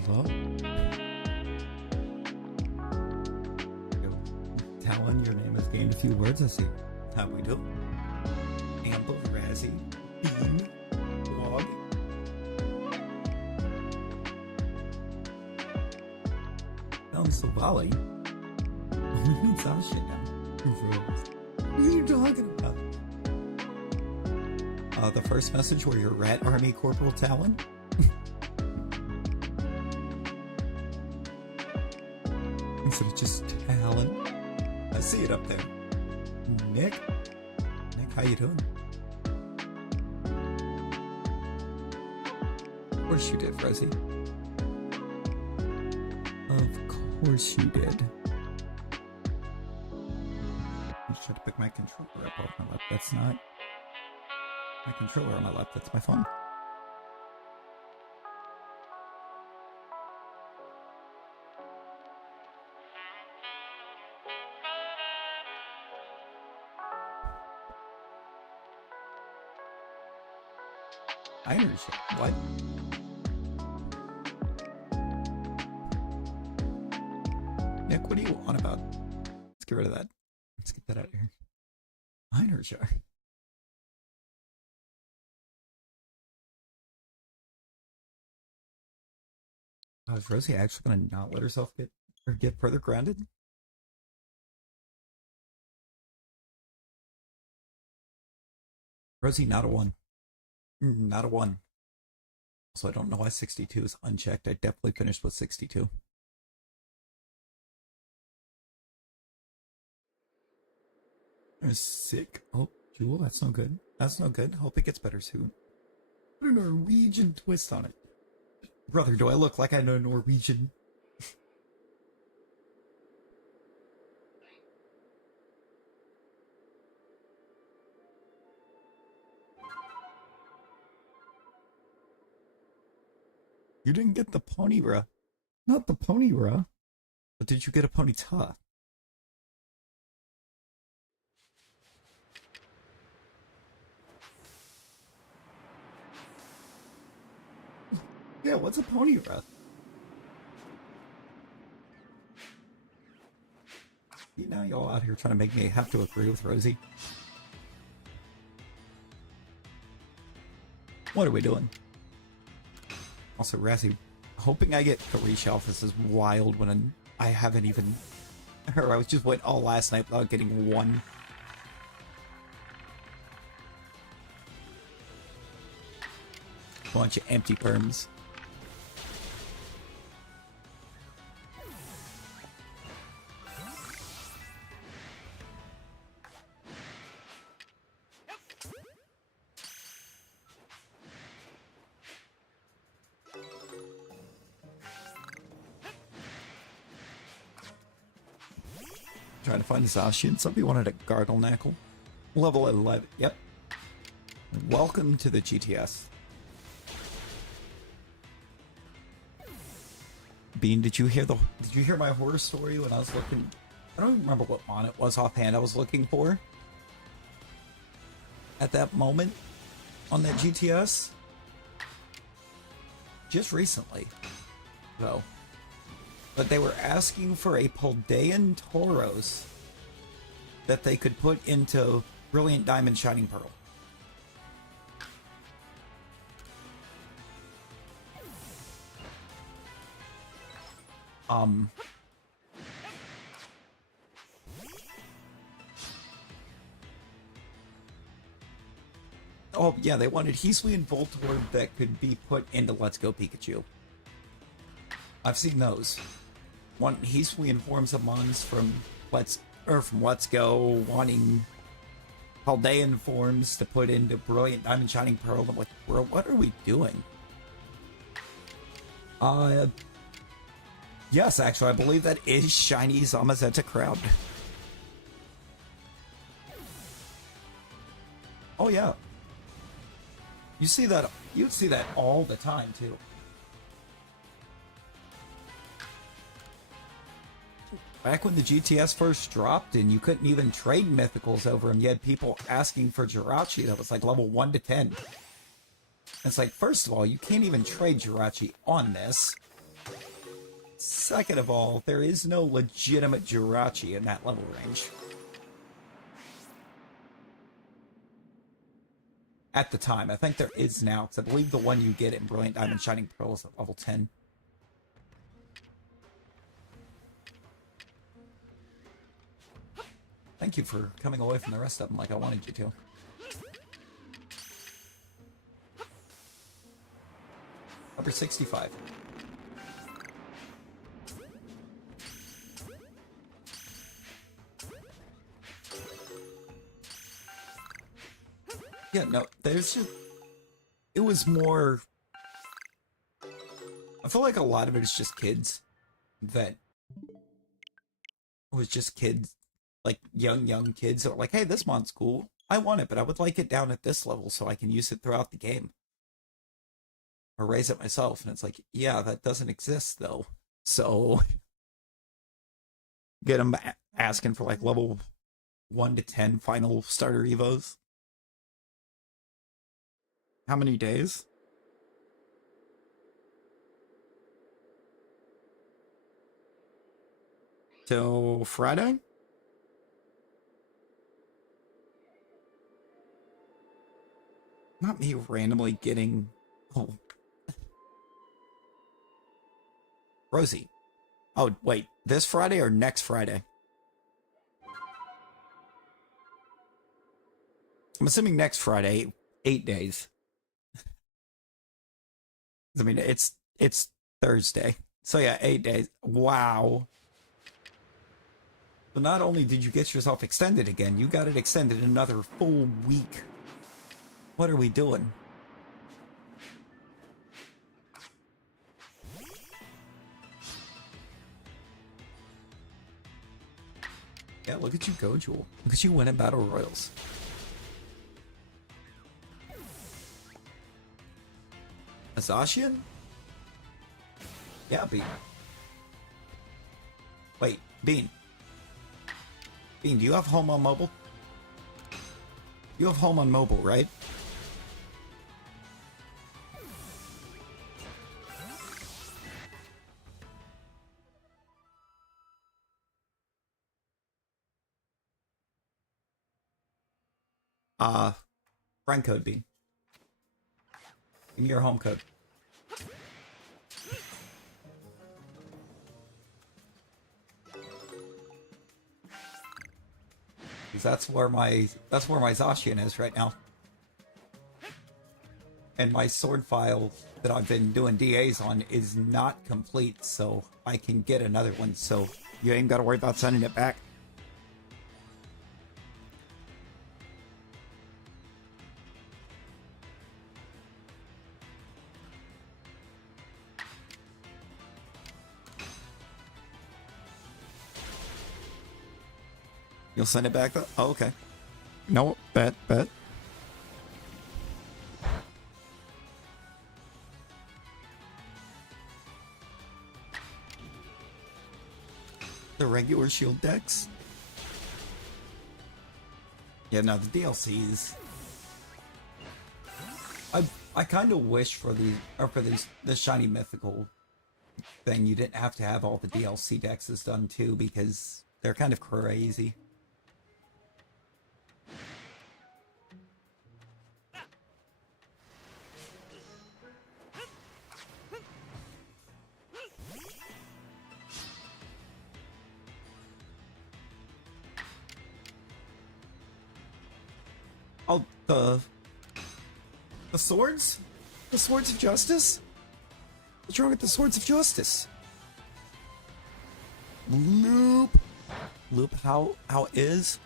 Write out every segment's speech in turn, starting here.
Hello? Yo, Talon, your name has gained a few words, I see. How we do? Ample, Razzie, Bean, Log. Down Savali. We need some shit now. What are you talking about? The first message where you're Rat Army Corporal Talon? Instead of just Talon. I see it up there. Nick? Nick, how you doing? Of course you did, Rosie. Of course you did. I just tried to pick my controller up off my lap. That's not my controller on my lap, that's my phone. I understand. What? Nick, what do you want about? Let's get rid of that. Let's get that out of here. Einerjar. Oh, is Rosie actually gonna not let herself get further grounded? Rosie, not a 1. Not a 1. So I don't know why 62 is unchecked. I definitely finished with 62. Sick. Oh, Jewel, that's no good. That's no good. Hope it gets better soon. Put a Norwegian twist on it. Brother, do I look like I know Norwegian? You didn't get the Ponyra. Not the Ponyra. But did you get a Ponyta? Yeah, what's a Ponyra? You know, y'all out here trying to make me have to agree with Rosie. What are we doing? Also, Razzie, hoping I get 3 Shalphas is wild when I haven't even... Or I was just went all last night without getting 1. Bunch of empty perms. Trying to find Zacian. Somebody wanted a Garglenackle. Level 11. Yep. Welcome to the GTS. Bean, did you hear my horror story when I was looking? I don't even remember what mon it was offhand I was looking for at that moment on that GTS. Just recently, though. But they were asking for a Poldean Tauros that they could put into Brilliant Diamond Shining Pearl. Oh, yeah, they wanted Heasley and Voltorb that could be put into Let's Go Pikachu. I've seen those. One Heasley informs of Mons from Let's Go, wanting Paldean forms to put into Brilliant Diamond Shining Pearl. I'm like, bro, what are we doing? Yes, actually, I believe that is Shiny Zamazenta Crowd. Oh yeah. You'd see that all the time too. Back when the GTS first dropped and you couldn't even trade mythicals over them, you had people asking for Jirachi that was like level 1 to 10. It's like, first of all, you can't even trade Jirachi on this. Second of all, there is no legitimate Jirachi in that level range. At the time. I think there is now, because I believe the one you get in Brilliant Diamond Shining Pearl is at level 10. Thank you for coming away from the rest of them like I wanted you to. Number 65. Yeah, no, there's just... It was more... I feel like a lot of it is just kids. That... It was just kids. Like, young kids that were like, hey, this mod's cool. I want it, but I would like it down at this level so I can use it throughout the game. Or raise it myself. And it's like, yeah, that doesn't exist, though. So... Get them asking for, like, level 1 to 10 final starter evos. How many days? Till Friday? Not me randomly getting... Oh. Rosie. Oh, wait. This Friday or next Friday? I'm assuming next Friday. 8 days. I mean, it's Thursday. So yeah, 8 days. Wow. So not only did you get yourself extended again, you got it extended another full week. What are we doing? Yeah, look at you go, Jewel. Look at you winning Battle Royals. A Zacian? Yeah, Bean. Wait, Bean. Bean, do you have home on mobile? You have home on mobile, right? Friend code, Bean. Give me your home code. Because that's where my Zacian is right now. And my sword file that I've been doing DAs on is not complete, so I can get another one, so you ain't gotta worry about sending it back. You'll send it back though? Oh, okay. No, bet. The regular shield decks? Yeah, no, the DLCs. I kind of wish for the shiny mythical thing you didn't have to have all the DLC decks done too, because they're kind of crazy. Oh, the swords? The swords of justice? What's wrong with the swords of justice? Loop, how is?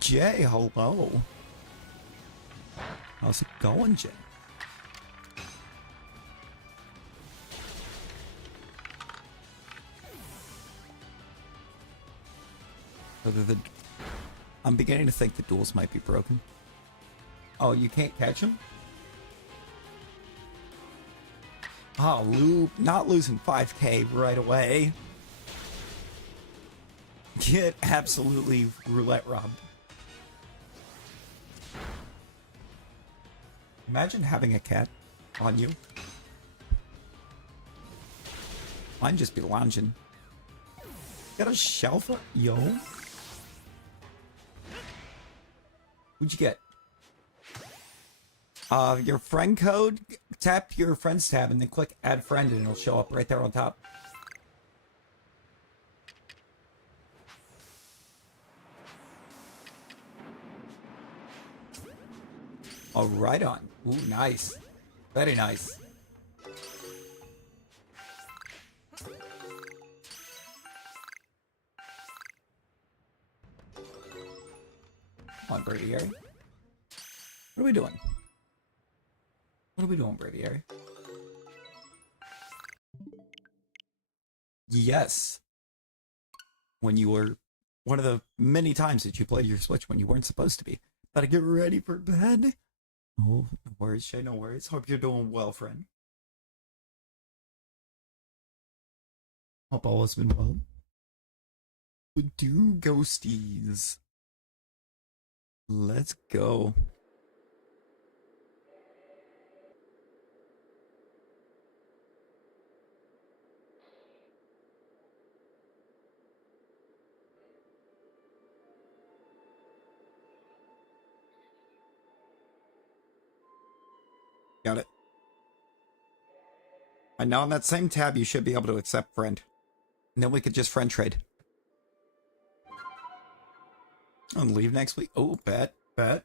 Jay, hello. How's it going, Jay? I'm beginning to think the duels might be broken. Oh, you can't catch him? Oh, Loop, not losing 5k right away. Get absolutely roulette robbed. Imagine having a cat on you. Mine just be lounging. Got a Shalpha? Yo. What'd you get? Your friend code, tap your friends tab and then click add friend and it'll show up right there on top. Oh, right on. Ooh, nice. Very nice. Come on, Braviary. What are we doing? What are we doing, Braviary? Yes. When you were one of the many times that you played your Switch when you weren't supposed to be. Gotta get ready for bed. Oh, no worries, Shay, no worries. Hope you're doing well, friend. Hope all has been well. But do ghosties. Let's go. Got it. And now on that same tab, you should be able to accept friend. And then we could just friend trade. And leave next week. Oh, bet. Oh.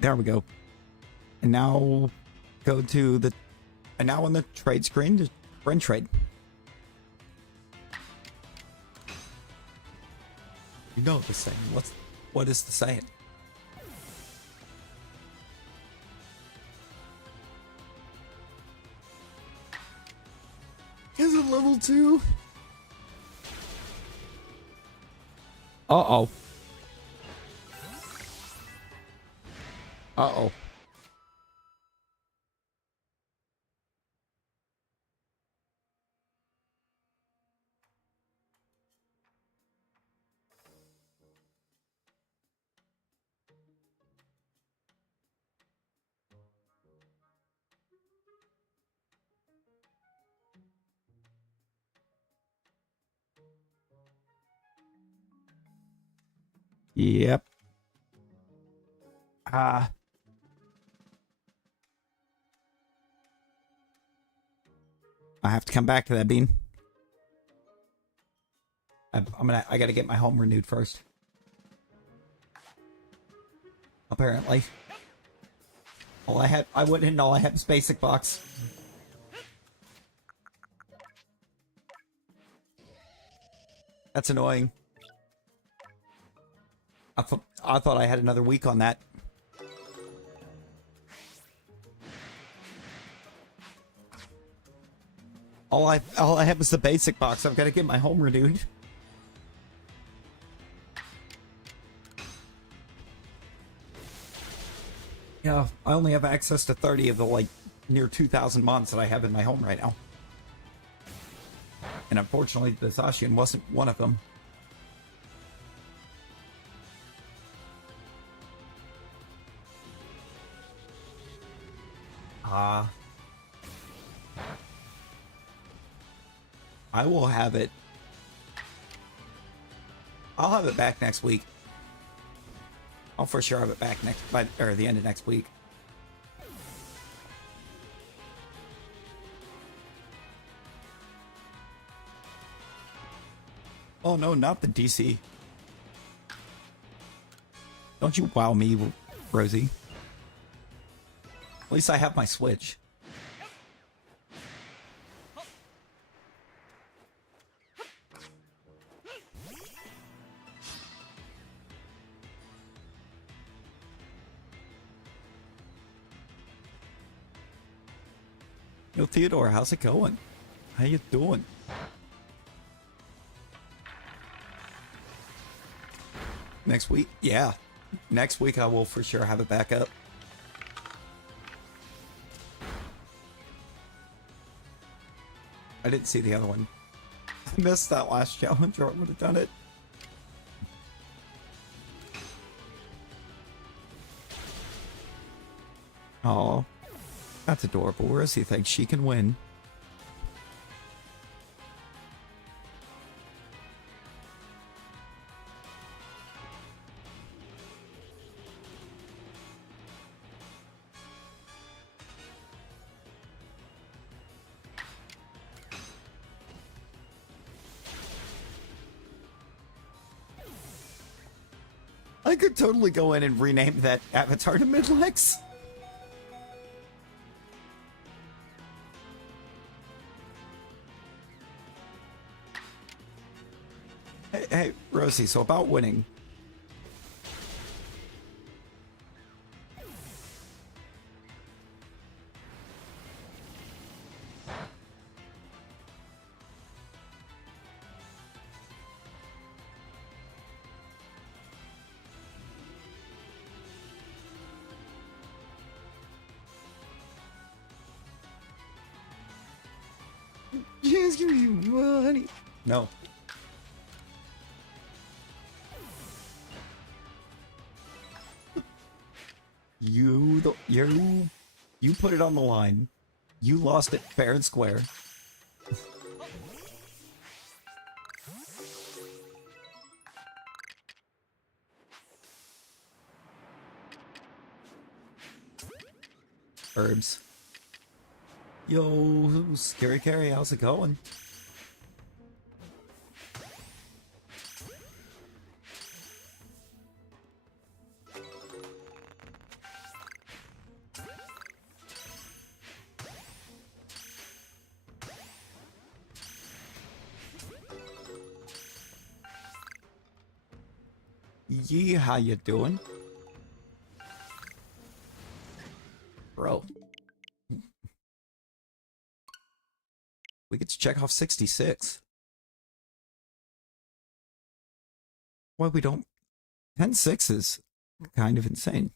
There we go. And now go to the... And now on the trade screen, just friend trade. You know the saying. What is the saying? Is it level 2? Uh-oh. Uh-oh. Yep. I have to come back to that, Bean. I gotta get my home renewed first. Apparently. All I went in, all I had was basic box. That's annoying. I thought I had another week on that. All I had was the basic box. I've got to get my home renewed. Yeah, I only have access to 30 of the, like, near 2,000 mods that I have in my home right now. And unfortunately, the Zacian wasn't one of them. I will have it. I'll have it back next week. I'll for sure have it back or the end of next week. Oh no, not the DC. Don't you wow me, Rosie. At least I have my Switch. Yo, Theodore, how's it going? How you doing? Next week? Yeah. Next week I will for sure have it back up. I didn't see the other one. I missed that last challenge or I would have done it. Oh, that's adorable. Rosy thinks she can win. I could totally go in and rename that avatar to Midlex. Hey, Rosie, so about winning. Just give me money. No. You put it on the line. You lost it fair and square. Herbs. Yo, Scary Carrie, how's it going? Yee, how you doing? Bro. We get to check off 66. Why we don't... 10-6 is kind of insane.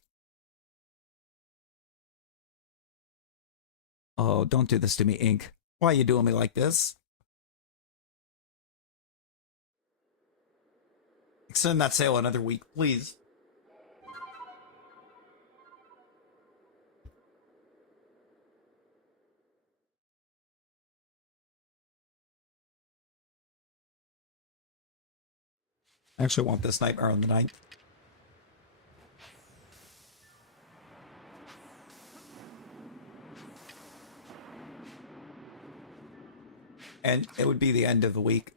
Oh, don't do this to me, Ink. Why are you doing me like this? Extend that sale another week, please. I actually want this Nightmare on the 9th. And it would be the end of the week,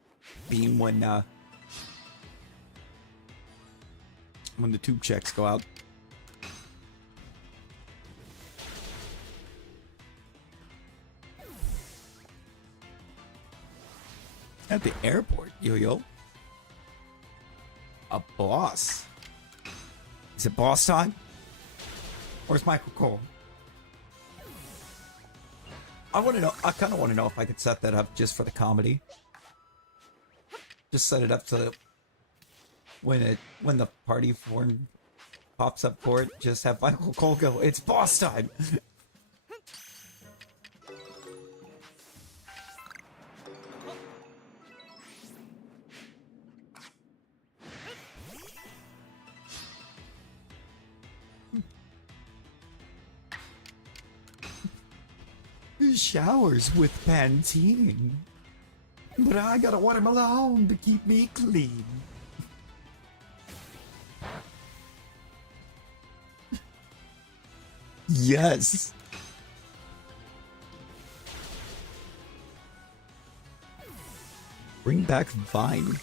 being when the tube checks go out. At the airport, yo-yo. A boss. Is it boss time? Where's Michael Cole? I want to know. I kind of want to know if I could set that up just for the comedy. Just set it up so that when the party form pops up for it, just have Michael Cole go, "It's boss time." Showers with Pantene, but I gotta watermelon to keep me clean. Yes. Bring back Vine.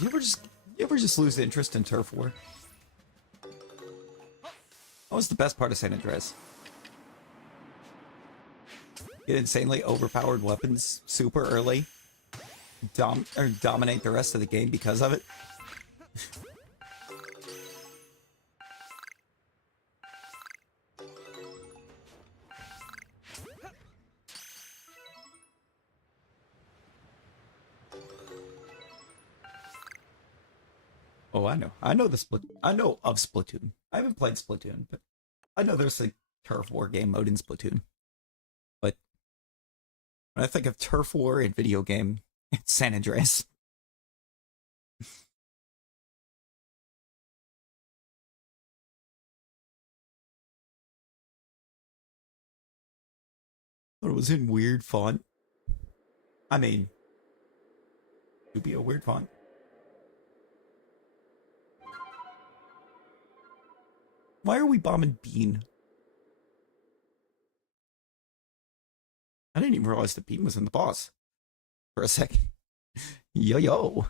You ever just lose interest in turf war? What was the best part of San Andreas? Get insanely overpowered weapons super early, dominate the rest of the game because of it. Oh, I know. I know the split. I know of Splatoon. I haven't played Splatoon, but I know there's a turf war game mode in Splatoon. But when I think of turf war in video game, it's San Andreas. But it was in weird font. I mean, it would be a weird font. Why are we bombing Bean? I didn't even realize that Bean was in the boss for a second. Yo yo.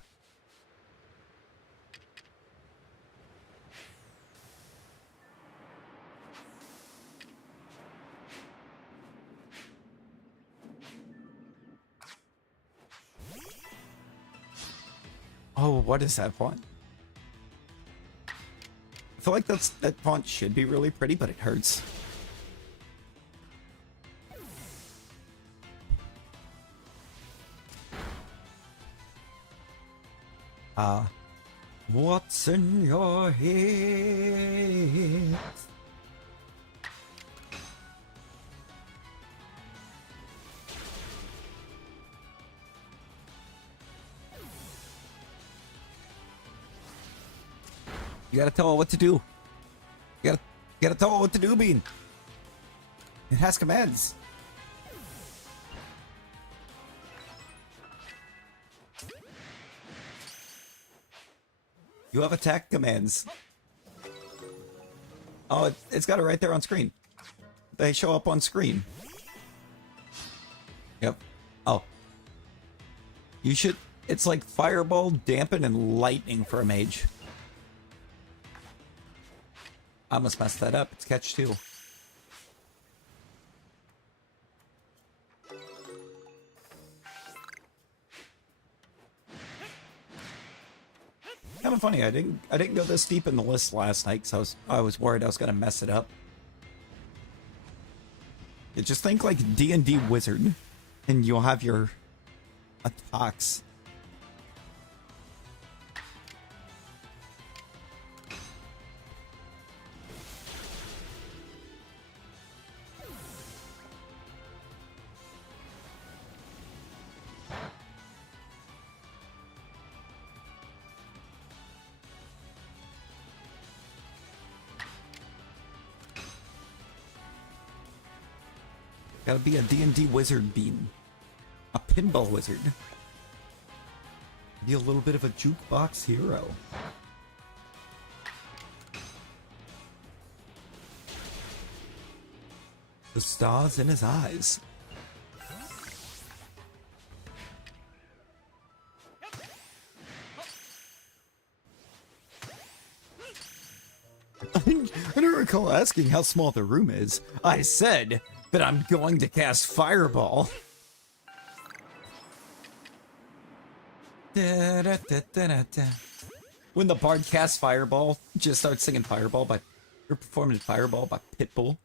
Oh, what is that font? I feel like that font should be really pretty, but it hurts. What's in your head? You gotta tell it what to do. You gotta tell it what to do, Bean. It has commands. You have attack commands. Oh, it's got it right there on screen. They show up on screen. Yep. Oh. You should... It's like Fireball, Dampen, and Lightning for a mage. I must mess that up. It's catch 2. Kind of funny. I didn't go this deep in the list last night because I was worried I was gonna mess it up. You just think like D&D wizard, and you'll have your attacks. Gotta be a D&D wizard, Bean. A pinball wizard. Be a little bit of a jukebox hero. The stars in his eyes. I don't recall asking how small the room is. I said that I'm going to cast Fireball. When the bard casts Fireball, just start singing Fireball by... Or performing Fireball by Pitbull.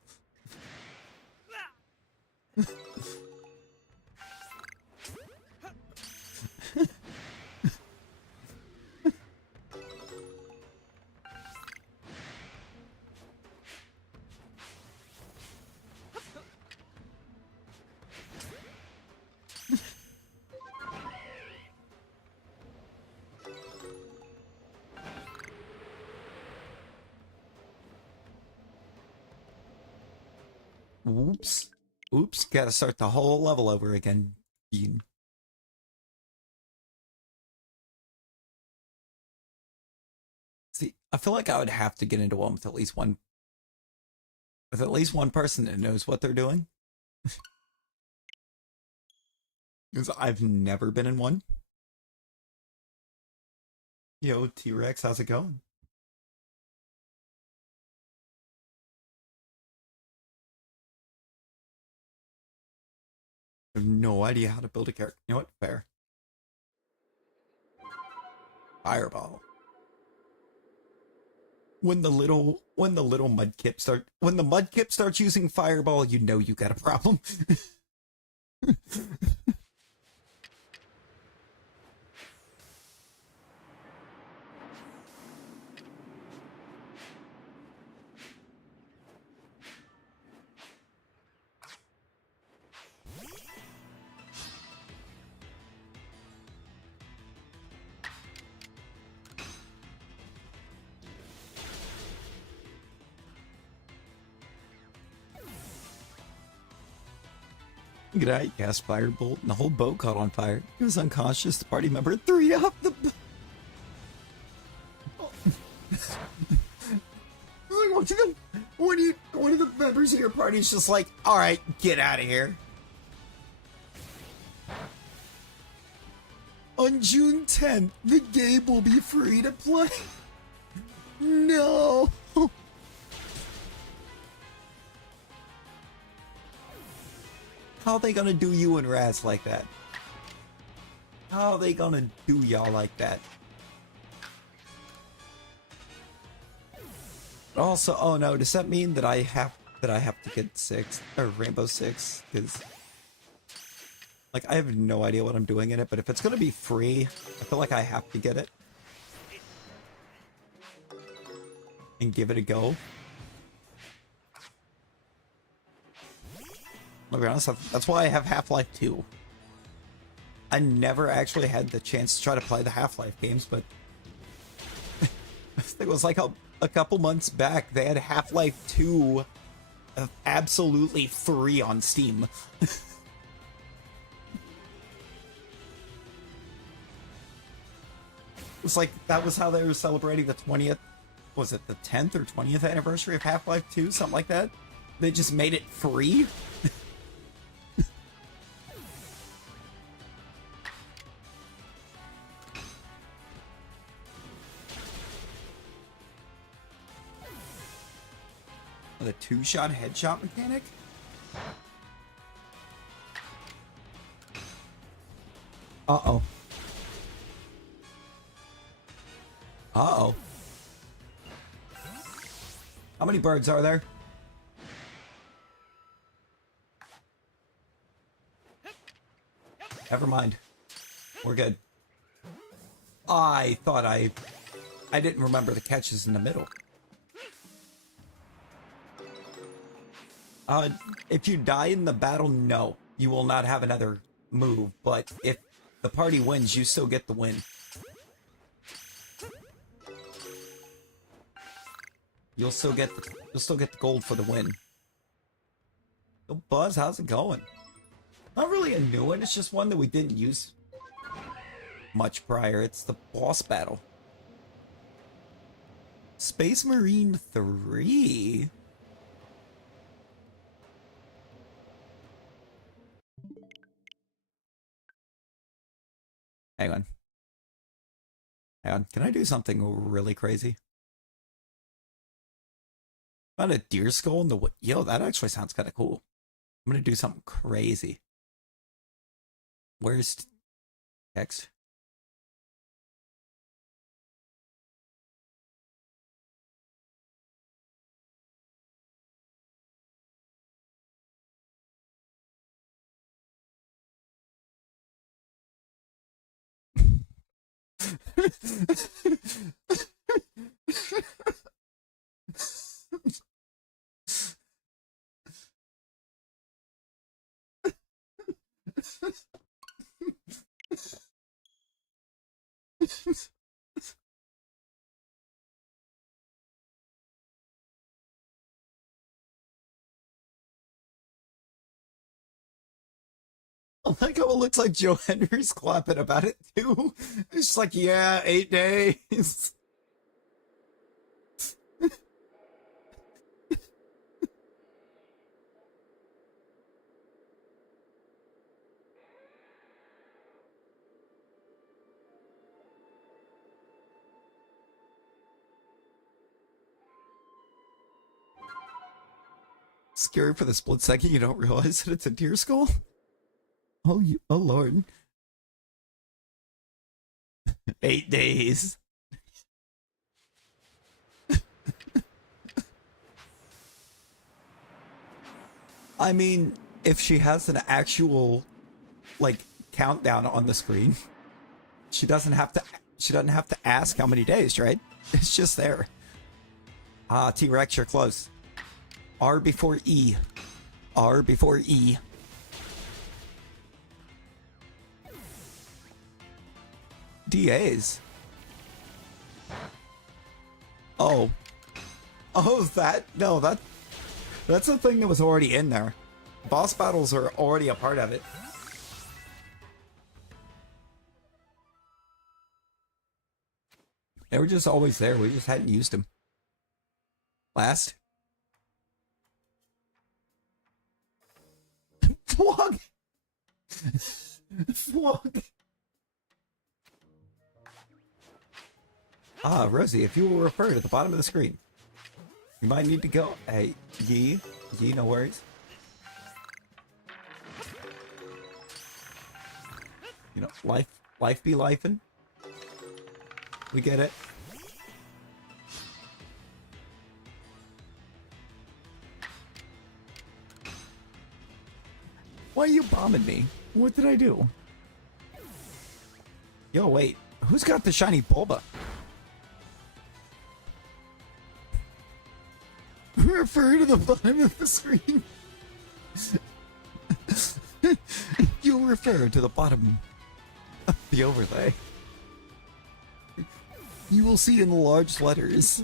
Oops. Oops, gotta start the whole level over again. Bean. See, I feel like I would have to get into one with at least one person that knows what they're doing. Because I've never been in one. Yo, T-Rex, how's it going? I have no idea how to build a character. You know what? Fair. Fireball. When the little mudkip when the mudkip starts using fireball, you know you got a problem. Good eye, cast firebolt, and the whole boat caught on fire. He was unconscious. The party member threw off the. One of the members of your party is just like, all right, get out of here. On June 10th, the game will be free to play. No. How are they gonna do you and Raz like that? How are they gonna do y'all like that? Also, oh no, does that mean that I have to get 6 or Rainbow 6? Because like I have no idea what I'm doing in it, but if it's gonna be free, I feel like I have to get it and give it a go. I'll be honest, that's why I have Half-Life 2. I never actually had the chance to try to play the Half-Life games, but I think it was like a couple months back, they had Half-Life 2 absolutely free on Steam. It's like, that was how they were celebrating the 20th, was it the 10th or 20th anniversary of Half-Life 2? Something like that? They just made it free? The 2-shot headshot mechanic? Uh-oh. Uh-oh. How many birds are there? Never mind. We're good. I thought I didn't remember the catches in the middle. If you die in the battle, no. You will not have another move, but if the party wins, you still get the win. You'll still get the gold for the win. Yo, Buzz, how's it going? Not really a new one, it's just one that we didn't use much prior. It's the boss battle. Space Marine 3? Hang on. Hang on. Can I do something really crazy? Found a deer skull in the wood. Yo, that actually sounds kind of cool. I'm gonna do something crazy. Where's text? I like how it looks like Joe Henry's clapping about it too. It's just like, yeah, 8 days. Scary for the split second you don't realize that it's a deer skull. Oh, oh Lord. 8 days. I mean, if she has an actual, like, countdown on the screen, she doesn't have to. She doesn't have to ask how many days, right? It's just there. Ah, T-Rex, you're close. R before E. R before E. DAs. Oh. Oh, that's a thing that was already in there. Boss battles are already a part of it. They were just always there. We just hadn't used them. Last. Flog. Flog. Ah, Rosie, if you will refer to the bottom of the screen, you might need to go. Hey, Yee, no worries. You know, life be lifing. We get it. Why are you bombing me? What did I do? Yo, wait. Who's got the shiny Bulba? Refer to the bottom of the screen. You'll refer to the bottom of the overlay. You will see in large letters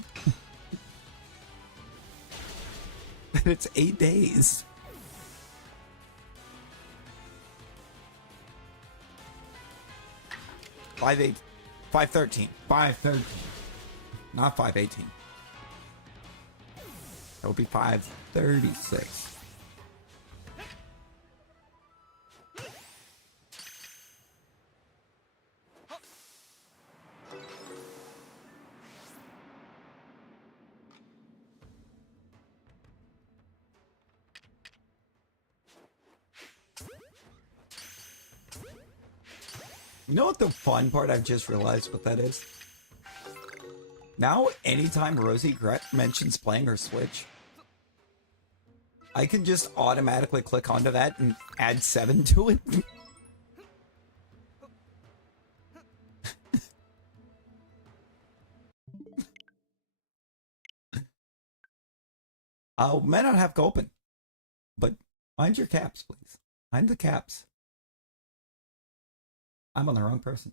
that it's 8 days. Five 513. 513. Not 518. That would be 536. You know what the fun part I've just realized what that is? Now, anytime Rosie mentions playing her Switch, I can just automatically click onto that and add 7 to it. I may not have Gulpin, but mind your caps, please. Mind the caps. I'm on the wrong person.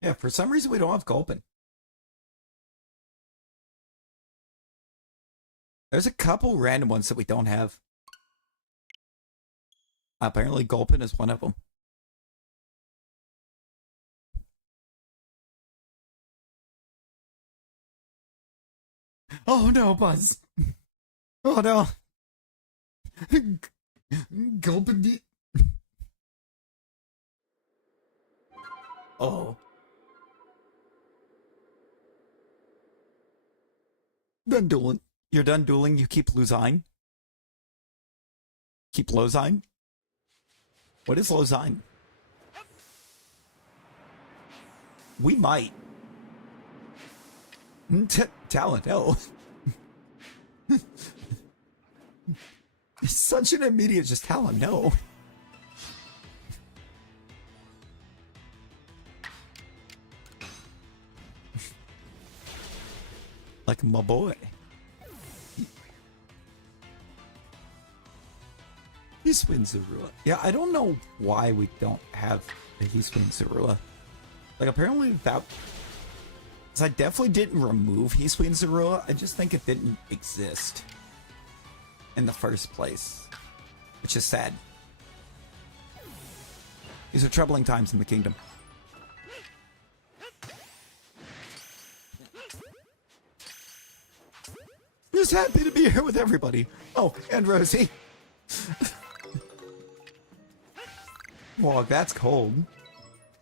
Yeah, for some reason we don't have Gulpin. There's a couple random ones that we don't have. Apparently Gulpin is one of them. Oh no, Buzz. Oh no. Gulpin. Oh. Done dueling. You're done dueling, you keep Luzine? Keep Lozine? What is Lozine? We might. Talent, no. It's such an immediate just talent, no. Like my boy. Hiswin Zorua. Yeah, I don't know why we don't have the Hiswin Zorua. Like, apparently that... I definitely didn't remove Hiswin Zorua. I just think it didn't exist in the first place. Which is sad. These are troubling times in the kingdom. Just happy to be here with everybody. Oh, and Rosie. Whoa, that's cold.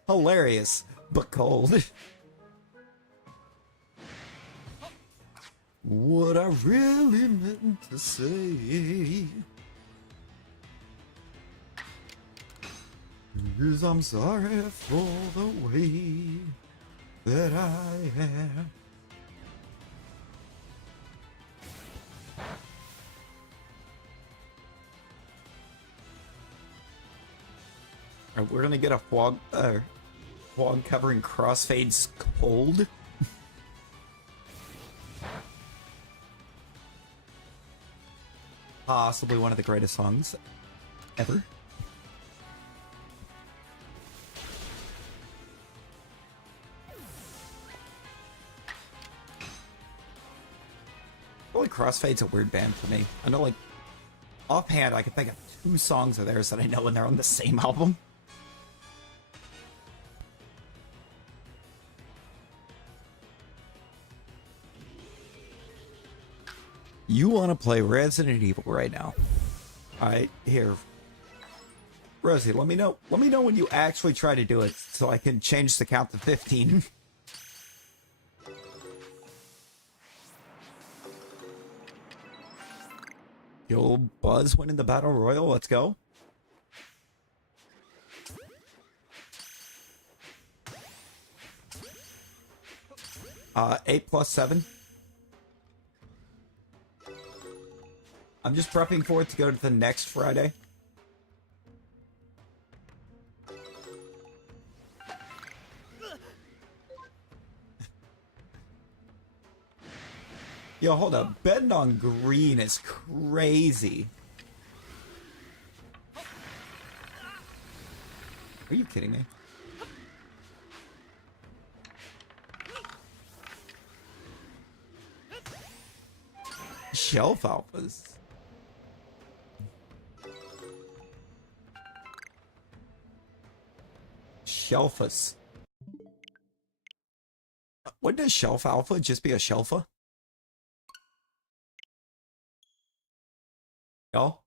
Hilarious, but cold. what I really meant to say is I'm sorry for the way that I am. Alright, we're gonna get a fog covering crossfades cold. Possibly one of the greatest songs ever. Really, Crossfade's a weird band for me. I know, like, offhand, I can think of 2 songs of theirs that I know when they're on the same album. You want to play Resident Evil right now? Alright, here. Rosie, let me know when you actually try to do it so I can change the count to 15. Yo, Buzz winning the Battle Royal, let's go. Uh, 8 plus 7. I'm just prepping for it to go to the next Friday. Yo, hold up. Betting on green is crazy. Are you kidding me? Shelf alphas. Shelphas. Wouldn't a shelf alpha just be a shelfa? Y'all,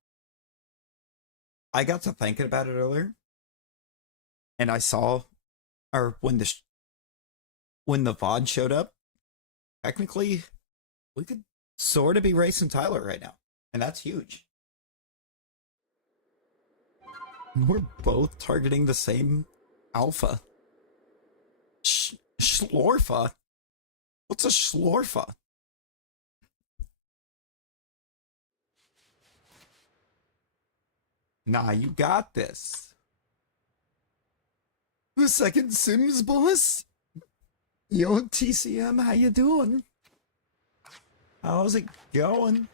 I got to thinking about it earlier, and I saw, or when the VOD showed up, technically, we could sort of be racing Tyler right now, and that's huge. We're both targeting the same alpha. Schlorfa? What's a Schlorfa? Nah, you got this. The second Sims boss? Yo, TCM, how you doing? How's it going?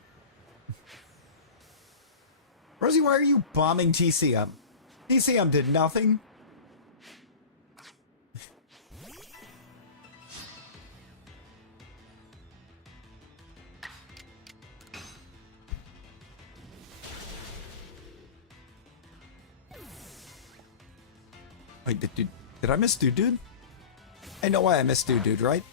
Rosie, why are you bombing TCM? TCM did nothing. Wait, did I miss Dude? I know why I missed Dude, right?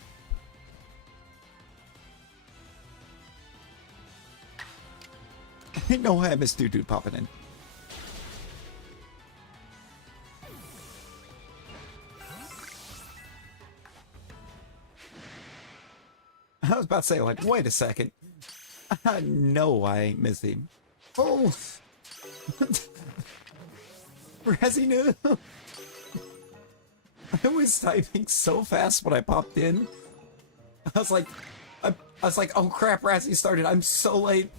I know why I missed Dude popping in. I was about to say, like, wait a second. I know I missed him. Oh! Razzie knew! I was typing so fast when I popped in. I was like, oh crap, Razzie started. I'm so late.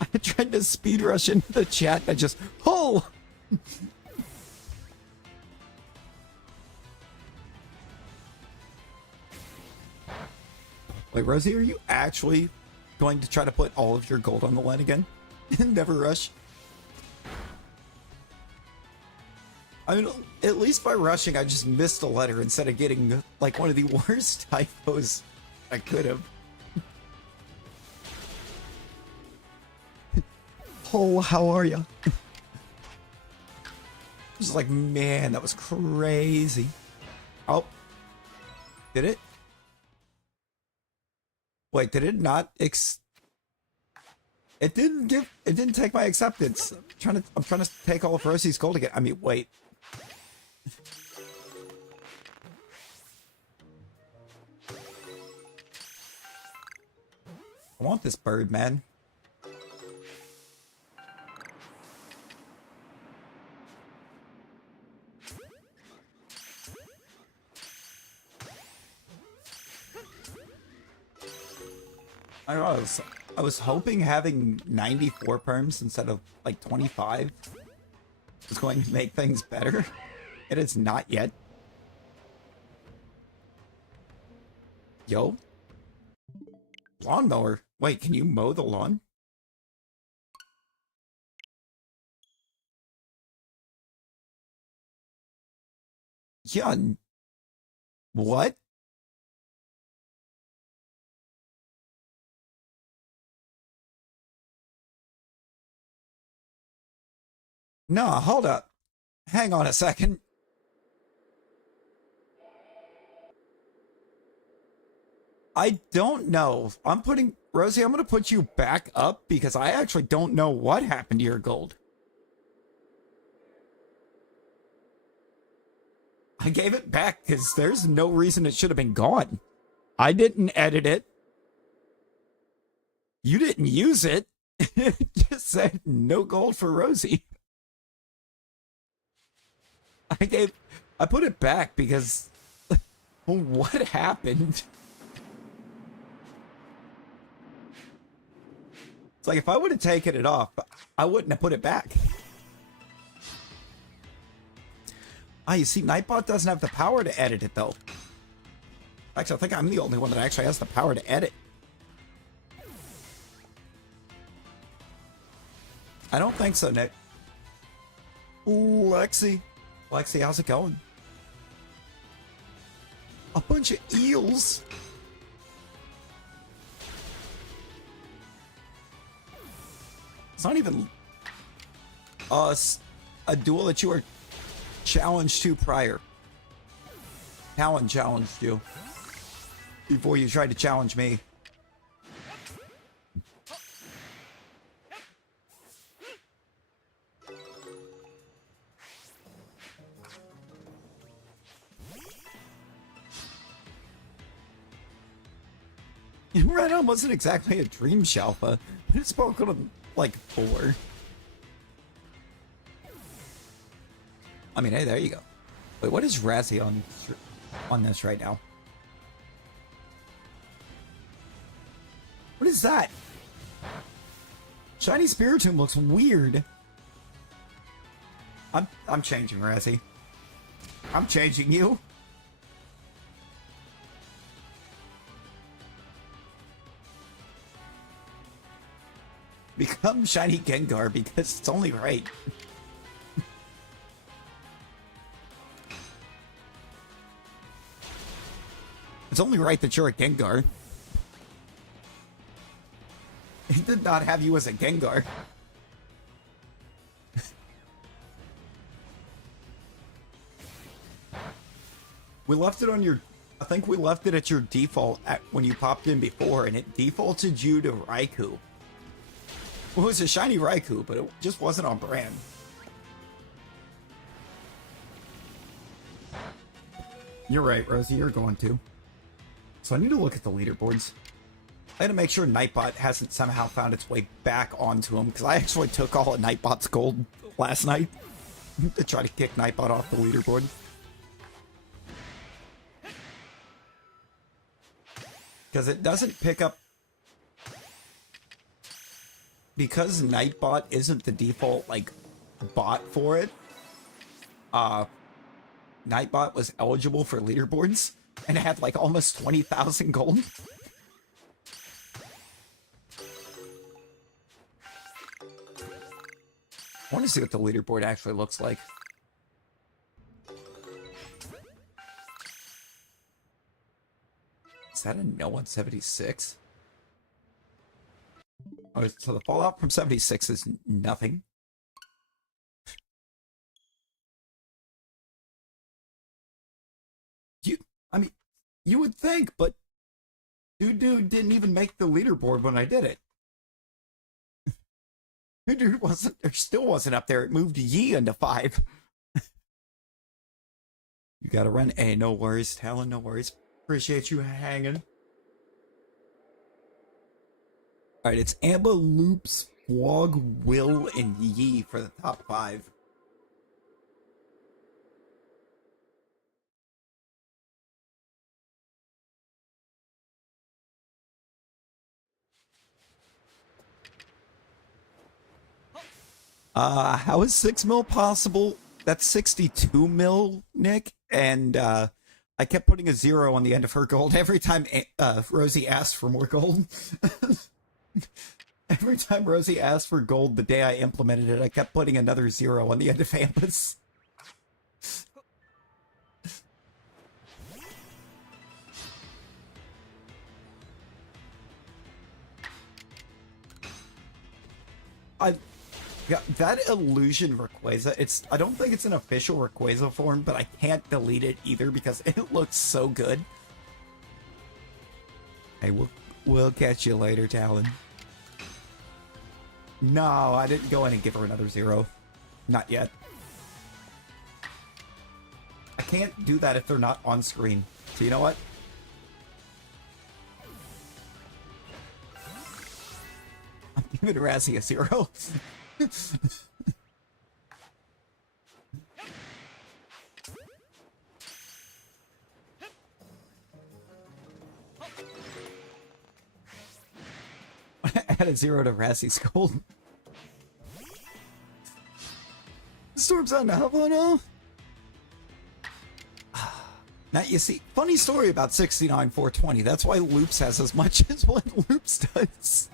I tried to speed rush into the chat. I just, oh! Wait, Rosie, are you actually going to try to put all of your gold on the line again? Never rush. I mean, at least by rushing, I just missed a letter instead of getting, like, one of the worst typos I could have. Oh, how are ya? Just like, man, that was crazy. Oh. Did it? Wait, did it not it didn't take my acceptance. I'm trying to take all of Rosie's gold again. I mean, wait. I want this bird, man. I was hoping having 94 perms instead of like 25 was going to make things better. It is not yet. Yo. Lawnmower. Wait, can you mow the lawn? Yeah. What? No, hold up. Hang on a second. I don't know. Rosie, I'm going to put you back up because I actually don't know what happened to your gold. I gave it back because there's no reason it should have been gone. I didn't edit it. You didn't use it. It just said no gold for Rosie. I put it back because what happened? It's like if I would have taken it off, I wouldn't have put it back. Ah, you see, Nightbot doesn't have the power to edit it, though. Actually, I think I'm the only one that actually has the power to edit. I don't think so, Nick. Ooh, Lexi. Lexi, how's it going? A bunch of eels. It's not even a duel that you were challenged to prior. Talon challenged you before you tried to challenge me. Red On wasn't exactly a dream Shalpha, but it spoke on like 4. I mean, hey, there you go. Wait, what is Razzie on this right now? What is that? Shiny Spiritomb looks weird. I'm changing Razzie. I'm changing you. Become Shiny Gengar because it's only right. It's only right that you're a Gengar. He did not have you as a Gengar. We left it on your... I think we left it at your default when you popped in before, and it defaulted you to Raikou. Well, it was a shiny Raikou, but it just wasn't on brand. You're right, Rosie, you're going to. So I need to look at the leaderboards. I had to make sure Nightbot hasn't somehow found its way back onto him, because I actually took all of Nightbot's gold last night to try to kick Nightbot off the leaderboard. Because it doesn't pick up... Because Nightbot isn't the default, like, bot for it, Nightbot was eligible for leaderboards, and it had, like, almost 20,000 gold. I want to see what the leaderboard actually looks like. Is that a no on 76? Oh, so the fallout from 76 is nothing. I mean, you would think, but dude didn't even make the leaderboard when I did it. Dude wasn't, or still wasn't up there. It moved Yi into 5. You gotta run. Hey, no worries, Talon, no worries. Appreciate you hanging. Alright, it's Amba, Loops, Wog, Will, and Yi for the top 5. How is 6 mil possible? That's 62 mil, Nick, and I kept putting a 0 on the end of her gold every time Rosie asked for more gold. Every time Rosie asked for gold the day I implemented it, I kept putting another 0 on the end of Amba's. Yeah, that illusion Rayquaza, I don't think it's an official Rayquaza form, but I can't delete it either because it looks so good. Hey, we'll catch you later, Talon. No, I didn't go in and give her another 0. Not yet. I can't do that if they're not on screen. So you know what? I'm giving Razzie a 0. Add a 0 to Razzie's gold. Storm's on Havana. Now, you see, funny story about 69 420. That's why Loops has as much as what Loops does.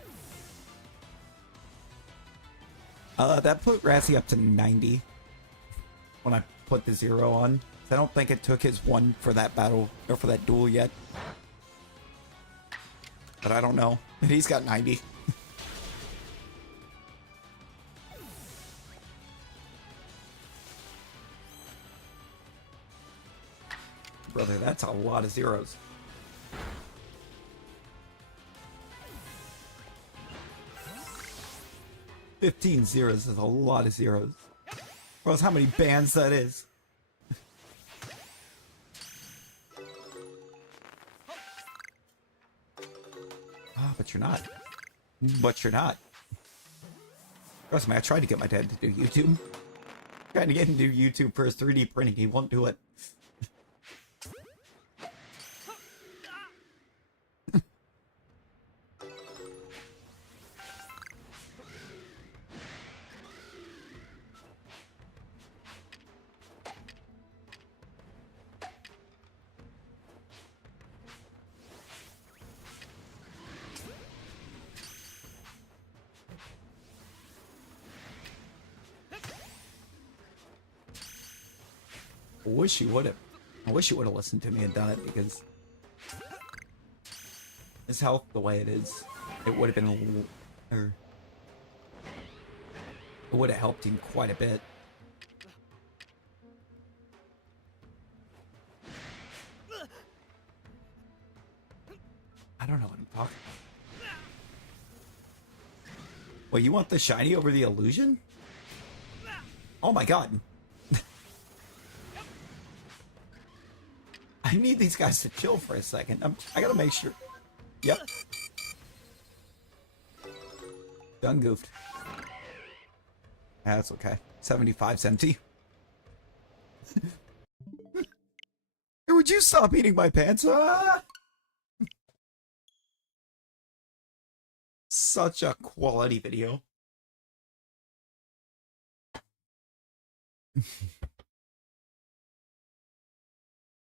That put Razzie up to 90 when I put the 0 on. I don't think it took his 1 for that battle, or for that duel yet. But I don't know. He's got 90. Brother, that's a lot of 0s. "15 zeros is a lot of 0s. Bro, how many bands that is. Ah, but you're not. But you're not. Trust me, I tried to get my dad to do YouTube. Trying to get him to do YouTube for his 3D printing. He won't do it. I wish you would have listened to me and done it, because his health the way it is, it would have been a little, or it would have helped him quite a bit. I don't know what I'm talking about. Well, you want the shiny over the illusion? Oh my god. I need these guys to chill for a second. I gotta make sure. Yep. Done goofed. That's okay. 75's empty. Hey, would you stop eating my pants? Ah! Such a quality video.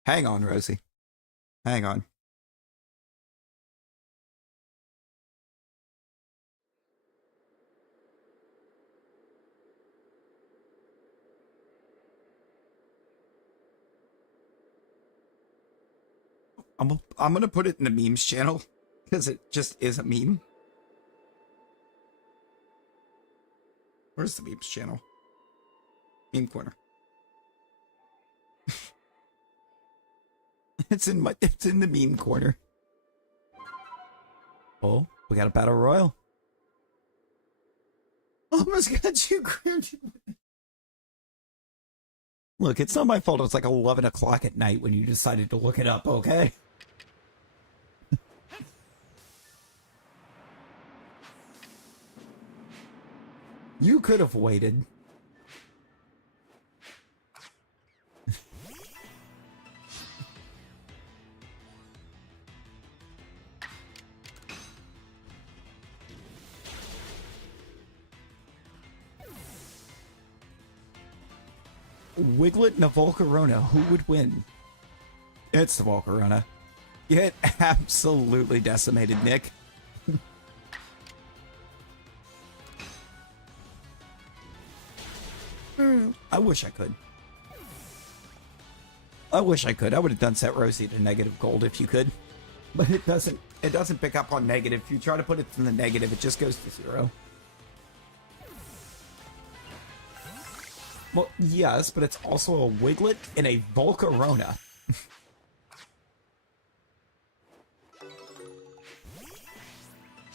Hang on, Rosie. Hang on. I'm gonna put it in the memes channel, because it just is a meme. Where's the memes channel? Meme corner. It's in the meme corner. Oh, we got a battle royal. Almost got you, Granted. Look, it's not my fault. It was like 11 o'clock at night when you decided to look it up, okay? You could have waited. Wiglet and a Volcarona, who would win? It's the Volcarona. Get absolutely decimated, Nick. I wish I could. I wish I could. I would have done set Rosie to negative gold if you could. But it doesn't pick up on negative. If you try to put it in the negative, it just goes to 0. Well, yes, but it's also a Wiglet and a Volcarona.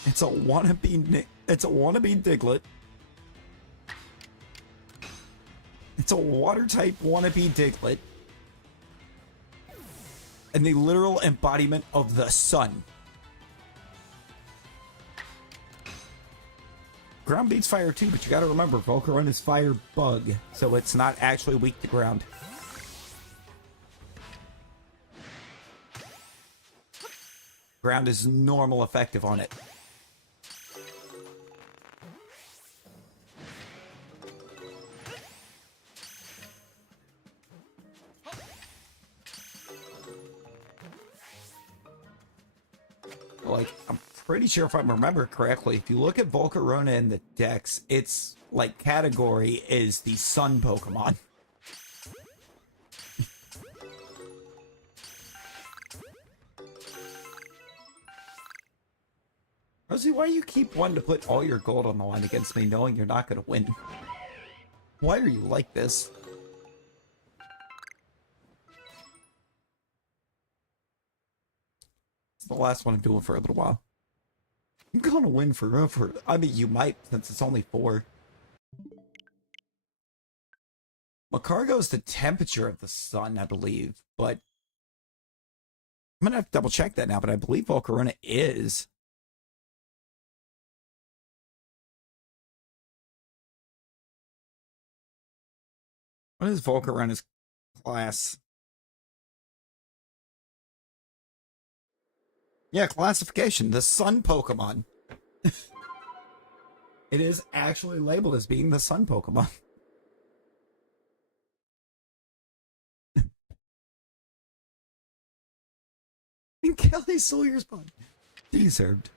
It's a wannabe Diglett. It's a water type wannabe Diglett. And the literal embodiment of the sun. Ground beats fire too, but you gotta remember, Volcarona is fire bug, so it's not actually weak to ground. Ground is normal effective on it. Like, I'm pretty sure if I remember correctly, if you look at Volcarona in the decks, its like category is the sun Pokemon. Rosie, why do you keep wanting to put all your gold on the line against me knowing you're not going to win? Why are you like this? It's the last one I'm doing for a little while. I'm gonna win forever. I mean, you might, since it's only 4. Macargo is the temperature of the sun, I believe, but I'm gonna have to double check that now, but I believe Volcarona is. What is Volcarona's class? Yeah, classification. The sun Pokemon. It is actually labeled as being the sun Pokemon. And Kelly Sawyer's bun. Deserved.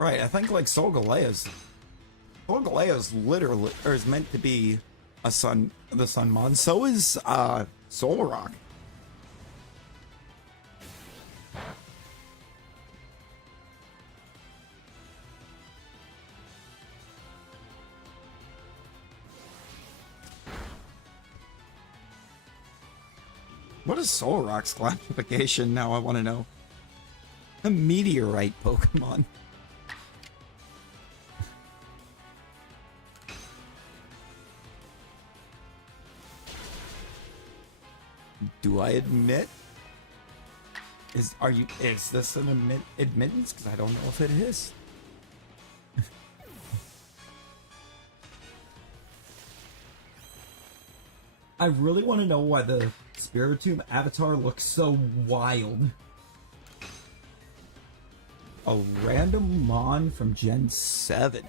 Right, I think like Solgalea's literally, or is meant to be the sun mon. So is Solrock. What is Solrock's classification now? I want to know. A meteorite Pokemon. Do I admit? Is this an admittance? Because I don't know if it is. I really want to know why the Spiritomb avatar looks so wild. A random Mon from Gen 7.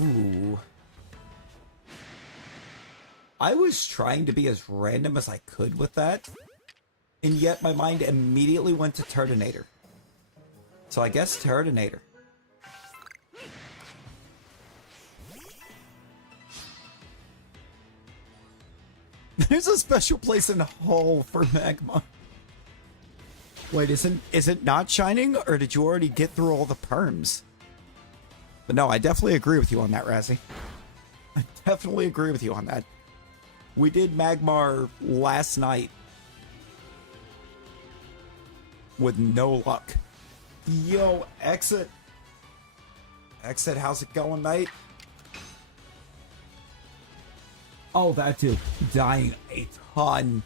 Ooh. I was trying to be as random as I could with that, and yet my mind immediately went to Turtonator. So I guess Turtonator. There's a special place in Hull for Magma. Wait, is it not shining, or did you already get through all the perms? But no, I definitely agree with you on that, Razzie. I definitely agree with you on that. We did Magmar last night with no luck. Yo, Exit. Exit, how's it going, mate? Oh, that too. Dying a ton.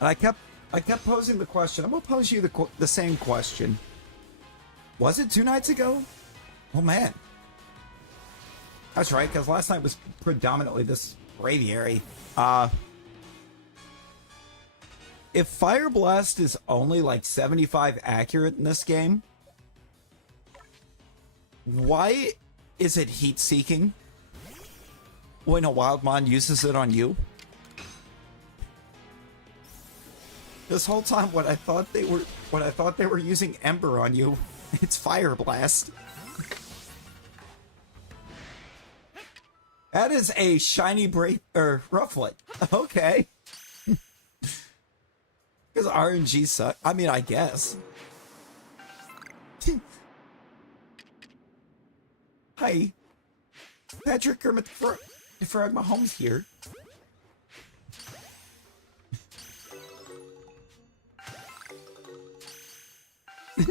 And I kept posing the question. I'm gonna pose you the same question. Was it 2 nights ago? Oh man. That's right, because last night was predominantly this braviary. If Fire Blast is only like 75 accurate in this game, why is it heat seeking when a Wildmon uses it on you? This whole time, what I thought they were using Ember on you, it's Fire Blast. That is a shiny Rufflet. Okay. Because RNG suck. I mean, I guess. Hi. Patrick Kermit Frog Mahomes here.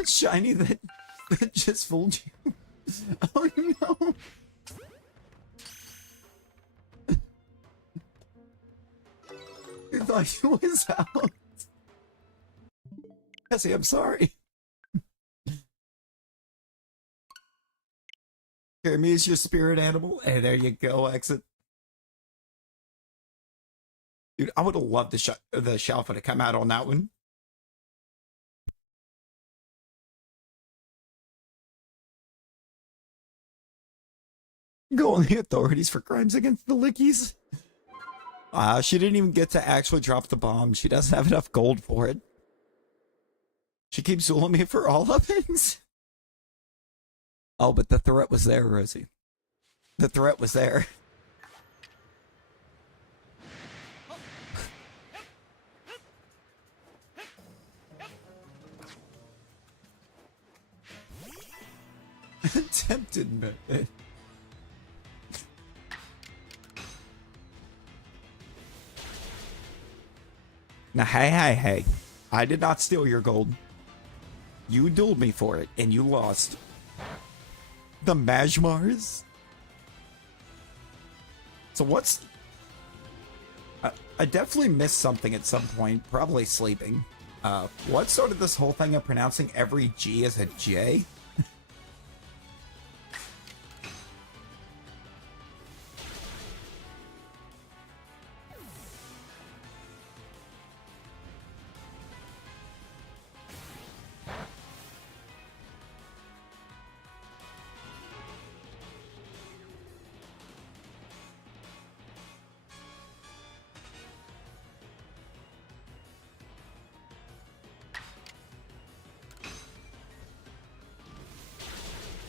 Shiny that just fooled you. Oh no. I thought he was out. Jesse, I'm sorry. Here, me is your spirit animal. And there you go, exit. Dude, I would have loved the Shalpha to come out on that one. Go on the authorities for crimes against the Lickies. She didn't even get to actually drop the bomb. She doesn't have enough gold for it. She keeps dueling me for all of it. Oh, but the threat was there, Rosie. The threat was there. Attempted method. Now, hey. I did not steal your gold. You dueled me for it, and you lost. The Majmars? So what's... I definitely missed something at some point, probably sleeping. What started this whole thing of pronouncing every G as a J?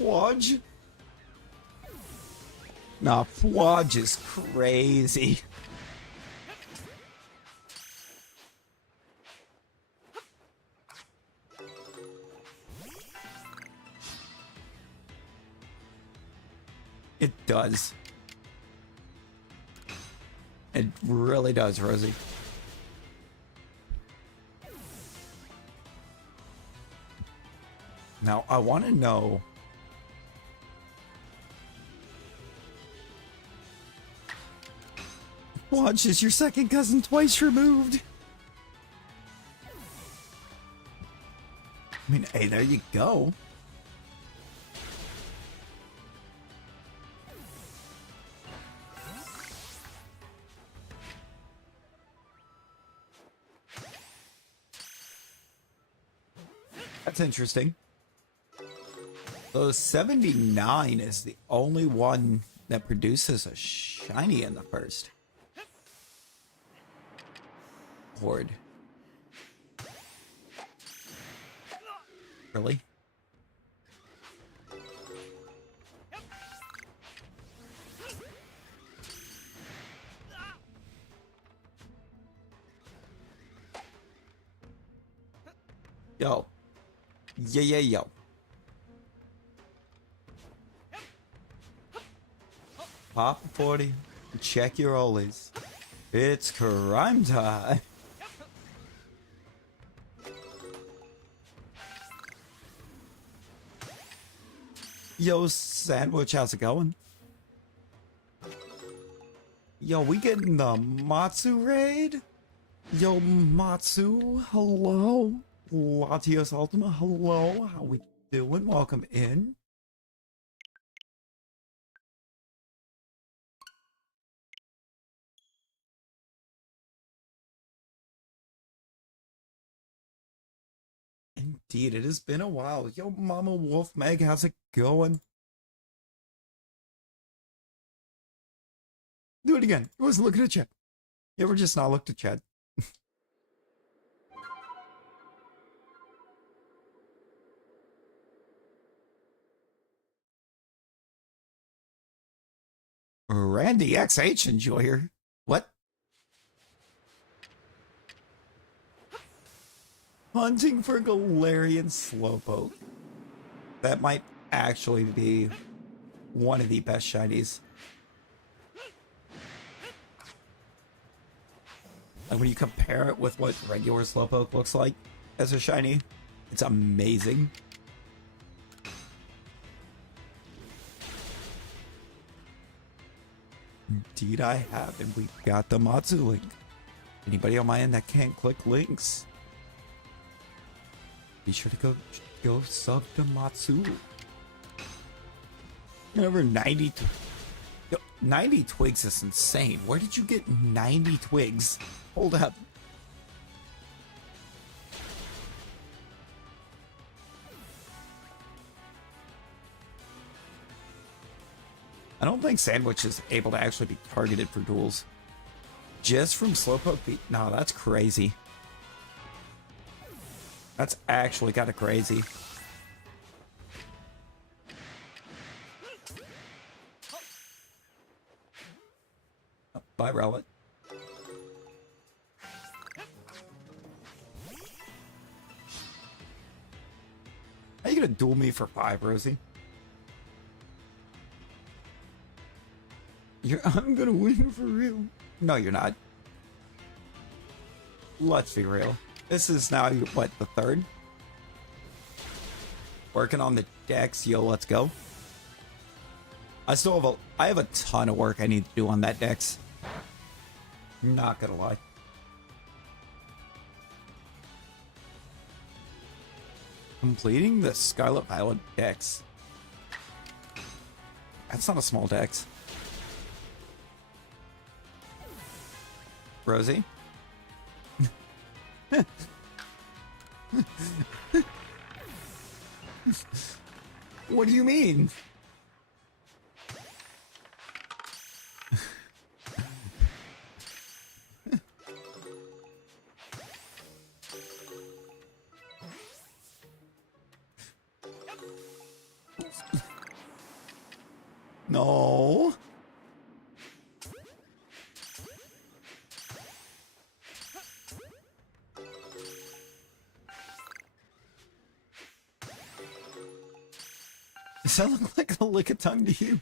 Fwodge? Nah, Fwodge is crazy. It does. It really does, Rosie. Now, I want to know... Watch is your second cousin twice removed. I mean, hey, there you go. That's interesting. So 79 is the only one that produces a shiny in the first horde. Really? Yo. Yo. Pop a 40. Check your ollies. It's crime time. Yo, Sandwich, how's it going? Yo, we getting the Matsu raid? Yo, Matsu, hello. Latios Ultima, hello. How we doing? Welcome in. Indeed, it has been a while. Yo, Mama Wolf Meg, how's it going? Do it again. I wasn't looking at chat. You ever just not looked at chat? Randy XH Enjoyer. What? Hunting for Galarian Slowpoke. That might actually be one of the best shinies. And when you compare it with what regular Slowpoke looks like as a shiny, it's amazing. Indeed I have, and we got the Matsu link. Anybody on my end that can't click links, be sure to go sub to Matsu. Over 90 yo, 90 twigs is insane. Where did you get 90 twigs? Hold up. I don't think Sandwich is able to actually be targeted for duels. Just from Slowpoke beat? No, that's crazy. That's actually kind of crazy. Oh, bye, Rowlet. Are you gonna duel me for 5, Rosie? I'm gonna win for real. No, you're not. Let's be real. This is now, what, the 3rd? Working on the decks. Yo, let's go. I have a ton of work I need to do on that dex. Not gonna lie. Completing the Scarlet Violet dex. That's not a small dex. Rosie? What do you mean? No. Does that look like a lick of tongue to you?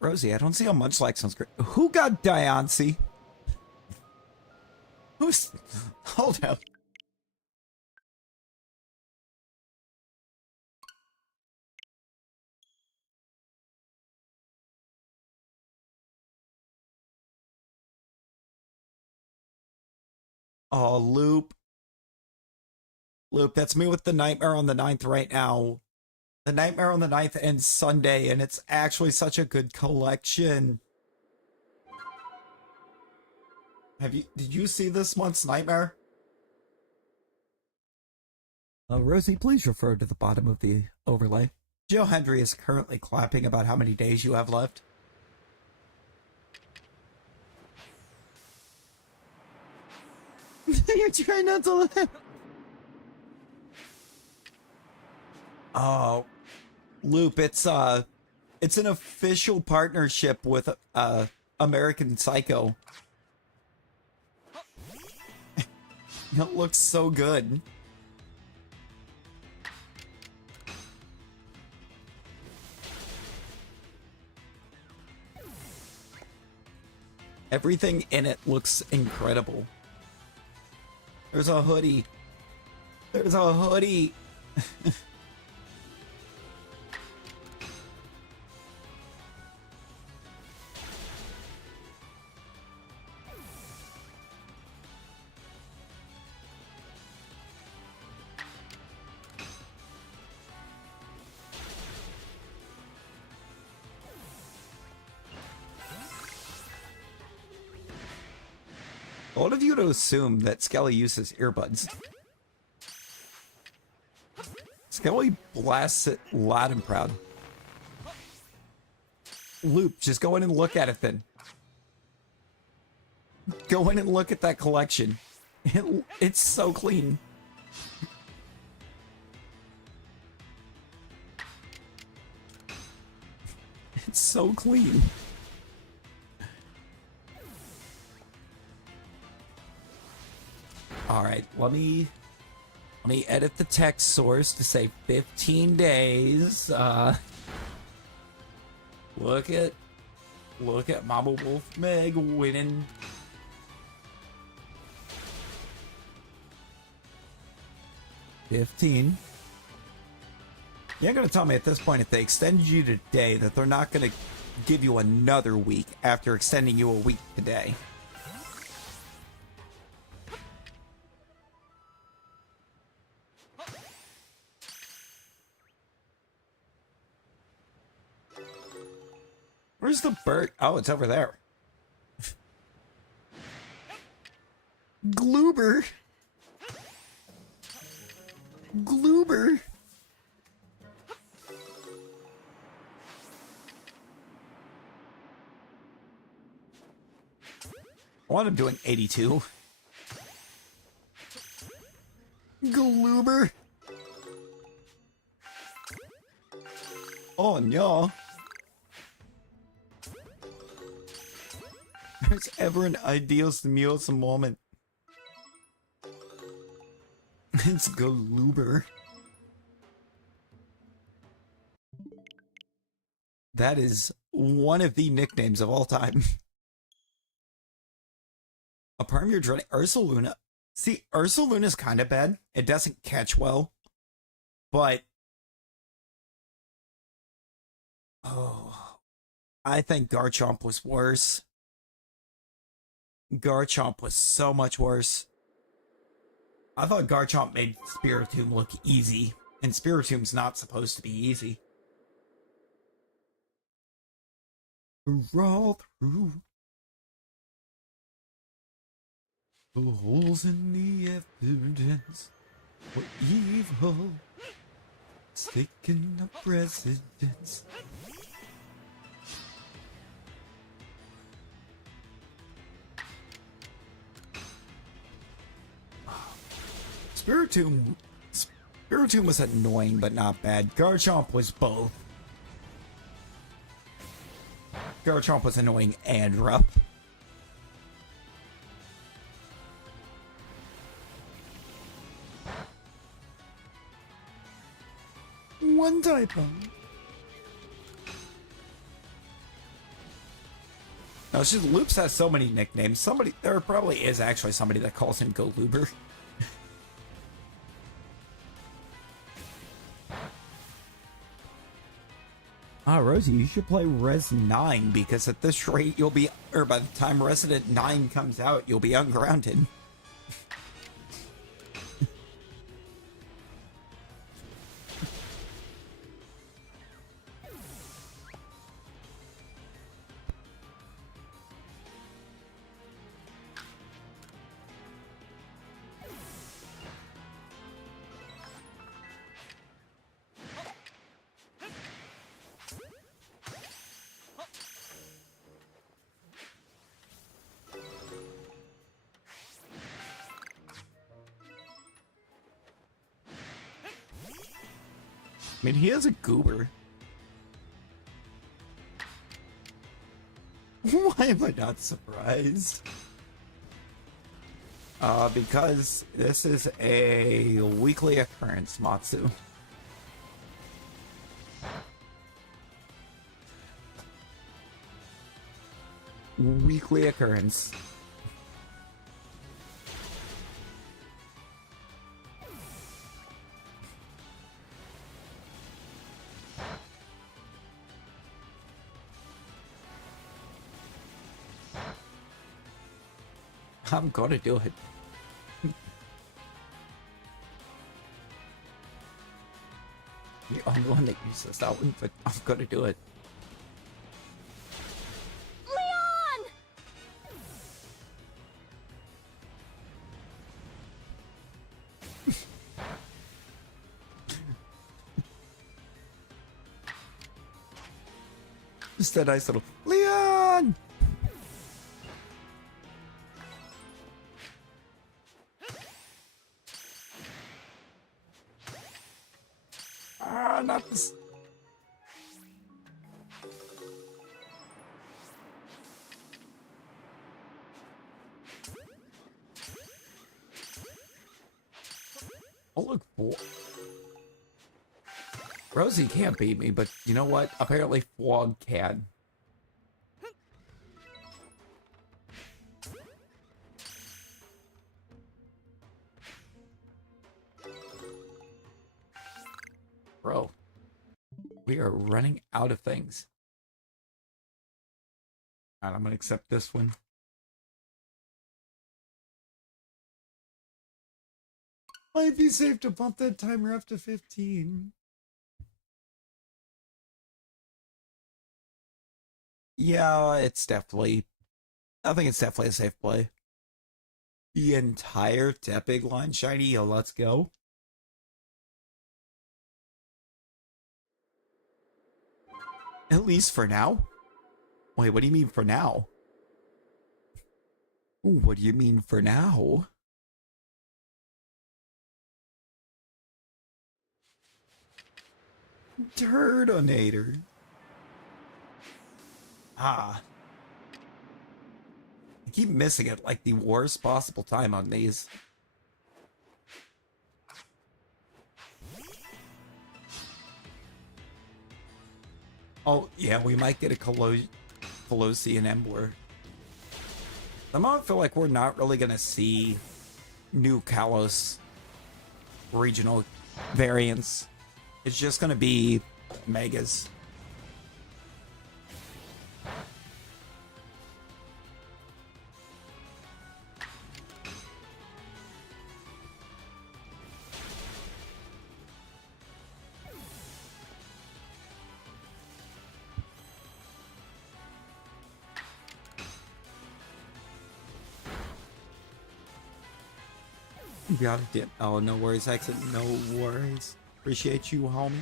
Rosie, I don't see how much like sounds great. Who got Diancie? Who's... Hold up. Oh, Loop. Loop, that's me with the Nightmare on the 9th right now. The Nightmare on the 9th ends Sunday, and it's actually such a good collection. Did you see this month's Nightmare? Rosie, please refer to the bottom of the overlay. Joe Hendry is currently clapping about how many days you have left. You're trying not to laugh. Oh, Loop, it's an official partnership with American Psycho. It looks so good. Everything in it looks incredible. There's a hoodie. There's a hoodie. What of you to assume that Skelly uses earbuds? Skelly blasts it loud and proud. Loop, just go in and look at it then. Go in and look at that collection. It's so clean. It's so clean. All right, let me edit the text source to say 15 days. Look at Mama Wolf Meg winning. $15. You're gonna tell me at this point, if they extended you today, that they're not gonna give you another week after extending you a week today. Where's the bird? Oh, it's over there. Gloober. Gloober. I want him doing 82. Gloober. Oh no. There's ever an ideal Simulsa moment. It's Gloober. That is one of the nicknames of all time. A perm you're dreading. Ursaluna. See, Ursaluna's kind of bad. It doesn't catch well. But... oh... I think Garchomp was worse. Garchomp was so much worse. I thought Garchomp made Spiritomb look easy, and Spiritomb's not supposed to be easy. Crawl through the holes in the evidence for evil, it's taking up residence. Spiritomb was annoying, but not bad. Garchomp was both. Garchomp was annoying and rough. One typo. No, it's just Loops has so many nicknames. There probably is actually somebody that calls him Goloober. Ah, Rosie, you should play Res 9, because at this rate you'll be, or by the time Resident 9 comes out, you'll be ungrounded. I mean, he is a goober. Why am I not surprised? Because this is a weekly occurrence, Matsu. Weekly occurrence. I'm gonna do it. The only one that uses that one, but I'm gonna do it. Leon! Just that nice little Leon! Ah, not this. Oh, look, Rosie can't beat me, but you know what? Apparently Flog can. Bro, we are running out of things. Alright, I'm gonna accept this one. Might be safe to bump that timer up to 15. Yeah, it's definitely... I think it's definitely a safe play. The entire Tepig line shiny, yo, let's go. At least for now? Wait, what do you mean for now? Ooh, what do you mean for now? Turtonator. Ah. I keep missing it like the worst possible time on these. Oh, yeah, we might get a Colossi and Embler. Somehow I feel like we're not really going to see new Kalos regional variants. It's just going to be Megas. You got it. Oh, no worries, exit. No worries. Appreciate you, homie.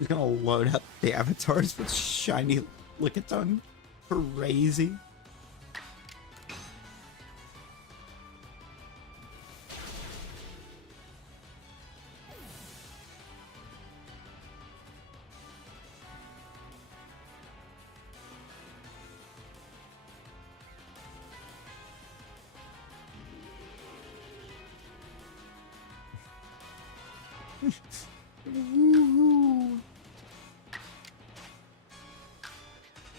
He's gonna load up the avatars with shiny Lickitung. Crazy. Woohoo.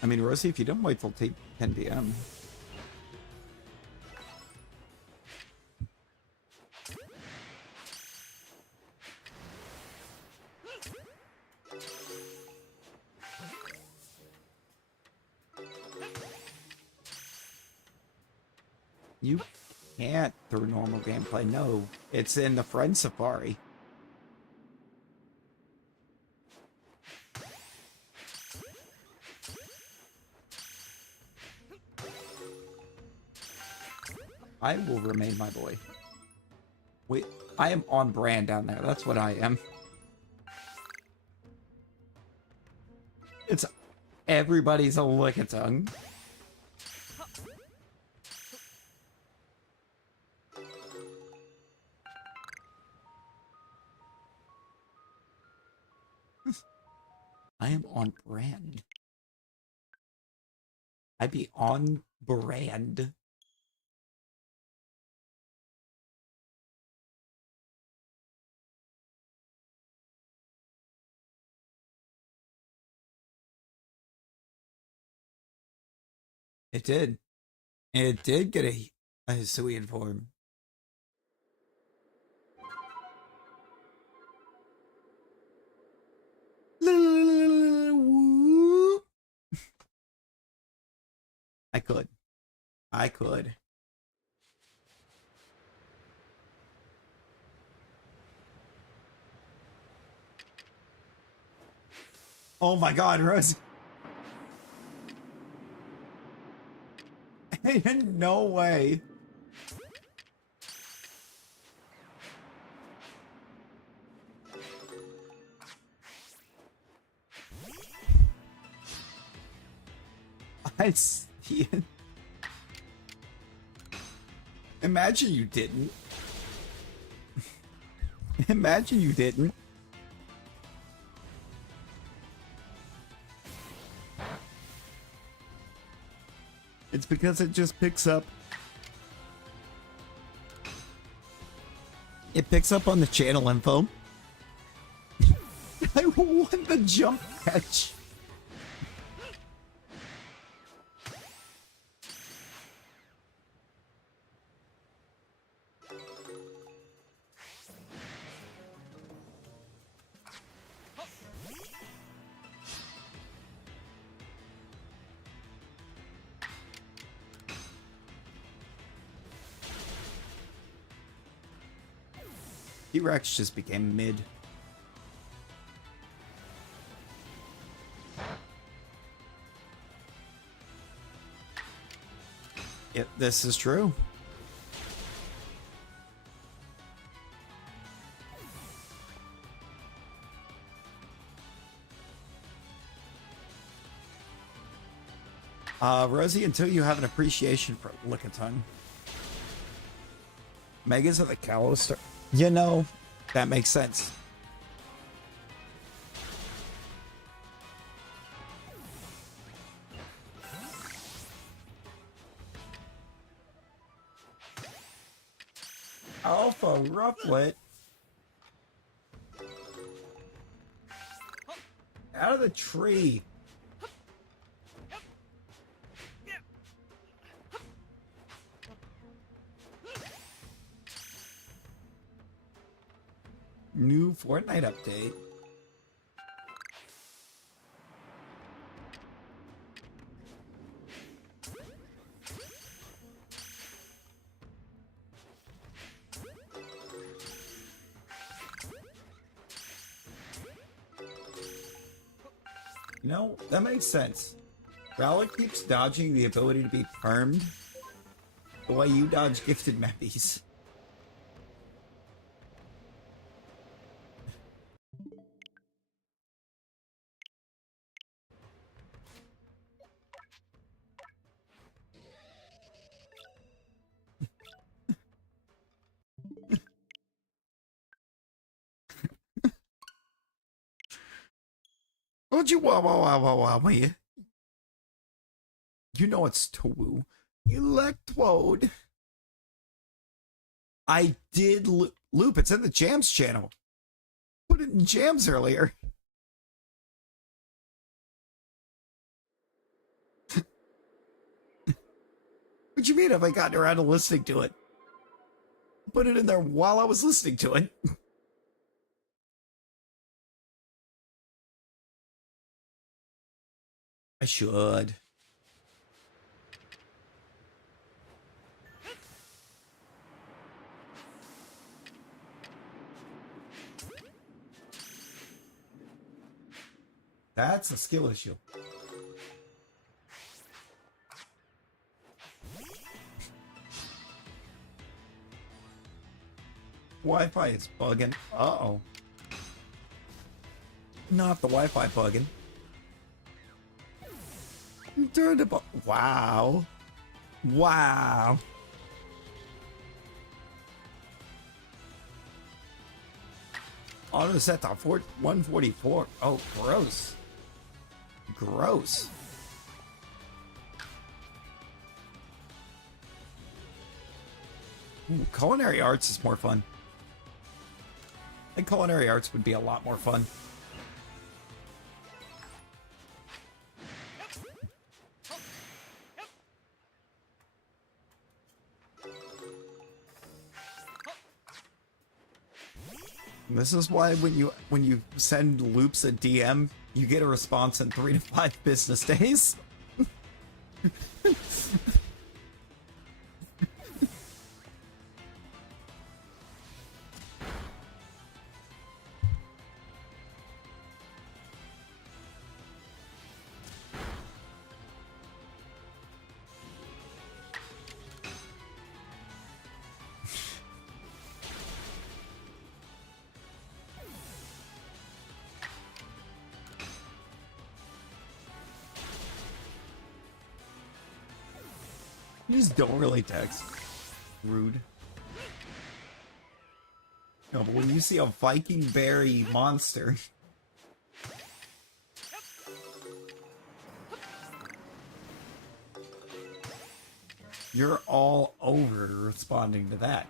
I mean, Rosie, if you don't wait till 10 p.m. You can't through normal gameplay. No, it's in the friend safari. I will remain my boy. Wait, I am on brand down there. That's what I am. It's everybody's a Lickitung. I am on brand. I be on brand. It did. It did get a Hisuian form. I could. I could. Oh my god, Rose. No way. I see it. Imagine you didn't. Imagine you didn't. It's because it just picks up. It picks up on the channel info. I won the jump catch. T-Rex just became mid. Yep, this is true. Rosie, until you have an appreciation for Lickitung. Megas of the Callister. You know, that makes sense. Alpha Rufflet. Out of the tree. New Fortnite update. No, that makes sense. Rowlet keeps dodging the ability to be permed the way you dodge gifted mappies. Don't you wow me? You know it's Towu. Electrode. I did loop. It's in the Jams channel. Put it in Jams earlier. What you mean have I gotten around to listening to it? Put it in there while I was listening to it. I should. That's a skill issue. Wi-Fi is bugging. Uh-oh. Not the Wi-Fi bugging. Turn the wow. Wow. Auto set to 144. Oh, gross. Gross. Ooh, culinary arts is more fun. I think culinary arts would be a lot more fun. This is why when you send loops a DM, you get a response in 3 to 5 business days. You just don't really text. Rude. No, but when you see a Viking berry monster, you're all over responding to that.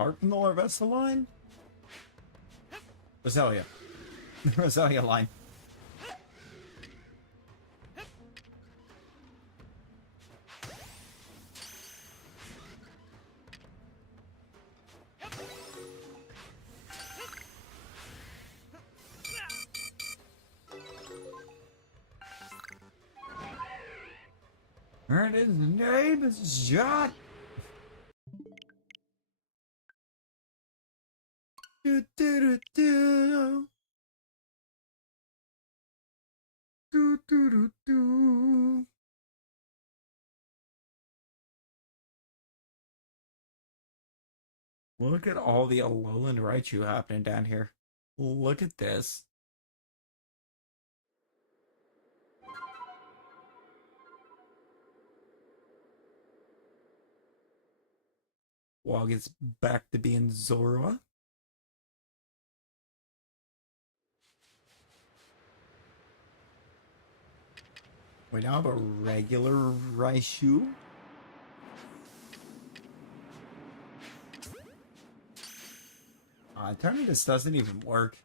Apart from the Larvesta line? Roselia. Roselia line. There it is, the name is Jot. Do do do do. Do do do do. Look at all the Alolan Raichu happening down here. Look at this. Wog is back to being Zorua. We now have a regular Raichu. Turning this doesn't even work.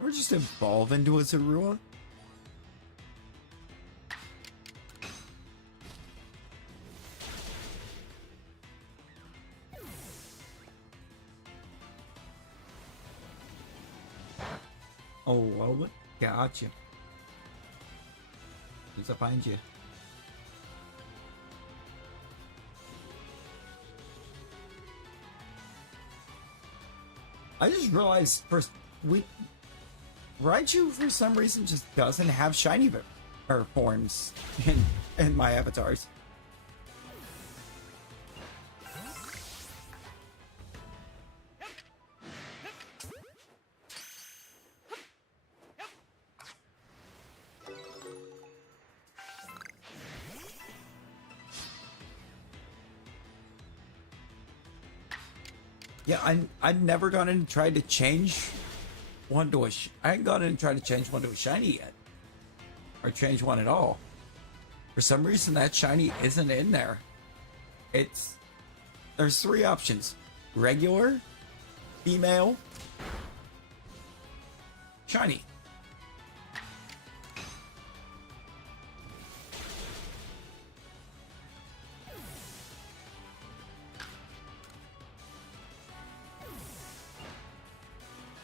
Or just evolve into a Zorua. Oh, well, gotcha. Just find you. I just realized first Raichu for some reason just doesn't have shiny forms in my avatars. Yeah, I've never gone in and tried to change one to I haven't gone in and tried to change one to a shiny yet. Or change one at all. For some reason that shiny isn't in there. There's 3 options. Regular, female, shiny.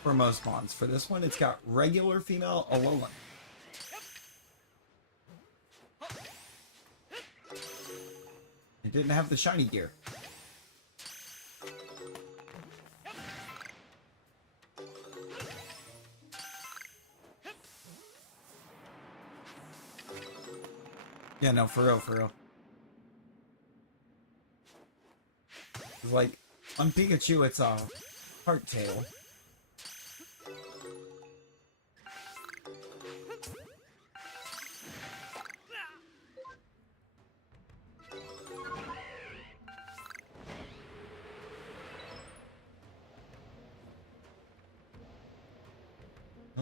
For most mons. For this one, it's got regular female Alolan. It didn't have the shiny gear. Yeah, no, for real, for real. Like, on Pikachu, it's a hardtail.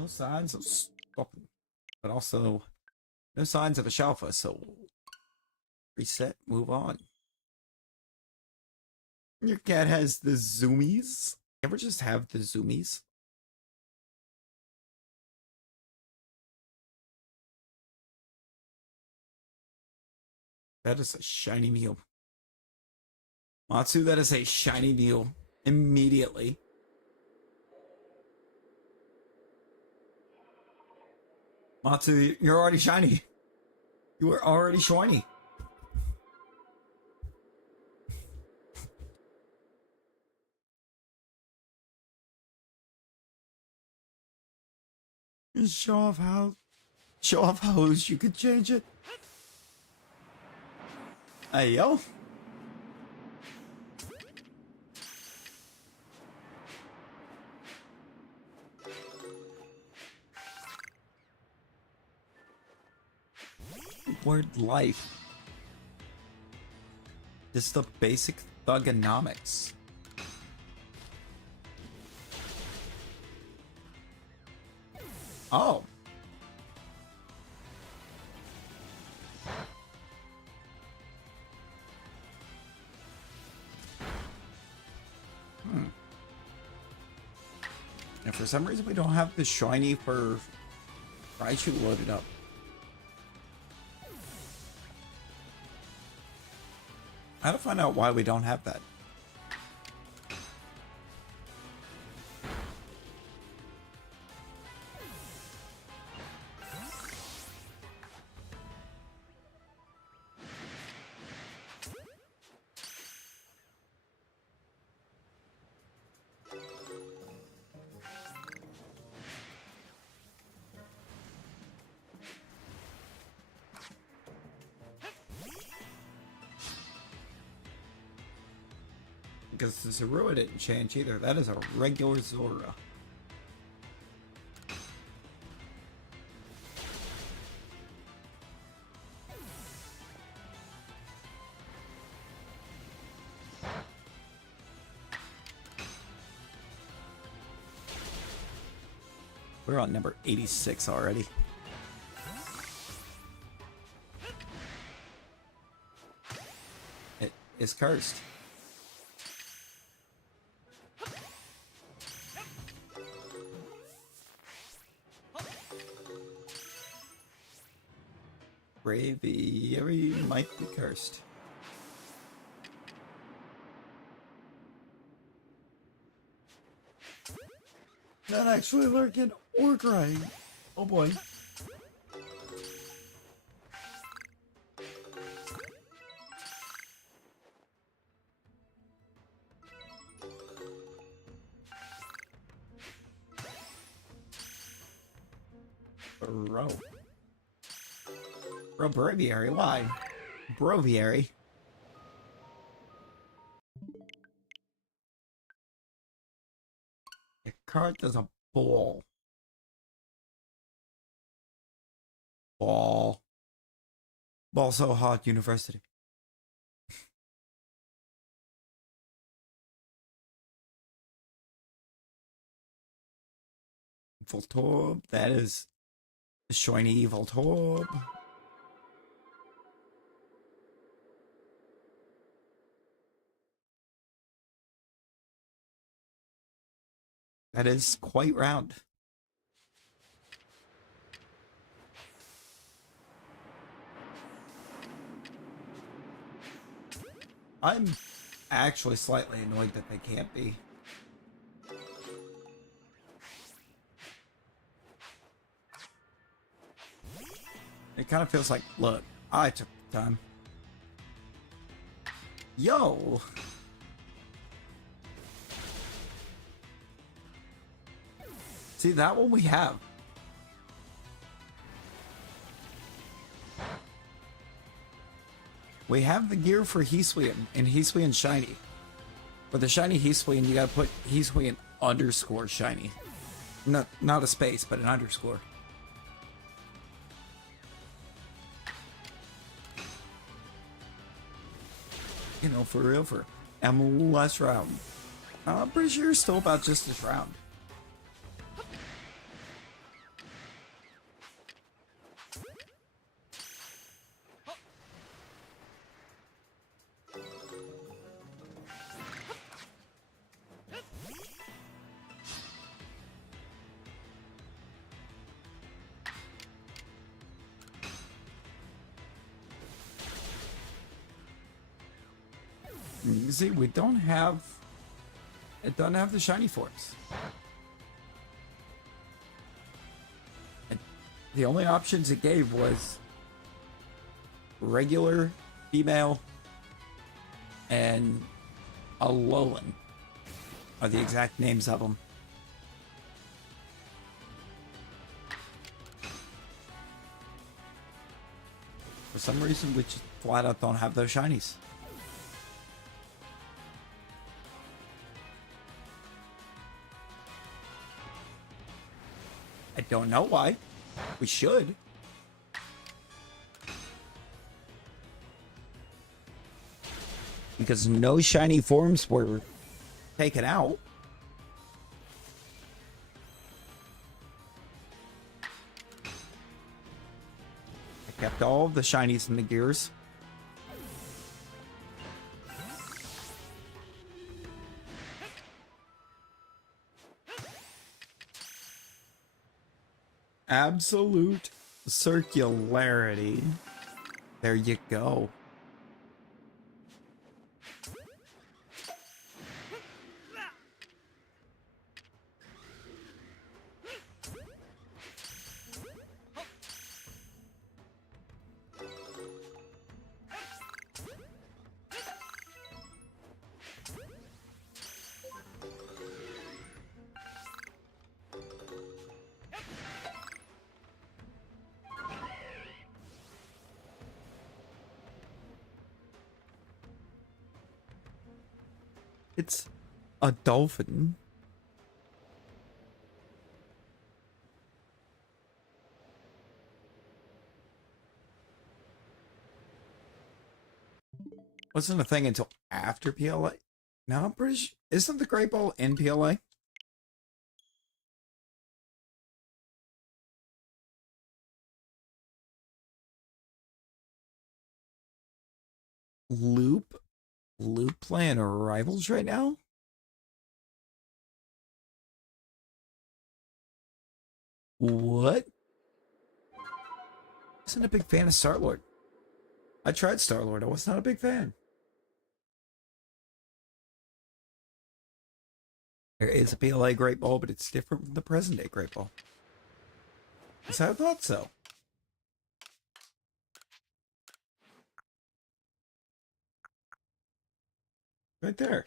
No signs of stopping, but also no signs of a Shalpha, so reset, move on. Your cat has the zoomies. Ever just have the zoomies? That is a shiny meal. Matsu, that is a shiny meal. Immediately. Matsu, you're already shiny. You are already shiny. Show off how you could change it. Hey yo. Word life. Just the basic thugonomics. Oh. And for some reason we don't have the shiny for Raichu loaded up. I gotta find out why we don't have that. Because the Zorua didn't change either. That is a regular Zora. We're on number 86 already. It is cursed. Braviary might be cursed. Not actually lurking or crying. Oh boy. Bro, Braviary, why? Braviary. The card does a ball. Ball. Ball so hot, university. Voltorb, that is a shiny Voltorb. That is quite round. I'm actually slightly annoyed that they can't be. It kind of feels like, look, I took the time. Yo! See, that one we have. We have the gear for Heatsuyan and Heatsuyan Shiny. For the shiny Heatsuyan, you gotta put Heatsuyan underscore shiny. Not a space, but an underscore. You know, for real, for less round. I'm pretty sure you're still about just this round. See, we don't have... It doesn't have the shiny forms. The only options it gave was regular, female, and Alolan are the exact names of them. For some reason, we just flat out don't have those shinies. I don't know why. We should. Because no shiny forms were taken out. I kept all of the shinies in the gears. Absolute circularity. There you go. It's a dolphin. Wasn't a thing until after PLA. No, I'm pretty sure. Isn't the Great Ball in PLA? Loop playing Rivals right now? What? Isn't a big fan of Star-Lord. I tried Star-Lord. I was not a big fan. There is a PLA Great Ball, but it's different from the present day Great Ball. Yes, I thought so. Right there.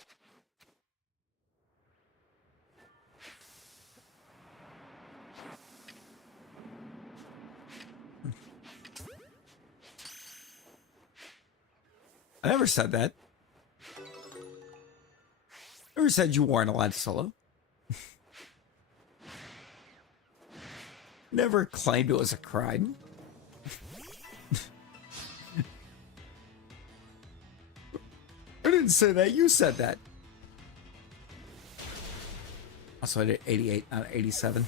I never said that. Never said you weren't allowed to solo. Never claimed it was a crime. I didn't say that. You said that. Also, I did 88, not 87.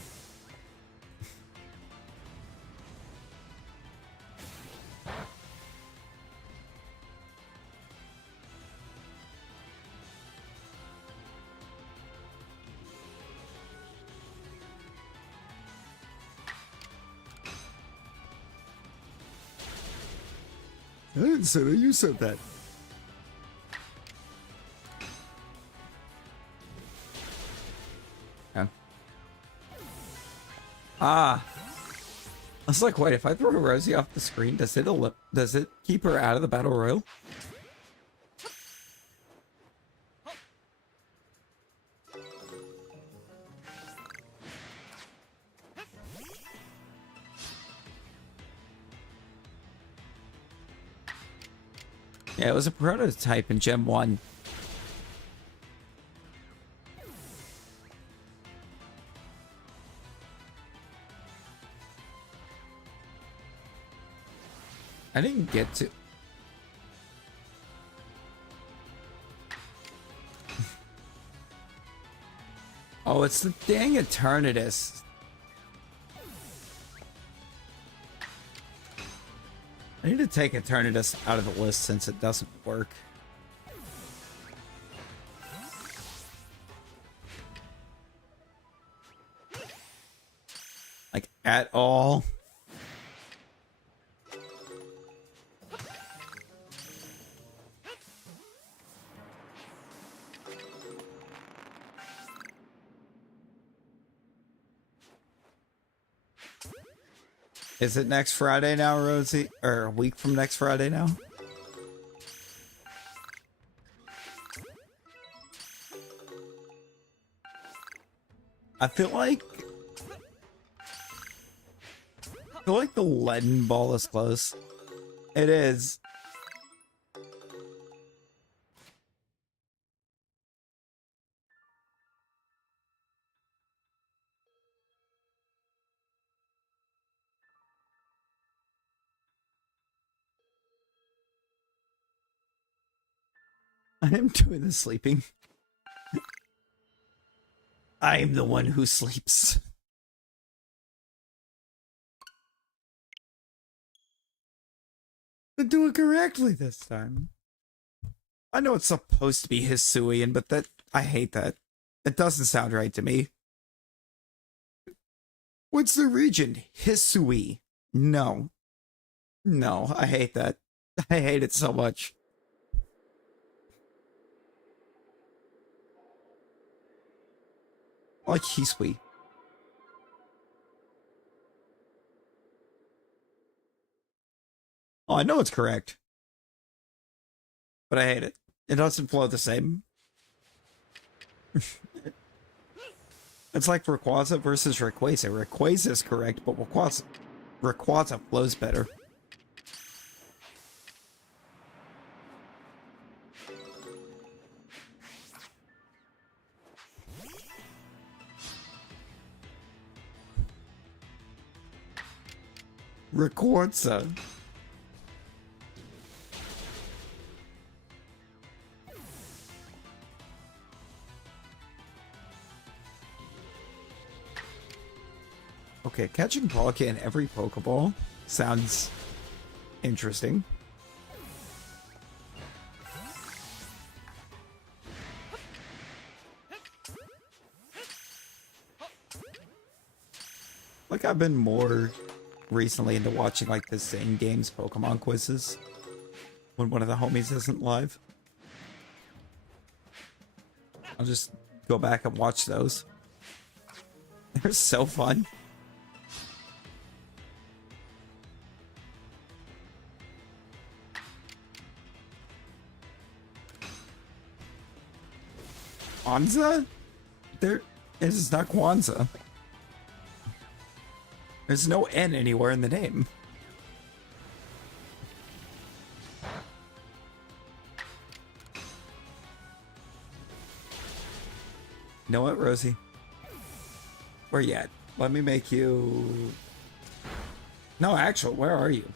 I didn't say that. You said that. Okay. Ah. I was like, wait, if I throw Rosie off the screen, does it keep her out of the battle royal? Yeah, it was a prototype in Gen 1. I didn't get to... Oh, it's the dang Eternatus. I need to take Eternatus out of the list since it doesn't work. Like, at all. Is it next Friday now, Rosie? Or a week from next Friday now? I feel like the leaden ball is close. It is. I am doing the sleeping. I am the one who sleeps. But do it correctly this time. I know it's supposed to be Hisuian, but I hate that. It doesn't sound right to me. What's the region? Hisui. No. No, I hate that. I hate it so much. I like Hisui. Oh, I know it's correct. But I hate it. It doesn't flow the same. It's like Rayquaza versus Rayquaza. Rayquaza is correct, but Rayquaza flows better. Rayquaza. Okay, catching Palkia in every Pokeball sounds interesting. Like, I've been more recently into watching like the same games Pokemon quizzes when one of the homies isn't live. I'll just go back and watch those. They're so fun. Kwanzaa? It is not Kwanzaa. There's no N anywhere in the name. You know what, Rosie? Where you at? Let me make you... No, actually, where are you?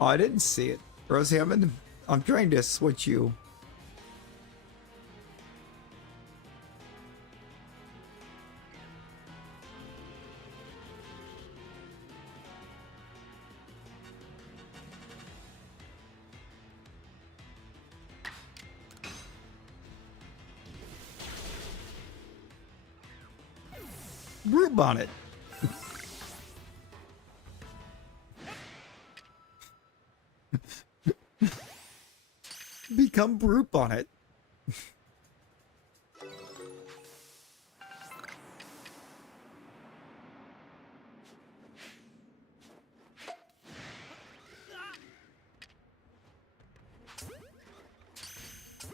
Oh, I didn't see it. Rosie, I'm trying to switch you. Brute Bonnet. Become Brute Bonnet.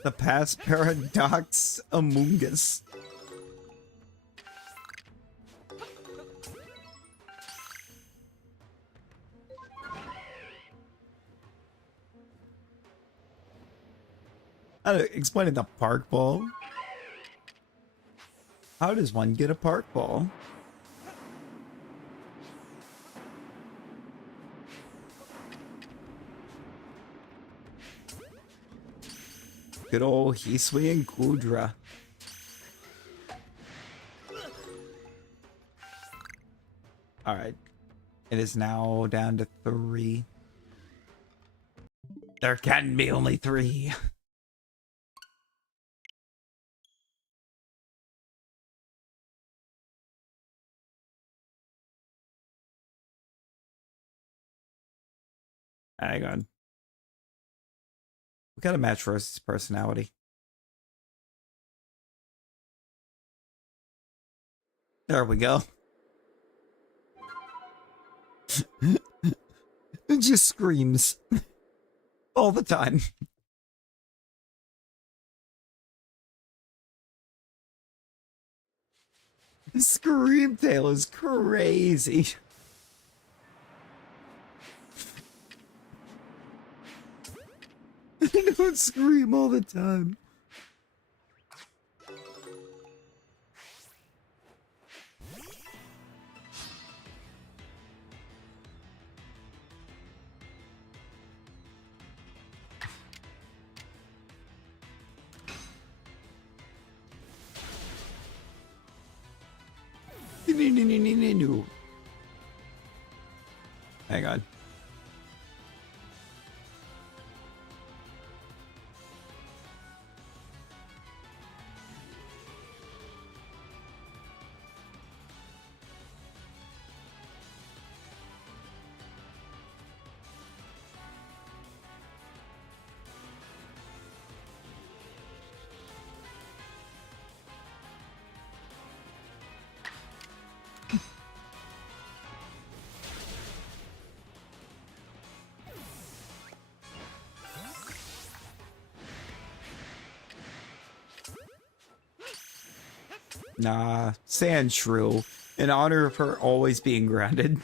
The past paradox among us. Explaining the park ball. How does one get a park ball? Good old Hisui and Gudra. Alright. It is now down to 3. There can be only 3. Hang on. We got a match versus personality. There we go. It just screams all the time. Scream tail is crazy. They don't scream all the time. Hang on. Nah, Sand Shrew, in honor of her always being grounded.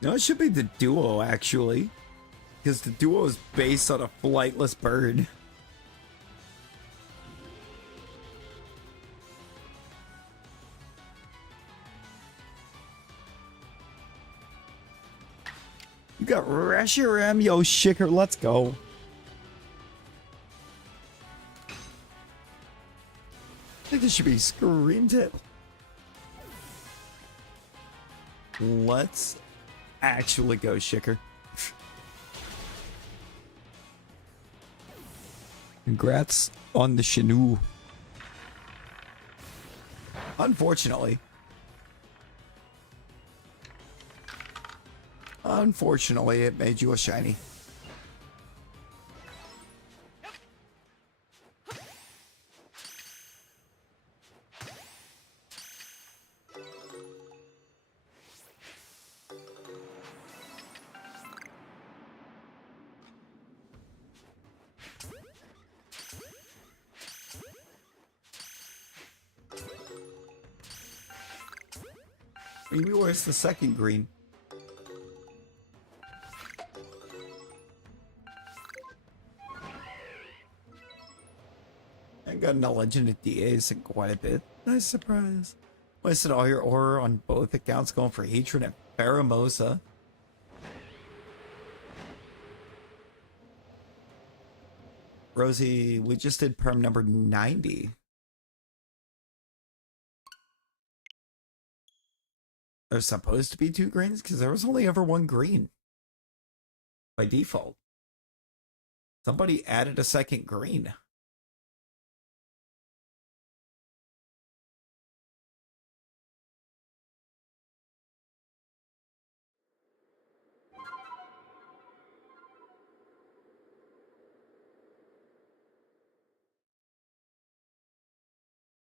No, it should be the duo, actually. Because the duo is based on a flightless bird. You got Reshiram, yo, Shicker, let's go. I think this should be Scream Tip. Let's actually go, Shicker. Congrats on the Shinu. Unfortunately. Unfortunately, it made you a shiny. Maybe where's the second green? I got no legend at DAs in quite a bit. Nice surprise. Wasted all your aura on both accounts going for Hatred and Pheromosa. Rosie, we just did perm number 90. There's supposed to be 2 greens because there was only ever 1 green by default. Somebody added a second green.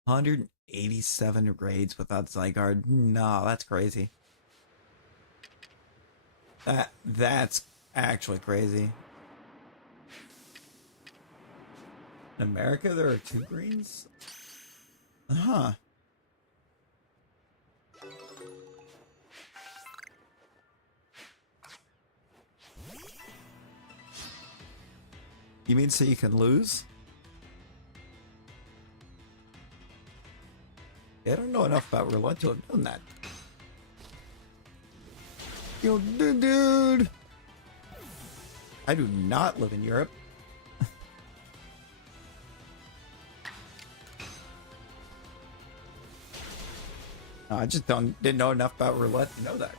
$187 raids without Zygarde. No, that's crazy. That's actually crazy. In America, there are 2 greens? Huh. You mean so you can lose? Yeah, I don't know enough about roulette to have done that. Yo, dude. I do not live in Europe. No, I just didn't know enough about roulette to know that.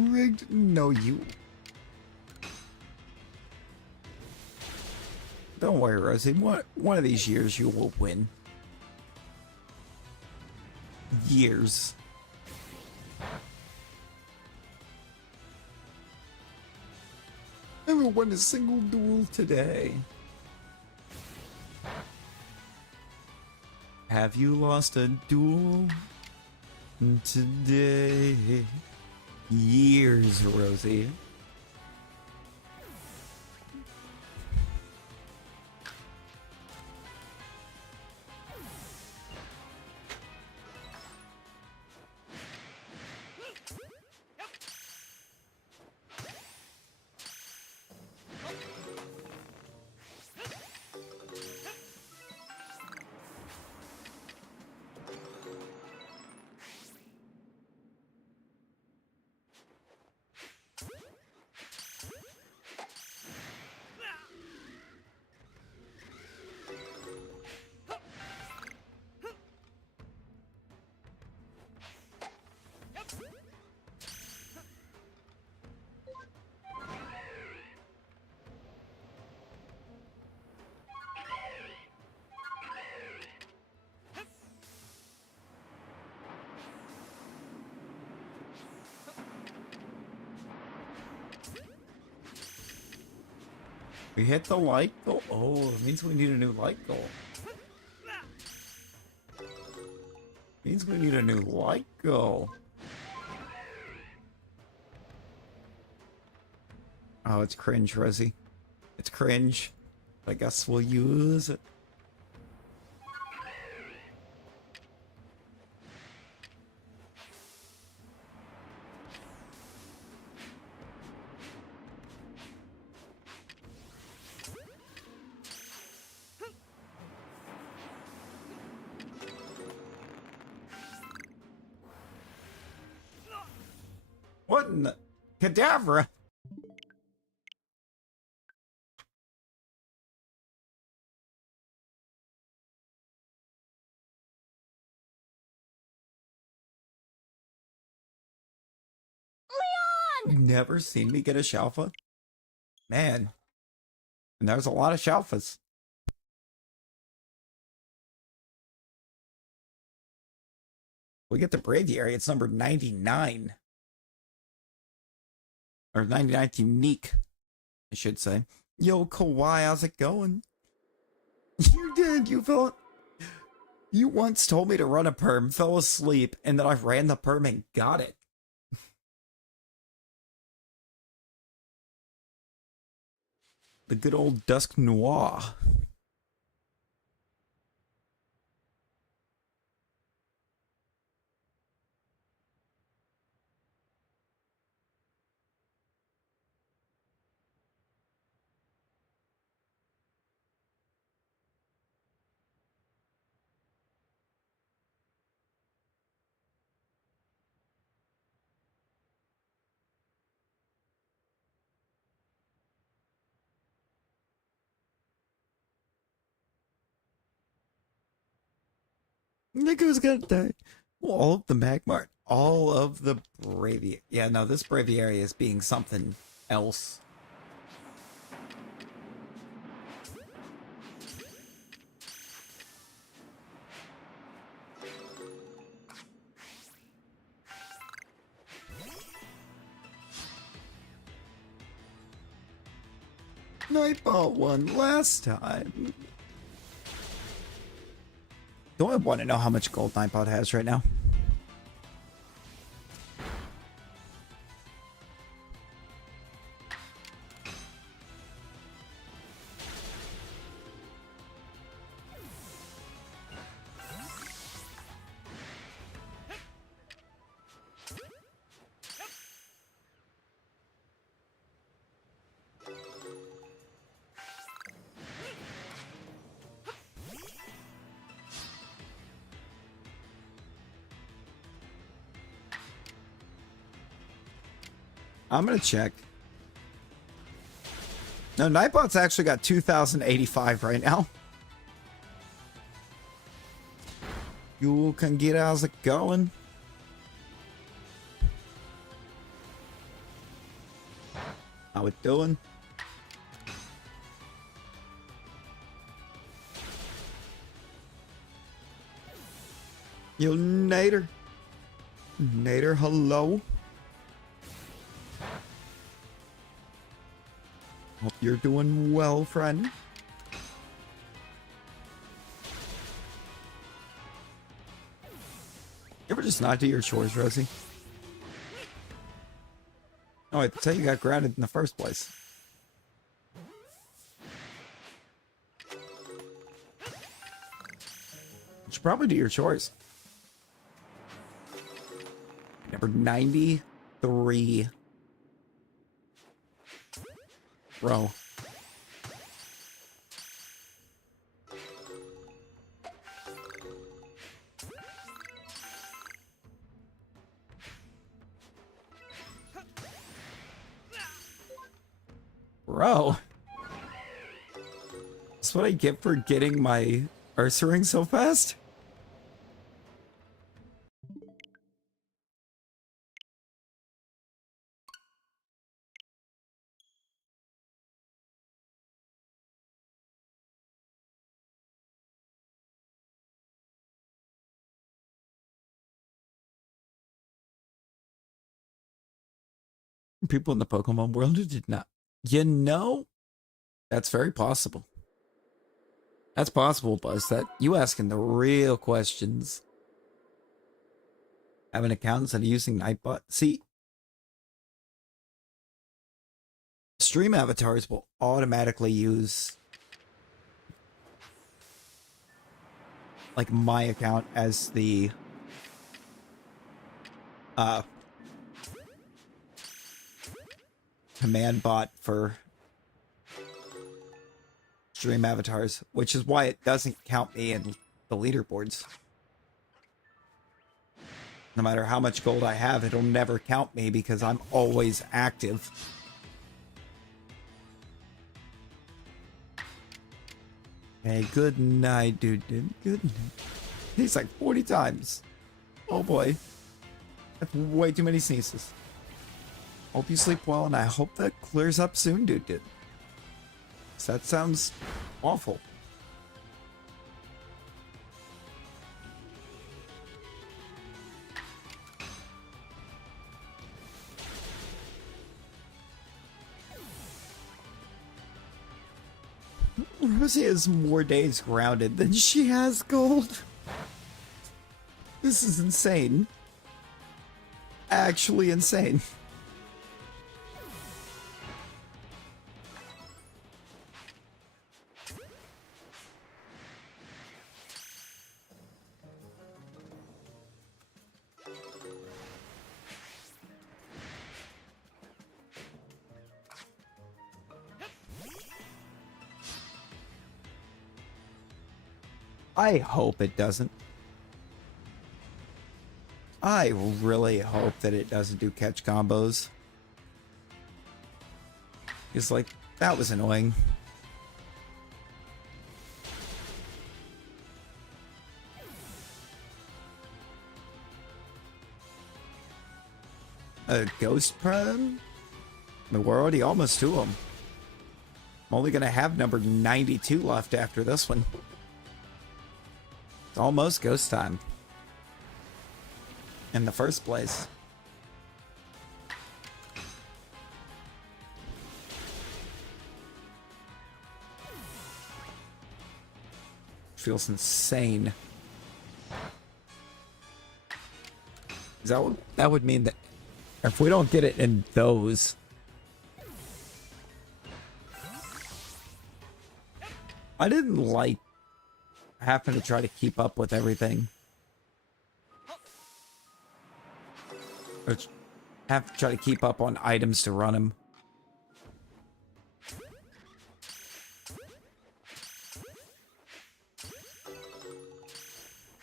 Rigged? No, you. Don't worry, Rosie. One of these years you will win. Years. I haven't won a single duel today. Have you lost a duel today? Years, Rosie. We hit the light goal. Oh, it means we need a new light goal. Means we need a new light goal. Oh, it's cringe, Rosie. It's cringe. I guess we'll use it. What in the cadavra? Leon! Never seen me get a Shalpha? Man. And there's a lot of Shalphas. We get the Braviary, it's number 99. Or 99th unique, I should say. Yo, Kawhi, how's it going? You did, you fell. You once told me to run a perm, fell asleep, and then I ran the perm and got it. The good old Dusk Noir. Nigga's gonna die. All of the Magmar, all of the Braviary. Yeah, no, this Braviary is being something else. Nightbot won last time. Don't I want to know how much gold Nightbot has right now? I'm gonna check. No, Nightbot's actually got 2,085 right now. You can get how's it going? How it doing? Yo, Nader. Nader, hello. Hope you're doing well, friend. You ever just not do your chores, Rosie? Oh, that's how you got grounded in the first place. You should probably do your chores. Number 93. Bro. Bro. That's what I get for getting my Ursa ring so fast? People in the Pokemon world who did not. You know, that's very possible. That's possible, Buzz. That you asking the real questions. Have an account instead of using Nightbot. See, stream avatars will automatically use like my account as the command bot for stream avatars, which is why it doesn't count me in the leaderboards. No matter how much gold I have, it'll never count me because I'm always active. Hey, good night, dude. Good night. He's like 40 times. Oh boy. That's way too many sneezes. Hope you sleep well, and I hope that clears up soon, dude. That sounds awful. Rosie has more days grounded than she has gold. This is insane. Actually insane. I hope it doesn't. I really hope that it doesn't do catch combos. It's like, that was annoying. A Ghost Prime? I mean, we're already almost to them. I'm only going to have number 92 left after this one. It's almost ghost time. In the first place. Feels insane. Is that would mean that if we don't get it in those, I didn't like having to try to keep up with everything. Or have to try to keep up on items to run him.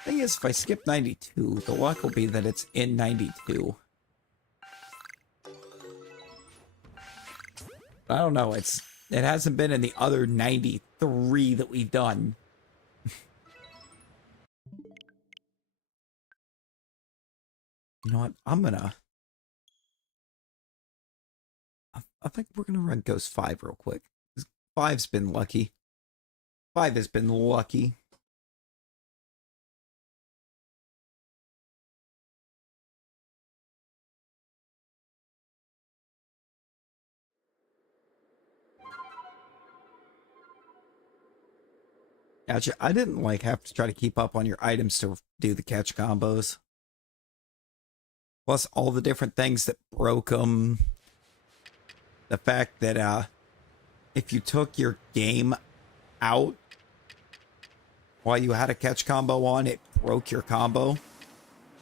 Thing is, if I skip 92, the luck will be that it's in 92. I don't know. It hasn't been in the other 93 that we've done. You know what? I think we're gonna run Ghost 5 real quick. 5's been lucky. 5 has been lucky. Gotcha. I didn't like have to try to keep up on your items to do the catch combos. Plus all the different things that broke them. The fact that if you took your game out while you had a catch combo on, it broke your combo.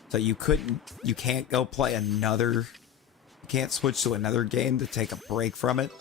So you can't go play another, you can't switch to another game to take a break from it.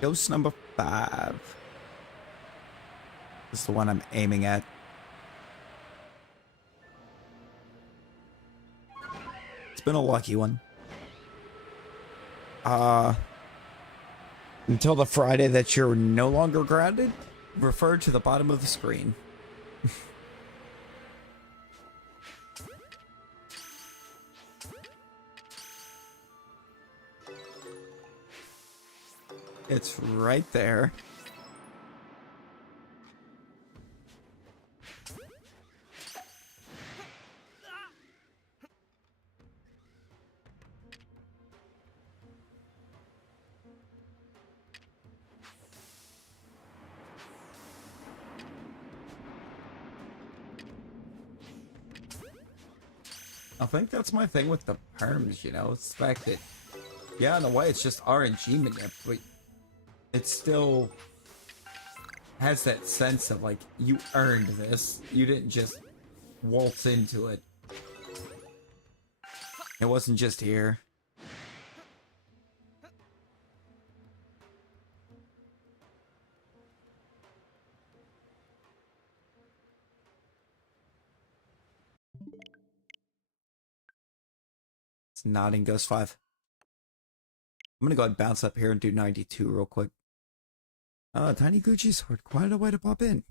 Ghost number 5. This is the one I'm aiming at. It's been a lucky one. Until the Friday that you're no longer grounded, refer to the bottom of the screen. It's right there. I think that's my thing with the perms, you know? It's the fact that, yeah, in a way, it's just RNG manip, but it still has that sense of, like, you earned this. You didn't just waltz into it. It wasn't just here. It's not in Ghost 5. I'm gonna go ahead and bounce up here and do 92 real quick. Tiny Gucci's hard. Quite a way to pop in.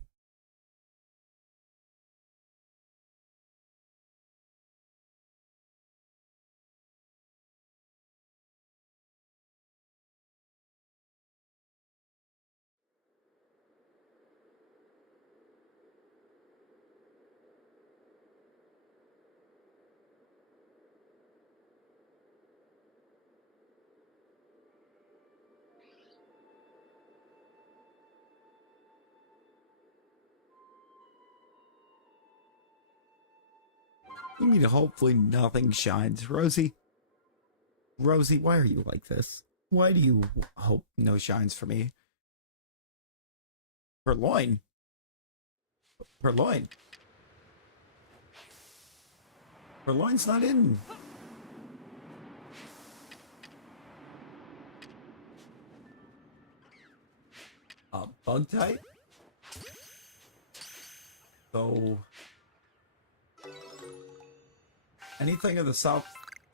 You mean hopefully nothing shines. Rosie, why are you like this? Why do you hope no shines for me? Purloin. Purloin's not in. Bug type? So anything in the south,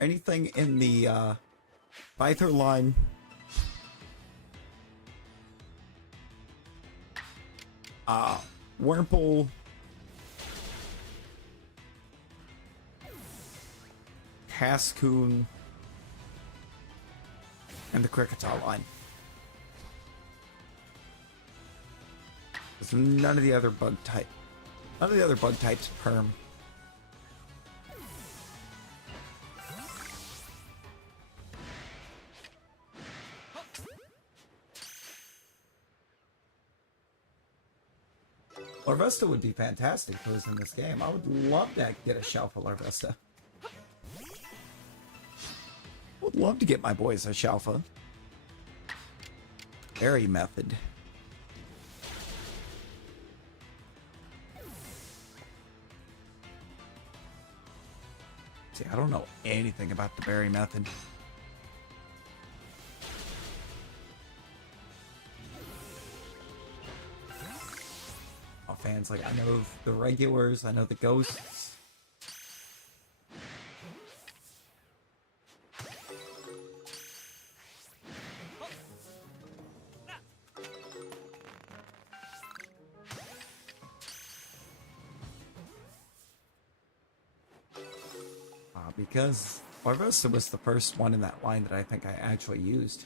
anything in the Pyther line, Wurmple, Cascoon, and the Cricketal line. There's none of the other bug types perm. Larvesta would be fantastic if it was in this game. I would love to get a Shalpha Larvesta. Would love to get my boys a Shalpha. Berry method. See, I don't know anything about the berry method. Fans, like, I know the regulars, I know the ghosts. Because Barbosa was the first one in that line that I think I actually used.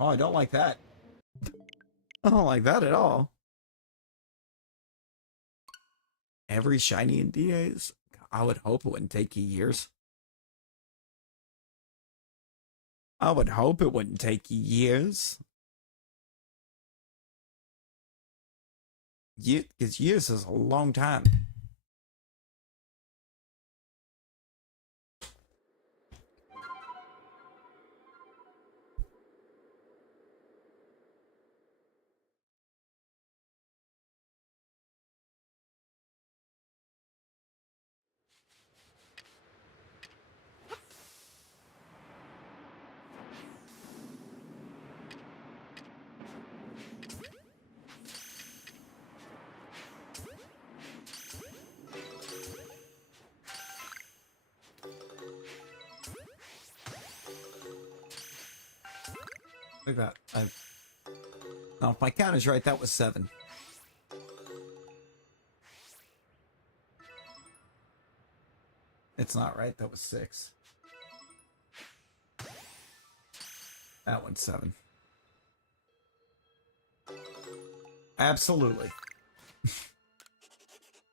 Oh, I don't like that. I don't like that at all. Every shiny in DAs? I would hope it wouldn't take you years. I would hope it wouldn't take you years. Because years is a long time. Look at that. Now, if my count is right, that was 7. It's not right. That was 6. That one's 7. Absolutely.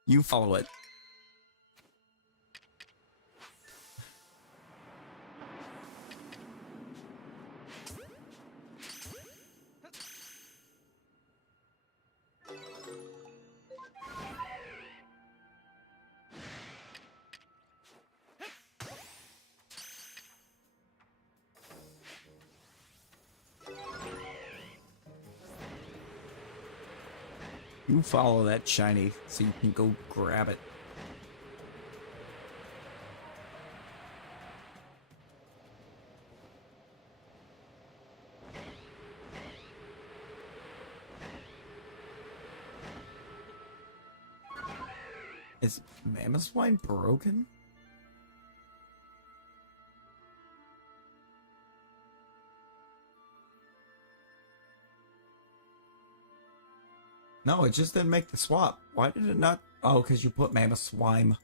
You follow it. You follow that shiny so you can go grab it. Is Mammothswine broken? No, it just didn't make the swap. Why did it not? Oh, because you put Mammothswine.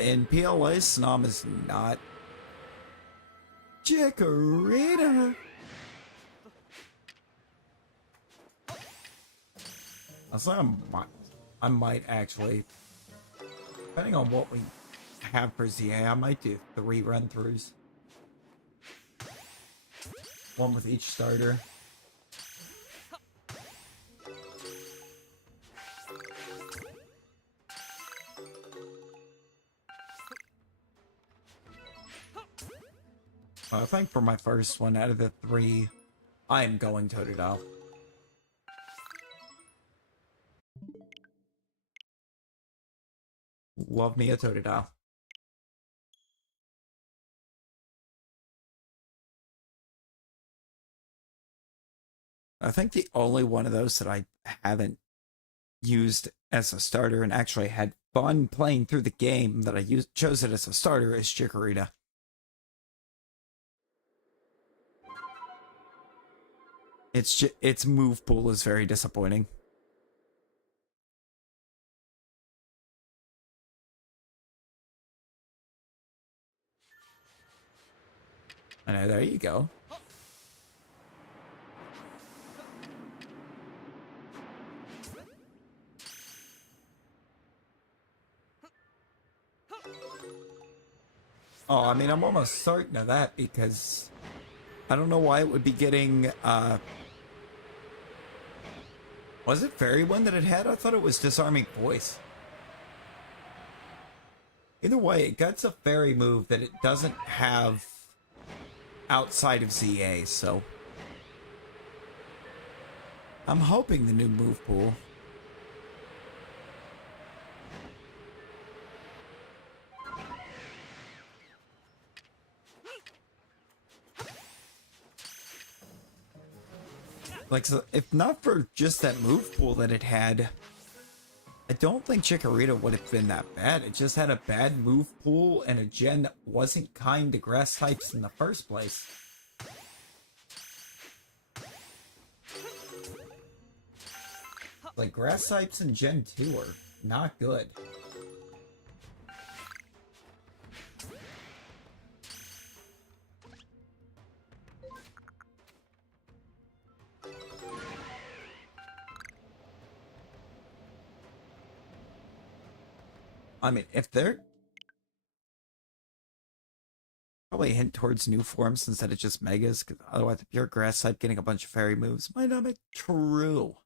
In PLA, Snom is not. Chikorita! I might actually, depending on what we have for ZA, I might do 3 run-throughs. 1 with each starter. I think for my first one, out of the 3, I am going Totodile. Love me a Totodile. I think the only one of those that I haven't used as a starter and actually had fun playing through the game that I chose it as a starter is Chikorita. Its move pool is very disappointing. I know, there you go. Oh, I mean, I'm almost certain of that because I don't know why it would be getting, was it Fairy Wind that it had? I thought it was Disarming Voice. Either way, it gets a fairy move that it doesn't have outside of ZA, so I'm hoping the new move pool. Like, so if not for just that move pool that it had, I don't think Chikorita would have been that bad. It just had a bad move pool and a gen that wasn't kind to grass types in the first place. Like, grass types in Gen 2 are not good. I mean, if they're probably a hint towards new forms instead of just megas, because otherwise the pure grass type getting a bunch of fairy moves might not be true.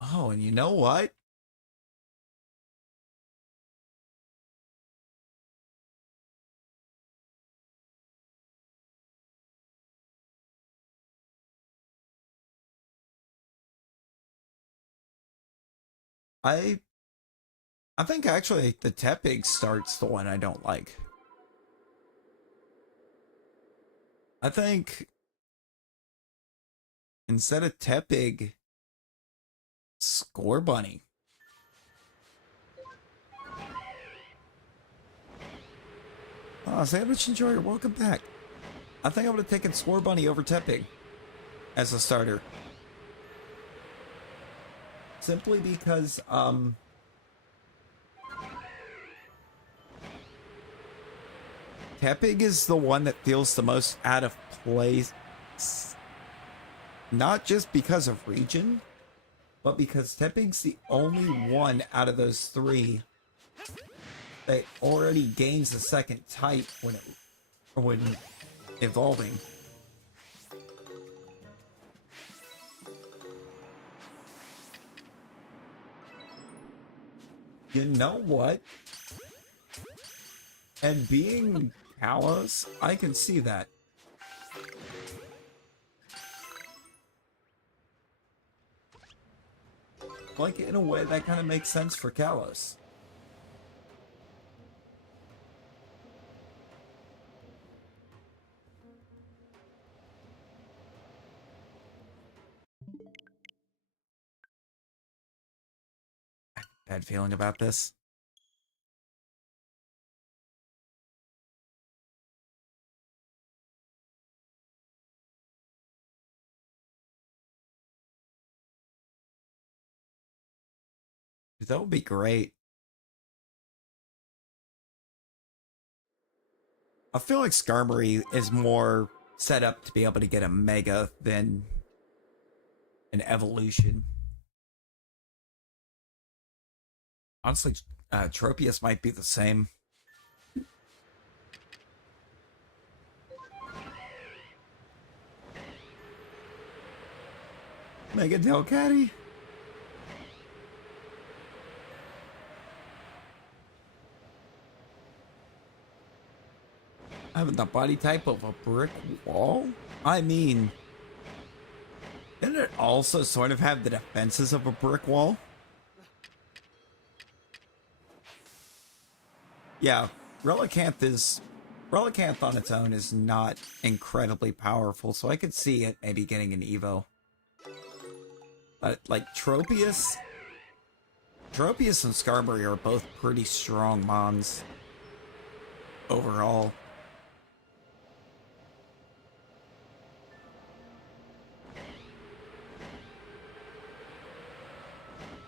Oh, and you know what? I I think actually the Tepig starts the one I don't like. I think instead of Tepig, Score Bunny. Sandwich Enjoyer, welcome back. I think I would have taken Score Bunny over Tepig as a starter. Simply because, Tepig is the one that feels the most out of place. Not just because of region, but because Tepig's the only one out of those three that already gains a second type when evolving. You know what? And being Kalos, I can see that. Like, in a way, that kind of makes sense for Kalos. I have a bad feeling about this. That would be great. I feel like Skarmory is more set up to be able to get a Mega than an Evolution. Honestly, Tropius might be the same. Mega Delcatty? Having the body type of a brick wall? I mean, didn't it also sort of have the defenses of a brick wall? Yeah, Relicanth on its own is not incredibly powerful, so I could see it maybe getting an Evo. But like Tropius and Skarmory are both pretty strong mons overall.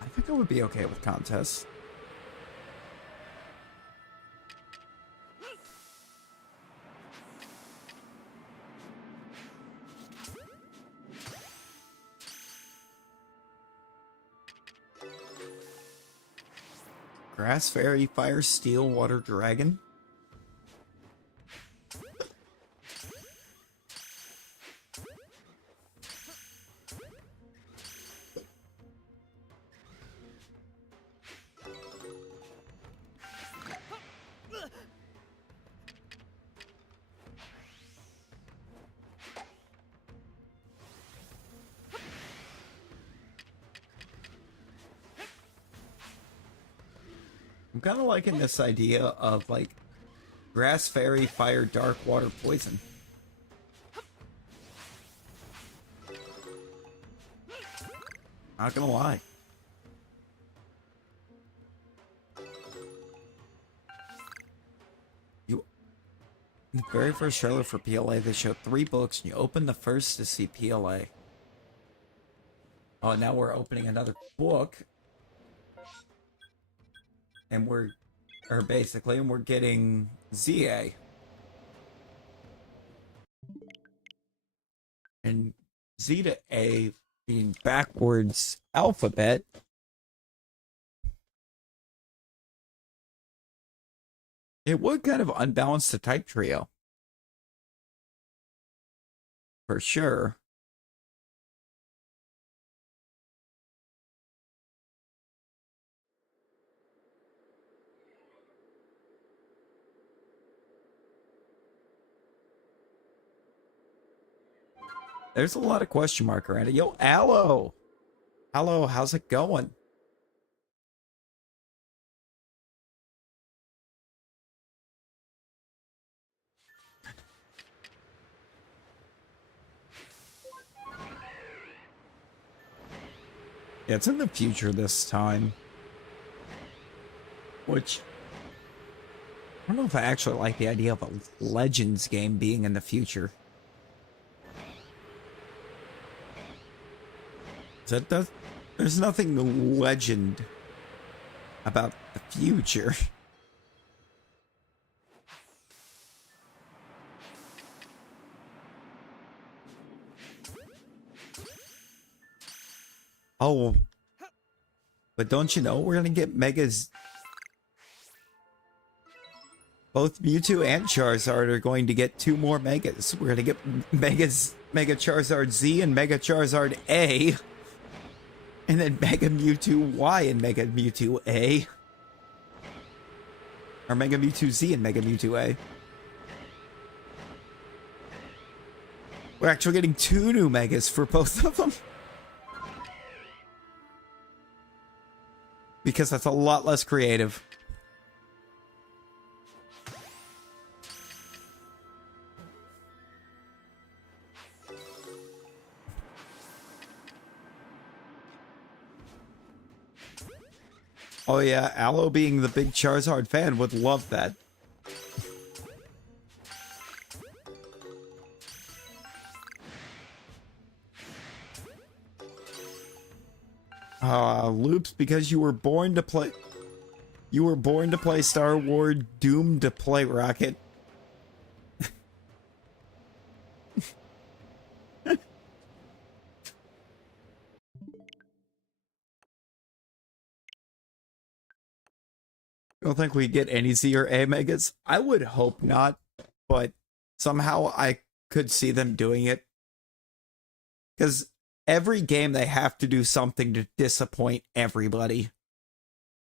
I think I would be okay with contests. Grass Fairy, Fire, Steel, Water Dragon. I'm kind of liking this idea of, like, Grass Fairy, Fire, Dark, Water, Poison. Not gonna lie. You, in the very first trailer for PLA, they showed 3 books, and you open the first to see PLA. Oh, now we're opening another book. And we're getting ZA. And Z to A being backwards alphabet. It would kind of unbalance the type trio. For sure. There's a lot of question mark around it. Yo, Aloe! Aloe, how's it going? Yeah, it's in the future this time. Which, I don't know if I actually like the idea of a Legends game being in the future. There's nothing legend about the future. Oh, but don't you know we're gonna get Megas? Both Mewtwo and Charizard are going to get 2 more Megas. We're gonna get Megas, Mega Charizard Z and Mega Charizard A. And then Mega Mewtwo Y and Mega Mewtwo A. Or Mega Mewtwo Z and Mega Mewtwo A. We're actually getting 2 new Megas for both of them. Because that's a lot less creative. Oh yeah, Aloe being the big Charizard fan would love that. Loops, because you were born to play... You were born to play Star Wars, doomed to play Rocket. You don't think we get any Z or A Megas? I would hope not, but somehow I could see them doing it. Because every game they have to do something to disappoint everybody.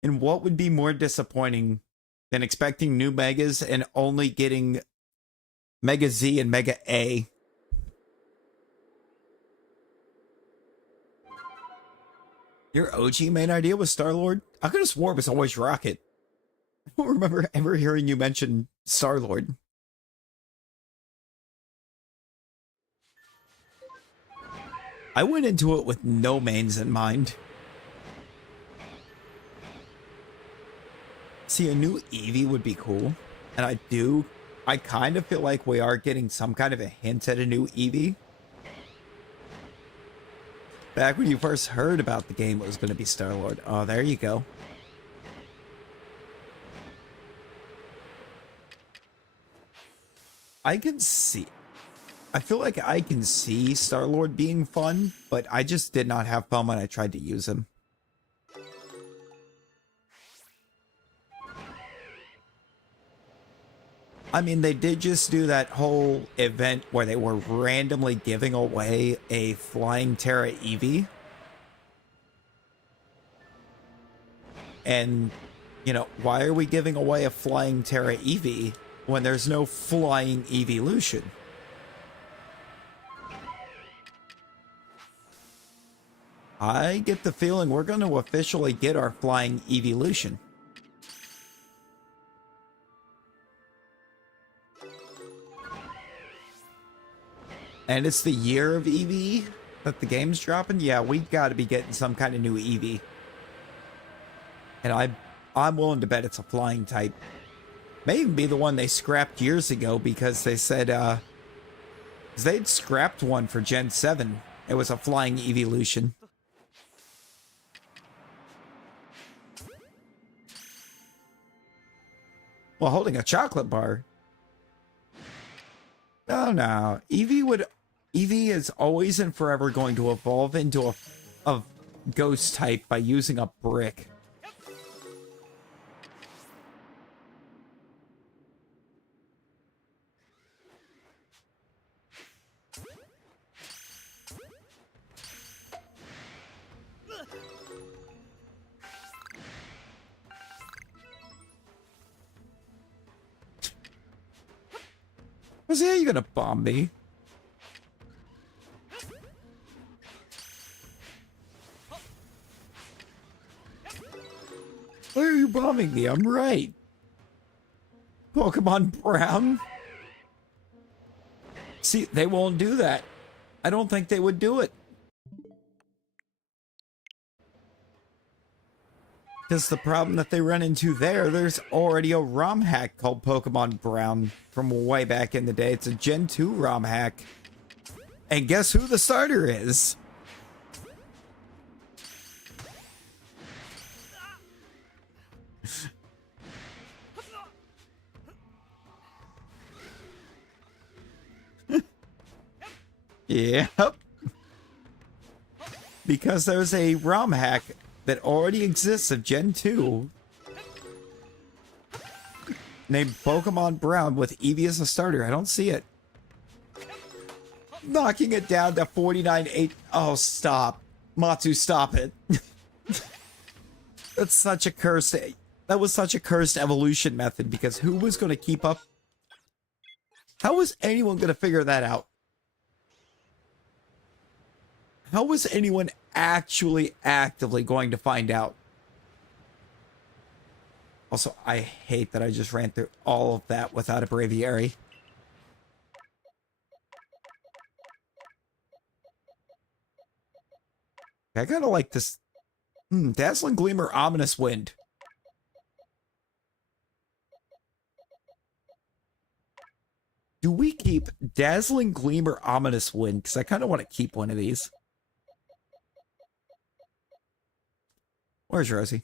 And what would be more disappointing than expecting new Megas and only getting Mega Z and Mega A? Your OG main idea was Star-Lord? I could have swore it was always Rocket. I don't remember ever hearing you mention Star-Lord. I went into it with no mains in mind. See, a new Eevee would be cool. And I kind of feel like we are getting some kind of a hint at a new Eevee. Back when you first heard about the game, it was going to be Star-Lord. Oh, there you go. I feel like I can see Star-Lord being fun, but I just did not have fun when I tried to use him. I mean, they did just do that whole event where they were randomly giving away a Flying Terra Eevee. And, you know, why are we giving away a Flying Terra Eevee when there's no Flying Evolution? I get the feeling we're going to officially get our Flying Evolution. And it's the year of Eevee that the game's dropping? Yeah, we've got to be getting some kind of new Eevee. And I'm willing to bet it's a flying type. May even be the one they scrapped years ago because they said, they'd scrapped one for Gen 7. It was a flying evolution. Well, holding a chocolate bar. No. Eevee is always and forever going to evolve into a ghost type by using a brick. Was he gonna bomb me? Why are you bombing me? I'm right. Pokemon Brown. See, they won't do that. I don't think they would do it. Because the problem that they run into there's already a ROM hack called Pokemon Brown from way back in the day. It's a Gen 2 ROM hack. And guess who the starter is? Yep. Because there's a ROM hack that already exists of Gen 2 named Pokemon Brown with Eevee as a starter. I don't see it. Knocking it down to 49.8. Oh, stop. Matsu, stop it. That's such a cursed... That was such a cursed evolution method because who was going to keep up? How was anyone going to figure that out? How was anyone actually actively going to find out? Also, I hate that I just ran through all of that without a Braviary. I kind of like this. Dazzling Gleam or Ominous Wind? Do we keep Dazzling Gleam or Ominous Wind? Because I kind of want to keep one of these. Where's Rosie?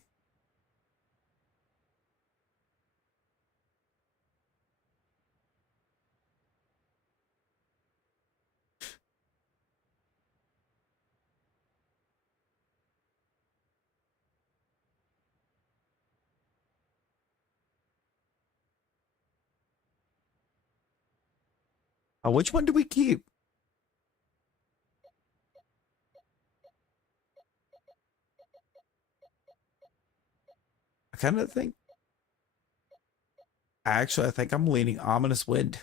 Which one do we keep? I kind of think... Actually, I think I'm leaning Ominous Wind.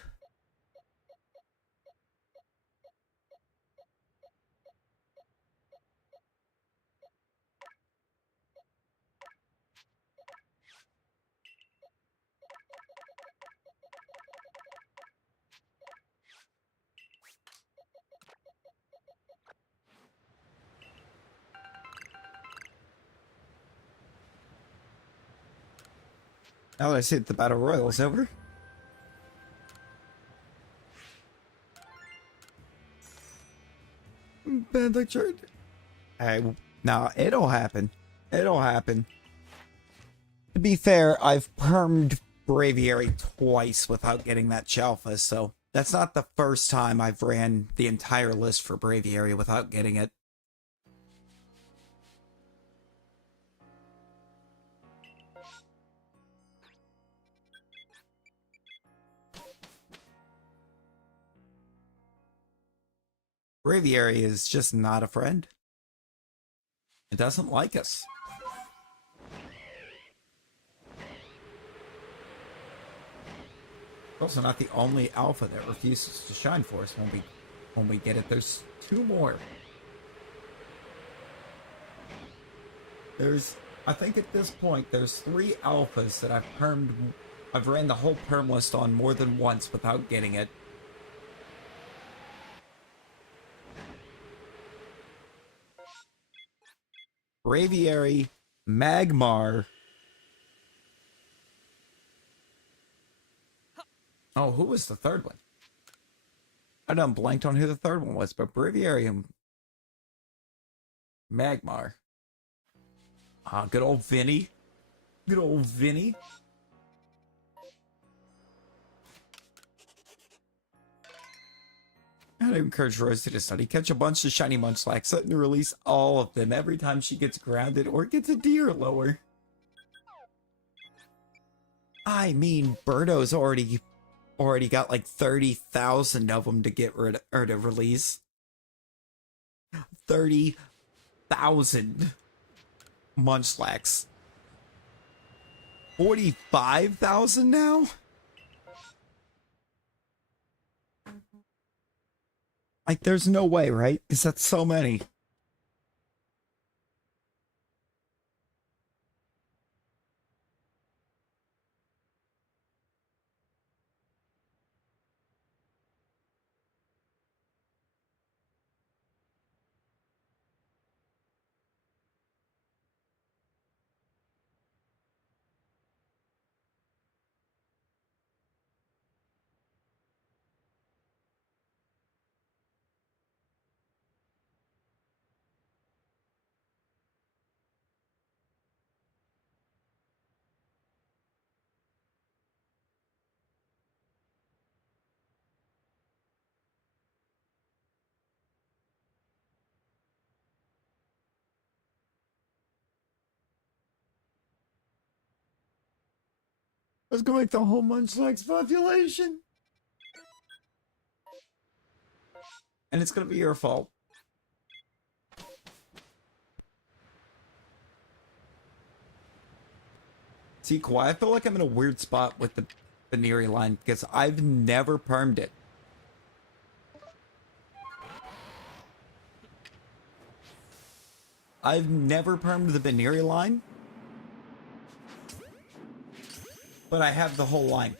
Now that I see that the Battle Royal is over. Bad luck chart. Hey, now it'll happen. It'll happen. To be fair, I've permed Braviary twice without getting that Shalpha, so that's not the first time I've ran the entire list for Braviary without getting it. Braviary is just not a friend. It doesn't like us. It's also not the only alpha that refuses to shine for us when we get it. There's two more. I think at this point, there's 3 alphas that I've ran the whole perm list on more than once without getting it. Braviary, Magmar. Oh, who was the third one? I done blanked on who the third one was, but Braviary and Magmar. Ah, good old Vinny. Good old Vinny. I'd encourage Rosie to study. Catch a bunch of shiny Munchlax and release all of them every time she gets grounded or gets a deer lower. I mean, Birdo's already got like 30,000 of them to get rid or to release. 30,000 Munchlax. 45,000 now? Like, there's no way, right? Because that's so many. That's gonna make the whole Munchlax population. And it's gonna be your fault. See, Kawhi, I feel like I'm in a weird spot with the Baneri line because I've never permed it. I've never permed the Baneri line, but I have the whole line.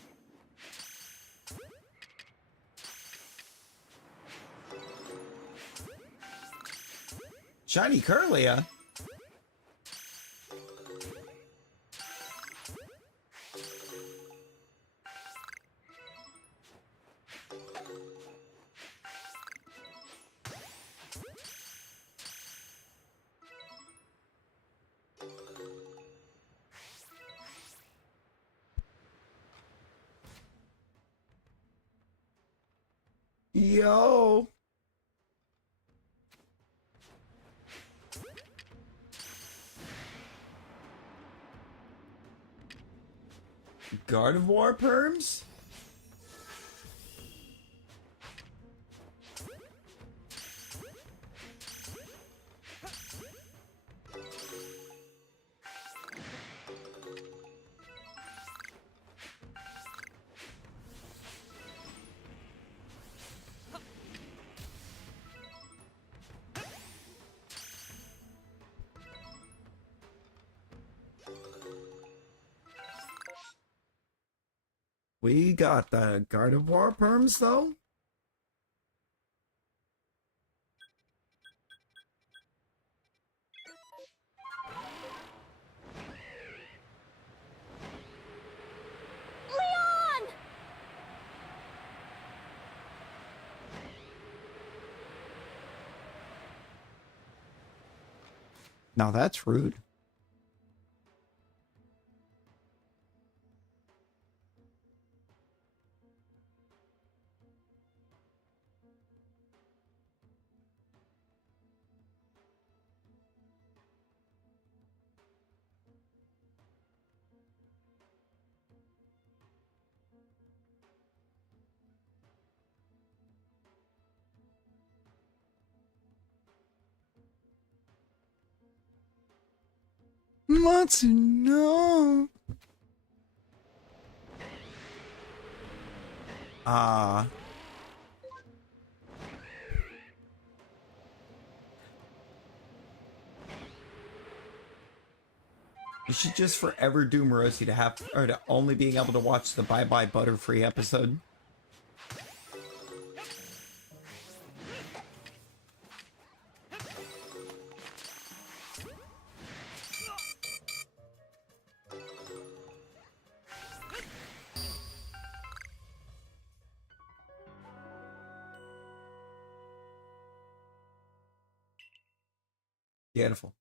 Shiny Curlia? Yo! Gardevoir perms? We got the Gardevoir perms, though? Leon! Now that's rude. Matsu, no. Ah. You should just forever do Morosi to have, or to only being able to watch the Bye Bye Butterfree episode. Beautiful.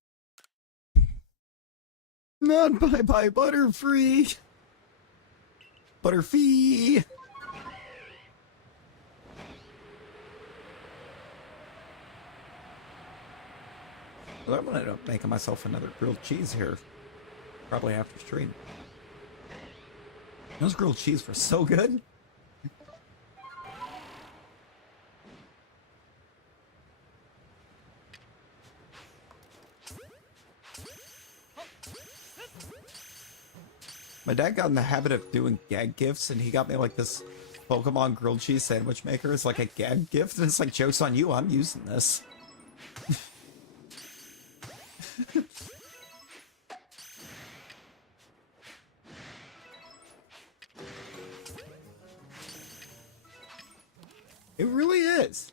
Not Bye Bye Butterfree. Butterfee. Well, I'm gonna end up making myself another grilled cheese here. Probably after stream. Those grilled cheese were so good. My dad got in the habit of doing gag gifts, and he got me like this Pokemon grilled cheese sandwich maker. It's like a gag gift, and it's like, joke's on you, I'm using this. It really is.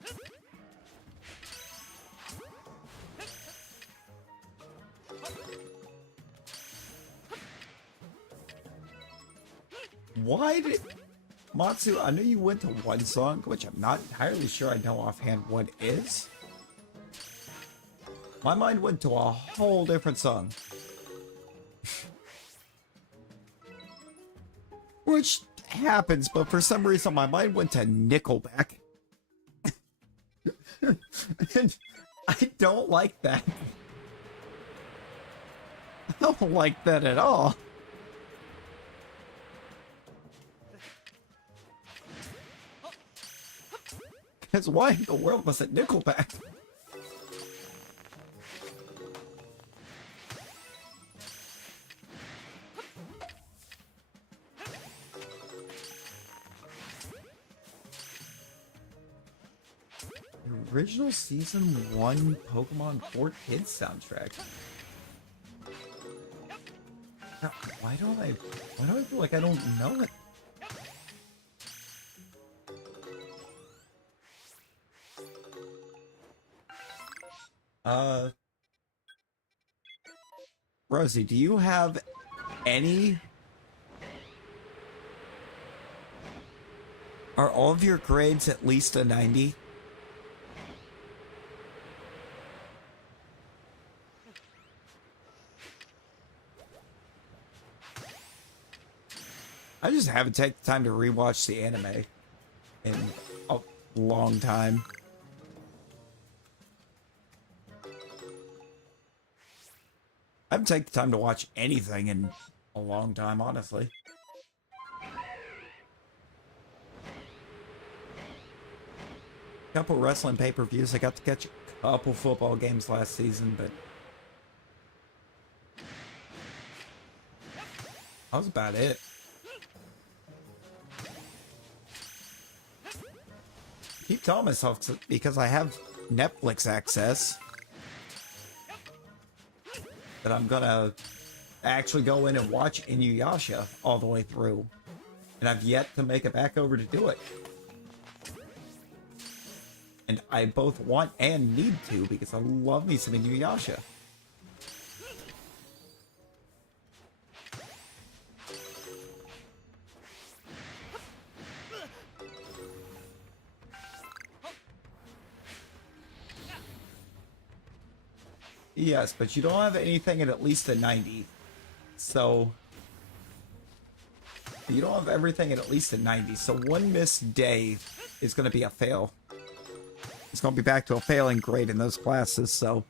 Why did... Matsu, I know you went to one song, which I'm not entirely sure I know offhand what is. My mind went to a whole different song. Which happens, but for some reason my mind went to Nickelback. And I don't like that. I don't like that at all. Because why in the world was it Nickelback? The original Season 1 Pokemon 4 Kids soundtrack. Now, why do I feel like I don't know it? Rosie, do you have any... Are all of your grades at least a 90? I just haven't taken the time to rewatch the anime in a long time. I haven't taken the time to watch anything in a long time, honestly. Couple wrestling pay-per-views. I got to catch a couple football games last season, but that was about it. I keep telling myself, because I have Netflix access, that I'm gonna actually go in and watch Inuyasha all the way through. And I've yet to make it back over to do it. And I both want and need to, because I love me some Inuyasha. Yes, but you don't have anything at least a 90. So... you don't have everything at least a 90. So one missed day is going to be a fail. It's going to be back to a failing grade in those classes, so...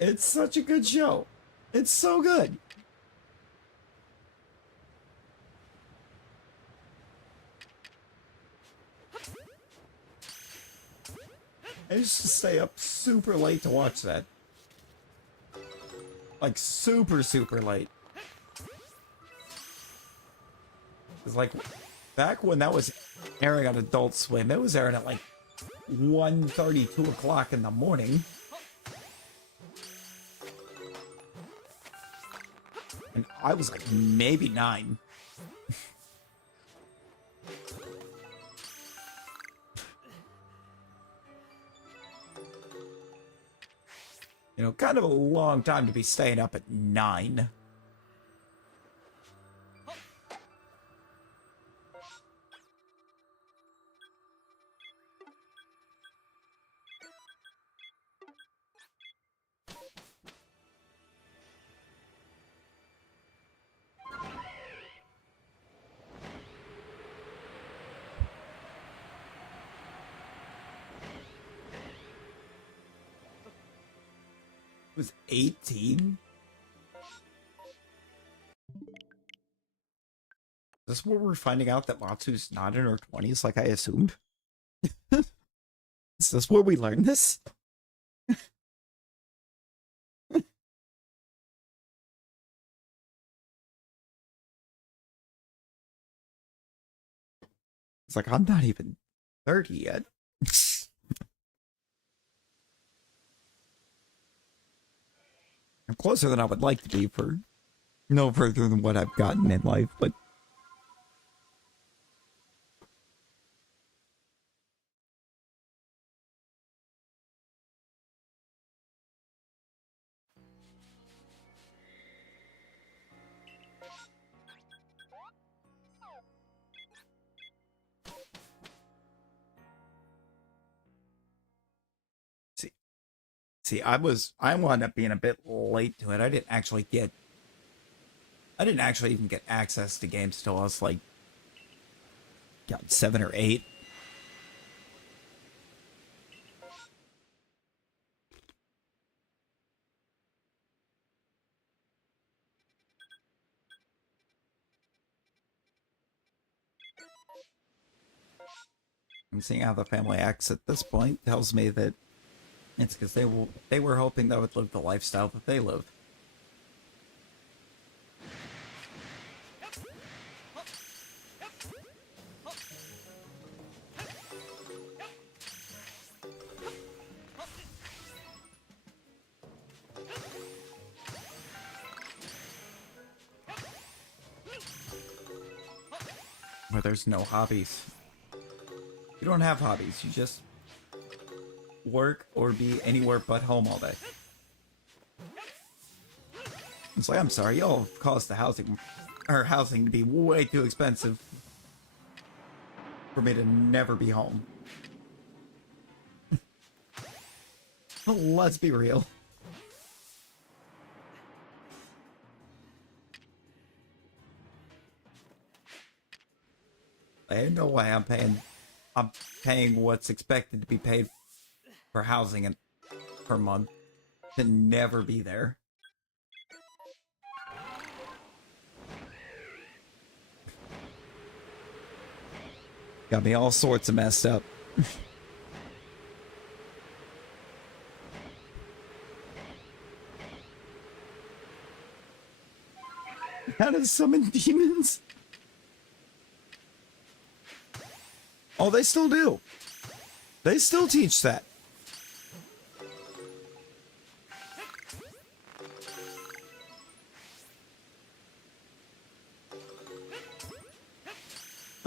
It's such a good show. It's so good. I used to stay up super late to watch that. Like, super, super late. It's like, back when that was airing on Adult Swim, it was airing at like 1:30, 2 o'clock in the morning. And I was like maybe 9. You know, kind of a long time to be staying up at 9. It was 18? Is this where we're finding out that Matsu's not in her 20s like I assumed? Is this where we learn this? It's like, I'm not even 30 yet. I'm closer than I would like to be for no further than what I've gotten in life, but see, I wound up being a bit late to it. I didn't actually even get access to games till I was like, God, 7 or 8. I'm seeing how the family acts at this point tells me that it's because they were hoping that I would live the lifestyle that they live. Where there's no hobbies. You don't have hobbies, you just work or be anywhere but home all day. It's like, I'm sorry, y'all have caused the housing to be way too expensive for me to never be home. Let's be real. Ain't no way I'm paying what's expected to be paid for housing per month to never be there. Got me all sorts of messed up. How to summon demons? Oh, they still do. They still teach that.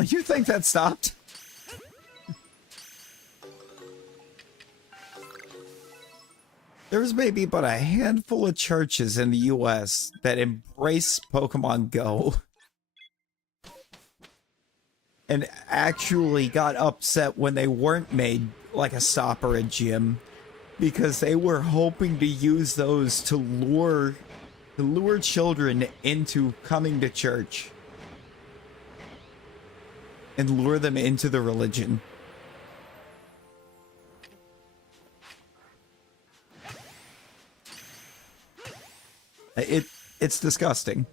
You think that stopped? There's maybe but a handful of churches in the US that embrace Pokemon Go and actually got upset when they weren't made like a stop or a gym because they were hoping to use those to lure children into coming to church and lure them into the religion. It's disgusting.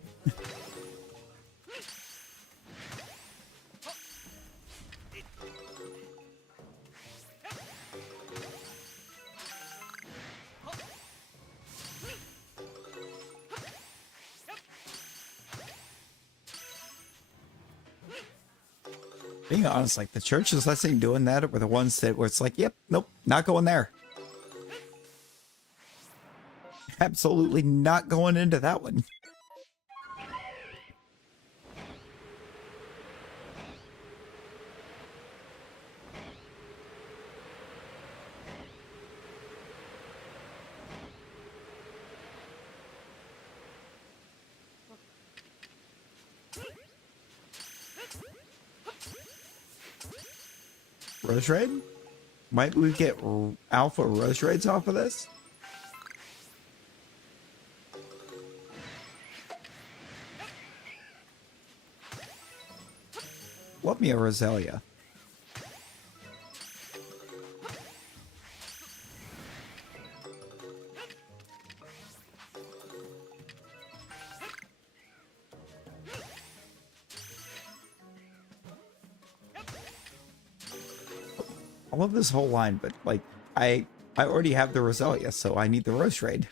Being honest, like the churches I seen doing that were the ones that where it's like, yep, nope, not going there. Absolutely not going into that one. Rose Raid? Might we get alpha Rose Raids off of this? Love me a Roselia. I love this whole line, but like I already have the Roselia, so I need the Rose Raid.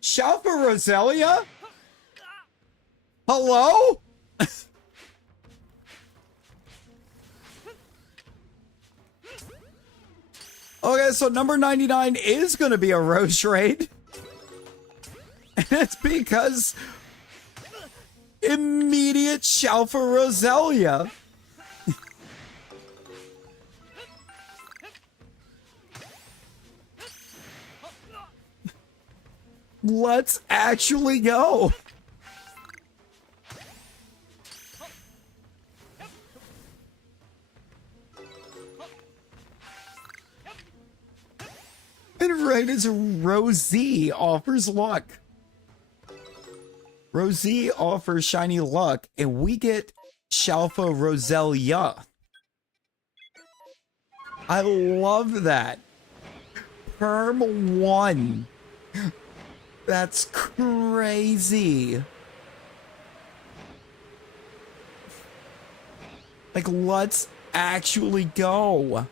Shalpha Roselia? Hello? Okay, so number 99 is going to be a Rose Raid. And it's because immediate Shalpha Roselia. Let's actually go. And right as Rosie offers luck. Rosie offers shiny luck, and we get Shalpha Roselia. I love that. Perm 1. That's crazy. Like, let's actually go.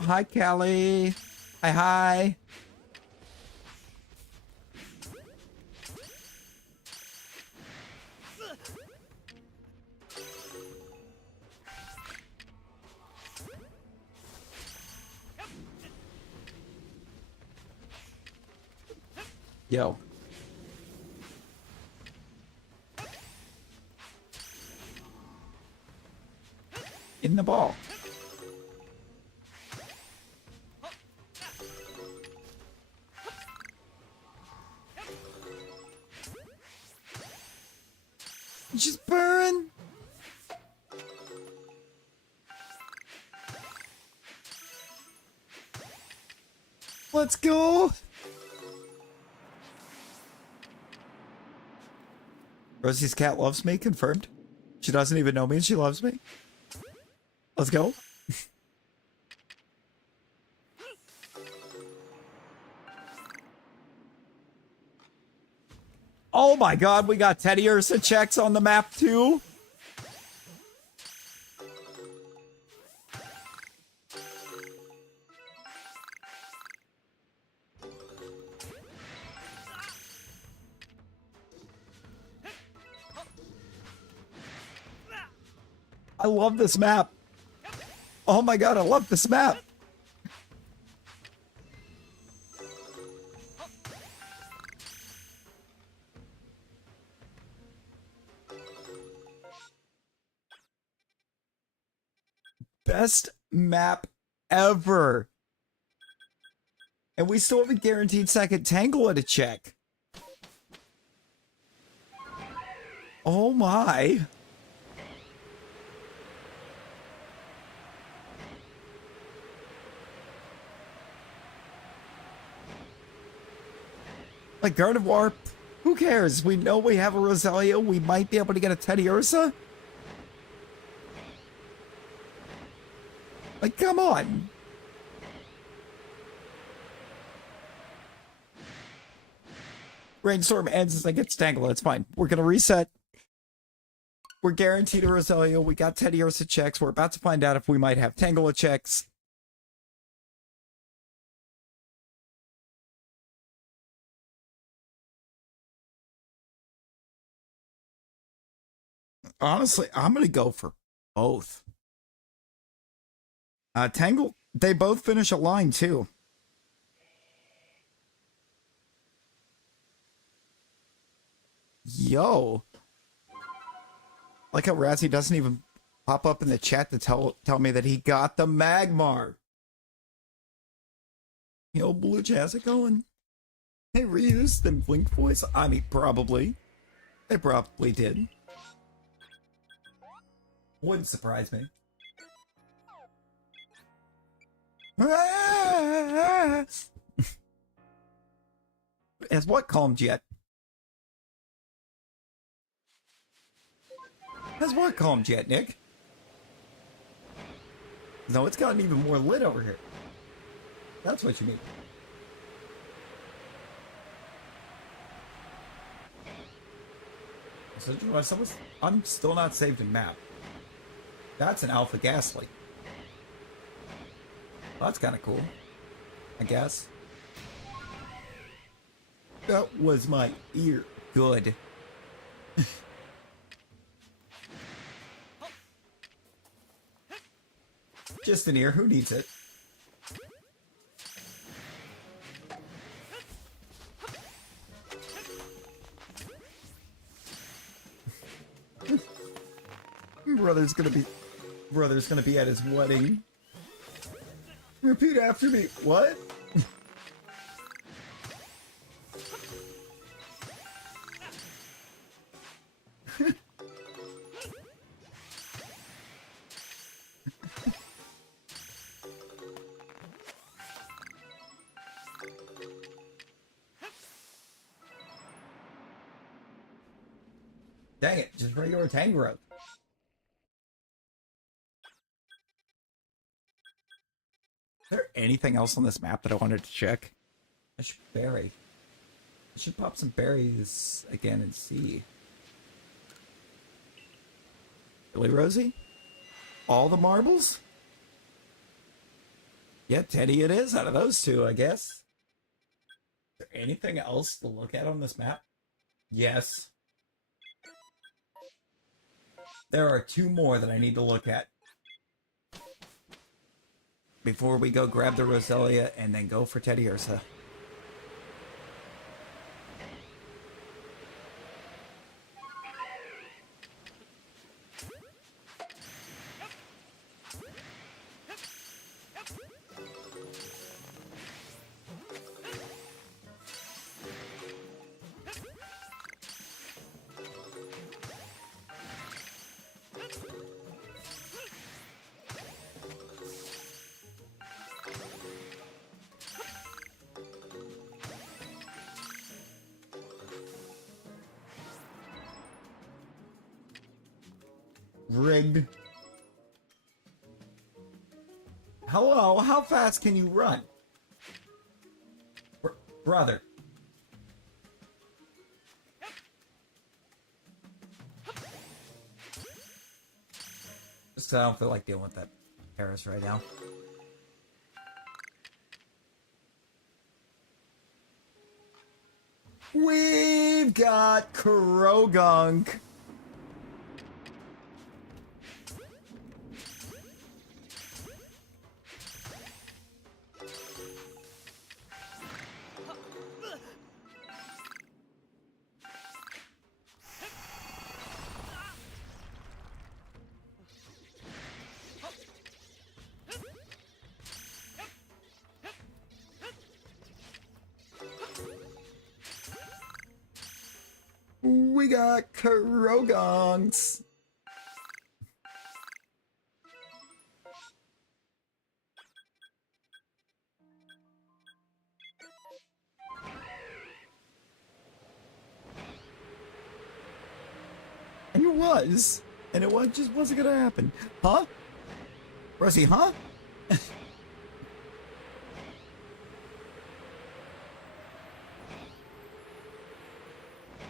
Hi, Callie. Hi, hi. Yo. In the ball. Just burn. Let's go. Rosie's cat loves me, confirmed. She doesn't even know me and she loves me. Let's go. Oh my god, we got Teddy Ursa checks on the map too. I love this map. Oh my god, I love this map. Best map ever. And we still have a guaranteed second Tangela to check. Oh my. Like Gardevoir, who cares? We know we have a Roselia. We might be able to get a Teddy Ursa. Like, come on. Rainstorm ends as I get Tangela. It's fine. We're going to reset. We're guaranteed a Roselia. We got Teddy Ursa checks. We're about to find out if we might have Tangela checks. Honestly, I'm going to go for both. Tangle, they both finish a line too. Yo. Like how Razzie doesn't even pop up in the chat to tell me that he got the Magmar. Yo, Blue, how's it going? They reused them Blink voice? I mean, probably. They probably did. Wouldn't surprise me. Has what calmed yet? Has what calmed yet, Nick? No, it's gotten even more lit over here. That's what you mean. So, I'm still not saved in map. That's an Alpha Ghastly. Well, that's kind of cool, I guess. That was my ear. Good. Just an ear. Who needs it? Brother's gonna be at his wedding. Repeat after me. What? Dang it, just regular Tangrowth. Is there anything else on this map that I wanted to check? I should berry. I should pop some berries again and see. Really, Rosie? All the marbles? Yeah, Teddy it is out of those two, I guess. Is there anything else to look at on this map? Yes. There are two more that I need to look at before we go grab the Roselia and then go for Teddy Ursa. Rigged. Hello, how fast can you run? Brother. Just I don't feel like dealing with that Paris right now. We've got Krogunk. We got Krogonks. And it was. And it just wasn't gonna happen. Huh? Rosie, huh?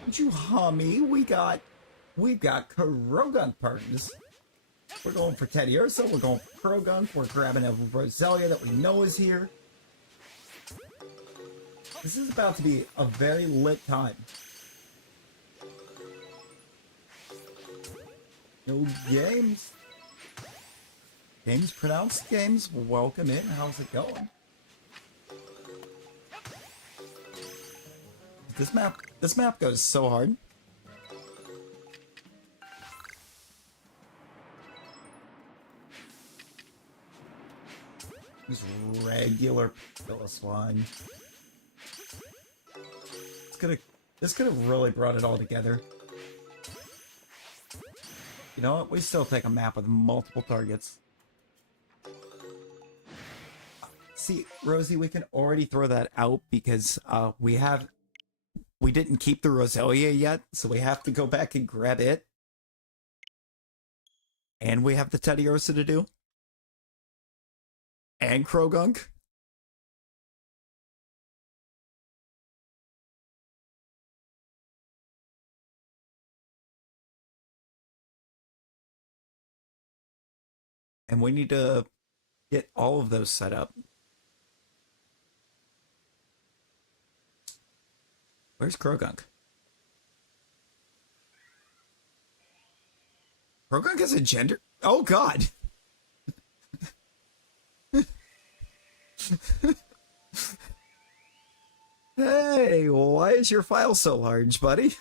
Would you me? We got We've got Krogunk partners. We're going for Teddiursa, we're going for Krogunk, we're grabbing a Roselia that we know is here. This is about to be a very lit time. No games. Games pronounced games. Welcome in. How's it going? This map goes so hard. Just regular Piloswine. This could have really brought it all together. You know what? We still take a map with multiple targets. See, Rosie, we can already throw that out because we didn't keep the Roselia yet, so we have to go back and grab it. And we have the Teddiursa to do. And Krogunk. And we need to get all of those set up. Where's Krogunk? Krogunk has a gender? Oh, God. Hey, why is your file so large, buddy?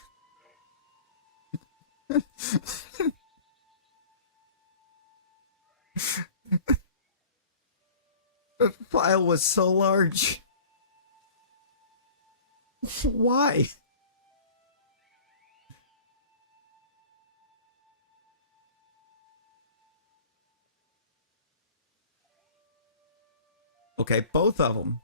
The file was so large. Why? Okay, both of them.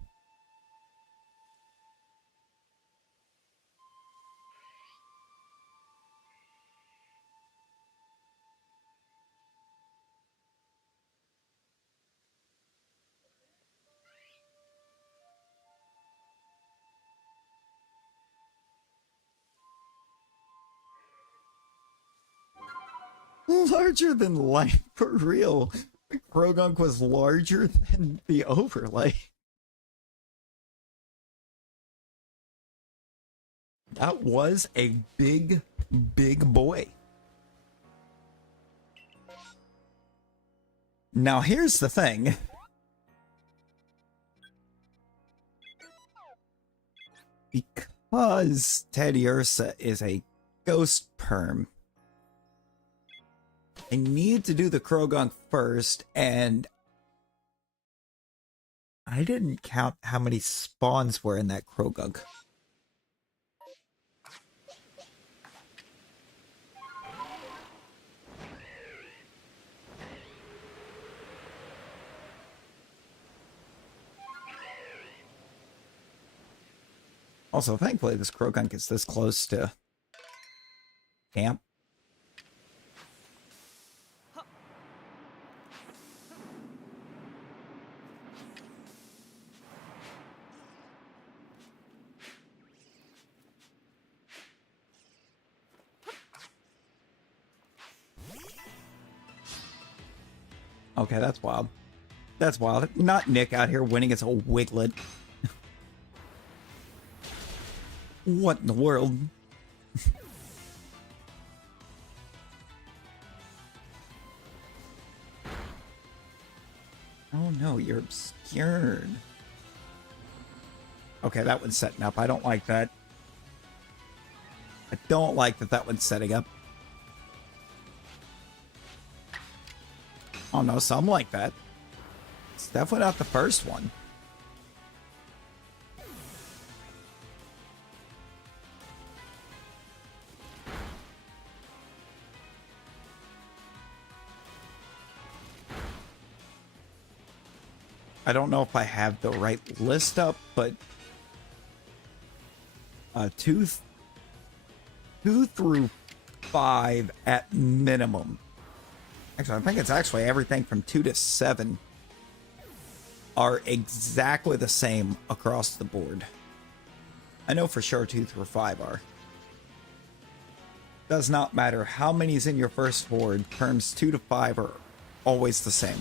Larger than life, for real. Krogunk was larger than the overlay. That was a big, big boy. Now here's the thing. Because Teddiursa is a ghost perm, I need to do the Krogunk first, and I didn't count how many spawns were in that Krogunk. Also, thankfully, this Krogunk is this close to camp. Okay, that's wild. That's wild. Not Nick out here winning as a Wiglet. What in the world? Oh no, you're obscured. Okay, that one's setting up. I don't like that. I don't like that one's setting up. Oh no, some like that. It's definitely not the first one. I don't know if I have the right list up, but 2 through 5 at minimum. Actually, I think it's actually everything from 2 to 7 are exactly the same across the board. I know for sure 2 through 5 are. Does not matter how many is in your first horde. Terms 2 to 5 are always the same.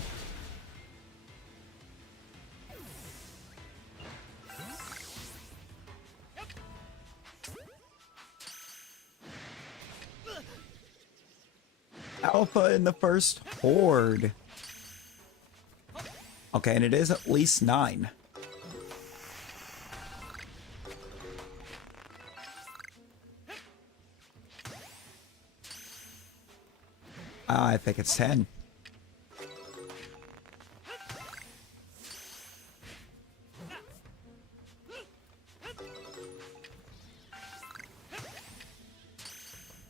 Alpha in the first horde. Okay, and it is at least 9. I think it's 10.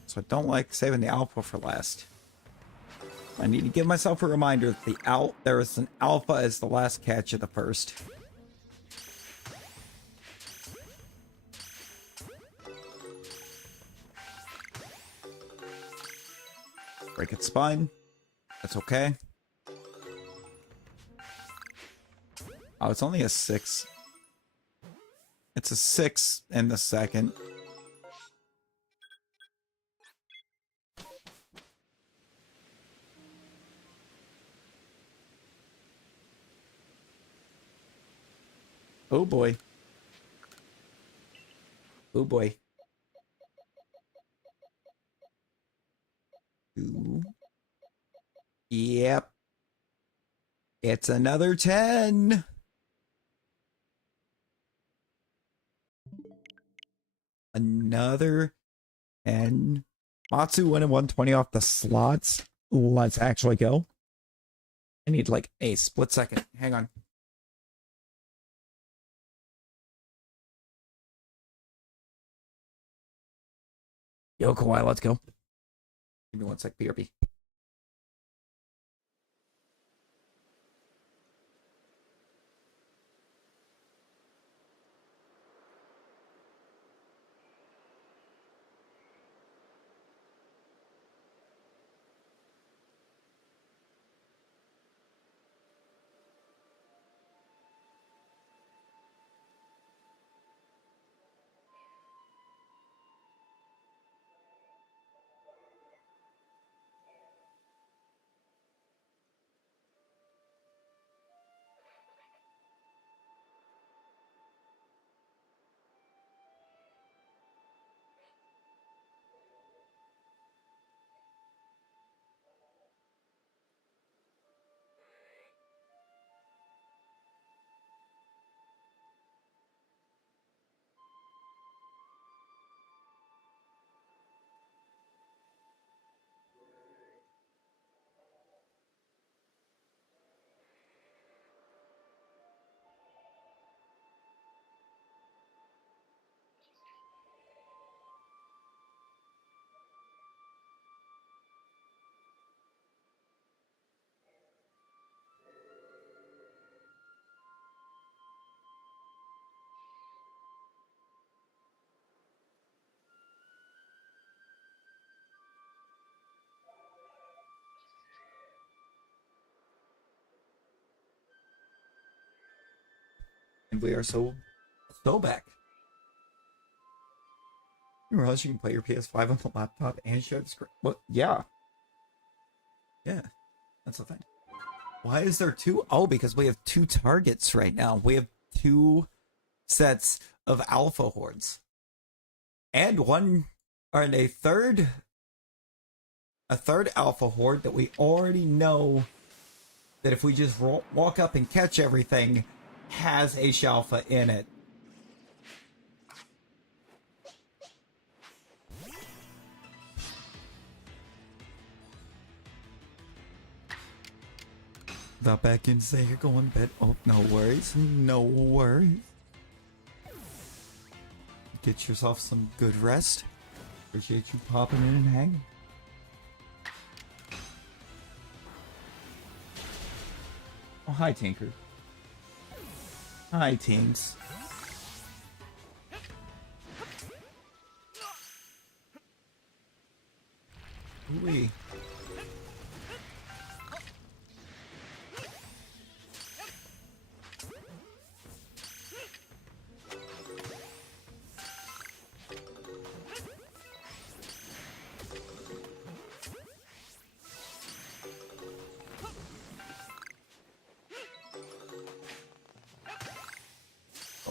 So I don't like saving the alpha for last. I need to give myself a reminder that there is an alpha as the last catch of the first. Break its spine. That's okay. Oh, it's only a 6. It's a 6 in the second. Oh boy. Oh boy. 2. Yep. It's another 10. Another 10. Matsu winning 120 off the slots. Let's actually go. I need like a split second. Hang on. Yo, Kawhi, let's go. Give me one sec, BRB. And we are so back. You realize you can play your PS5 on the laptop and share the screen? What? Yeah. Yeah. That's the thing. Why is there 2? Oh, because we have 2 targets right now. We have 2 sets of alpha hordes. And a third alpha horde that we already know that if we just walk up and catch everything, has a Shalpha in it. The back and say you're going bed. Oh, no worries. No worries. Get yourself some good rest. Appreciate you popping in and hanging. Oh, hi, Tinker. Hi, Tinks. Ooh-wee.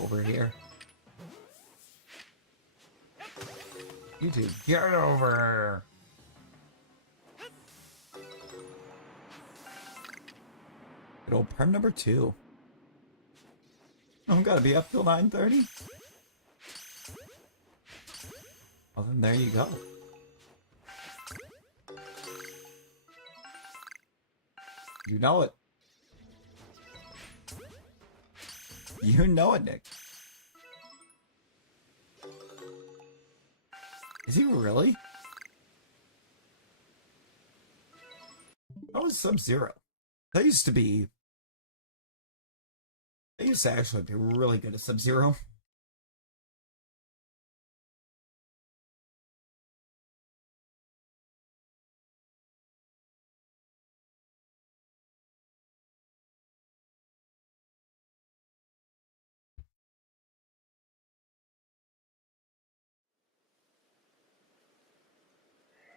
over here. You two, get over. Good old perm number 2. I'm gonna be up till 9:30. Well, then there you go. You know it. You know it, Nick. Is he really? That was Sub-Zero. That used to be... I used to actually be really good at Sub-Zero.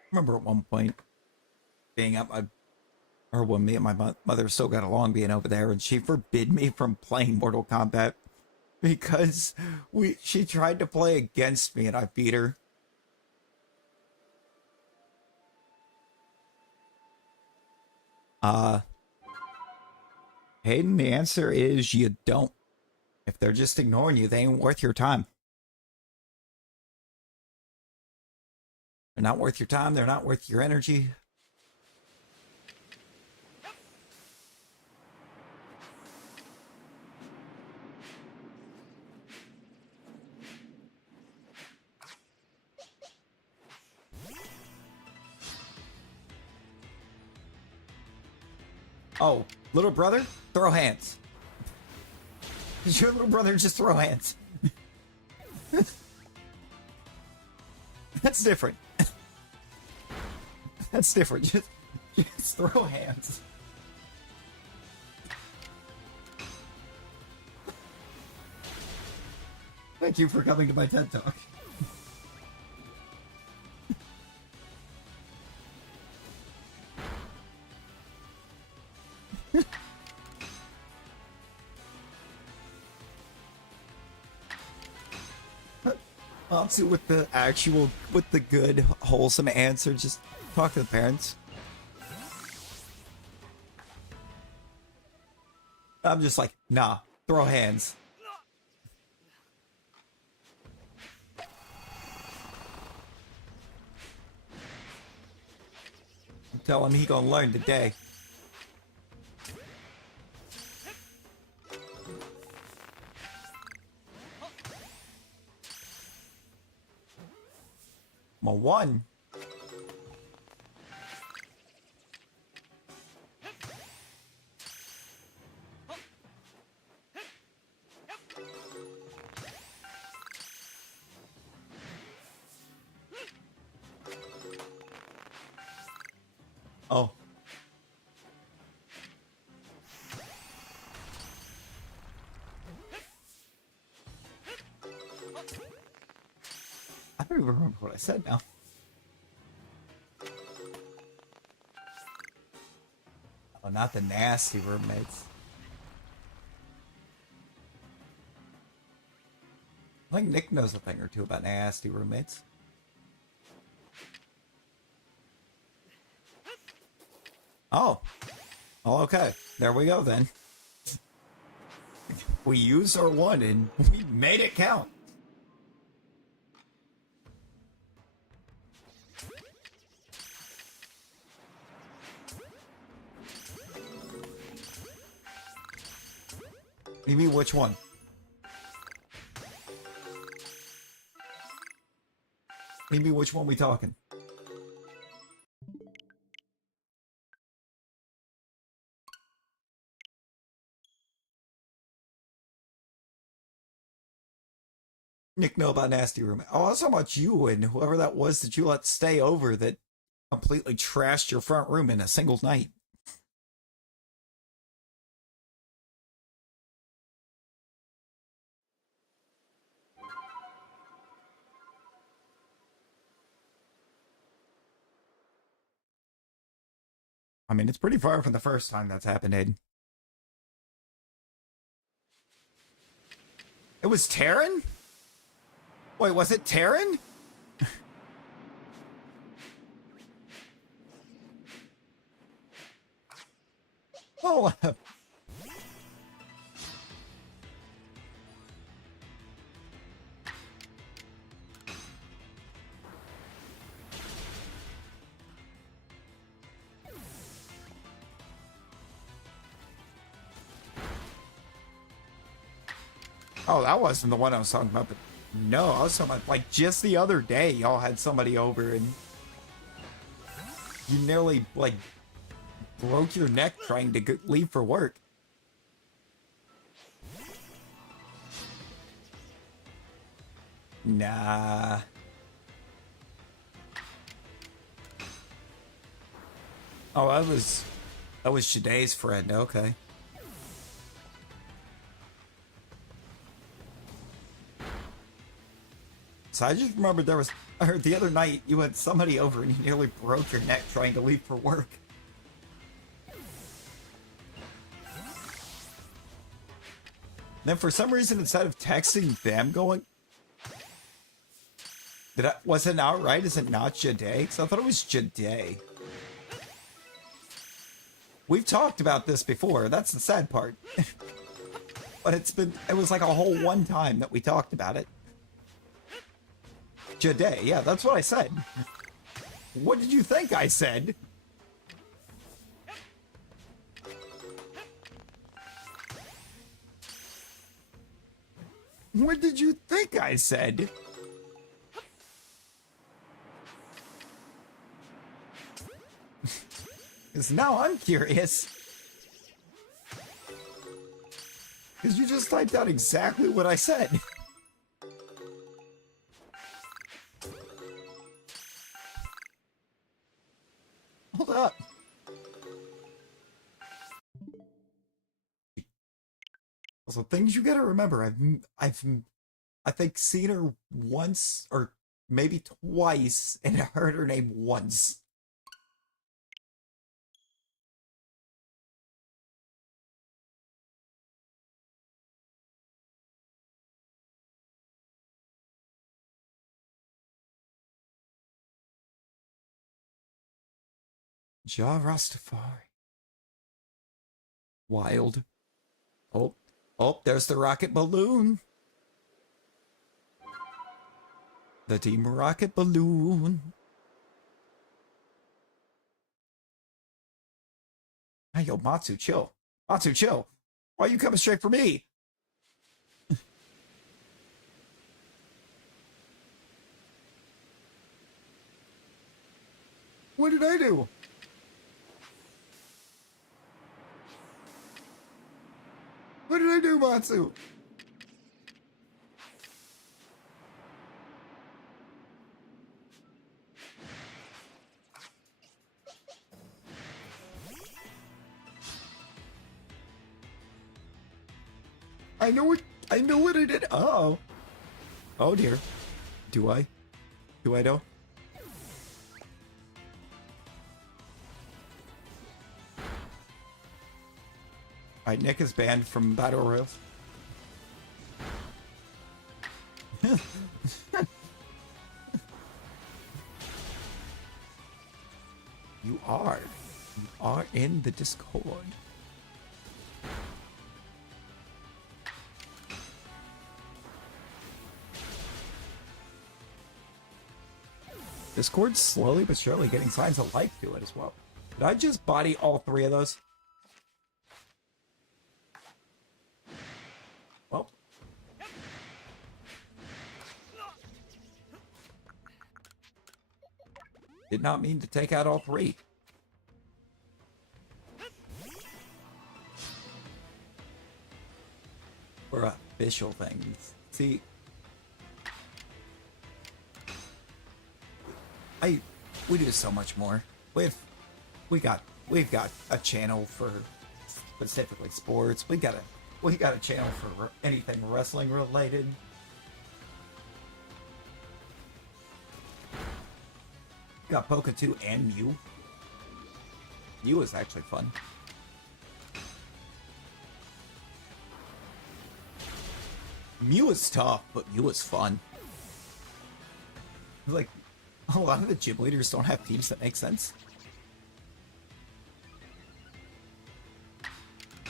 I remember at one point being at my... Or when me and my mother still got along being over there, and she forbid me from playing Mortal Kombat because she tried to play against me and I beat her. Hayden, the answer is you don't. If they're just ignoring you, they ain't worth your time. They're not worth your time, they're not worth your energy. Oh, little brother, throw hands. Does your little brother just throw hands? That's different. That's different. Just throw hands. Thank you for coming to my TED Talk. Honestly, with the good, wholesome answer, just talk to the parents. I'm just like, nah, throw hands. I'm telling him he gonna learn today. My one. Oh. I don't even remember what I said now. Oh, not the nasty roommates. I think Nick knows a thing or two about nasty roommates. Oh. Oh, okay. There we go then. We used our one and we made it count. You mean which one? You mean which one we talking? Nick know about nasty roommate. Oh, I was talking about you and whoever that was that you let stay over that completely trashed your front room in a single night. I mean, it's pretty far from the first time that's happened, Aiden. It was Terran? Wait, was it Terran? Oh, oh, that wasn't the one I was talking about, but no, I was talking about, like, just the other day, y'all had somebody over and you nearly, like, broke your neck trying to leave for work. Nah. Oh, that was Shaday's friend, okay. So I just remembered I heard the other night you had somebody over and you nearly broke your neck trying to leave for work. Then for some reason, instead of texting them going, was it outright? Is it not Jade? Because I thought it was Jade. We've talked about this before. That's the sad part. But it was like a whole one time that we talked about it. Jade, yeah, that's what I said. What did you think I said? What did you think I said? Because now I'm curious. Because you just typed out exactly what I said. Hold up. Also, things you gotta remember. I think seen her once or maybe twice and heard her name once. Ja Rastafari. Wild. Oh, there's the rocket balloon. The team rocket balloon. Hey, yo, Matsu, chill. Matsu, chill. Why are you coming straight for me? What did I do? What did I do, Matsu? I know what I did. Uh-oh. Oh dear. Do I? Do I know? Alright, Nick is banned from Battle Royals. You are in the Discord. Discord's slowly but surely getting signs of life to it as well. Did I just body all three of those? Well. Did not mean to take out all three. For official things. See, we do so much more. We've got a channel for specifically sports. We got a channel for anything wrestling related. We got Poke 2 and Mew. Mew is actually fun. Mew is tough, but Mew is fun. Like, a lot of the gym leaders don't have teams that make sense.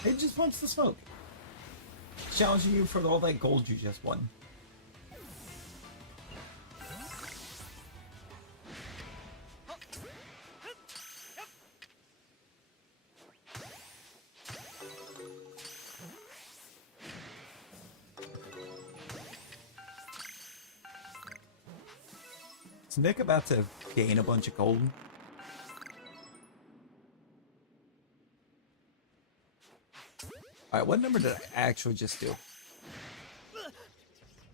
They just punch the smoke. Challenging you for all that gold you just won. Is Nick about to gain a bunch of gold? Alright, what number did I actually just do?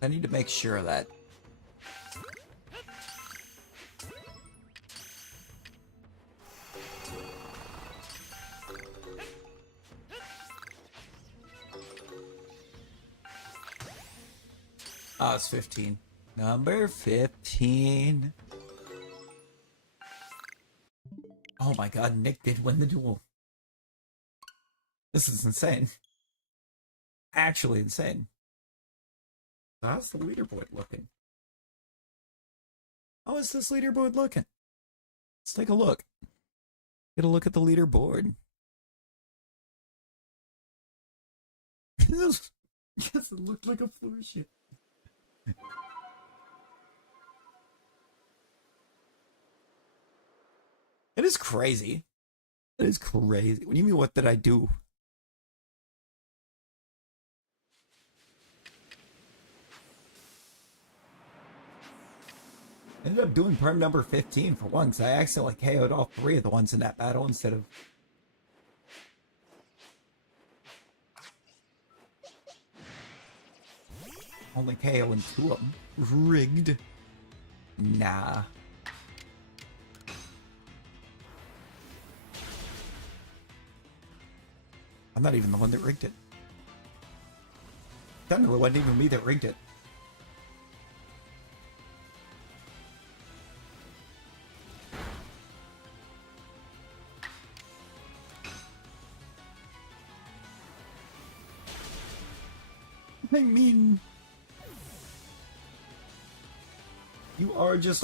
I need to make sure of that. Oh, it's 15. Number 15. Oh my god, Nick did win the duel. This is insane. Actually insane. How's the leaderboard looking? How is this leaderboard looking? Let's take a look. Get a look at the leaderboard. Yes, it looked like a flourish. It is crazy. It is crazy. What do you mean, what did I do? I ended up doing perm number 15 for once. I accidentally KO'd all 3 of the ones in that battle instead of... only KO'ing 2 of them. Rigged. Nah. I'm not even the one that rigged it. Technically, it wasn't even me that rigged it. I mean, you are just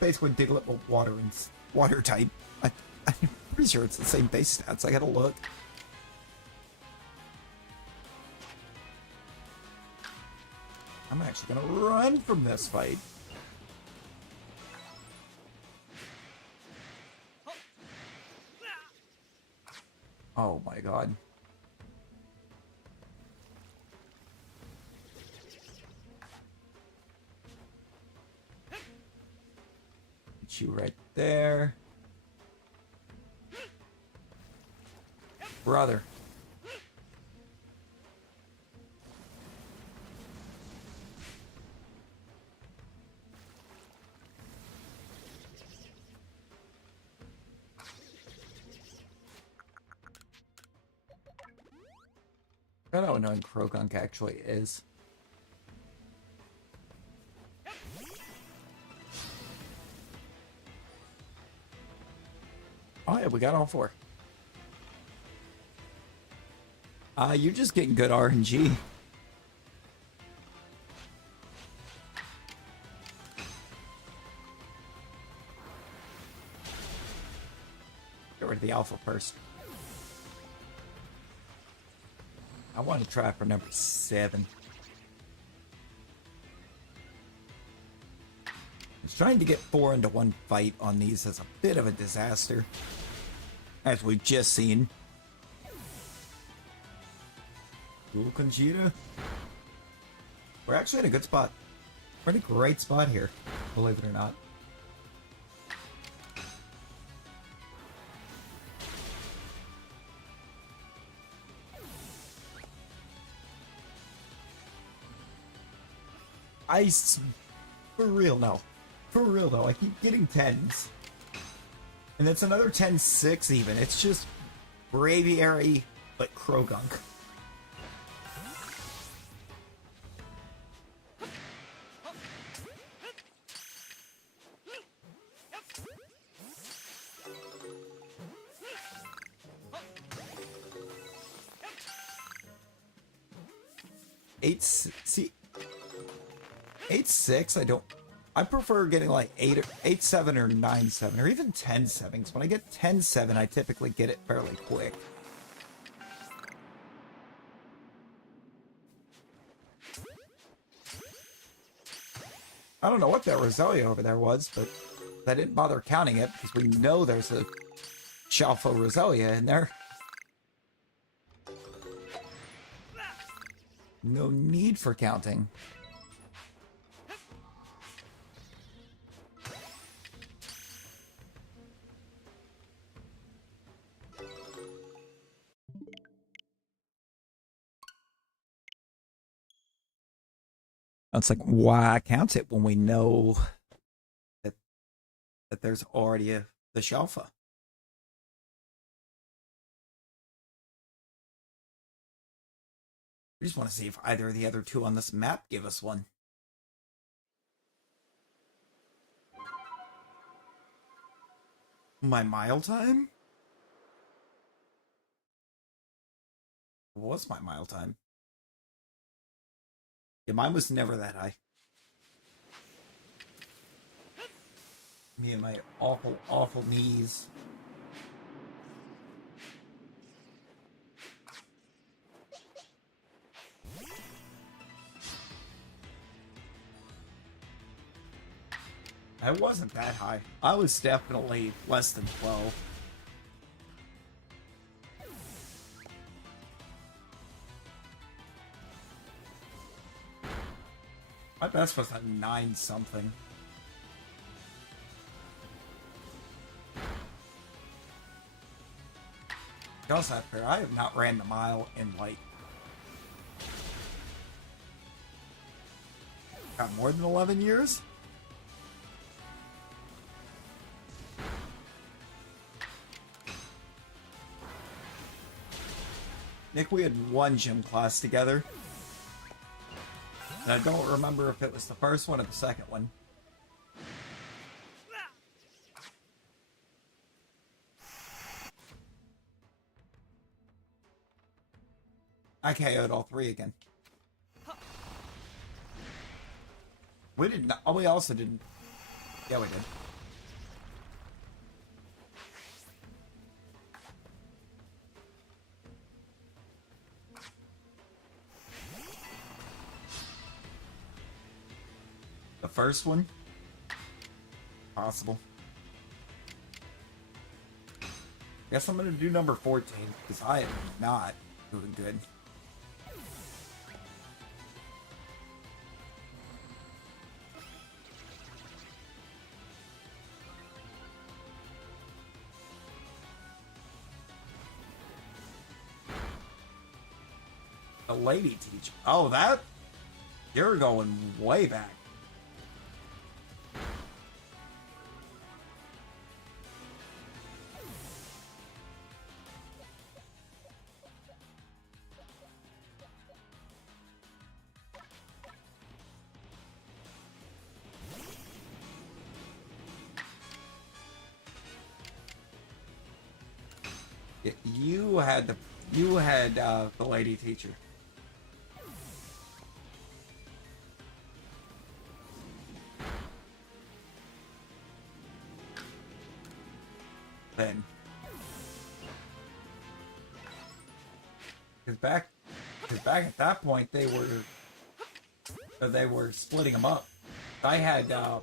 basically Diglett with water type. I'm pretty sure it's the same base stats. I gotta look. I'm actually gonna run from this fight. Oh my god. Get you right there. Brother. I don't know how annoying Krogunk actually is. Oh yeah, we got all 4. You're just getting good RNG. Get rid of the alpha first. I want to try for number 7. Trying to get 4 into one fight on these is a bit of a disaster, as we've just seen. Cool, Conchita. We're actually in a good spot. We're in a great spot here, believe it or not. For real, no. For real, though, I keep getting 10s. And it's another 10-6 even. It's just Braviary, but Krogunk. See, 8-6, I prefer getting like 8-7 or 9-7 or even 10-7. When I get 10-7, I typically get it fairly quick. I don't know what that Roselia over there was, but I didn't bother counting it because we know there's a Shalpha Roselia in there. No need for counting. It's like, why count it when we know that there's already the Shalpha? We just want to see if either of the other two on this map give us one. My mile time? What was my mile time? Yeah, mine was never that high. Me and my awful, awful knees. I wasn't that high. I was definitely less than 12. My best was a 9-something. Just not fair. I have not ran the mile in like more than 11 years. Nick, we had one gym class together. And I don't remember if it was the first one or the second one. I KO'd all three again. We did not. Oh, we also didn't. Yeah, we did. The first one? Possible. Guess I'm gonna do number 14, because I am not doing good. A lady teacher. Oh, that? You're going way back. You had the lady teacher. Then, because back at that point they were splitting them up. I had I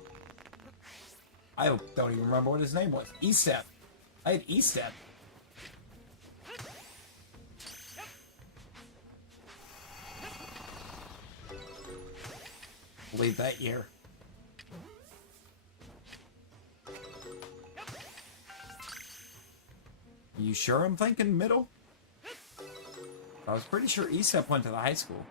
don't even remember what his name was. E-Step. I had E-Step. I believe that year. You sure I'm thinking middle? I was pretty sure E-Step went to the high school.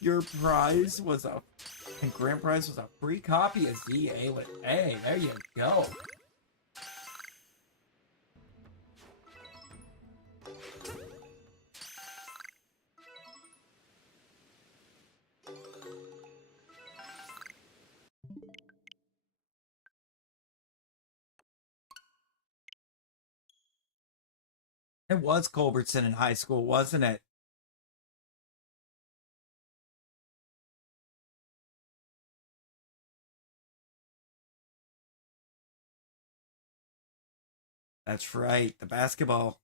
Your prize was and grand prize was a free copy of ZA with, hey, there you go. It was Culbertson in high school, wasn't it? That's right, the basketball.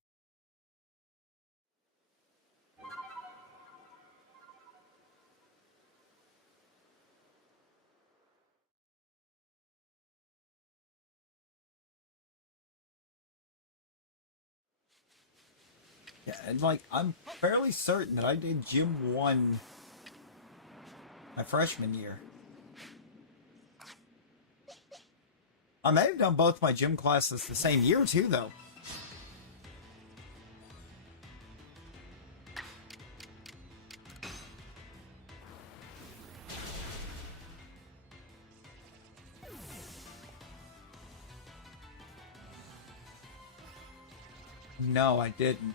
Yeah, and like I'm fairly certain that I did Gym 1 my freshman year. I may have done both my gym classes the same year too, though. No, I didn't.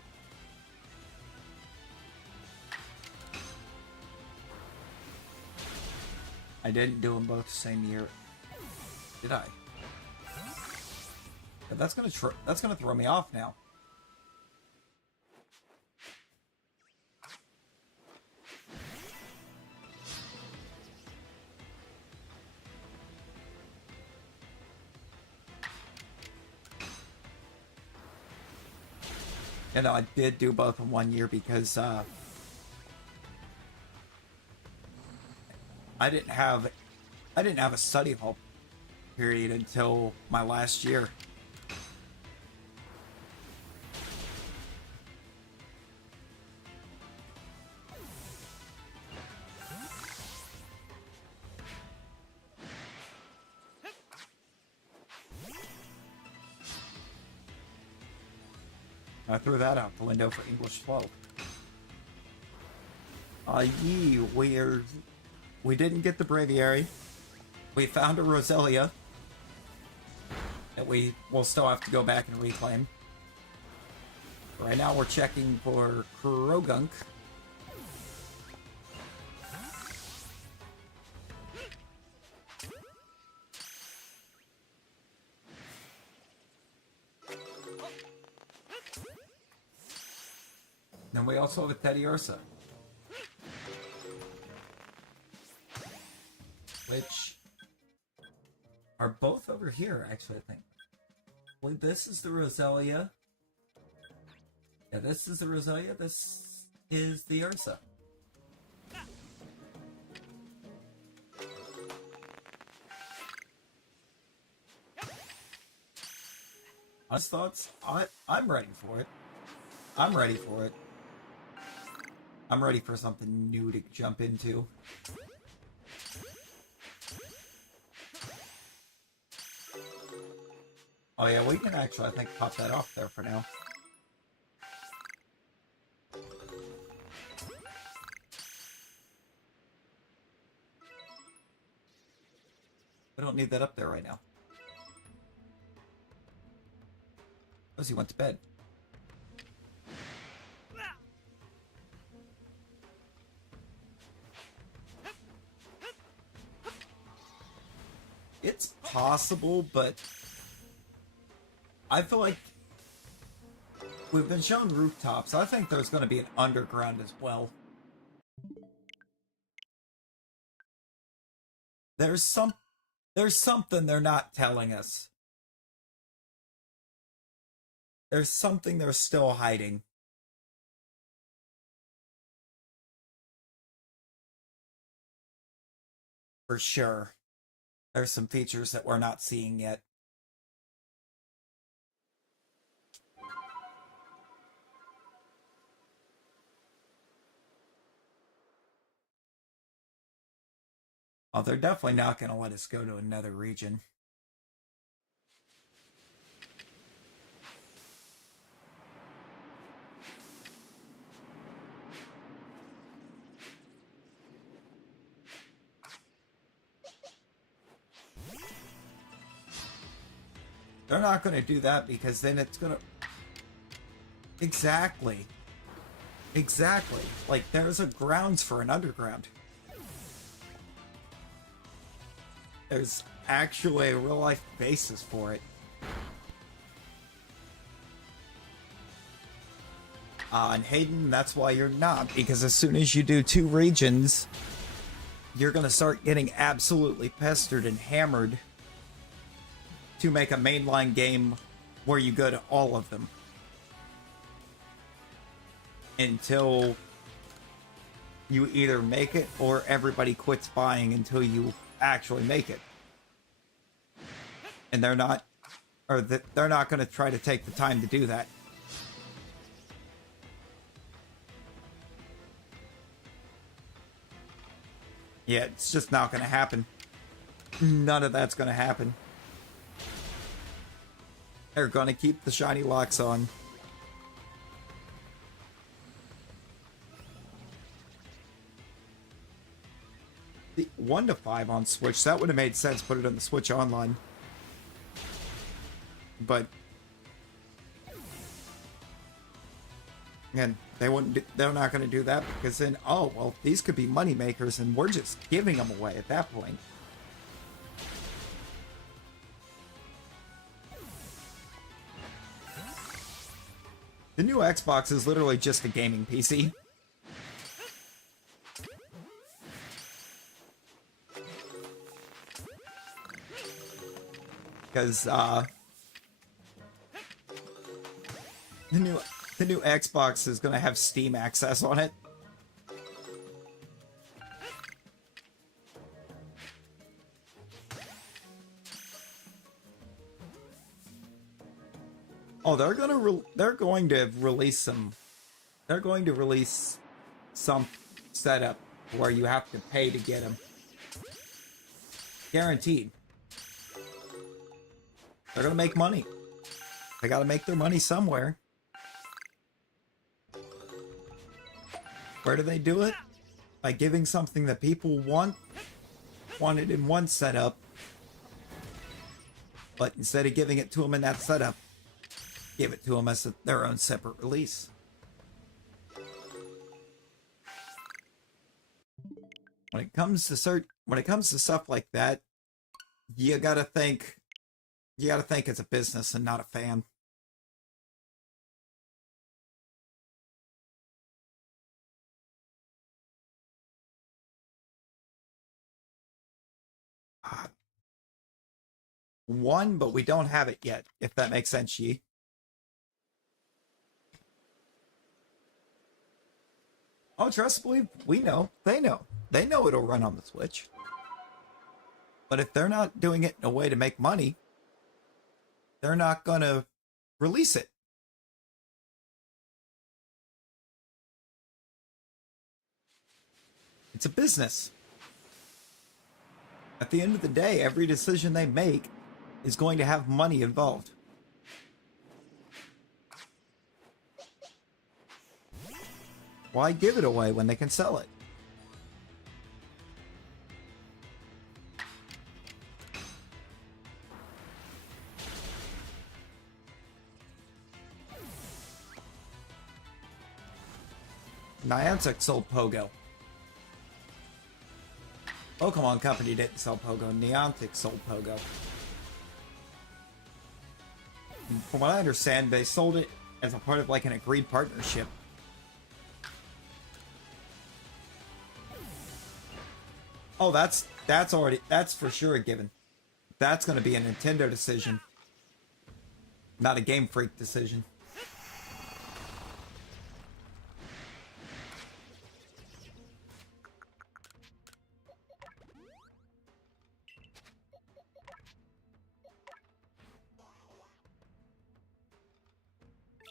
I didn't do them both the same year, did I? But that's gonna throw me off now. You know, I did do both in 1 year because I didn't have a study hall period until my last year. I threw that out the window for English flow. We didn't get the Braviary. We found a Roselia that we will still have to go back and reclaim. Right now we're checking for Krogunk. Then we also have a Teddy Ursa. Which are both over here, actually, I think. Well, this is the Roselia. Yeah, this is the Roselia. This is the Ursa. Honest thoughts? I'm ready for it. I'm ready for it. I'm ready for something new to jump into. Oh yeah, we can actually, I think, pop that off there for now. We don't need that up there right now. Because he went to bed. It's possible, but I feel like we've been shown rooftops. I think there's going to be an underground as well. There's something they're not telling us. There's something they're still hiding. For sure. There's some features that we're not seeing yet. Oh, they're definitely not going to let us go to another region. They're not going to do that because then it's going to... Exactly. Exactly. Like, there's a grounds for an underground. There's actually a real-life basis for it. And Hayden, that's why you're not, because as soon as you do 2 regions, you're going to start getting absolutely pestered and hammered to make a mainline game where you go to all of them. Until you either make it or everybody quits buying until you actually make it. And they're not, or they're not going to try to take the time to do that. Yeah, it's just not going to happen. None of that's going to happen. They're going to keep the shiny locks on. The 1 to 5 on Switch, that would have made sense. Put it on the Switch Online. But and they're not going to do that, because then, oh well, these could be money makers and we're just giving them away at that point. The new Xbox is literally just a gaming PC. Because the new Xbox is going to have Steam access on it. Oh, they're going to release some setup where you have to pay to get them. Guaranteed. They're going to make money. They got to make their money somewhere. Where do they do it? By giving something that people wanted in one setup, but instead of giving it to them in that setup, give it to them as their own separate release. When it comes to stuff like that, you gotta think it's a business and not a fan. One, but we don't have it yet, if that makes sense, Yi. Oh, trust believe, we know. They know. They know it'll run on the Switch. But if they're not doing it in a way to make money, they're not gonna release it. It's a business. At the end of the day, every decision they make is going to have money involved. Why give it away when they can sell it? Niantic sold Pogo. Pokemon Company didn't sell Pogo. Niantic sold Pogo. From what I understand, they sold it as a part of like an agreed partnership. Oh, that's for sure a given. That's going to be a Nintendo decision, not a Game Freak decision.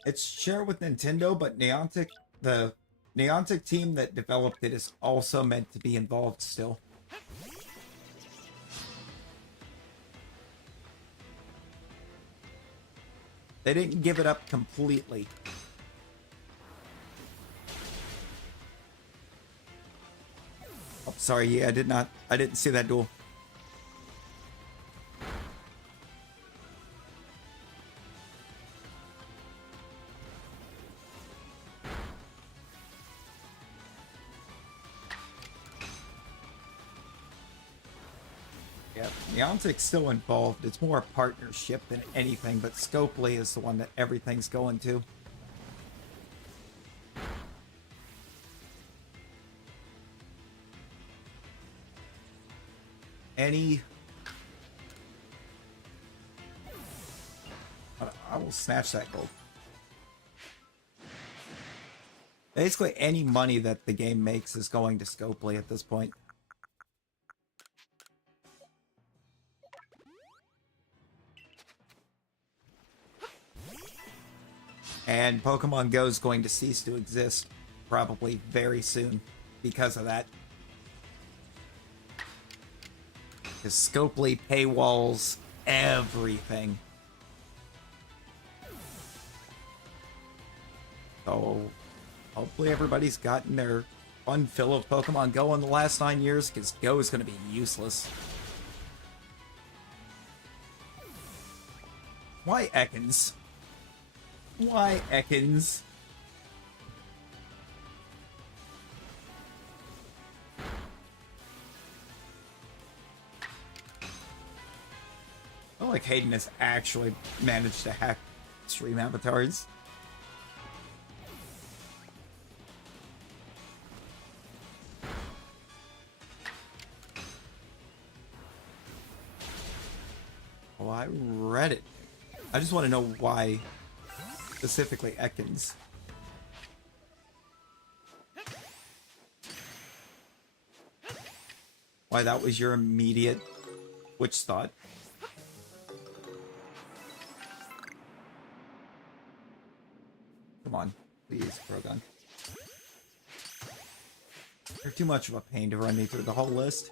It's shared with Nintendo, but the Niantic team that developed it is also meant to be involved still. They didn't give it up completely. Oh, sorry, yeah, I didn't see that duel. Niantic's still involved. It's more a partnership than anything, but Scopely is the one that everything's going to. any... I will snatch that gold. Basically, any money that the game makes is going to Scopely at this point. And Pokemon Go is going to cease to exist probably very soon because of that. Because Scopely paywalls everything. So, hopefully everybody's gotten their fun fill of Pokemon Go in the last 9 years, because Go is going to be useless. Why Ekans? Why Ekans? I feel like Hayden has actually managed to hack stream avatars. Oh, I read it. I just want to know why specifically Ekans. Why that was your immediate which thought? Come on, please, Drogon. You're too much of a pain to run me through the whole list.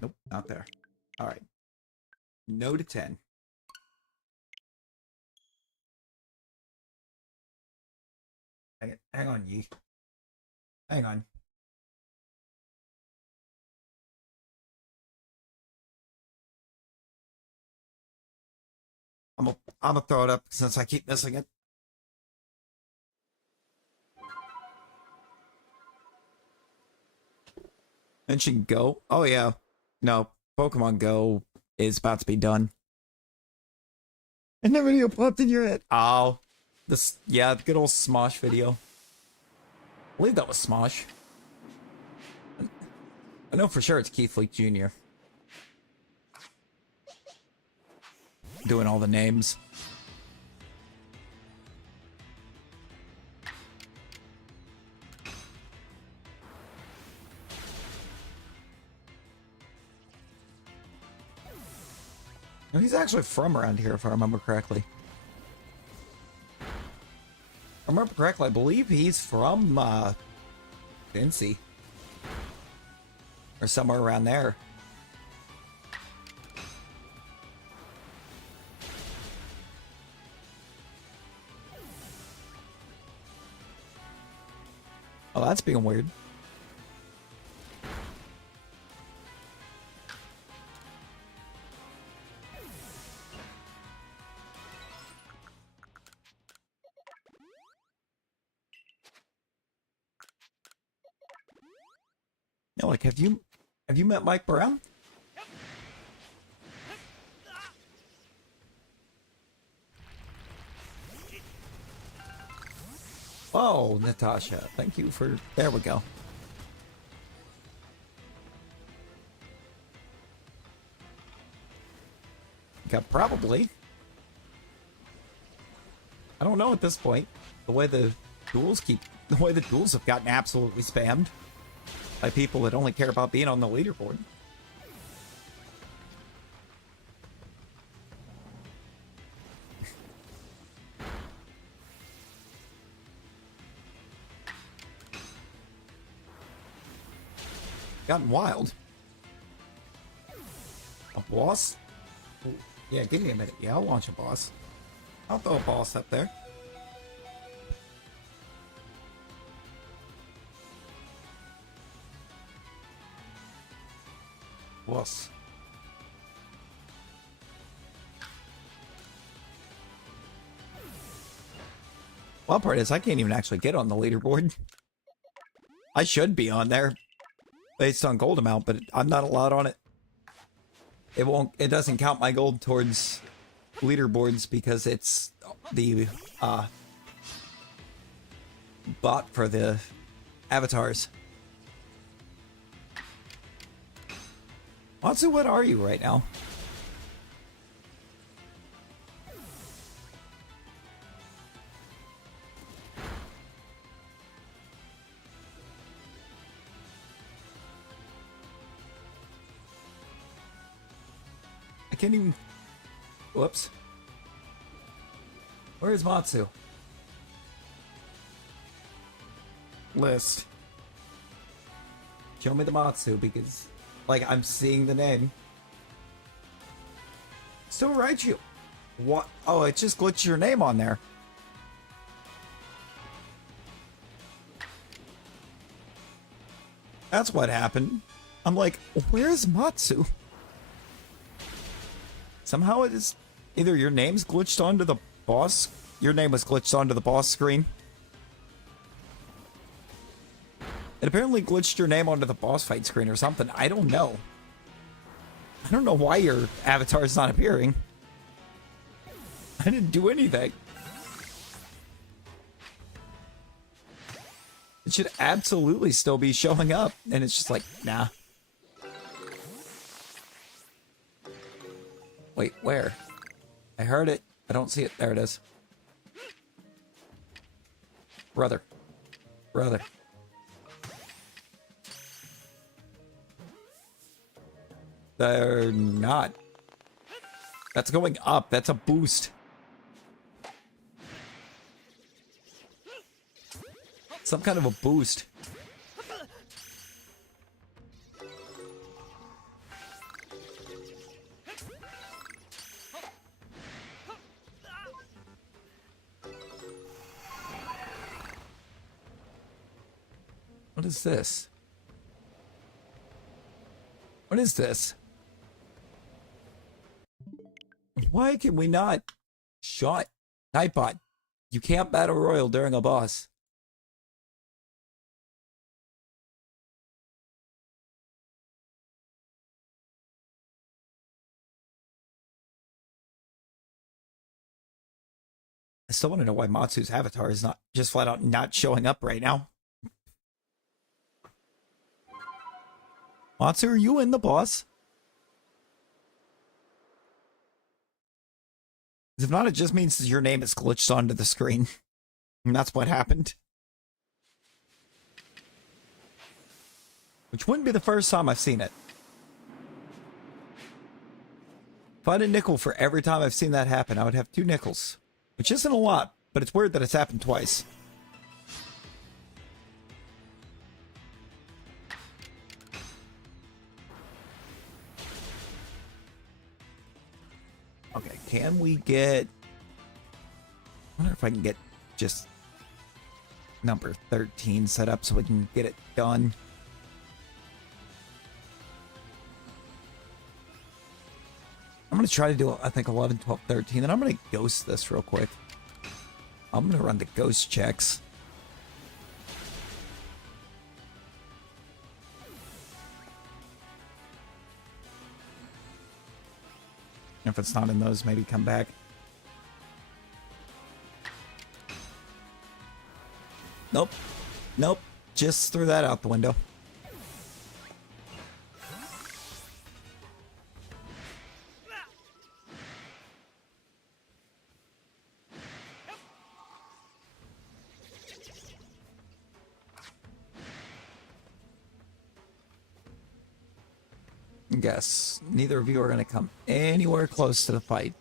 Nope, not there. All right. No to 10. Hang on, Yi. Hang on. I'm gonna throw it up since I keep missing it. Mention Go. Oh yeah. No, Pokemon Go is about to be done. And the video popped in your head. Oh. This, yeah, the good old Smosh video. I believe that was Smosh. I know for sure it's Keith Leak Jr. doing all the names. No, he's actually from around here, if I remember correctly. If I remember correctly, I believe he's from, Vincy. Or somewhere around there. Oh, that's being weird. You know, like, have you met Mike Brown? Oh, Natasha, thank you for... There we go. Okay, probably. I don't know at this point. The way the duels have gotten absolutely spammed by people that only care about being on the leaderboard. Gotten wild. A boss? Ooh, yeah, give me a minute. Yeah, I'll launch a boss. I'll throw a boss up there. Boss. Well, part is I can't even actually get on the leaderboard. I should be on there. based on gold amount, but I'm not allowed on it. It doesn't count my gold towards leaderboards because it's the bot for the avatars. Matsu, what are you right now? I can't even... Whoops. Where is Matsu? List. Show me the Matsu, because, like, I'm seeing the name. Still Raichu. What? Oh, it just glitched your name on there. That's what happened. I'm like, where's Matsu? Somehow it is either your name's glitched onto the boss. Your name was glitched onto the boss screen. It apparently glitched your name onto the boss fight screen or something. I don't know. I don't know why your avatar is not appearing. I didn't do anything. It should absolutely still be showing up. And it's just like, nah. Wait, where? I heard it. I don't see it. There it is. Brother. Brother. They're not. That's going up. That's a boost. Some kind of a boost. What is this? What is this? Why can we not? Shot. Nightbot. You can't battle royal during a boss. I still want to know why Matsu's avatar is not just flat out not showing up right now. Matsu, are you in the boss? If not, it just means that your name is glitched onto the screen. And that's what happened. Which wouldn't be the first time I've seen it. If I had a nickel for every time I've seen that happen, I would have 2 nickels. Which isn't a lot, but it's weird that it's happened twice. Okay, can we get... I wonder if I can get just number 13 set up so we can get it done. I'm going to try to do, I think, 11, 12, 13. Then I'm going to ghost this real quick. I'm going to run the ghost checks. If it's not in those, maybe come back. Nope. Nope. Just threw that out the window. Guess neither of you are going to come anywhere close to the fight.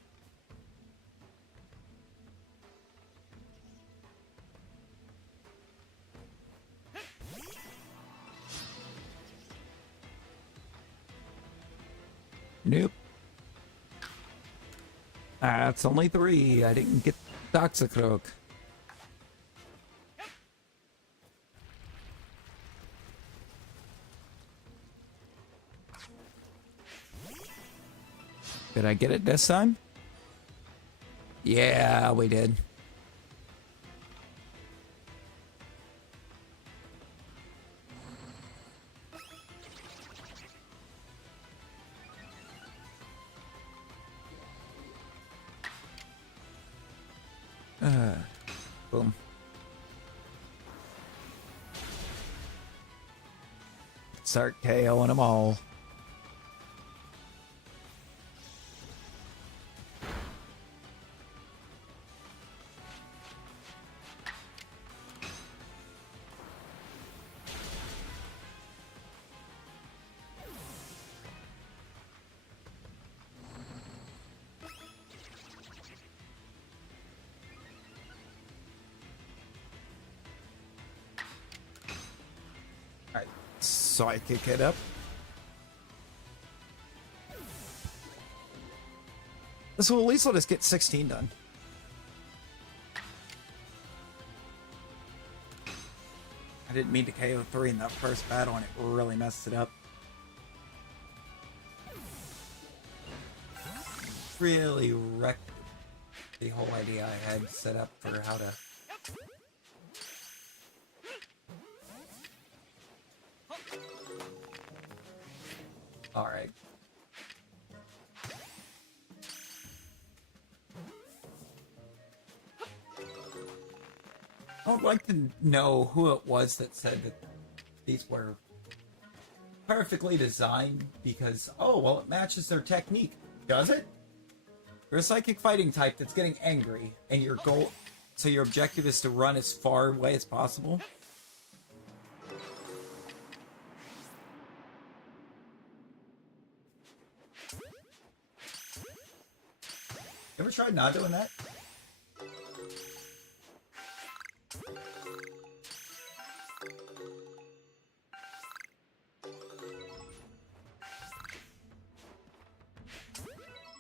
Nope. That's only 3. I didn't get Toxicroak. Did I get it this time? Yeah, we did. Boom. Start KOing them all. Alright, psychic it up. This will at least let us get 16 done. I didn't mean to KO 3 in that first battle and it really messed it up. Really wrecked the whole idea I had set up for how to... Alright. I would like to know who it was that said that these were perfectly designed because, oh, well, it matches their technique. Does it? You're a psychic fighting type that's getting angry, and your goal, so your objective is to run as far away as possible? Ever tried not doing that?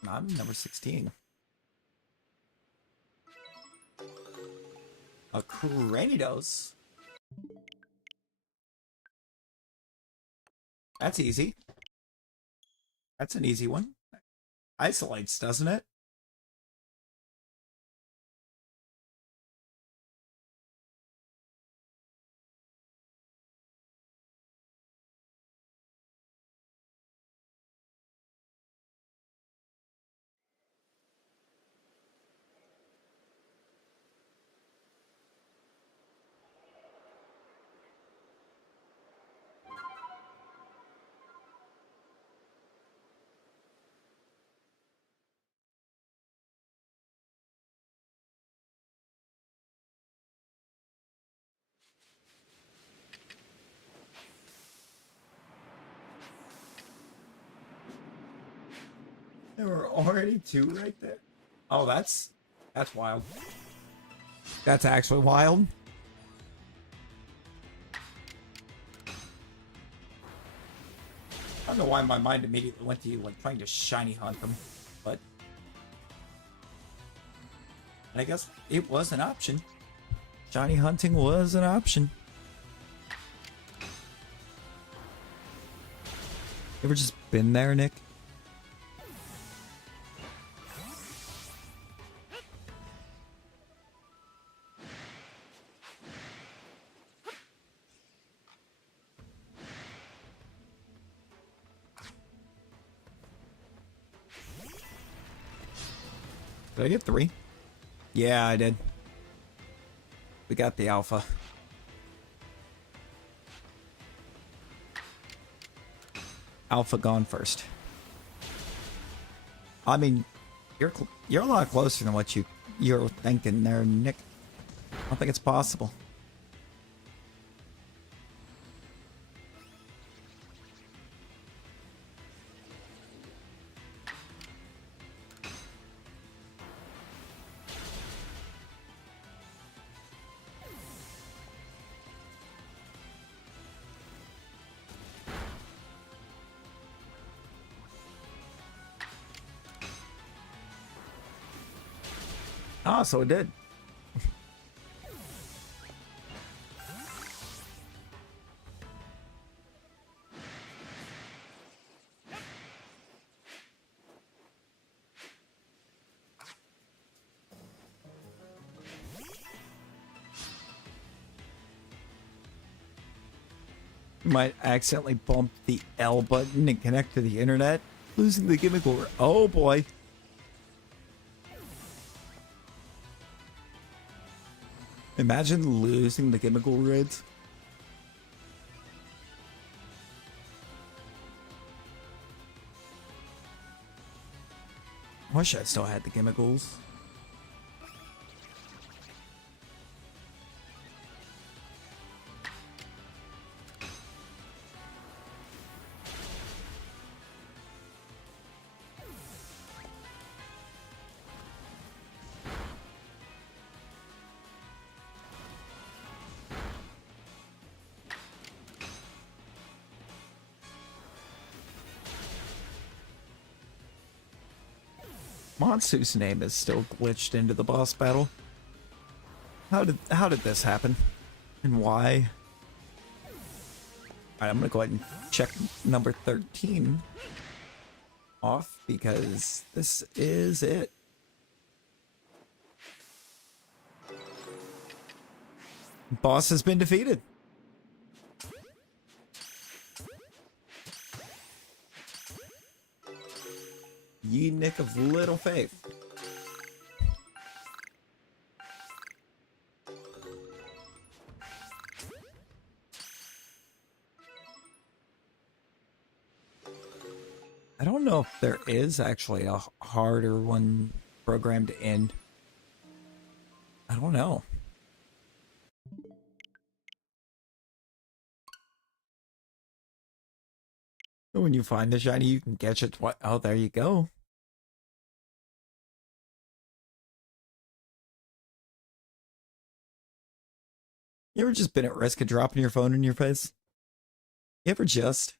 I'm number 16. A Cranidos. That's easy. That's an easy one. Isolates, doesn't it? There were already 2 right there. Oh, that's wild. That's actually wild. I don't know why my mind immediately went to you, like, trying to shiny hunt them, but I guess it was an option. Shiny hunting was an option. You ever just been there, Nick? Did I get 3? Yeah, I did. We got the alpha. Alpha gone first. I mean, you're a lot closer than what you're thinking there, Nick. I don't think it's possible. Ah, so it did. Might accidentally bump the L button and connect to the internet, losing the gimmick over. Oh boy. Imagine losing the chemical raids. Wish I still had the chemicals. Monsu's name is still glitched into the boss battle. How did this happen? And why? Alright, I'm gonna go ahead and check number 13 off because this is it. Boss has been defeated. Ye Nick of little faith. I don't know if there is actually a harder one programmed in. I don't know. When you find the shiny, you can catch it. Oh, there you go. You ever just been at risk of dropping your phone in your face? You ever just?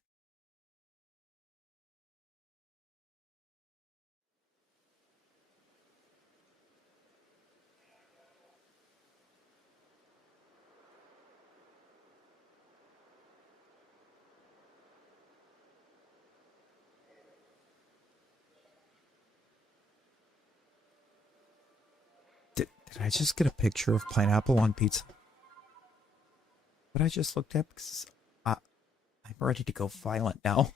Did I just get a picture of pineapple on pizza? What I just looked at? Because I'm ready to go violent now.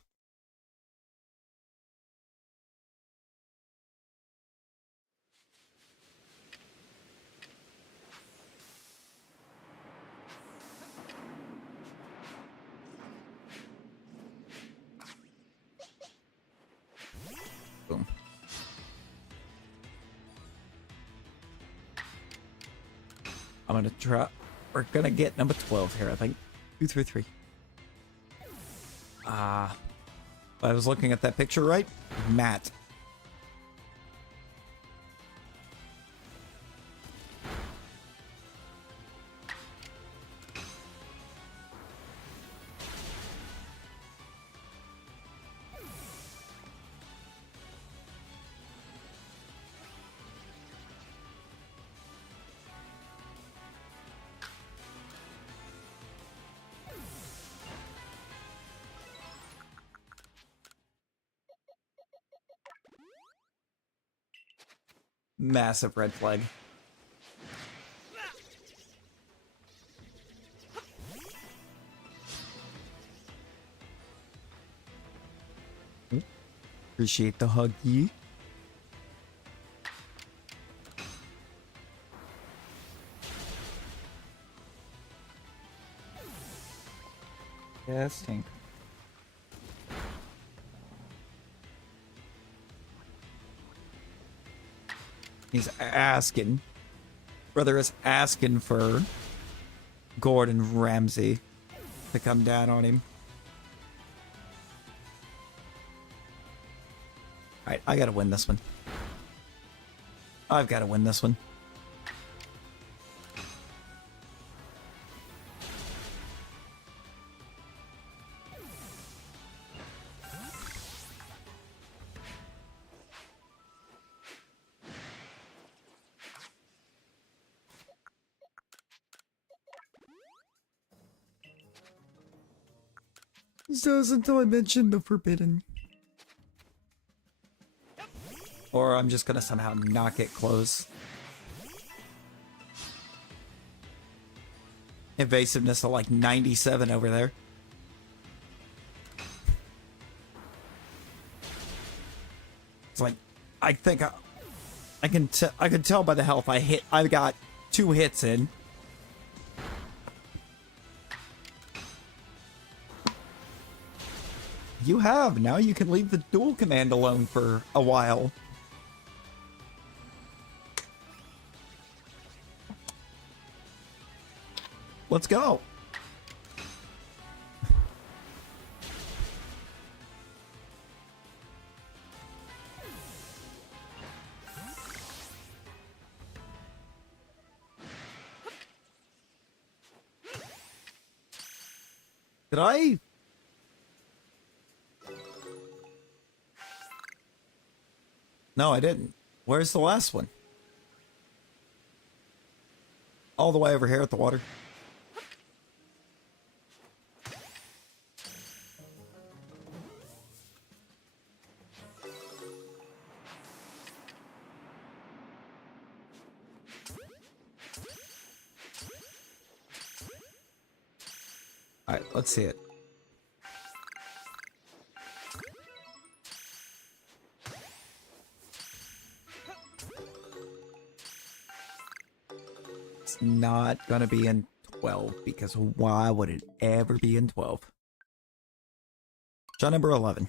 Boom. I'm gonna try. We're gonna get number 12 here, I think. 2 through 3. I was looking at that picture, right? Matt. Massive red flag. Appreciate the huggy. Testing. He's asking. Brother is asking for Gordon Ramsay to come down on him. Alright, I gotta win this one. I've gotta win this one. Does until I mention the forbidden. Or I'm just gonna somehow not get close. Evasiveness of like 97 over there. It's like I think I can tell by the health I got 2 hits in. You have. Now you can leave the dual command alone for a while. Let's go. Did I? No, I didn't. Where's the last one? All the way over here at the water. Alright, let's see it. It's not gonna be in 12, because why would it ever be in 12? Shot number 11.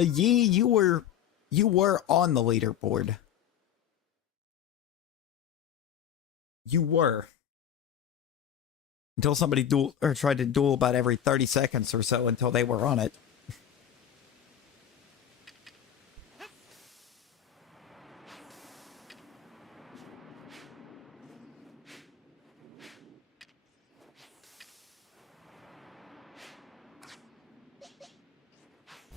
Yi, you were on the leaderboard. You were. Until somebody tried to duel about every 30 seconds or so until they were on it.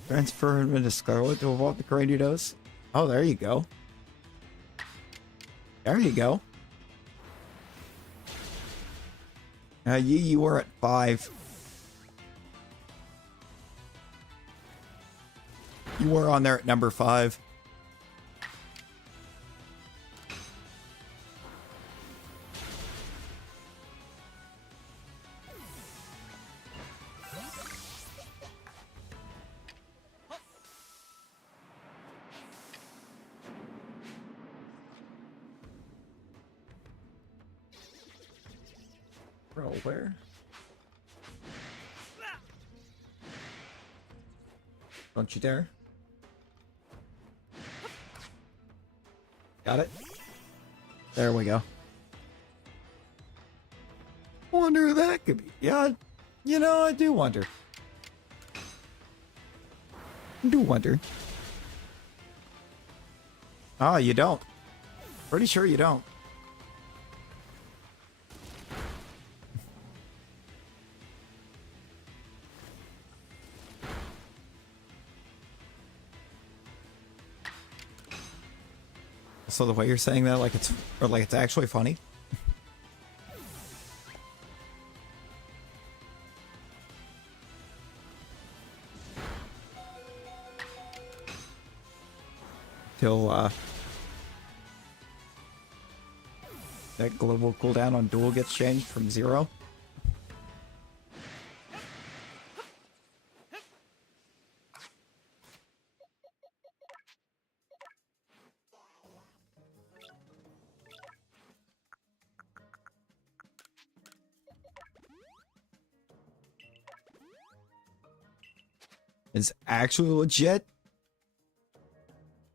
Transfer him into Scarlet to evolve the Gradidos. Oh, there you go. There you go. You were at 5. You were on there at number 5. Bro, where? Don't you dare. Got it. There we go. Wonder who that could be. Yeah, you know, I do wonder. I do wonder. Ah, you don't. Pretty sure you don't. So the way you're saying that, like it's actually funny. Till that global cooldown on duel gets changed from 0. Is actually legit.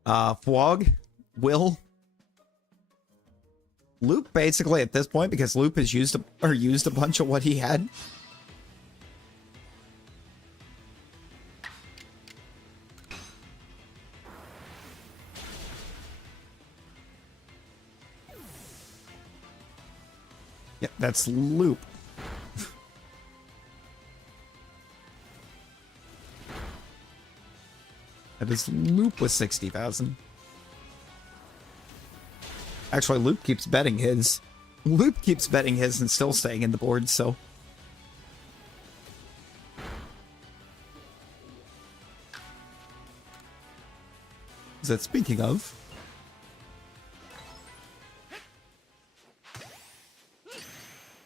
Fwog, Will, Loop basically at this point, because Loop has used a bunch of what he had. Yeah, that's Loop. That is Loop with 60,000. Actually, Loop keeps betting his. Loop keeps betting his and still staying in the board, so. Is that speaking of?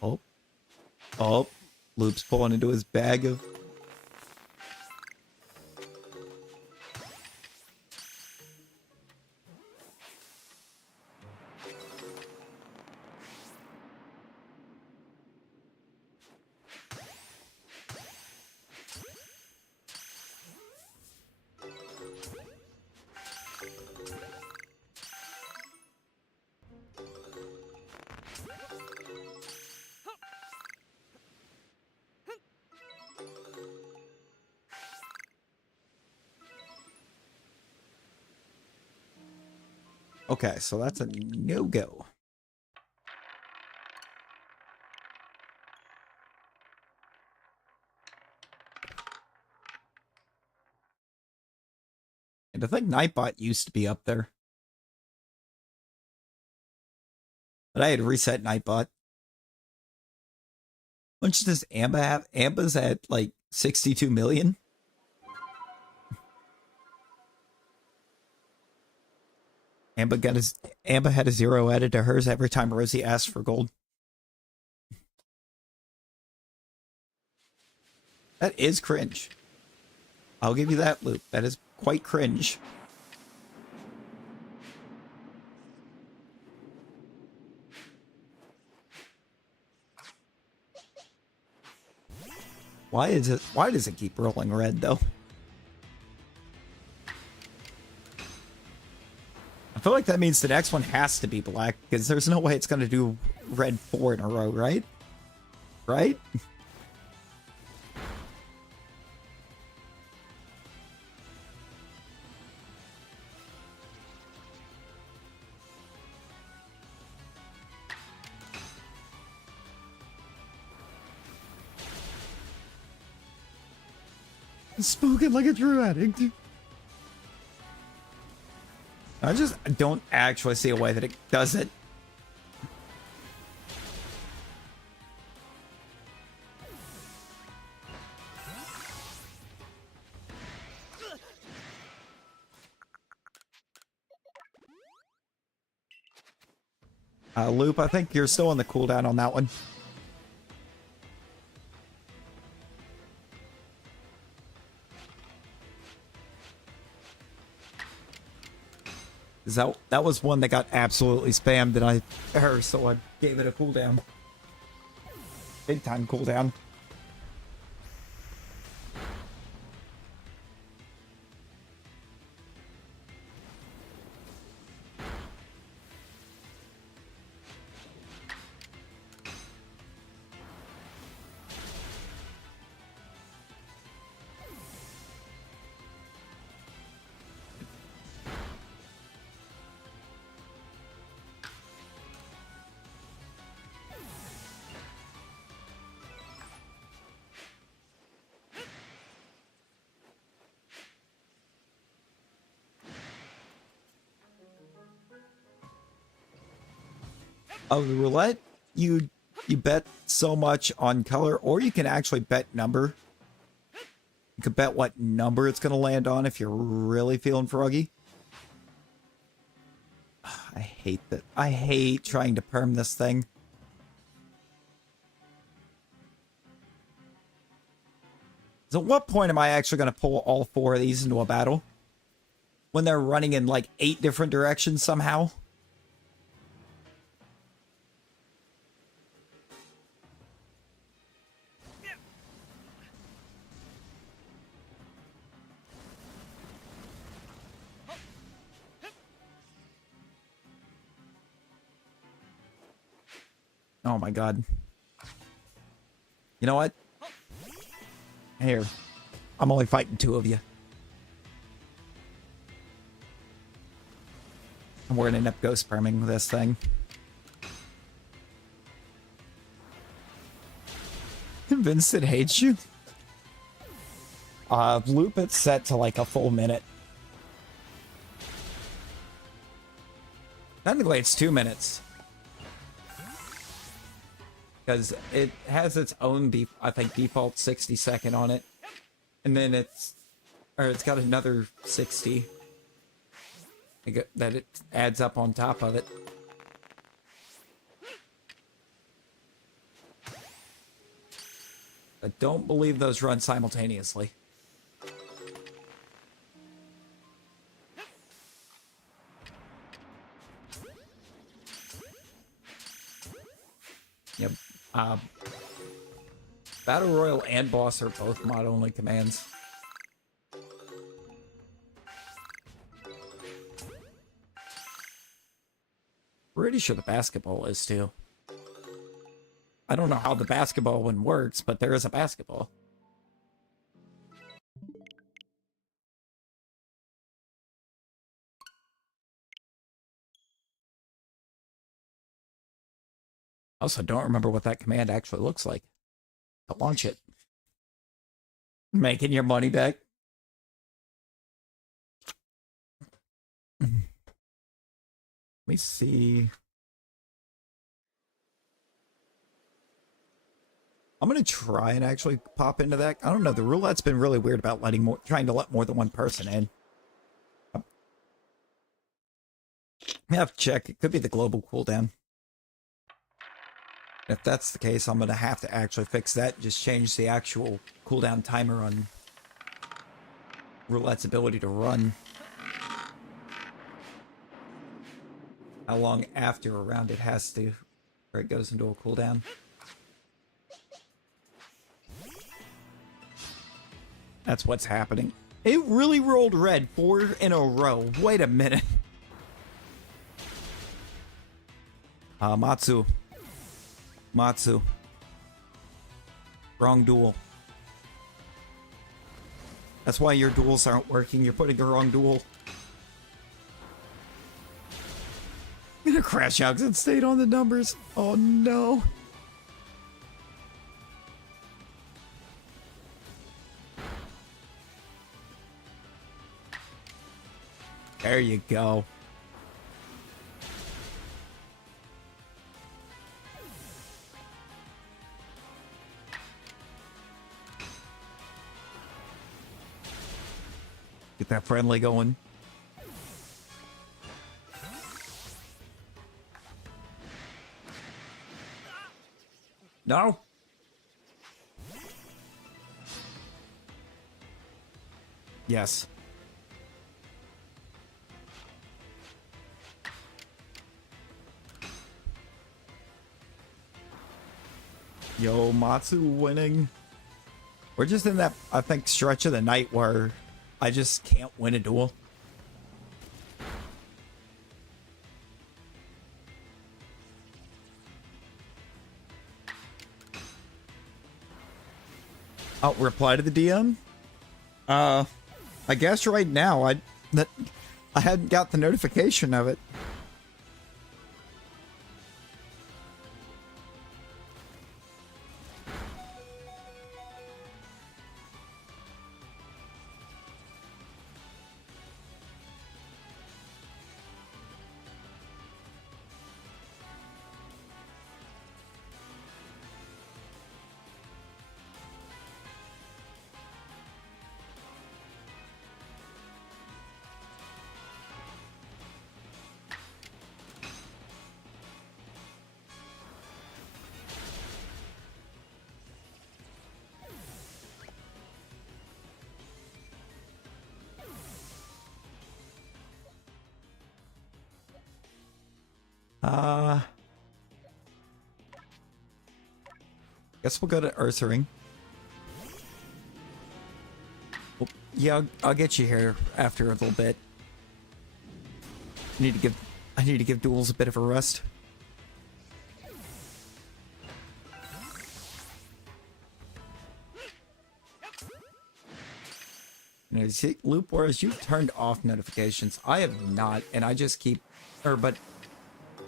Oh. Oh. Loop's pulling into his bag of... Okay, so that's a no-go. And I think Nightbot used to be up there. But I had reset Nightbot. How much does Amba have? Amba's at like 62 million. Amba had a 0 added to hers every time Rosie asked for gold. That is cringe. I'll give you that, Loop. That is quite cringe. Why does it keep rolling red though? I feel like that means the next one has to be black, because there's no way it's going to do red 4 in a row, right? Right? Spoken like a true addict. I just don't actually see a way that it does it. Loop, I think you're still on the cooldown on that one. That was one that got absolutely spammed, and so I gave it a cooldown. Big time cooldown. Oh, the roulette, you bet so much on color, or you can actually bet number. You can bet what number it's going to land on if you're really feeling froggy. I hate that. I hate trying to perm this thing. So at what point am I actually going to pull all 4 of these into a battle? When they're running in like 8 different directions somehow? Oh my god. You know what? Here. I'm only fighting 2 of you. And we're gonna end up ghost perming this thing. Vincent hates you. Loop it set to like a full minute. Technically it's 2 minutes. Because it has its own, I think, default 60-second on it. And then it's got another 60. that it adds up on top of it. I don't believe those run simultaneously. Yep. Battle Royal and Boss are both mod-only commands. Pretty sure the basketball is too. I don't know how the basketball one works, but there is a basketball. Also, don't remember what that command actually looks like. To launch it. Making your money back. Let me see. I'm gonna try and actually pop into that. I don't know. The roulette's been really weird about trying to let more than one person in. I have to check. It could be the global cooldown. If that's the case, I'm gonna have to actually fix that and just change the actual cooldown timer on roulette's ability to run. How long after a round it has to, or it goes into a cooldown. That's what's happening. It really rolled red 4 in a row. Wait a minute. Matsu. Wrong duel. That's why your duels aren't working. You're putting the wrong duel. I'm gonna crash out because it stayed on the numbers. Oh no. There you go. Get that friendly going. No. Yes. Yo, Matsu winning. We're just in that, I think, stretch of the night where I just can't win a duel. Oh, reply to the DM? I guess right now I hadn't got the notification of it. Guess we'll go to Earthring. Well, yeah, I'll get you here after a little bit. I need to give duels a bit of a rest. You know, see, Loop Wars, you've turned off notifications. I have not, and I just keep, but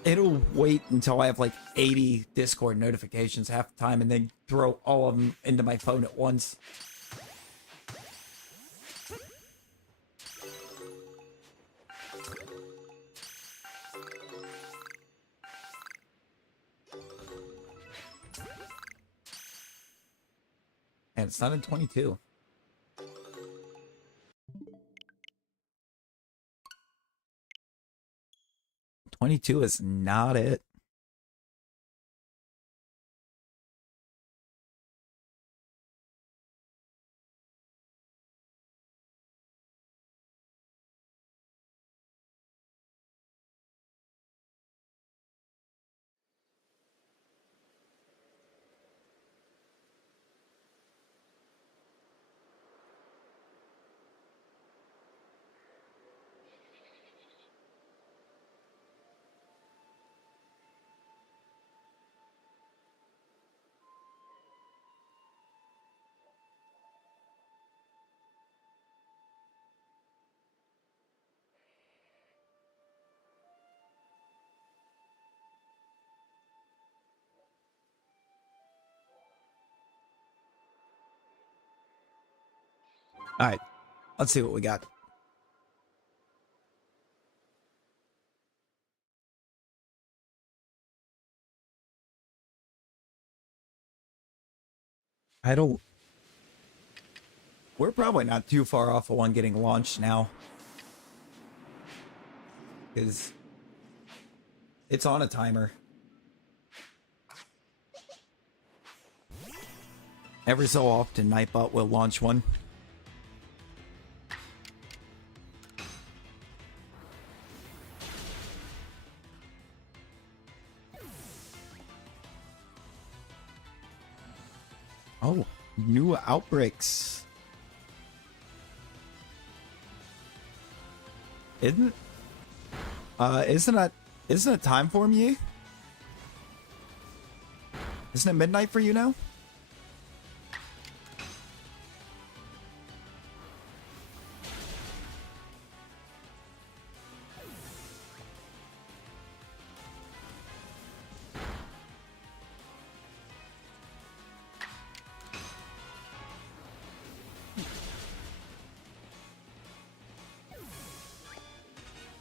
it'll wait until I have like 80 Discord notifications half the time and then throw all of them into my phone at once. And it's not in 22. 22 is not it. All right, let's see what we got. I don't. We're probably not too far off of one getting launched now, because it's on a timer. Every so often, Nightbot will launch one. Oh, new outbreaks. Isn't it time for me? Isn't it midnight for you now?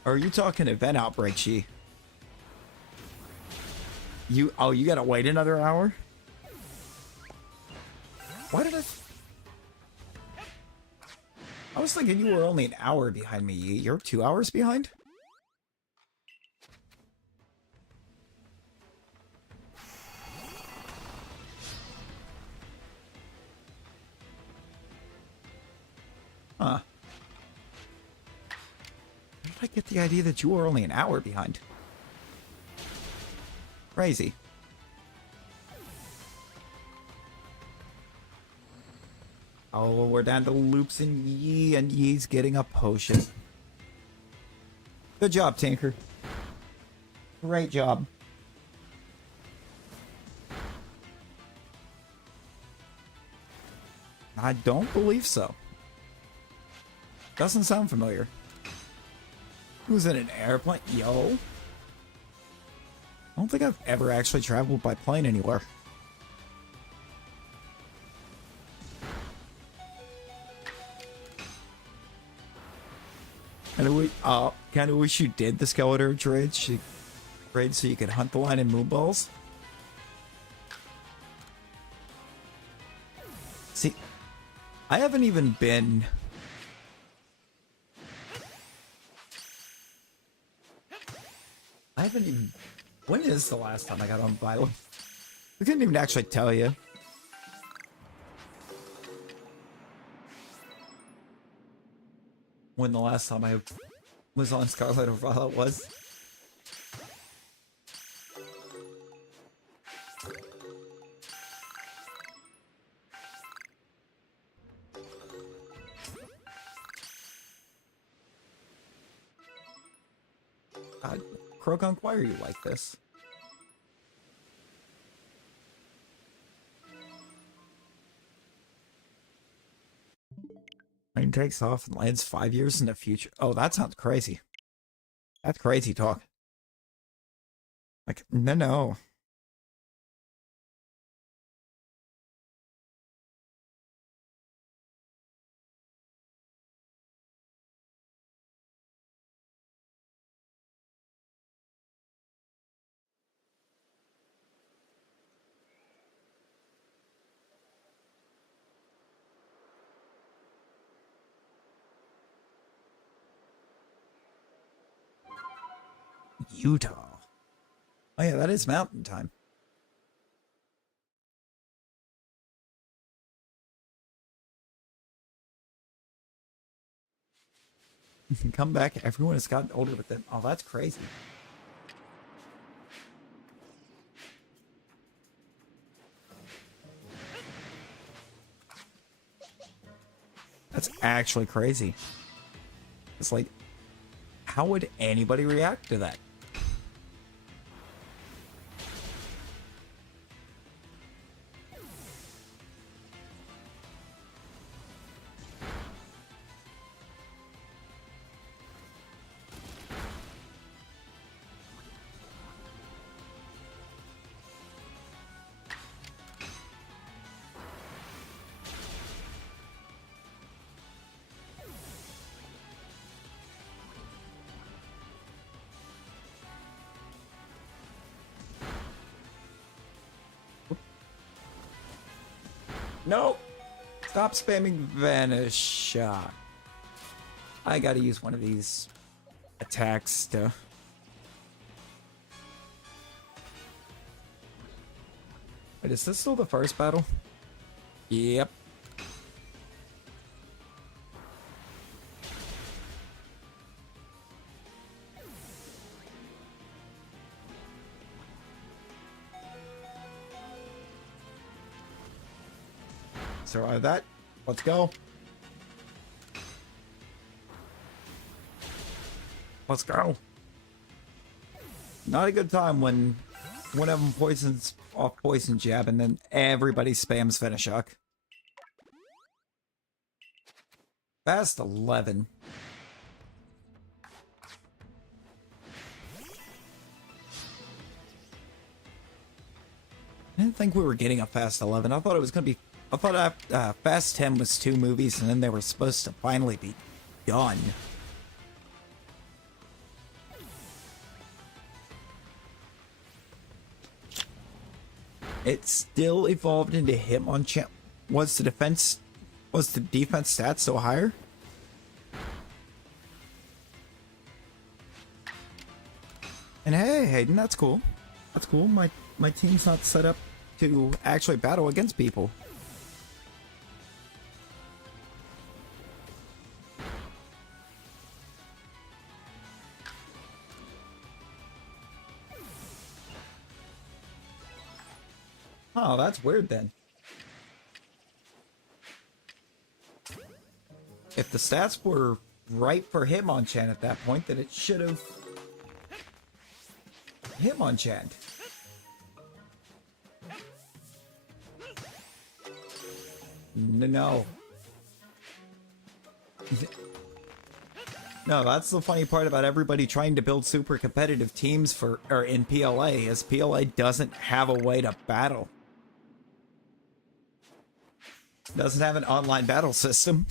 Or are you talking event outbreak, She? You gotta wait another hour? Why did I was thinking you were only an hour behind me. You're 2 hours behind? Huh. Where did I get the idea that you were only an hour behind? Crazy. Oh, we're down to Loops and Yi, and Yi's getting a potion. Good job, Tinker. Great job. I don't believe so. Doesn't sound familiar. Who's in an airplane? Yo. I don't think I've ever actually traveled by plane anywhere. Kind of wish you did the Skeletor trade so you could hunt the line in Moonballs. See, I haven't even been. When is the last time I got on Vital? I couldn't even actually tell you. When the last time I was on Scarlet or Violet was. God, Krogunk, why are you like this? Plane takes off and lands 5 years in the future. Oh, that sounds crazy. That's crazy talk. Like, no. Utah. Oh yeah, that is mountain time. Come back. Everyone has gotten older with them. Oh, that's crazy. That's actually crazy. It's like, how would anybody react to that? Nope. Stop spamming Vanish. I gotta use one of these attacks to... Wait, is this still the first battle? Yep. Survive that. Let's go. Let's go. Not a good time when one of them poisons off poison jab and then everybody spams Finish Shock. Fast 11. I didn't think we were getting a Fast 11. I thought it was going to be... I thought Fast 10 was 2 movies and then they were supposed to finally be done. It still evolved into Hitmonchan. Was the defense stats so higher? And hey, Hayden, that's cool. That's cool. My team's not set up to actually battle against people. Oh, that's weird then. If the stats were right for Hitmonchan at that point, then it should have Hitmonchan. No. No, that's the funny part about everybody trying to build super competitive teams in PLA, is PLA doesn't have a way to battle. Doesn't have an online battle system.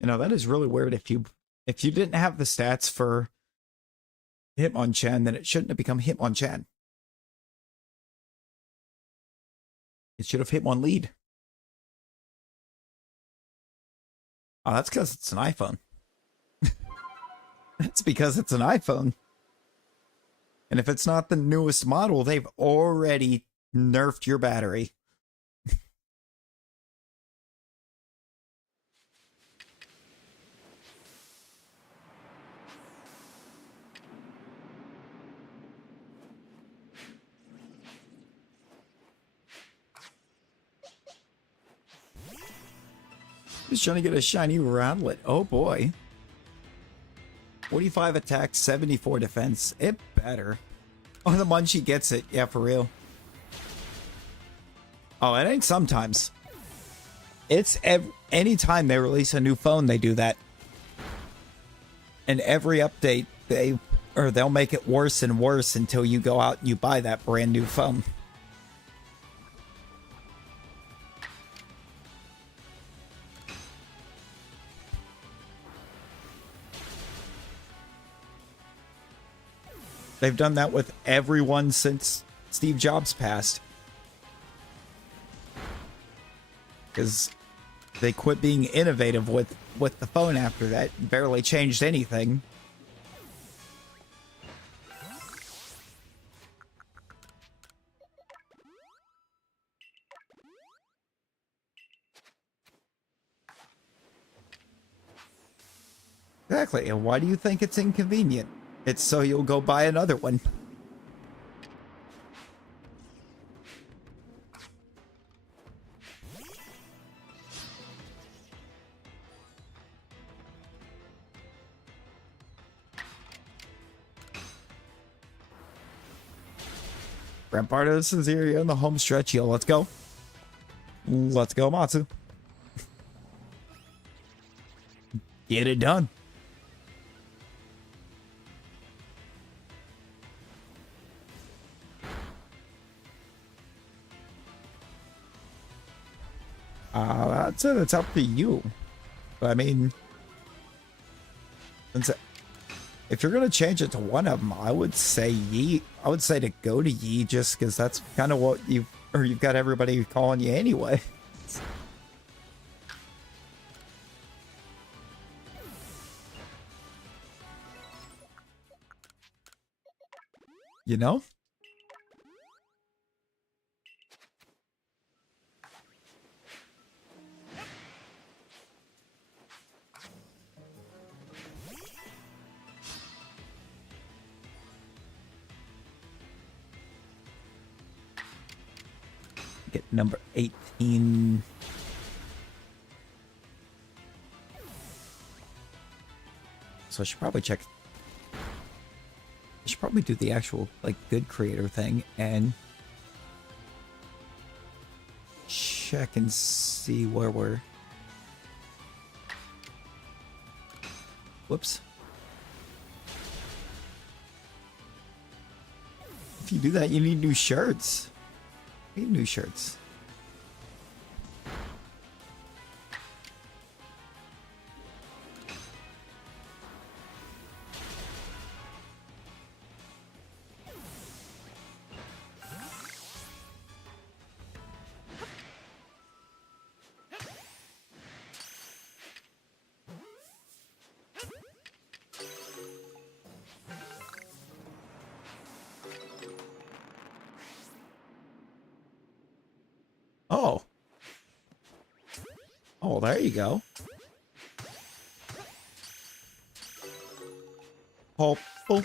You know, that is really weird. If you didn't have the stats for Hitmonchan, then it shouldn't have become Hitmonchan. It should have Hitmonlead. Oh, that's because it's an iPhone. That's because it's an iPhone. And if it's not the newest model, they've already nerfed your battery. Just trying to get a shiny Rowlet. Oh boy. 45 attack, 74 defense. It better. Oh, the Munchie gets it. Yeah, for real. Oh, it ain't sometimes. It's anytime they release a new phone, they do that. And every update, they'll make it worse and worse until you go out and you buy that brand new phone. They've done that with everyone since Steve Jobs passed. Because they quit being innovative with the phone after that. Barely changed anything. Exactly, and why do you think it's inconvenient? It's so you'll go buy another one. Rampardo, this is here in the home stretch. Yo, let's go. Let's go, Matsu. Get it done. That's it. It's up to you. But I mean, if you're gonna change it to one of them, I would say Yi. I would say to go to Yi, just because that's kind of what you've got everybody calling you anyway. You know? Get number 18. So I should probably check. I should probably do the actual, like, good creator thing and check and see where we're... Whoops. If you do that, you need new shirts. You need new shirts. Oh. Oh, there you go. Hopeful.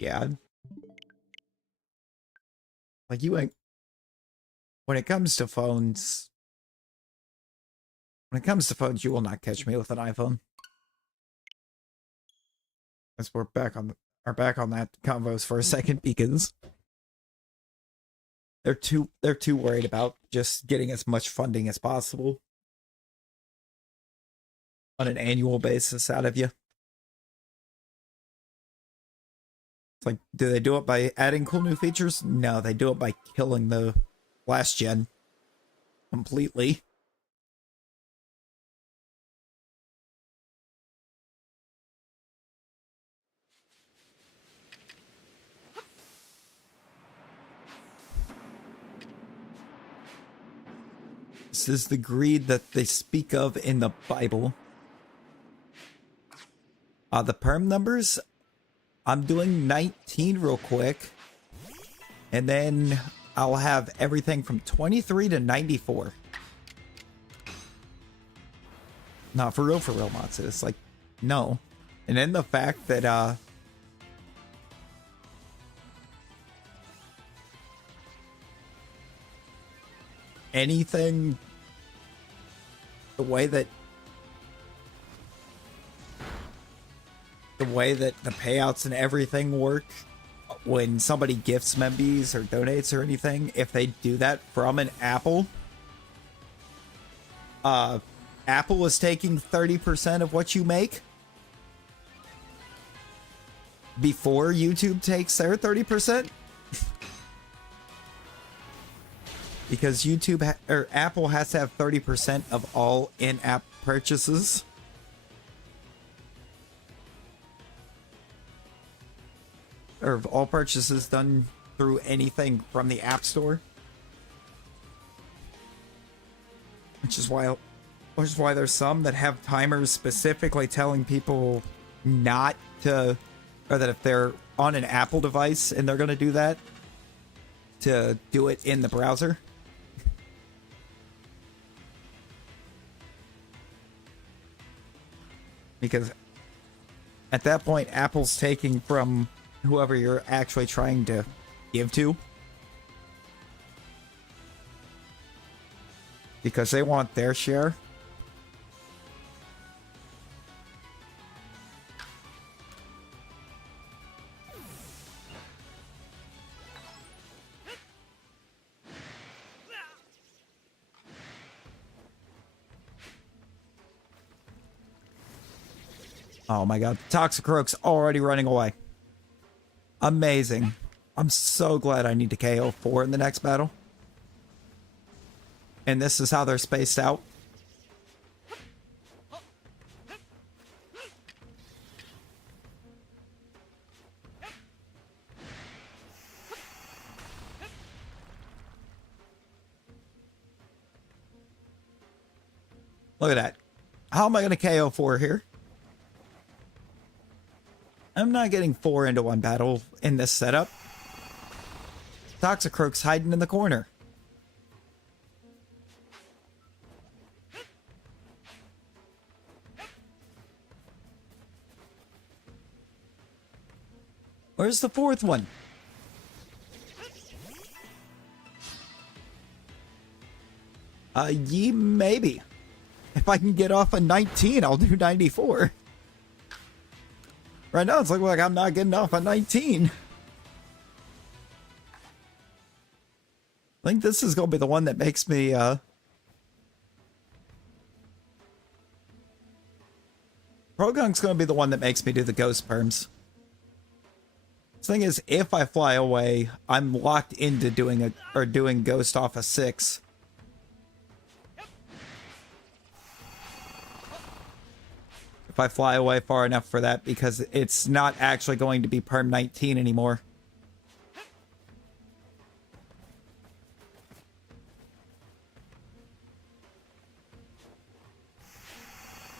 Yeah. Like you ain't... When it comes to phones... When it comes to phones, you will not catch me with an iPhone. As we're back on that convos for a second, because they're too worried about just getting as much funding as possible on an annual basis out of you. It's like, do they do it by adding cool new features? No, they do it by killing the last gen completely. This is the greed that they speak of in the Bible. The perm numbers, I'm doing 19 real quick. And then I'll have everything from 23 to 94. Not for real, Matsu. It's like, no. And then the fact that, anything, the way that the payouts and everything work when somebody gifts membies or donates or anything, if they do that from an Apple, Apple is taking 30% of what you make before YouTube takes their 30%. Because or Apple has to have 30% of all in-app purchases. Or of all purchases done through anything from the App Store. Which is why there's some that have timers specifically telling people not to, or that if they're on an Apple device and they're going to do that, to do it in the browser. Because at that point, Apple's taking from whoever you're actually trying to give to. Because they want their share. Oh my god, Toxicroak's already running away. Amazing. I'm so glad I need to KO 4 in the next battle. And this is how they're spaced out. Look at that. How am I going to KO 4 here? I'm not getting 4 into one battle in this setup. Toxicroak's hiding in the corner. Where's the 4th one? Maybe. If I can get off a 19, I'll do 94. Right now, it's looking like I'm not getting off a 19. I think this is going to be the one that makes me, Progong's going to be the one that makes me do the ghost perms. The thing is, if I fly away, I'm locked into doing ghost off a 6. If I fly away far enough for that, because it's not actually going to be perm 19 anymore.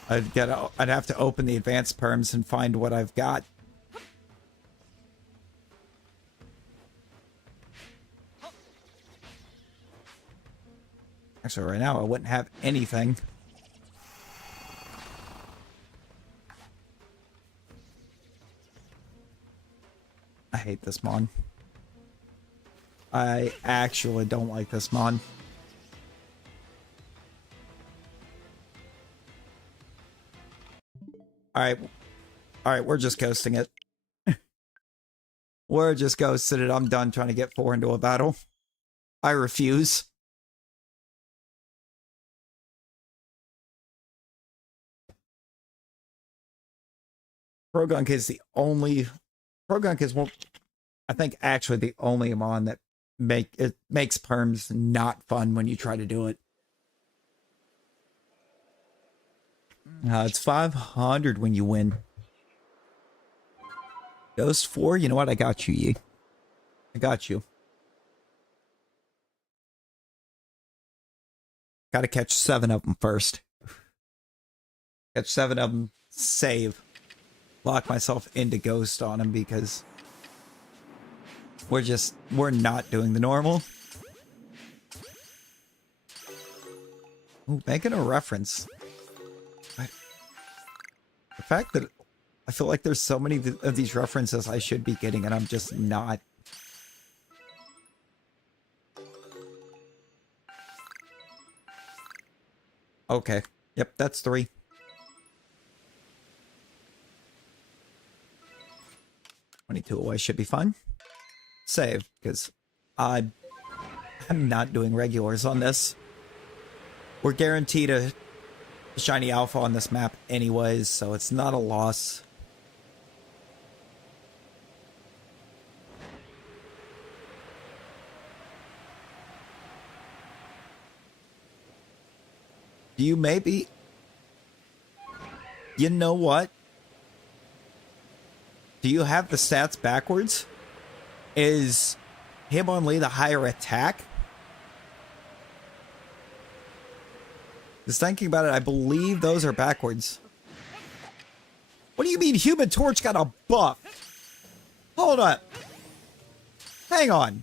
I'd have to open the advanced perms and find what I've got. Actually, right now I wouldn't have anything. I hate this mon. I actually don't like this mon. Alright, we're just ghosting it. We're just ghosting it. I'm done trying to get 4 into a battle. I refuse. Progunk is the only... Progunk is, I think, actually the only mon that makes perms not fun when you try to do it. It's 500 when you win. Ghost 4, you know what? I got you, Yi. I got you. Gotta catch 7 of them first. Catch 7 of them, save. Lock myself into ghost on him because we're not doing the normal. Ooh, making a reference. The fact that I feel like there's so many of these references I should be getting and I'm just not. Okay. Yep, that's 3. 22 away should be fine. Save, because I'm not doing regulars on this. We're guaranteed a shiny alpha on this map anyways, so it's not a loss. Do you maybe... You know what? Do you have the stats backwards? Is Hitmonlee the higher attack? Just thinking about it, I believe those are backwards. What do you mean Human Torch got a buff? Hold up. Hang on.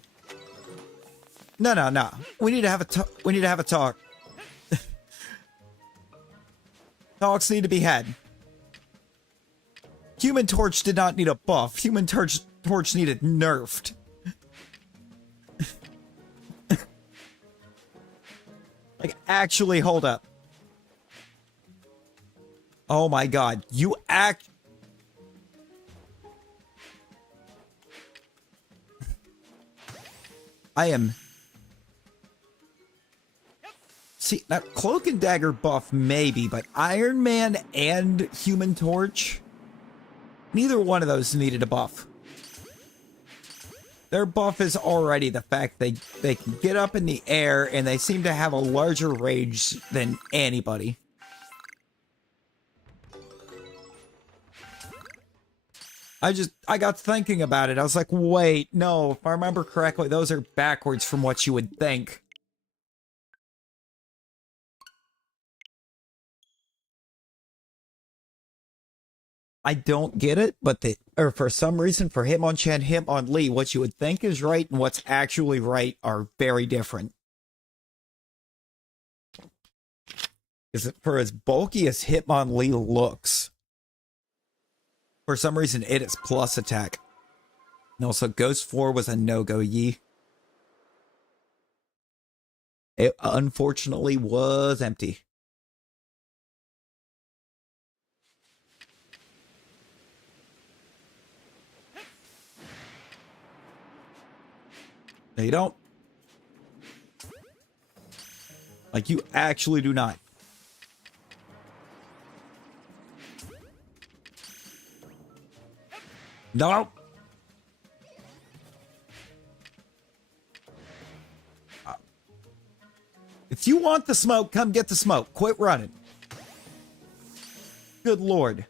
No. We need to have a talk. Talks need to be had. Human Torch did not need a buff. Human Torch needed nerfed. Like, actually, hold up. Oh my god. You act... I am... See, now, Cloak and Dagger buff, maybe, but Iron Man and Human Torch... Neither one of those needed a buff. Their buff is already the fact they can get up in the air, and they seem to have a larger range than anybody. I got thinking about it. I was like, wait, no, if I remember correctly, those are backwards from what you would think. I don't get it, but for some reason, for Hitmonchan, Hitmonlee, what you would think is right and what's actually right are very different. Because for as bulky as Hitmonlee looks, for some reason, it is plus attack. And also, Ghost 4 was a no-go, Yi. It unfortunately was empty. No, you don't. Like, you actually do not. No. If you want the smoke, come get the smoke. Quit running. Good lord.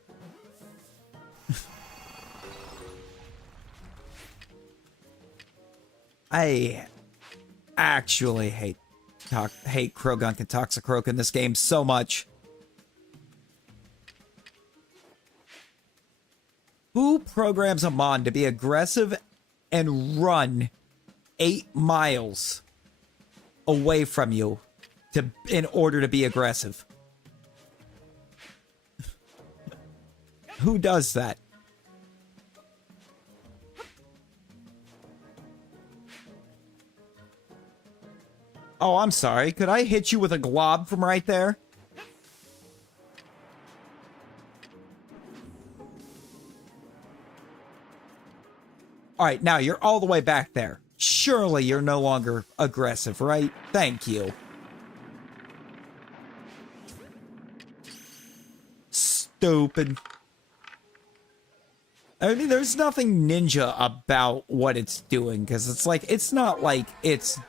I actually hate Krogunk and Toxicroak in this game so much. Who programs a Mon to be aggressive and run 8 miles away from you in order to be aggressive? Who does that? Oh, I'm sorry. Could I hit you with a glob from right there? Alright, now you're all the way back there. Surely you're no longer aggressive, right? Thank you. Stupid. I mean, there's nothing ninja about what it's doing, because it's like, it's not like it's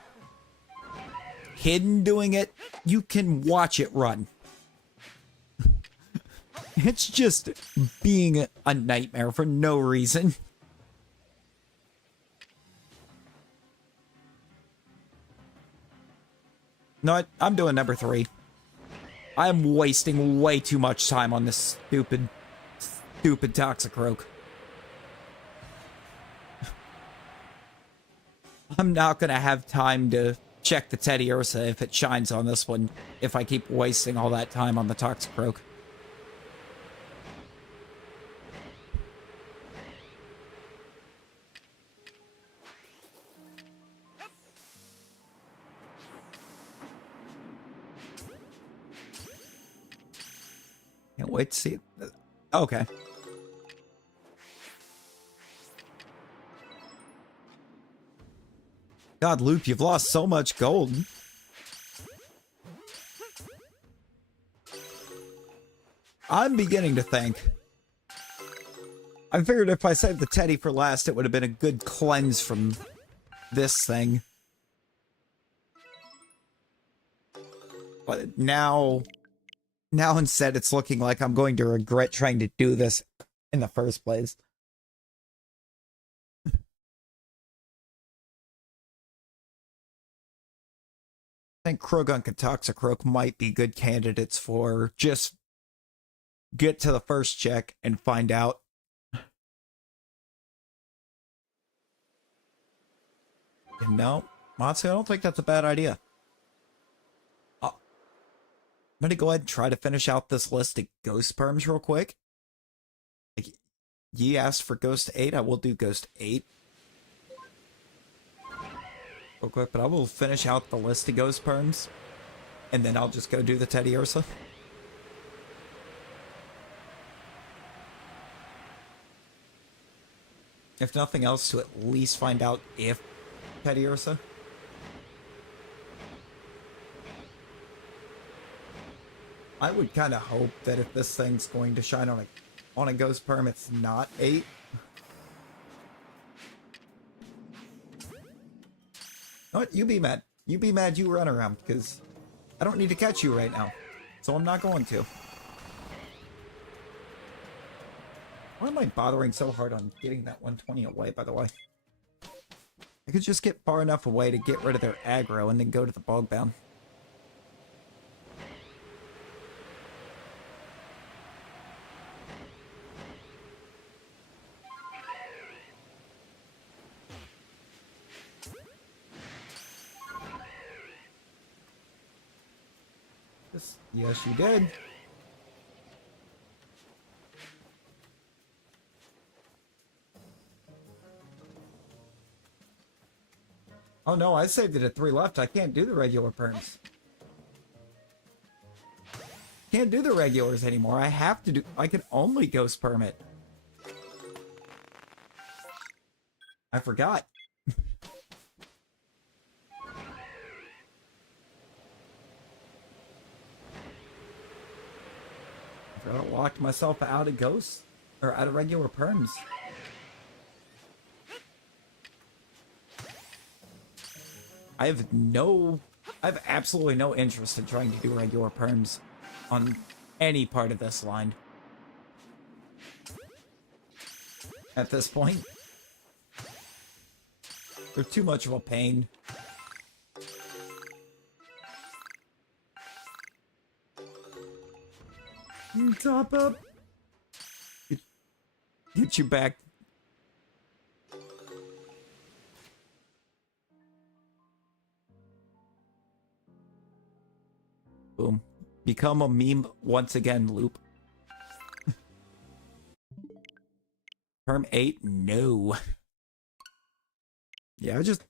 hidden doing it. You can watch it run. It's just being a nightmare for no reason. No, I'm doing number 3. I'm wasting way too much time on this stupid Toxicroak. I'm not gonna have time to check the Teddiursa if it shines on this one, if I keep wasting all that time on the Toxicroak. Can't wait to see it. Okay. God, Loop, you've lost so much gold. I'm beginning to think. I figured if I saved the Teddy for last, it would have been a good cleanse from this thing. But now Now instead it's looking like I'm going to regret trying to do this in the first place. I think Krogunk and Toxicroak might be good candidates for just get to the first check and find out. No, Matsu, I don't think that's a bad idea. I'm gonna go ahead and try to finish out this list of ghost perms real quick. Like, Yi asked for Ghost 8, I will do Ghost 8. Real quick, but I will finish out the list of ghost perms, and then I'll just go do the Teddy Ursa. If nothing else, to at least find out if Teddy Ursa. I would kind of hope that if this thing's going to shine on a ghost perm, it's not 8. What? You be mad. You be mad you run around, because I don't need to catch you right now. So I'm not going to. Why am I bothering so hard on getting that 120 away, by the way? I could just get far enough away to get rid of their aggro and then go to the Bogbound. Yes, you did. Oh no, I saved it at 3 left. I can't do the regular perms. Can't do the regulars anymore. I can only ghost perm it. I forgot. I locked myself out of ghosts, or out of regular perms. I have absolutely no interest in trying to do regular perms on any part of this line. At this point. They're too much of a pain. Top up. Get you back. Boom. Become a meme once again, Loop. Perm 8? No. Yeah, just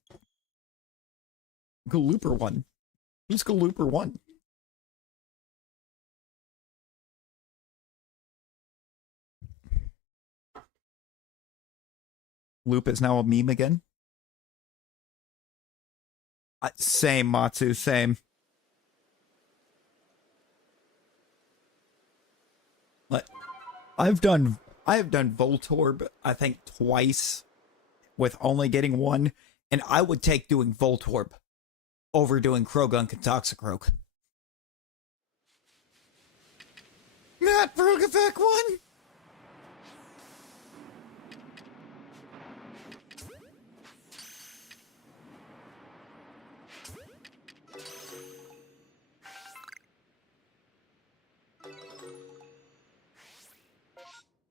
go Looper 1. Just go Looper 1. Loop is now a meme again. Same, Matsu, same. I have done Voltorb, I think, twice with only getting 1, and I would take doing Voltorb over doing Krogunk and Toxicroak. Matt Brugavec 1!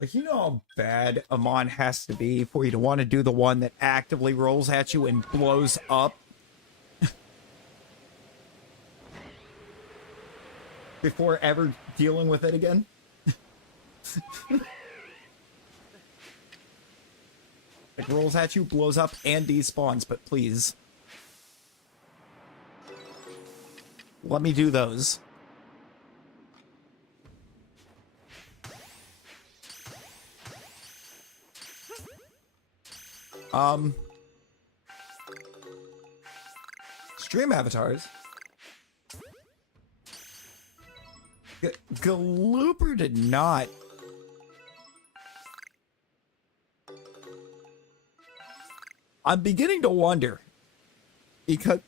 Like, you know how bad Amon has to be for you to want to do the one that actively rolls at you and blows up? Before ever dealing with it again? It rolls at you, blows up, and despawns, but please. Let me do those. Stream avatars. Galooper did not. I'm beginning to wonder. Because...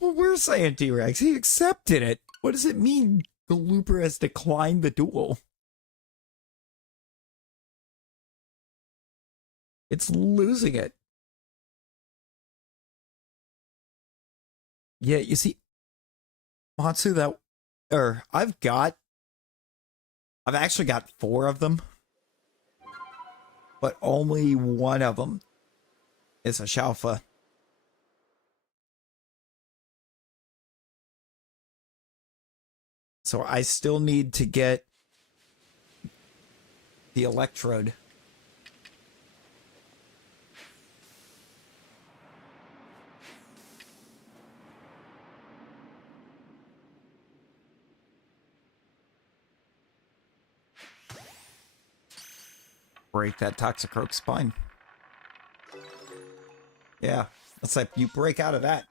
Well, we're saying T-Rex. He accepted it. What does it mean the Looper has declined the duel? It's losing it. Yeah, you see, Matsu, I've actually got 4 of them, but only one of them is a Shalpha. So I still need to get the electrode. Break that Toxicroak spine. Yeah, that's like you break out of that.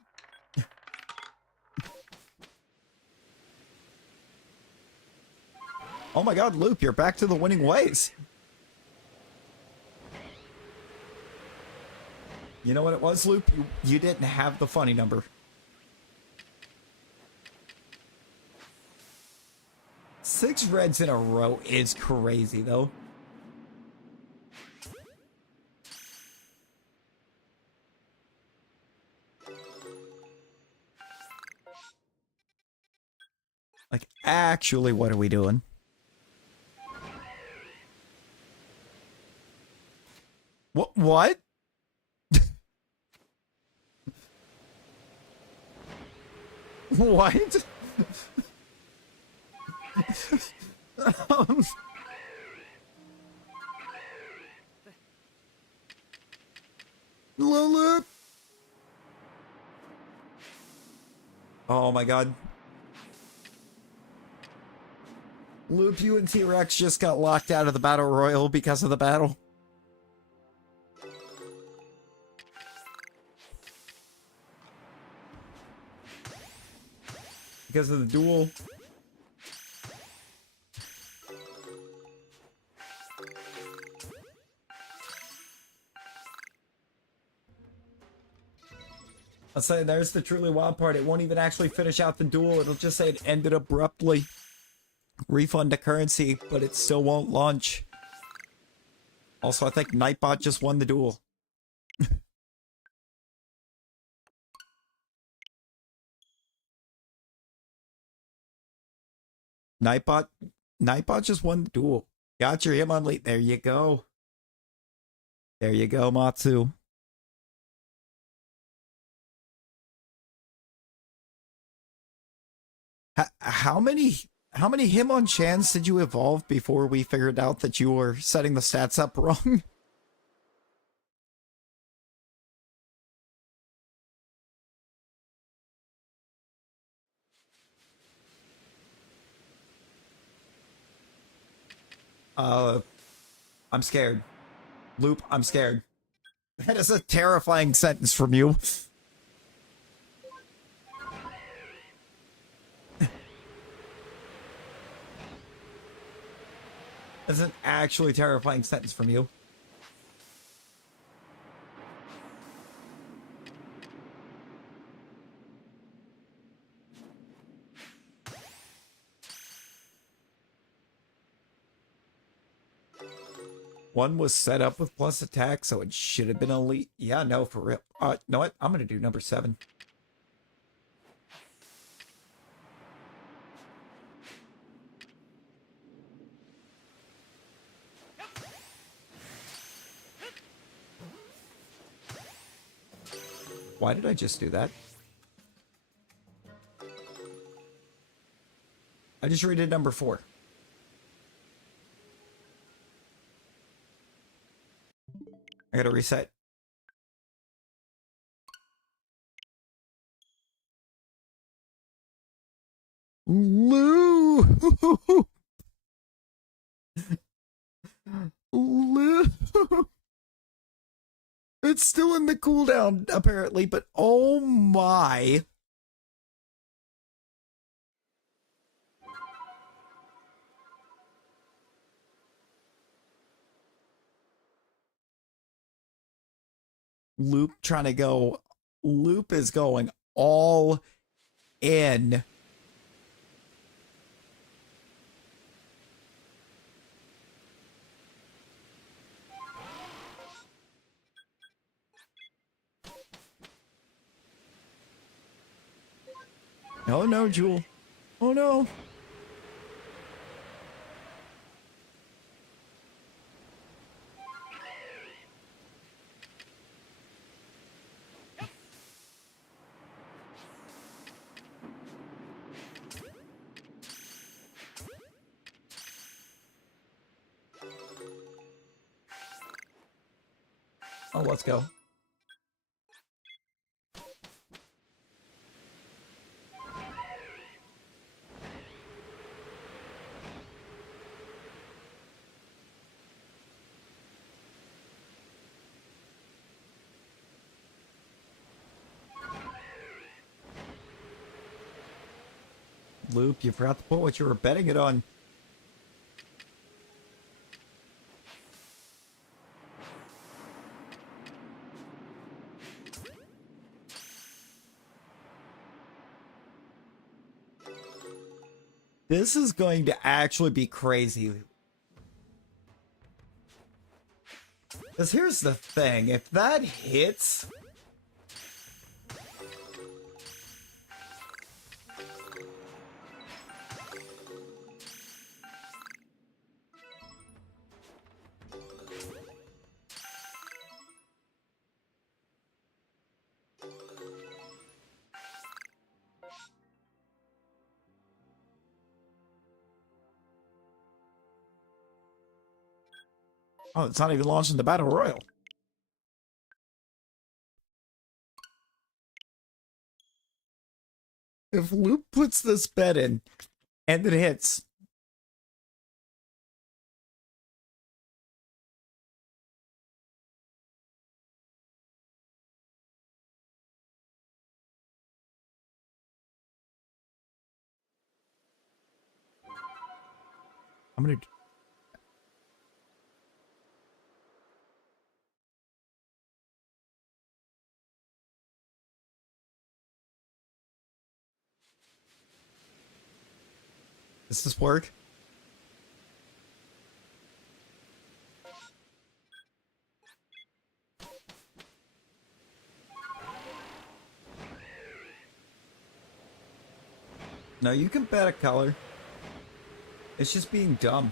Oh my god, Loop, you're back to the winning ways. You know what it was, Loop? You didn't have the funny number. 6 reds in a row is crazy, though. Like, actually, what are we doing? What? What? What? um, Loop. Oh my god. Loop, you and T-Rex just got locked out of the Battle Royal because of the battle. Because of the duel. I'll say there's the truly wild part. It won't even actually finish out the duel. It'll just say it ended abruptly. Refund the currency, but it still won't launch. Also, I think Nightbot just won the duel. Nightbot just won the duel. Got your him on late. There you go. There you go, Matsu. How many Hitmonchans did you evolve before we figured out that you were setting the stats up wrong? I'm scared. Loop, I'm scared. That is a terrifying sentence from you. That's an actually terrifying sentence from you. One was set up with plus attack, so it should have been elite. Yeah, no, for real. You know what? I'm going to do number 7. Why did I just do that? I just redid number 4. I gotta reset. Lou! Lou! It's still in the cooldown, apparently, but oh my. Loop trying to go. Loop is going all in. Oh no, Jewel. Oh no. Oh, let's go. Loop, you forgot to put what you were betting it on. This is going to actually be crazy. Because here's the thing, if that hits... Oh, it's not even launching the Battle Royal. If Loop puts this bet in, and it hits... I'm gonna... Does this work? No, you can bet a color. It's just being dumb.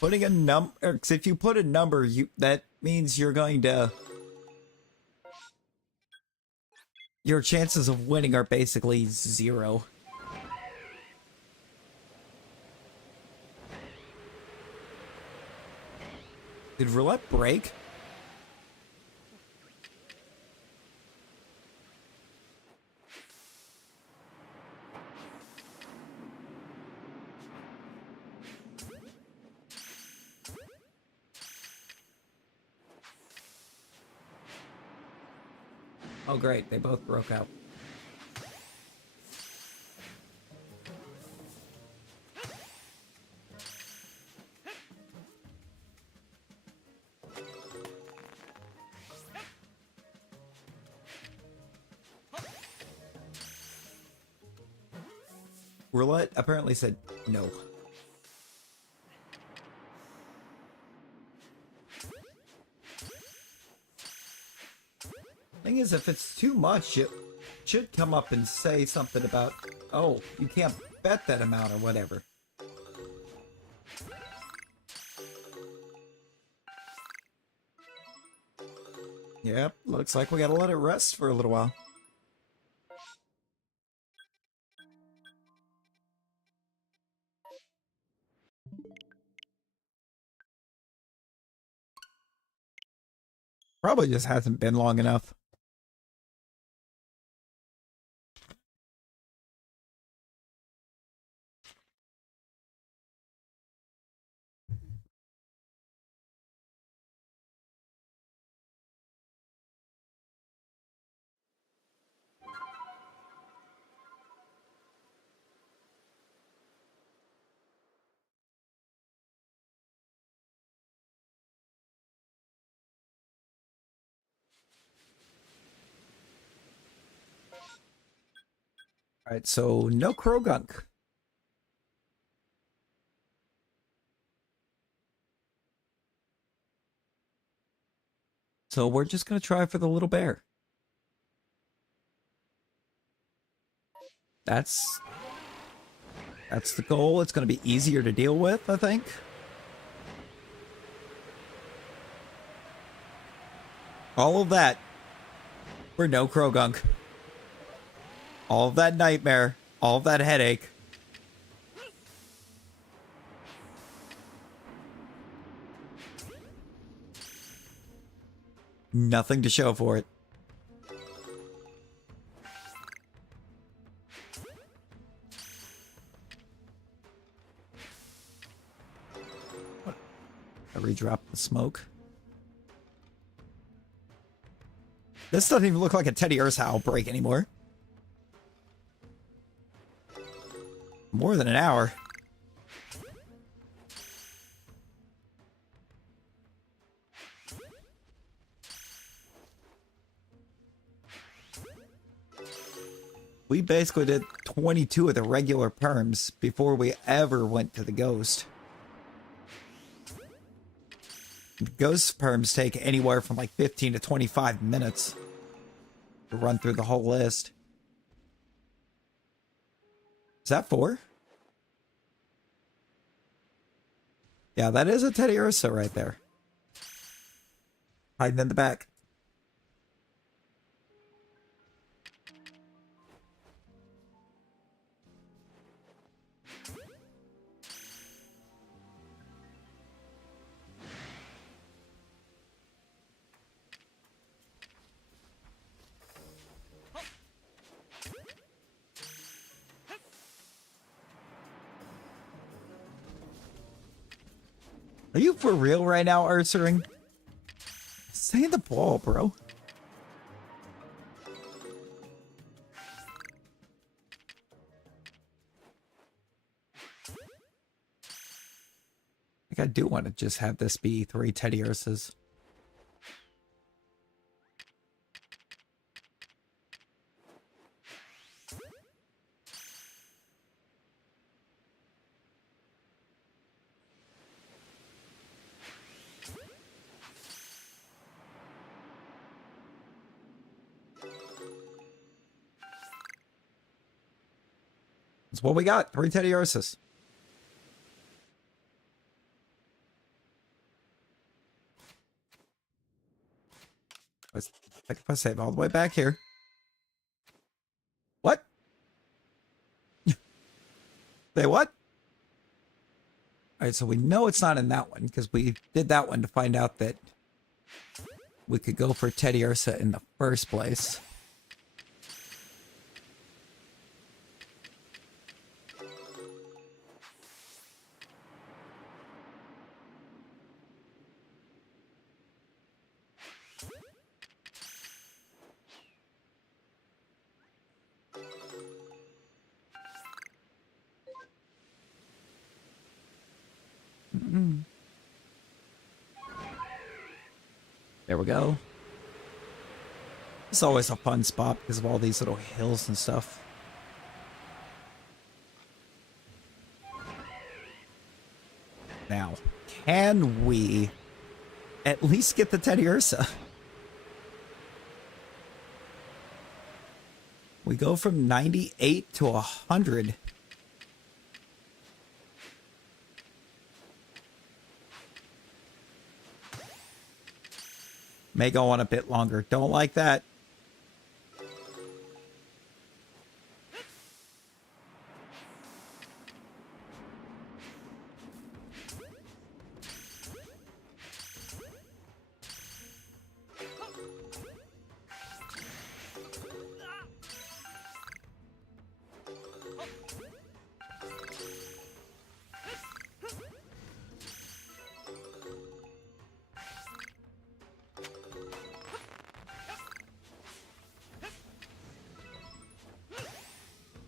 Putting a number, if you put a number, that means you're going to... Your chances of winning are basically 0. Did roulette break? Oh great, they both broke out. Roulette apparently said no. Thing is, if it's too much, it should come up and say something about, oh, you can't bet that amount or whatever. Yep, looks like we gotta let it rest for a little while. Probably just hasn't been long enough. Alright, so no Krogunk. So we're just going to try for the little bear. That's the goal. It's going to be easier to deal with, I think. All of that for no Krogunk. All of that nightmare. All of that headache. Nothing to show for it. I redrop the smoke. This doesn't even look like a Teddy Ursa outbreak anymore. More than an hour. We basically did 22 of the regular perms before we ever went to the ghost. The ghost perms take anywhere from like 15 to 25 minutes to run through the whole list. Is that 4? Yeah, that is a Teddy Ursa right there. Hiding in the back. Are you for real right now, Ursaring? Stay in the ball, bro. I think I do want to just have this be 3 Teddy Ursas. That's what we got. 3 Teddy Ursas. Let's take a save all the way back here. What? Say what? Alright, so we know it's not in that one because we did that one to find out that we could go for Teddy Ursa in the first place. There we go. It's always a fun spot because of all these little hills and stuff. Now, can we at least get the Teddy Ursa? We go from 98 to 100. May go on a bit longer. Don't like that.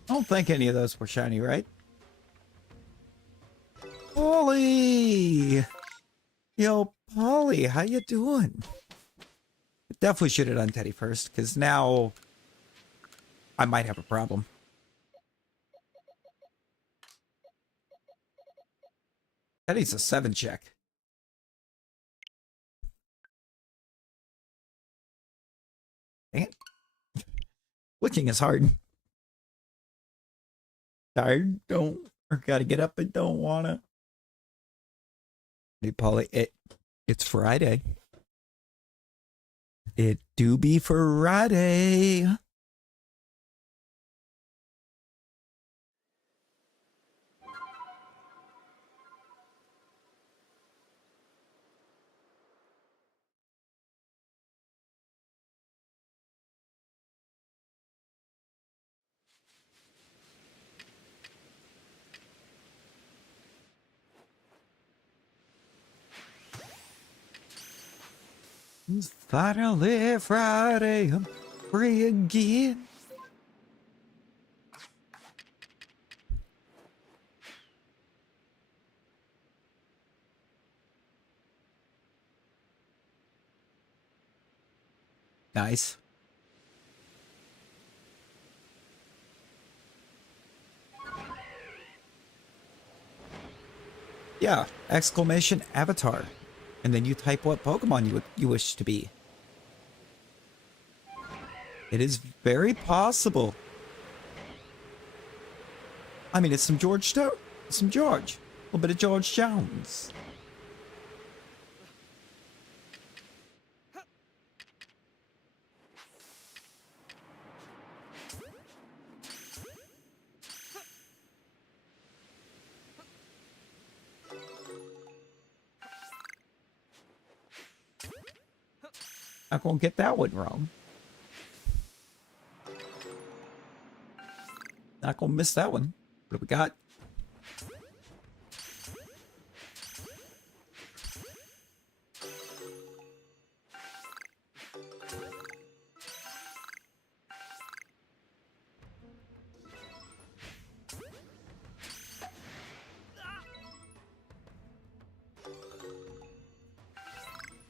I don't think any of those were shiny, right? Polly! Yo, Polly, how you doing? Definitely should have done Teddy first, because now I might have a problem. That needs a 7 check. Dang it. Clicking is hard. Tired, don't, or gotta get up and don't wanna. Hey, Polly, it's Friday. It do be Friday. It's finally Friday. I'm free again. Nice. Yeah, exclamation avatar. And then you type what Pokemon you wish to be. It is very possible. I mean, it's some George. A little bit of George Jones. Not gonna get that one wrong. Not gonna miss that one. What do we got?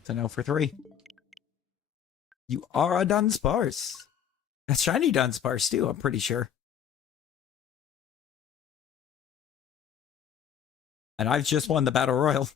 It's a no for 3. You are a Dunsparce. A shiny Dunsparce too, I'm pretty sure. And I've just won the Battle Royal.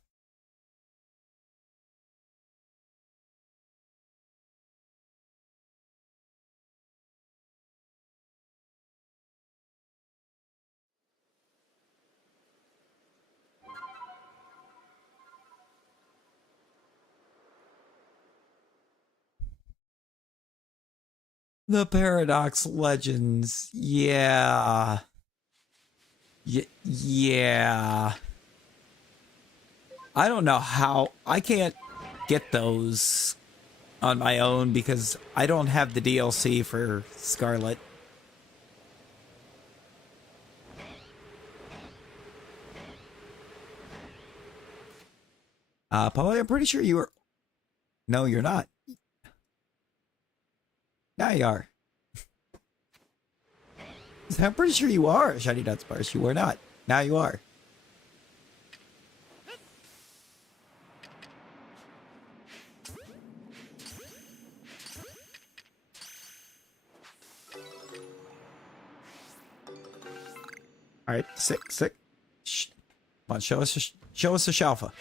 The Paradox Legends. Yeah. Yeah. I don't know how. I can't get those on my own because I don't have the DLC for Scarlet. Polly, I'm pretty sure you were. No, you're not. Now you are. I'm pretty sure you are a shiny Dunsparce. You were not. Now you are. All right, sick. Shh. Come on, show us a Shalpha.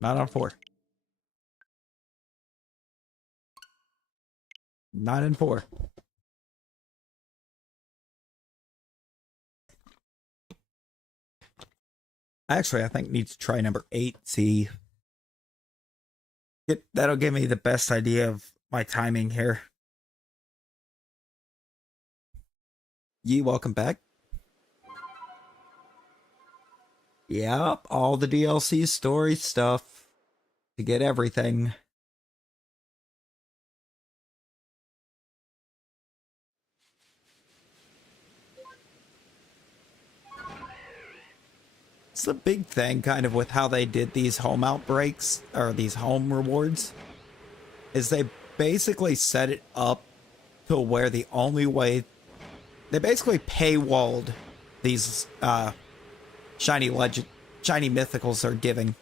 Not on 4. Not in 4. Actually, I think need to try number 8. See, that'll give me the best idea of my timing here. Yee, welcome back. Yep, all the DLC story stuff to get everything. It's the big thing kind of with how they did these home outbreaks or these home rewards is they basically set it up to where the only way They basically paywalled these shiny mythicals they're giving.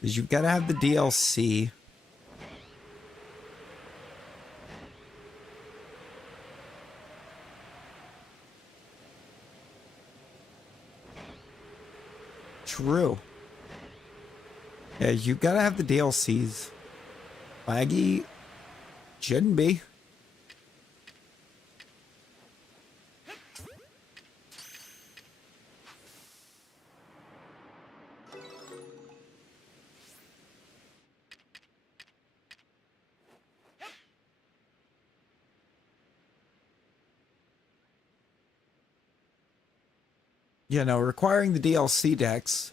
Because you've got to have the DLC. True. Yeah, you gotta have the DLCs. Laggy shouldn't be. You know, requiring the DLC decks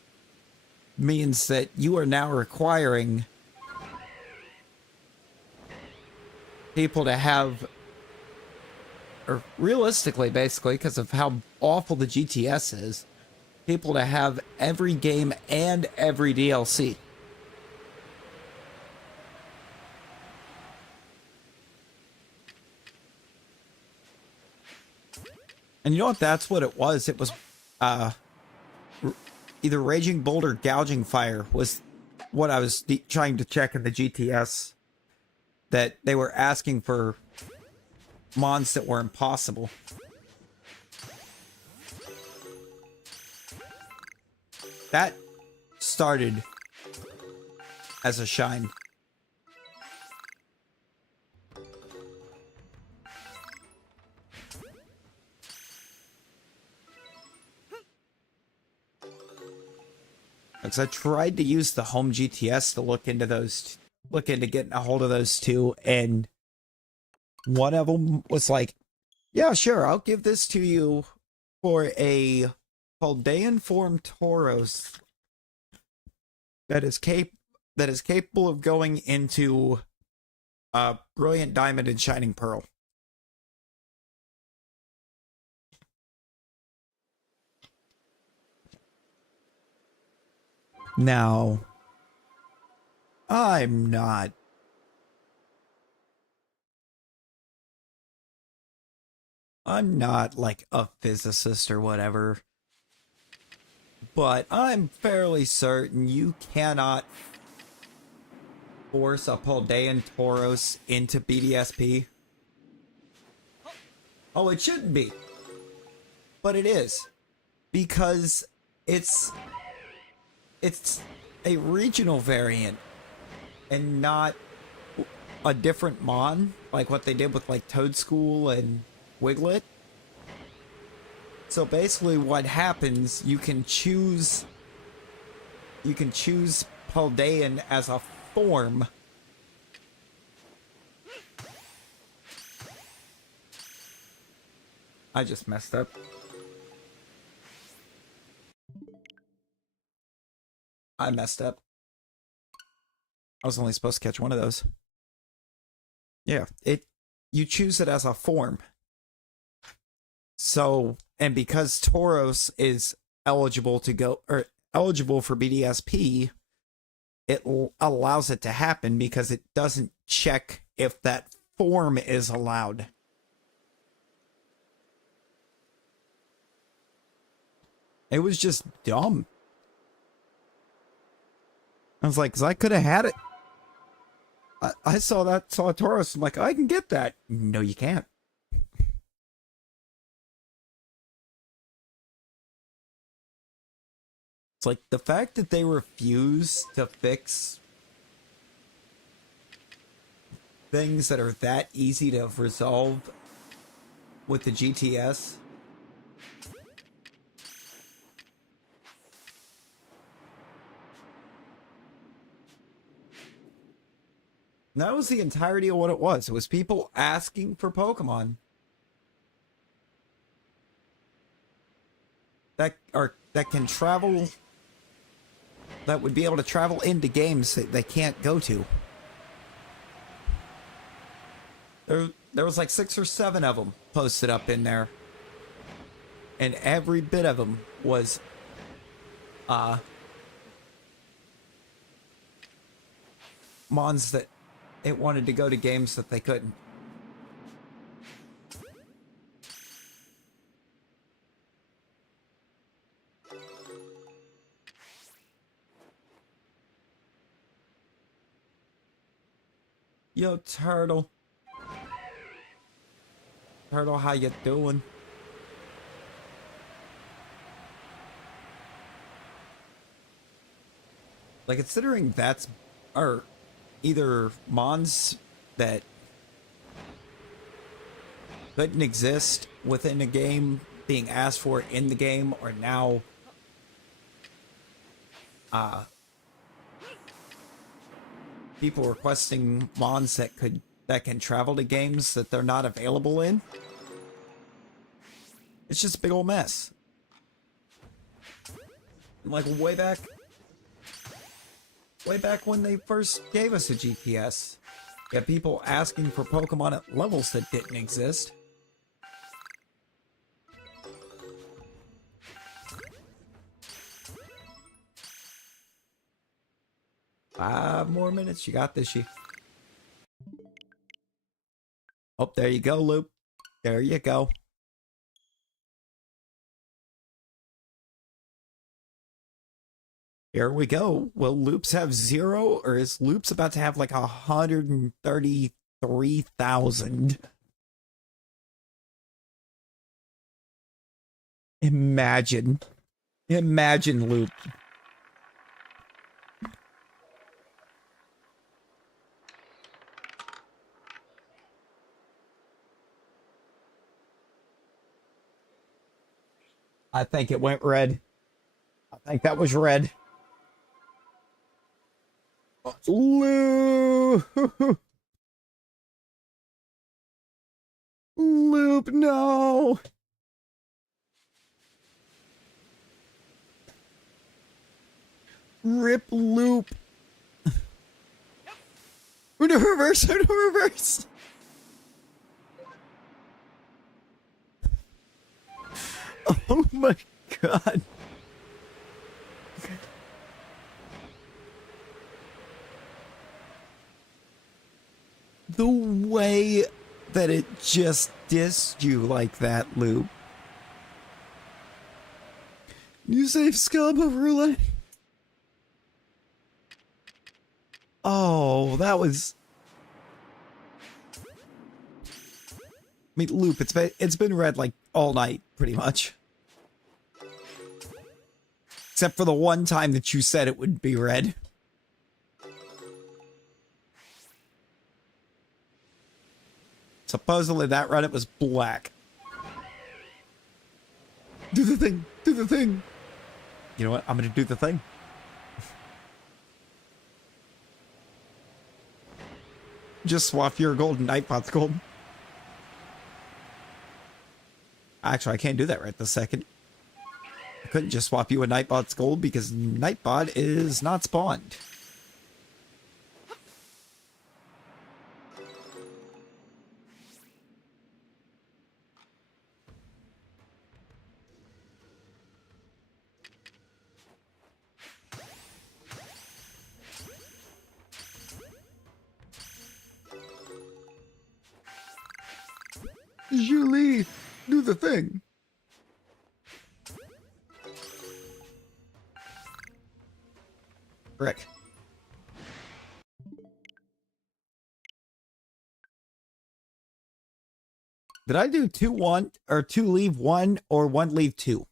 means that you are now requiring people to have, or realistically, basically, because of how awful the GTS is, people to have every game and every DLC. And you know what? That's what it was. It was either Raging Bolt or Gouging Fire was what I was trying to check in the GTS. That they were asking for mons that were impossible. That started as a shine. Because I tried to use the home GTS to look into getting a hold of those two, and one of them was like, yeah, sure, I'll give this to you for a Paldean form Tauros that is capable of going into Brilliant Diamond and Shining Pearl. Now, I'm not like a physicist or whatever, but I'm fairly certain you cannot force a Paldean Tauros into BDSP. Oh, it shouldn't be, but it is, because it's a regional variant and not a different mon, like what they did with like Toadschool and Wiglet. So basically what happens, you can choose Paldean as a form. I just messed up. I messed up. I was only supposed to catch one of those. Yeah, you choose it as a form. So, and because Tauros is eligible for BDSP, it allows it to happen because it doesn't check if that form is allowed. It was just dumb. I was like, 'cause I could have had it. I saw a Tauros. I'm like, I can get that. No, you can't. It's like the fact that they refuse to fix things that are that easy to resolve with the GTS. And that was the entirety of what it was. It was people asking for Pokemon that can travel, that would be able to travel into games that they can't go to. There was like 6 or 7 of them posted up in there, and every bit of them was mons that it wanted to go to games that they couldn't. Yo, Turtle. Turtle, how you doing? Like, considering that's... or either mons that couldn't exist within a game being asked for in the game, or now people requesting mons that can travel to games that they're not available in. It's just a big old mess. Like way back when they first gave us a GPS, you had people asking for Pokemon at levels that didn't exist. Five more minutes. You got this, she. Oh, there you go, Loop. There you go. Here we go. Will Loops have 0, or is Loops about to have like 133,000? Imagine. Imagine, Loop. I think it went red. I think that was red. Loop! Loop, no! Rip Loop. No reverse, no reverse. Oh my god. The way that it just dissed you like that, Loop. You save scum of roulette. Oh, that was... I mean, Loop, it's been red like all night, pretty much. Except for the one time that you said it would be red. Supposedly that run it was black. Do the thing! Do the thing! You know what? I'm gonna do the thing. Just swap your gold and Nightbot's gold. Actually, I can't do that right this second. I couldn't just swap you a Nightbot's gold because Nightbot is not spawned. Julie, do the thing. Rick. Did I do 2-1 or 2 leave 1 or 1 leave 2?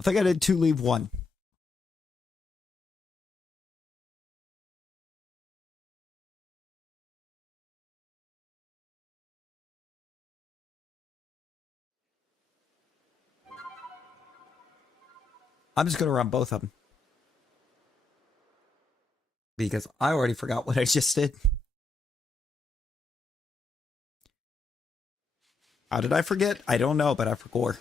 I think I did 2 leave 1. I'm just going to run both of them. Because I already forgot what I just did. How did I forget? I don't know, but I forgot.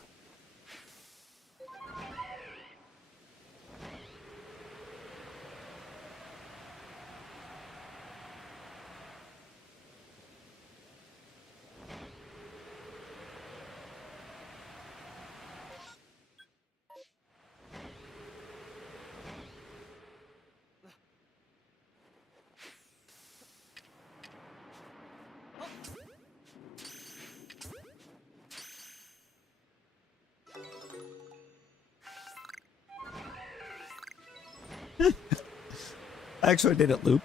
Actually, I did it loop.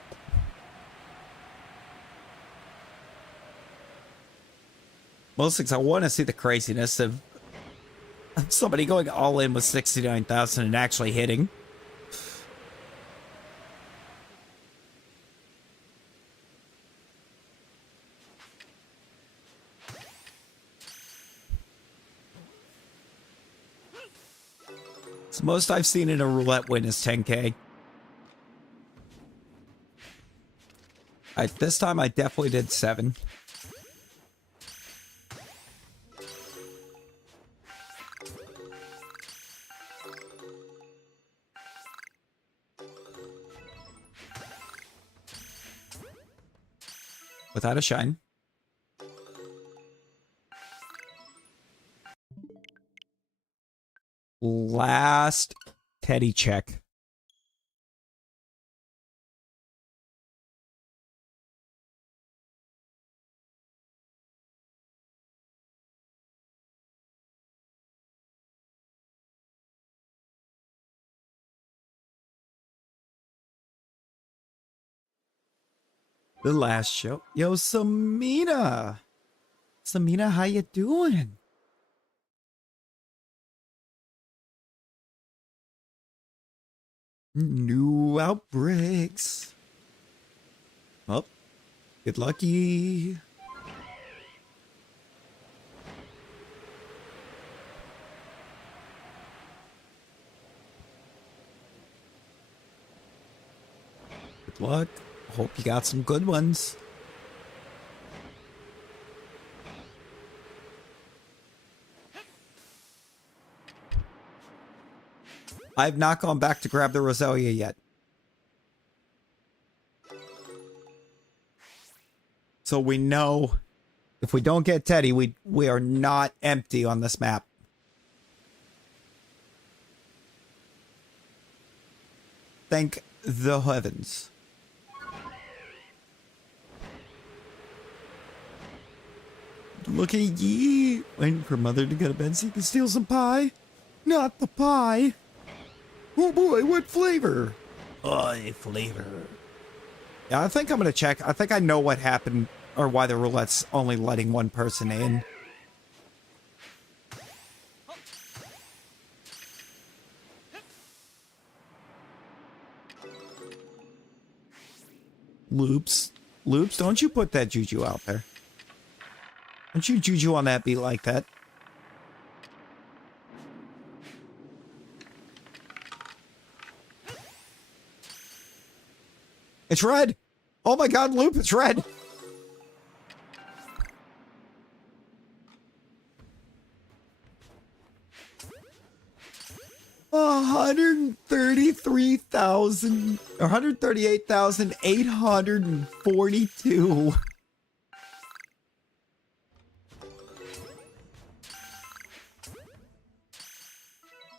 Mostly because I want to see the craziness of somebody going all in with 69,000 and actually hitting. So most I've seen in a roulette win is 10K. This time I definitely did 7. Without a shine. Last Teddy check. The last show. Yo, Samina. Samina, how you doing? New outbreaks. Well, get lucky. Good luck. Hope you got some good ones. I've not gone back to grab the Roselia yet. So we know if we don't get Teddy, we are not empty on this map. Thank the heavens. Look at ye. Waiting for mother to go to bed so you can steal some pie. Not the pie. Oh boy, what flavor? Oh, flavor. Yeah, I think I'm going to check. I think I know what happened or why the roulette's only letting one person in. Loops. Loops, don't you put that juju out there. Don't you juju on that beat like that. It's red. Oh my god, Loop, it's red. $138,842.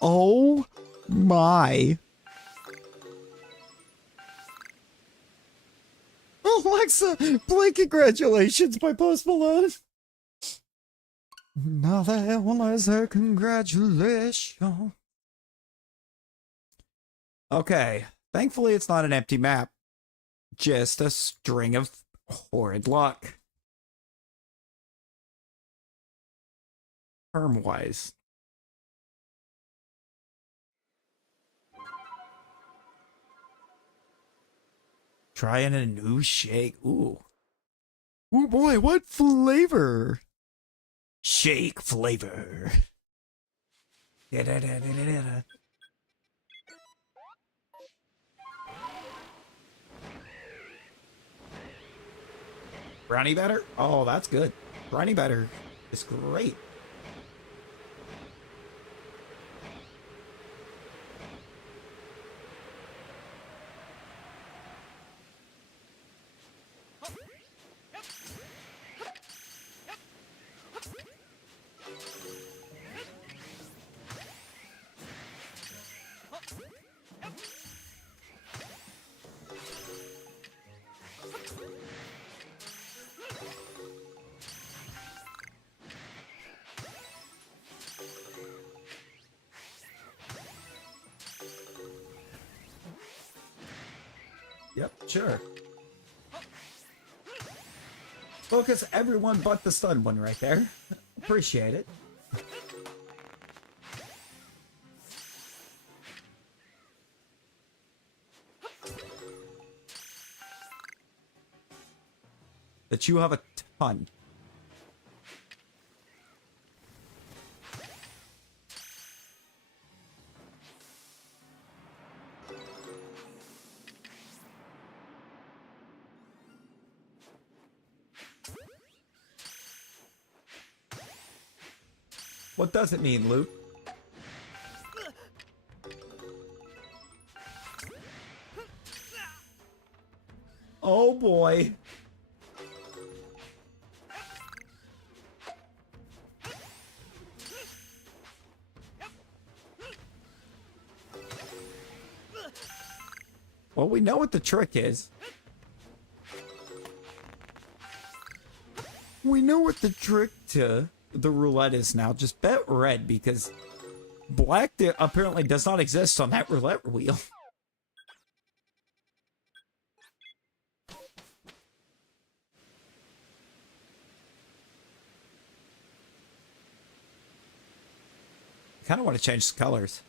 Oh my. Alexa, play Congratulations by Post Malone. Now that was a congratulations. Okay. Thankfully, it's not an empty map. Just a string of horrid luck. Term-wise. Trying a new shake. Ooh. Oh boy, what flavor? Shake flavor. Da-da-da-da-da-da. Brownie batter? Oh, that's good. Brownie batter is great. Yep, sure. Focus everyone but the stun one right there. Appreciate it. That you have a ton. What does it mean, Luke? Oh boy. Well, we know what the trick is. We know what the trick to the roulette is now. Just bet red, because black apparently does not exist on that roulette wheel. I kind of want to change the colors.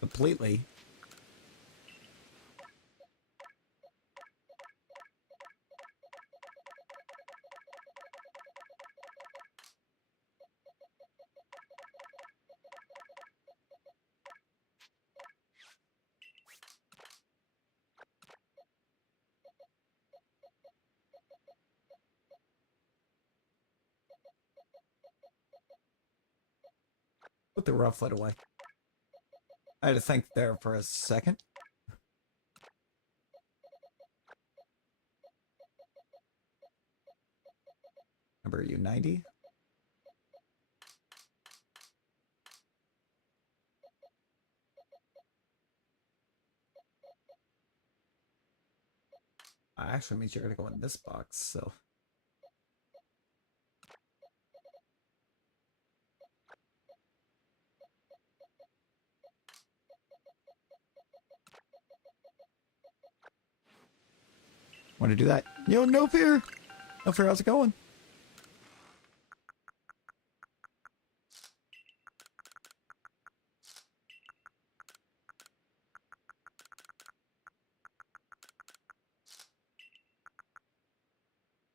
Completely. Put the rufflet away. I had to think there for a second. Number you 90? Actually means you're gonna go in this box, so. Want to do that? Yo, no fear. No fear, how's it going?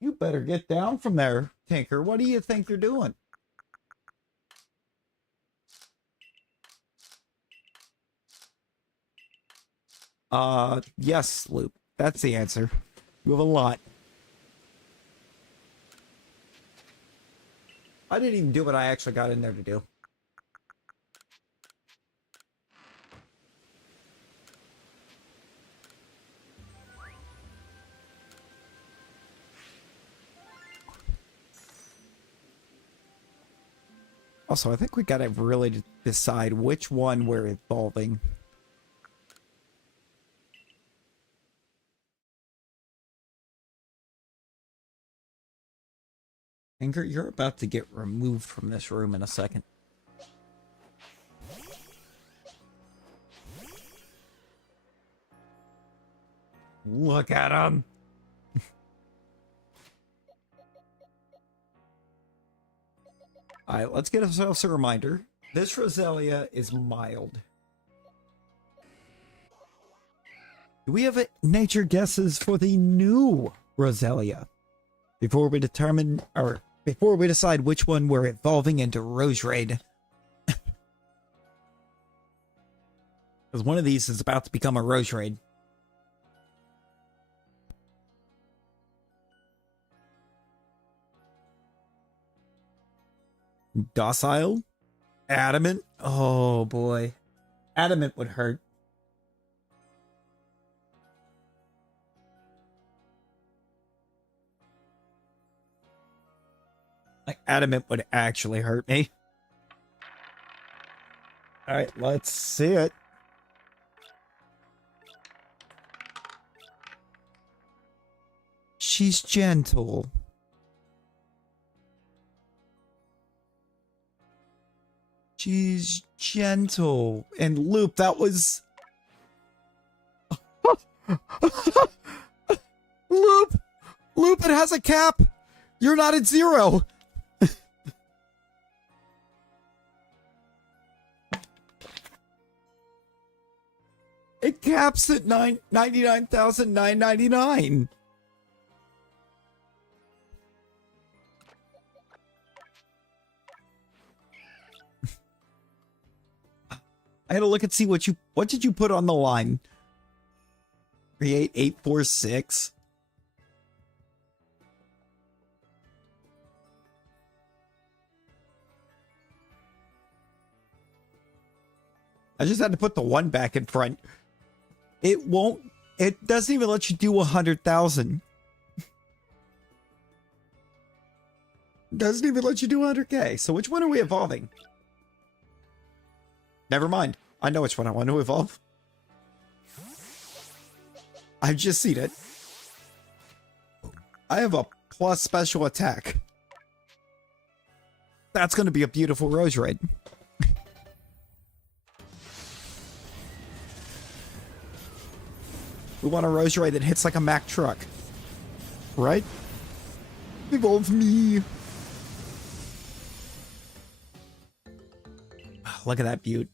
You better get down from there, Tinker. What do you think you're doing? Yes, Loop. That's the answer. You have a lot. I didn't even do what I actually got in there to do. Also, I think we gotta really decide which one we're evolving. Tinker, you're about to get removed from this room in a second. Look at him! Alright, let's get ourselves a reminder. This Roselia is mild. Do we have nature guesses for the new Roselia? Before we determine, or before we decide which one we're evolving into Roserade. Because one of these is about to become a Roserade. Docile? Adamant? Oh boy. Adamant would hurt. Like, Adamant would actually hurt me. Alright, let's see it. She's gentle. She's gentle. And Loop, that was Loop! Loop, it has a cap! You're not at 0! It caps at 99,999. I had to look and see what did you put on the line? Create 846. I just had to put the 1 back in front. It doesn't even let you do 100,000. Doesn't even let you do 100K. So which one are we evolving? Never mind. I know which one I want to evolve. I've just seen it. I have a plus special attack. That's going to be a beautiful Rose Raid. We want a Rose Raid that hits like a Mack truck. Right? Evolve me. Look at that beaut.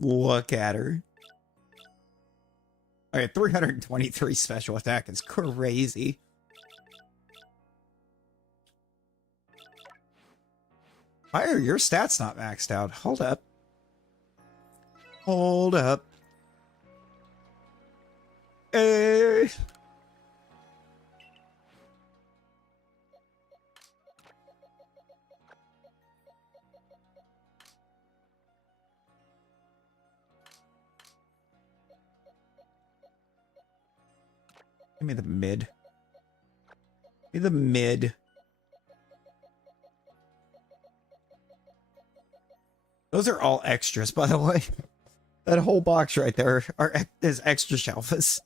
Look at her. Okay, 323 special attack is crazy. Why are your stats not maxed out? Hold up. Hold up. Hey. Give me the mid. Give me the mid. Those are all extras, by the way. That whole box right there is extra Shalphas.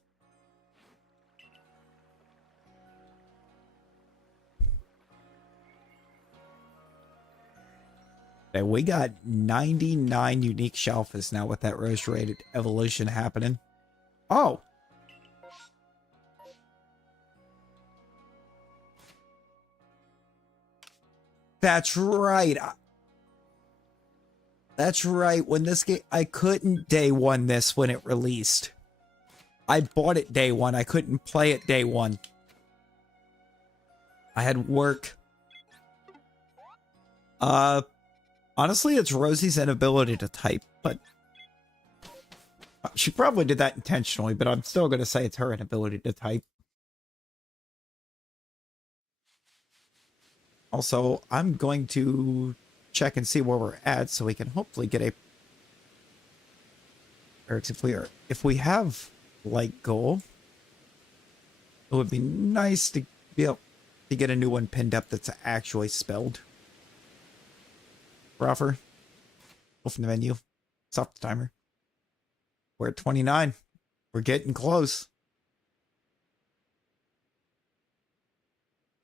Okay, we got 99 unique Shalphas now with that Rose Rated evolution happening. Oh! That's right. That's right. When this game, I couldn't day one this when it released. I bought it day one. I couldn't play it day one. I had work. Honestly, it's Rosie's inability to type, but she probably did that intentionally, but I'm still going to say it's her inability to type. Also, I'm going to check and see where we're at so we can hopefully get a... Or if we have light goal, it would be nice to be able to get a new one pinned up that's actually spelled. Proffer. Open the menu. Stop the timer. We're at 29. We're getting close.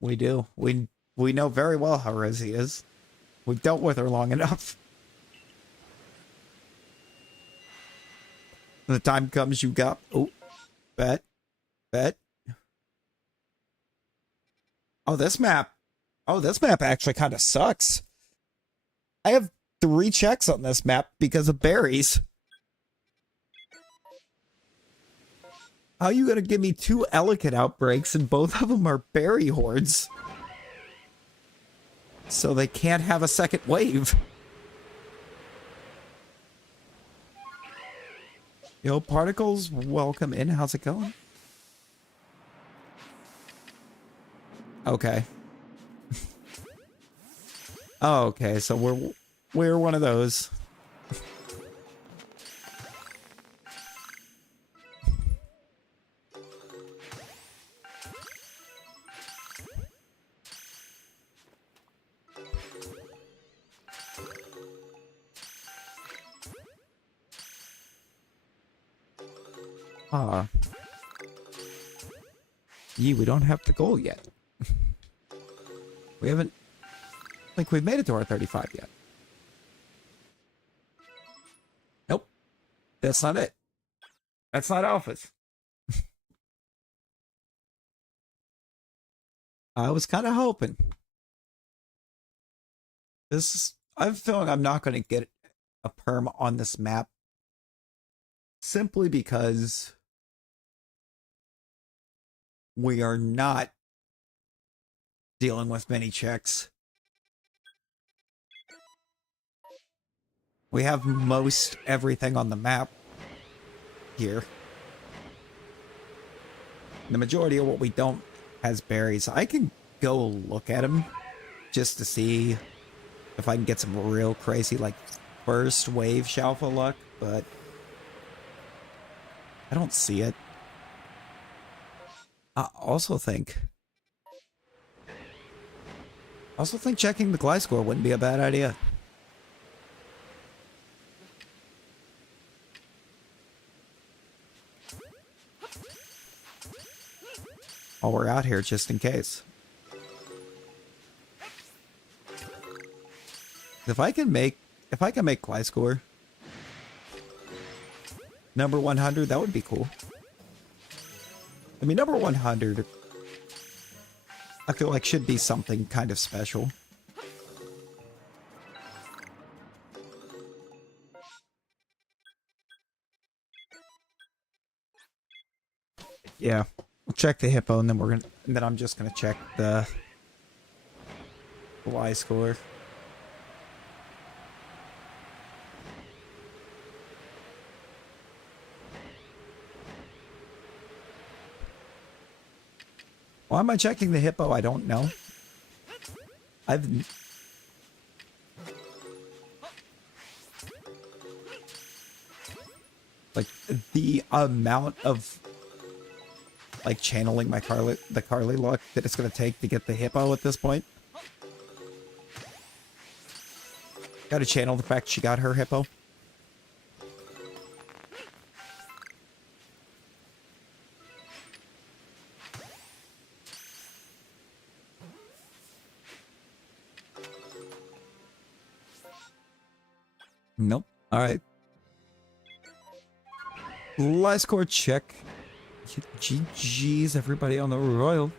We do. We know very well how Rosie is. We've dealt with her long enough. When the time comes, you got... Oh, bet. Oh, this map. Oh, this map actually kind of sucks. I have 3 checks on this map because of berries. How are you going to give me 2 Elegant outbreaks and both of them are berry hordes? So they can't have a second wave. Yo, Particles, welcome in. How's it going? Okay. Oh, okay, so we're one of those. We don't have the goal yet. We haven't... Like, we've made it to our 35 yet. That's not it. That's not alphas. I was kind of hoping. I have a feeling I'm not going to get a perm on this map simply because we are not dealing with many checks. We have most everything on the map here. The majority of what we don't has berries. I can go look at them just to see if I can get some real crazy, like, first wave Shalpha luck, but I don't see it. I also think checking the glide score wouldn't be a bad idea. While we're out here, just in case. If I can make glide score number 100, that would be cool. I mean, number 100, I feel like should be something kind of special. Yeah, we'll check the hippo, and then I'm just gonna check the Y score. Why am I checking the hippo? I don't know. Like, the amount of, like, channeling the Carly luck that it's going to take to get the hippo at this point. Gotta channel the fact she got her hippo. Nope. Alright. Last score check. GG's, everybody on the Royal.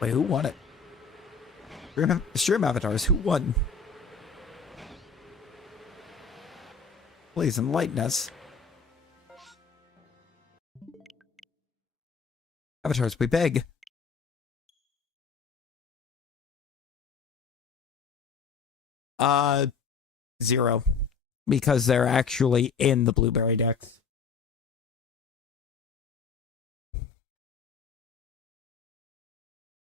Wait, who won it? Stream avatars, who won? Please enlighten us. Avatars, we beg. Zero. Because they're actually in the blueberry decks.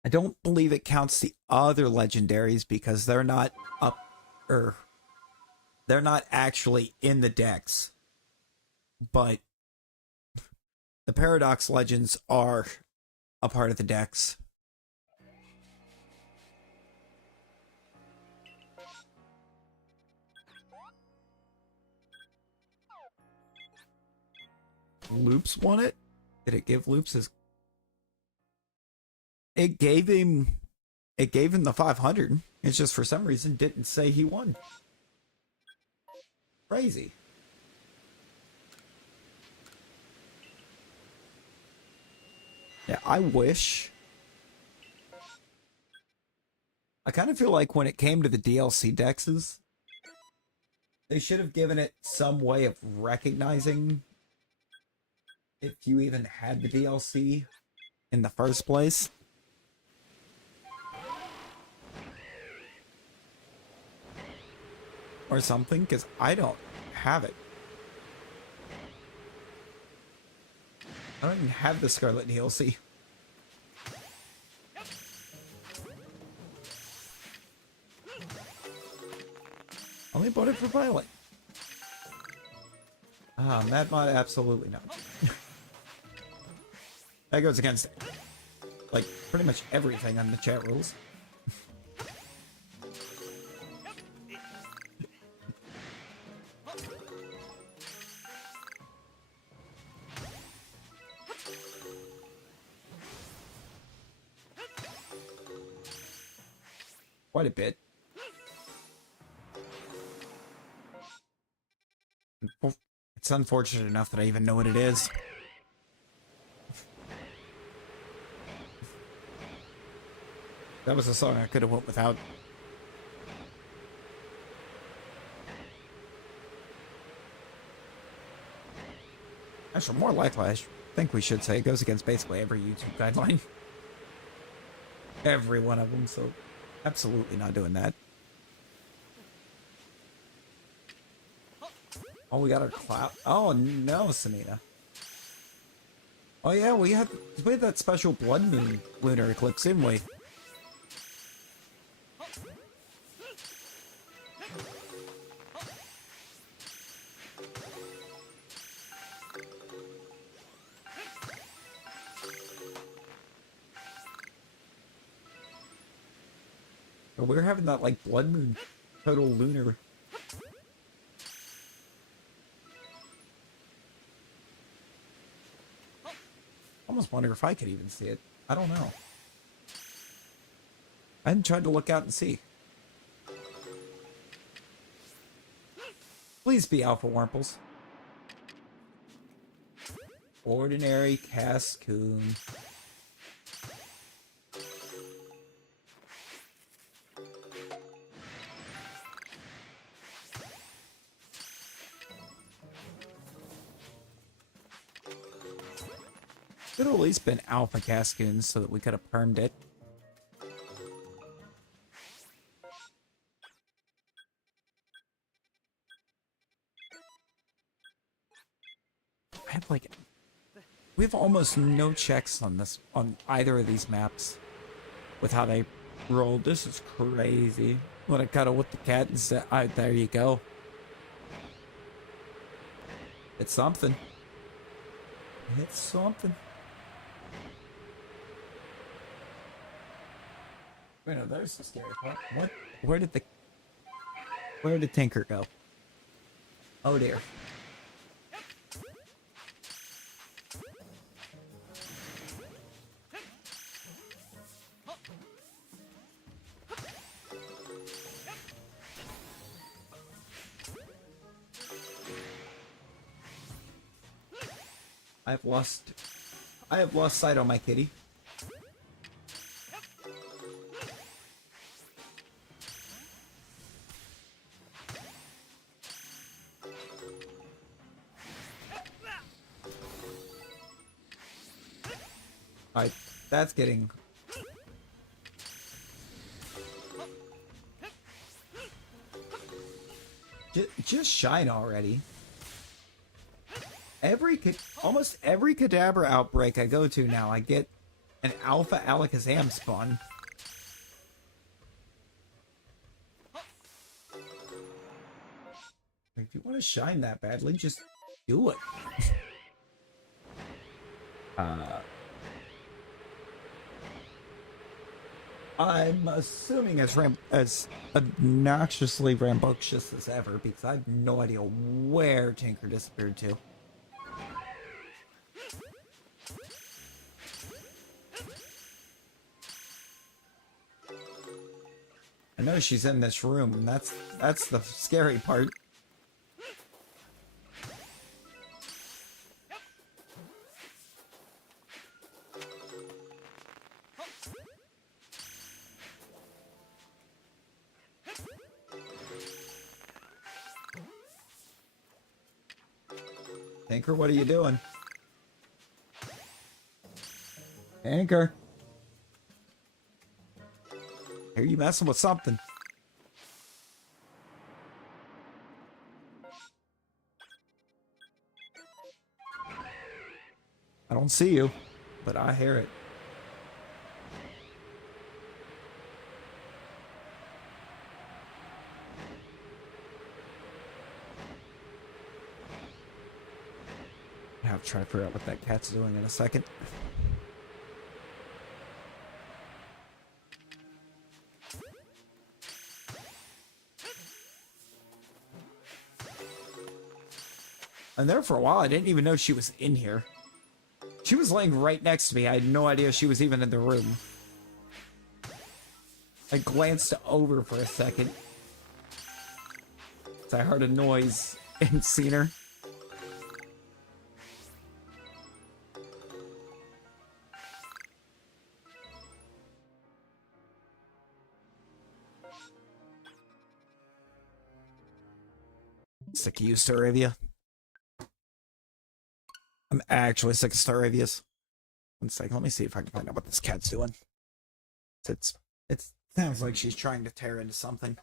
I don't believe it counts the other legendaries because they're not they're not actually in the decks. But the Paradox Legends are a part of the decks. Loops won it? Did it give Loops his... It gave him the 500. It's just for some reason didn't say he won. Crazy. Yeah, I wish. I kind of feel like when it came to the DLC dexes, they should have given it some way of recognizing if you even had the DLC in the first place. Or something, because I don't have it. I don't even have the Scarlet DLC. Only bought it for Violet. Ah, Mad Mod, absolutely not. That goes against, like, pretty much everything on the chat rules. Quite a bit. It's unfortunate enough that I even know what it is. That was a song I could have went without. Actually, more likely, I think we should say it goes against basically every YouTube guideline. Every one of them, so absolutely not doing that. Oh, we got our cloud. Oh, no, Samina. Oh, yeah, we had that special blood moon lunar eclipse, didn't we? We're having that, like, blood moon total lunar. Almost wonder if I could even see it. I don't know. I hadn't tried to look out and see. Please be Alpha Warmples. Ordinary Cascoon. Could have at least been Alpha Cascoons so that we could have permed it. I have like... We have almost no checks on this, on either of these maps. With how they rolled. This is crazy. When I cuddle with the cat and say, there you go. It's something. It's something. Wait, no, there's the scary part. What? Where did Tinker go? Oh dear. I have lost sight on my kitty. Alright, that's getting... Just shine already. Almost every Kadabra outbreak I go to now, I get an Alpha Alakazam spawn. If you want to shine that badly, just do it. I'm assuming as obnoxiously rambunctious as ever, because I have no idea where Tinker disappeared to. I know she's in this room, and that's the scary part. Tinker, what are you doing? Tinker. Are you messing with something? I don't see you, but I hear it. I have to try to figure out what that cat's doing in a second. And there for a while, I didn't even know she was in here. She was laying right next to me. I had no idea she was even in the room. I glanced over for a second. I heard a noise and seen her. sick of you, Staravia. I'm actually sick of Staravias. One second, let me see if I can find out what this cat's doing. It sounds like she's trying to tear into something.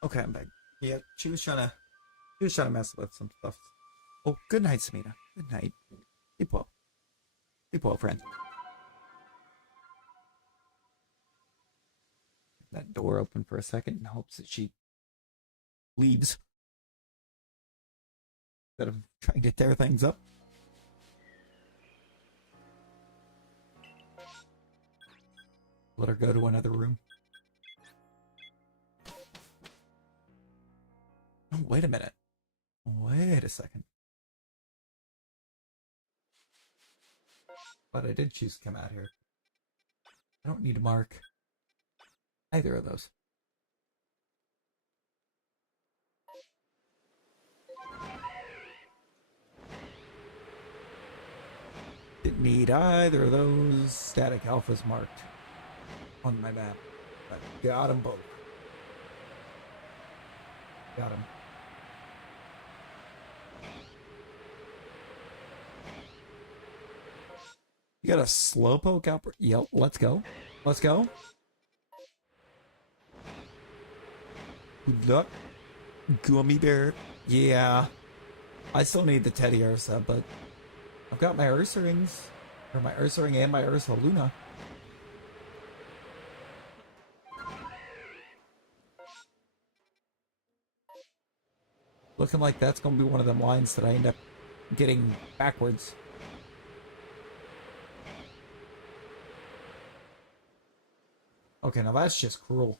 Okay, I'm back. Yeah, she was trying to mess with some stuff. Oh, good night, Samina. Good night. Sleep well. Sleep well, friend. That door open for a second in hopes that she leaves instead of trying to tear things up. Let her go to another room. Oh, wait a minute. Wait a second. But I did choose to come out here. I don't need to mark either of those. Didn't need either of those static alphas marked on my map. But got them both. Got them. You got a slowpoke outbreak? Yep, let's go. Let's go. Good luck. Gummy bear. Yeah. I still need the Teddy Ursa, but I've got my Ursa rings. Or my Ursa ring and my Ursa Luna. Looking like that's going to be one of them lines that I end up getting backwards. Okay, now that's just cruel.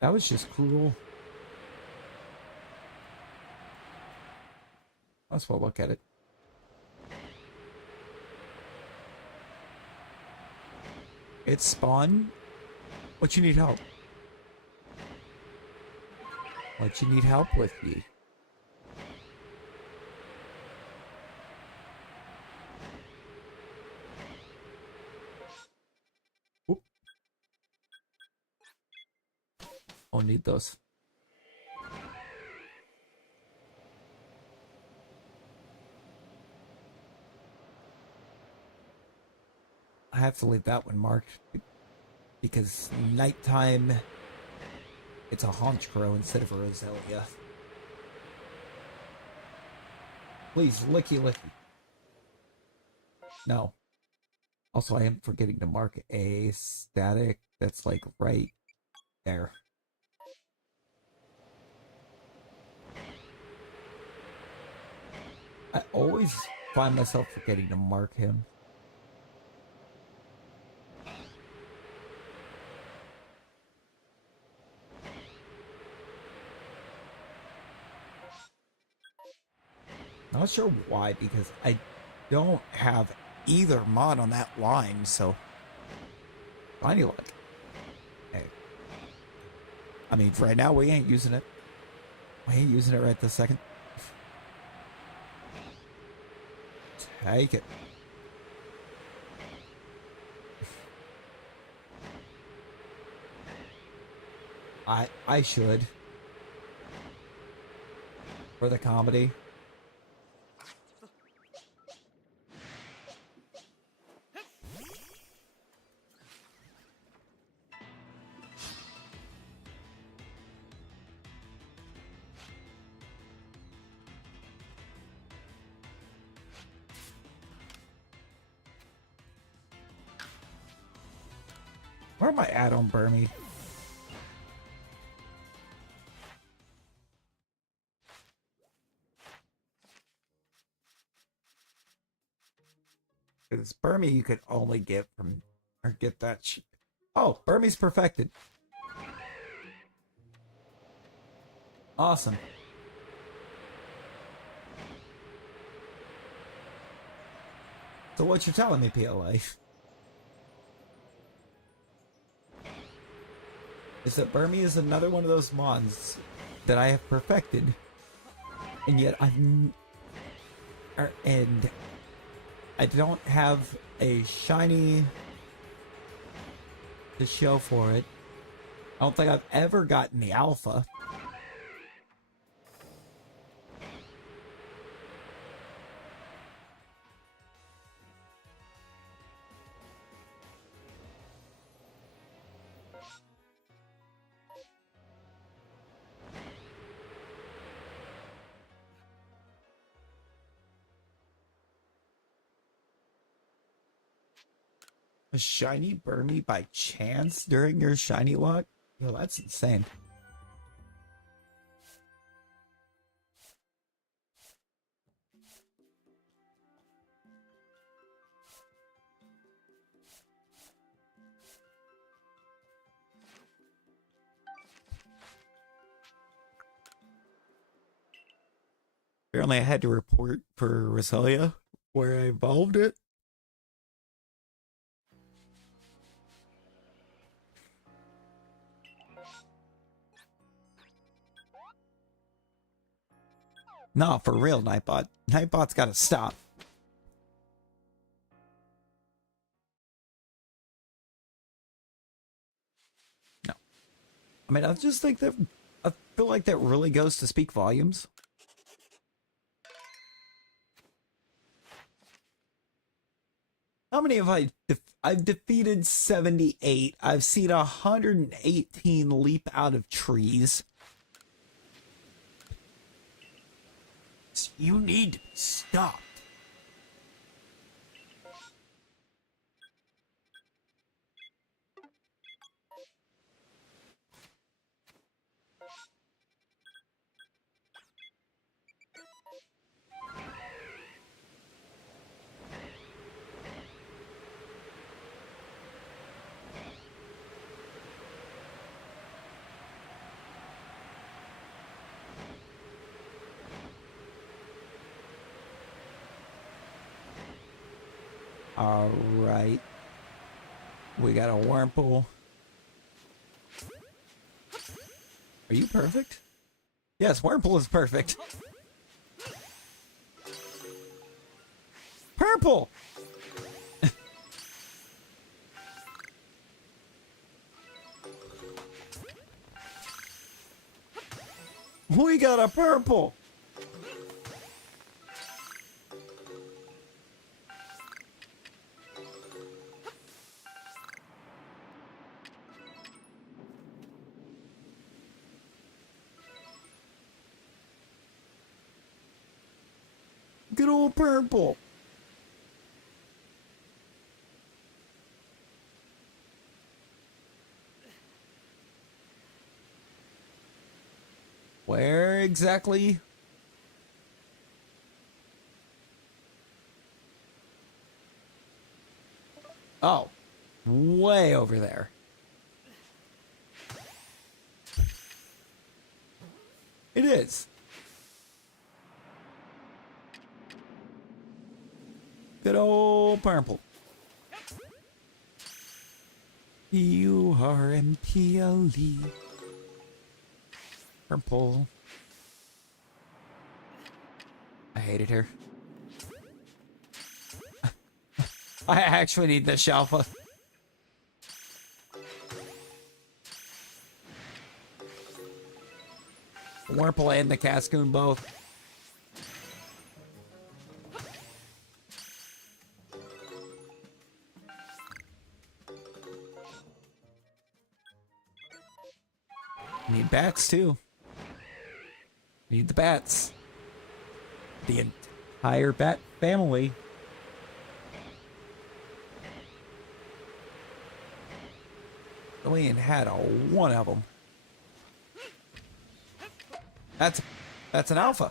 That was just cruel. Let's well look at it. It's spawn. What you need help? What you need help with, ye? Whoop. I'll need those. I have to leave that one marked because nighttime it's a haunch crow instead of a Roselia. Please, licky licky. No. Also, I am forgetting to mark a static that's like right there. I always find myself forgetting to mark him. Not sure why, because I don't have either mod on that line, so shiny luck. Hey. I mean, for right now, we ain't using it. We ain't using it right this second. Take it. I should. For the comedy. Where am I at on Burmy? Because Burmy you could only get from, or get that oh, Burmy's perfected. Awesome. So what you're telling me, PLA, is that Burmy is another one of those mons that I have perfected, and yet and I don't have a shiny to show for it. I don't think I've ever gotten the alpha. A shiny Burmy by chance during your shiny luck? Yo, that's insane. Apparently I had to report for Roselia where I evolved it. No, for real, Nightbot. Nightbot's gotta stop. No. I mean, I just think that, I feel like that really goes to speak volumes. How many have I've defeated 78. I've seen 118 leap out of trees. You need to stop. All right. We got a Wurmple. Are you perfect? Yes, Wurmple is perfect. Purple! We got a purple! Good old purple. Where exactly? Oh, way over there. It is. Good old purple. P-U-R-M-P-L-E. Purple. I hated her. I actually need the Shalpha. The Wurmple and the Cascoon both. Need bats too. Need the bats. The entire bat family. Alien had one of them. That's an alpha.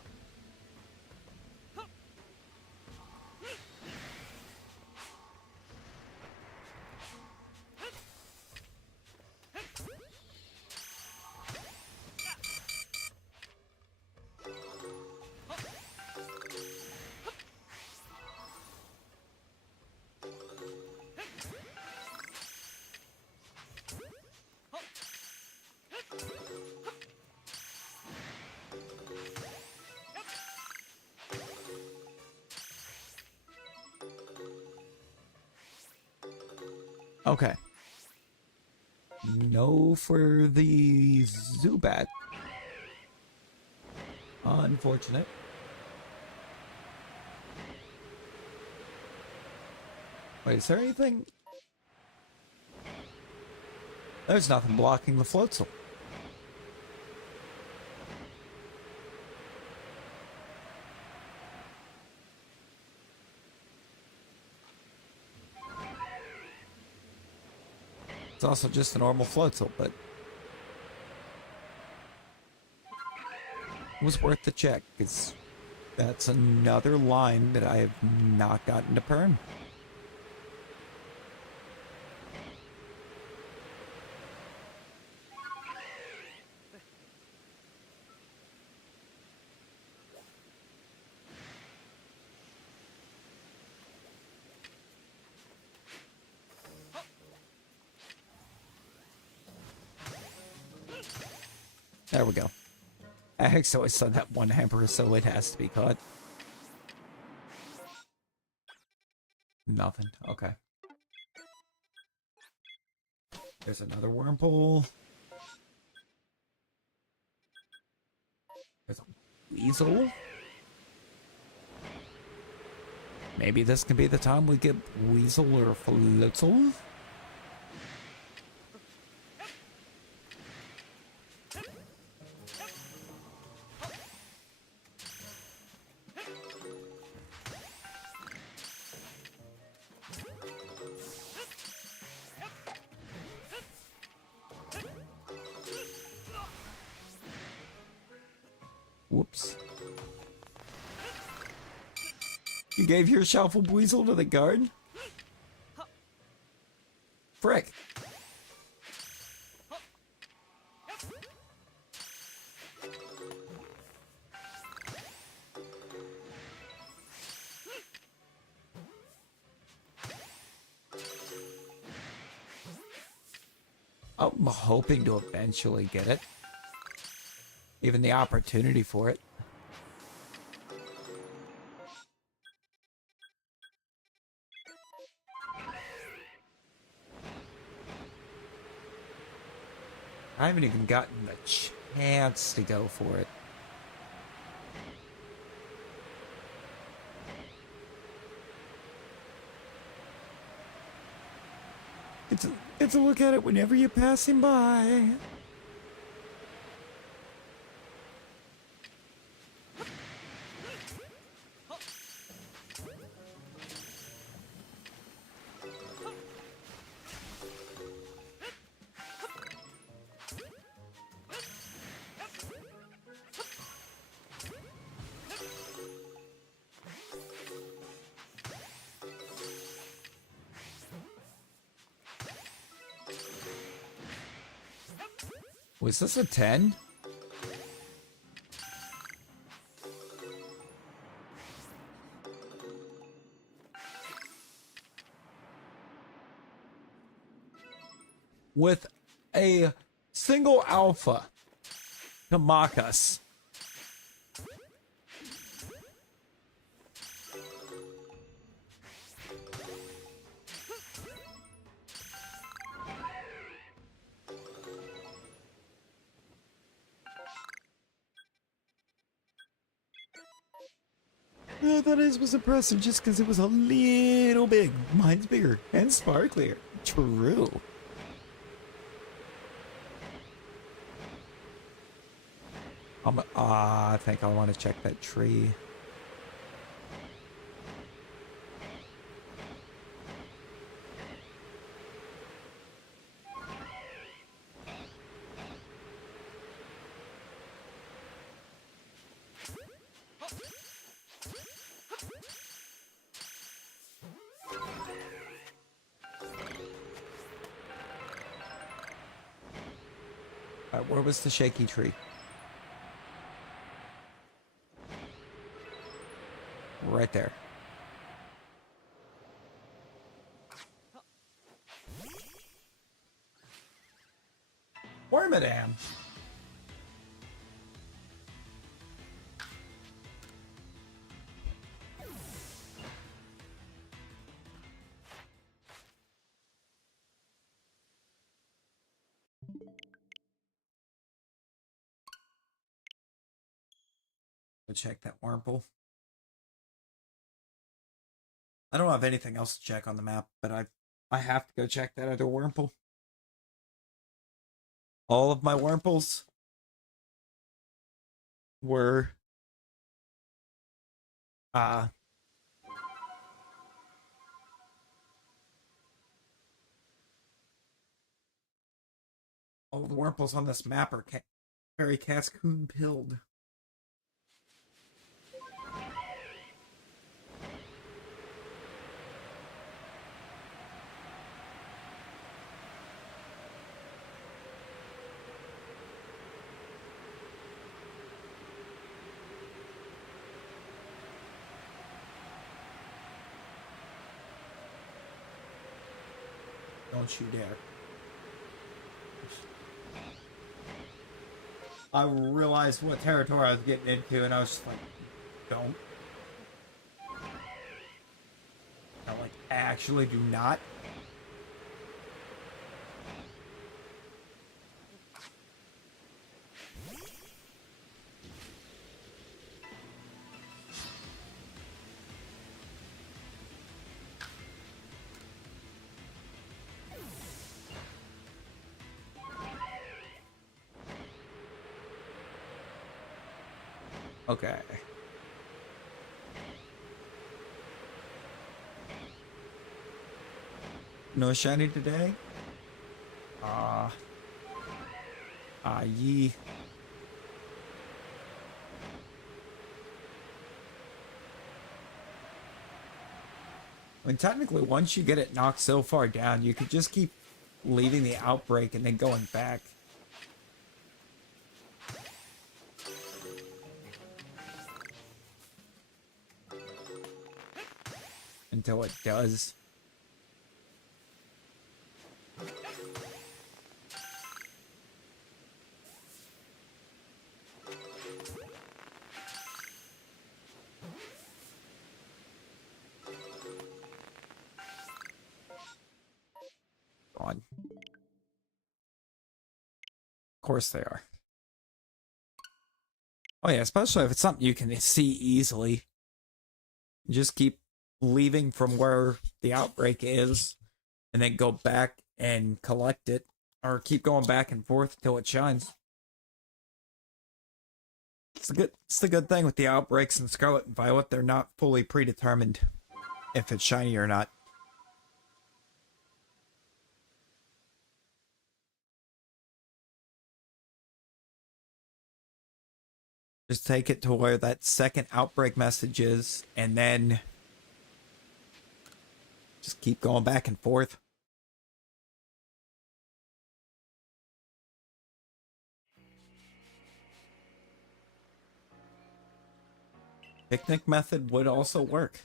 Okay. No for the Zubat. Unfortunate. Wait, is there anything? There's nothing blocking the Floatzel. It's also just a normal Floatzel, but it was worth the check, because that's another line that I have not gotten to perm. There we go. I actually saw that one hamper, so it has to be caught. Nothing. Okay. There's another Wurmple. There's a Weasel. Maybe this can be the time we get Weasel or Floatzel. Whoops. You gave your Shalpha Weasel to the guard? Frick. I'm hoping to eventually get it. Even the opportunity for it. I haven't even gotten the chance to go for it. It's a look at it whenever you're passing by. Was this a 10? with a single alpha to mock us. I thought his was impressive just because it was a little big. Mine's bigger and sparklier. True. I think I want to check that tree. Alright, where was the shaky tree? Right there. Wormadam. Go check that Wurmple. I don't have anything else to check on the map, but I have to go check that other Wurmple. All of my Wurmples were all the Wurmples on this map are very Cascoon pilled. Don't you dare. I realized what territory I was getting into, and I was just like, don't. I like, actually do not. Okay. No shiny today? Yee. I mean, technically, once you get it knocked so far down, you could just keep leaving the outbreak and then going back. Until it does. On. Of course they are. Oh yeah, especially if it's something you can see easily. Just keep leaving from where the outbreak is and then go back and collect it, or keep going back and forth till it shines. It's the good thing with the outbreaks in Scarlet and Violet, they're not fully predetermined if it's shiny or not. Just take it to where that second outbreak message is, and then just keep going back and forth. Picnic method would also work.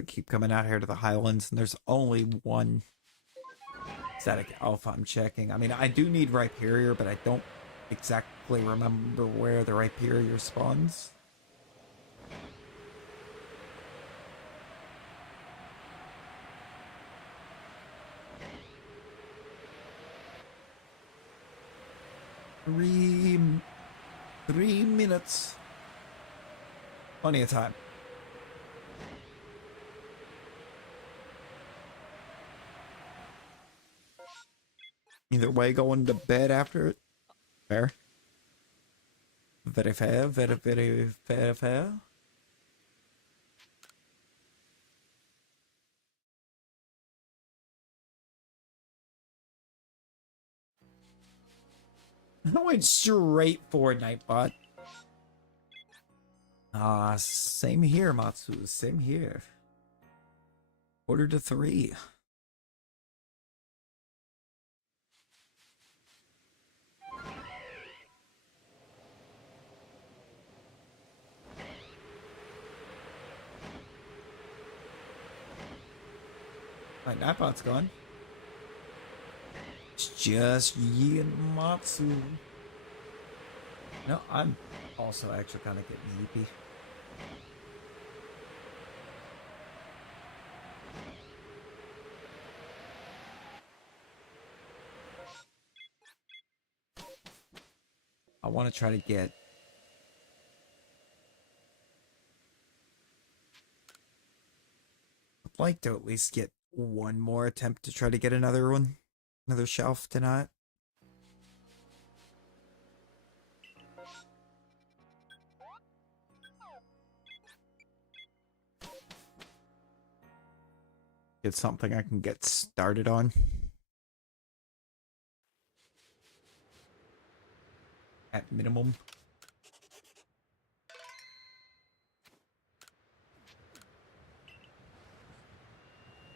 I keep coming out here to the Highlands, and there's only one static alpha I'm checking. I mean, I do need Rhyperior, but I don't exactly remember where the Rhyperior spawns. Three minutes. Plenty of time. Either way, going to bed after it. Fair. Very fair, very, very fair, fair. I went straight for Nightbot. Same here, Matsu. Same here. 2:45. My Nightbot's gone. It's just Yi and Matsu. No, I'm also actually kind of getting sleepy. I want to try to get... I'd like to at least get one more attempt to try to get another one. Another shelf tonight. Get something I can get started on. At minimum.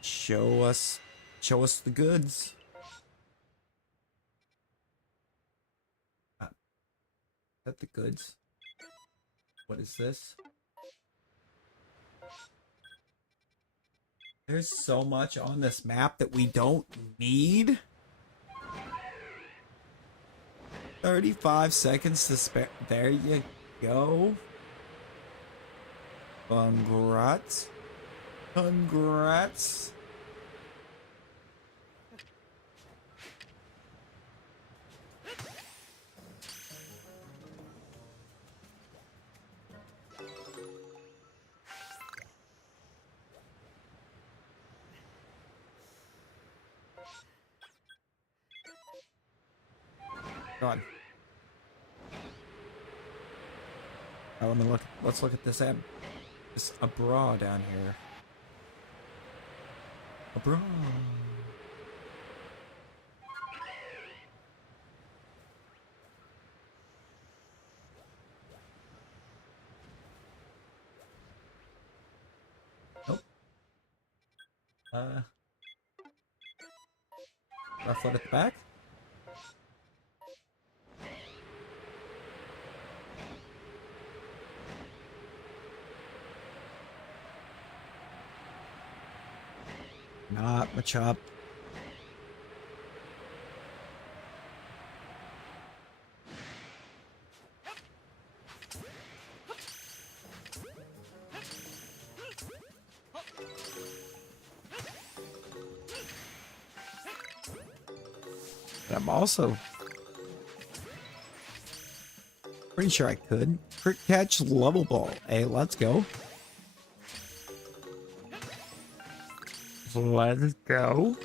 Show us the goods. Is that the goods? What is this? There's so much on this map that we don't need. 35 seconds to spare. There you go. Congrats. Congrats. Go on. Now let me look. Let's look at this ad. This a bra down here. A bra. Nope. Left foot at the back. Not much up. But I'm also pretty sure I could. Crit catch level ball. Hey, let's go. Let's go.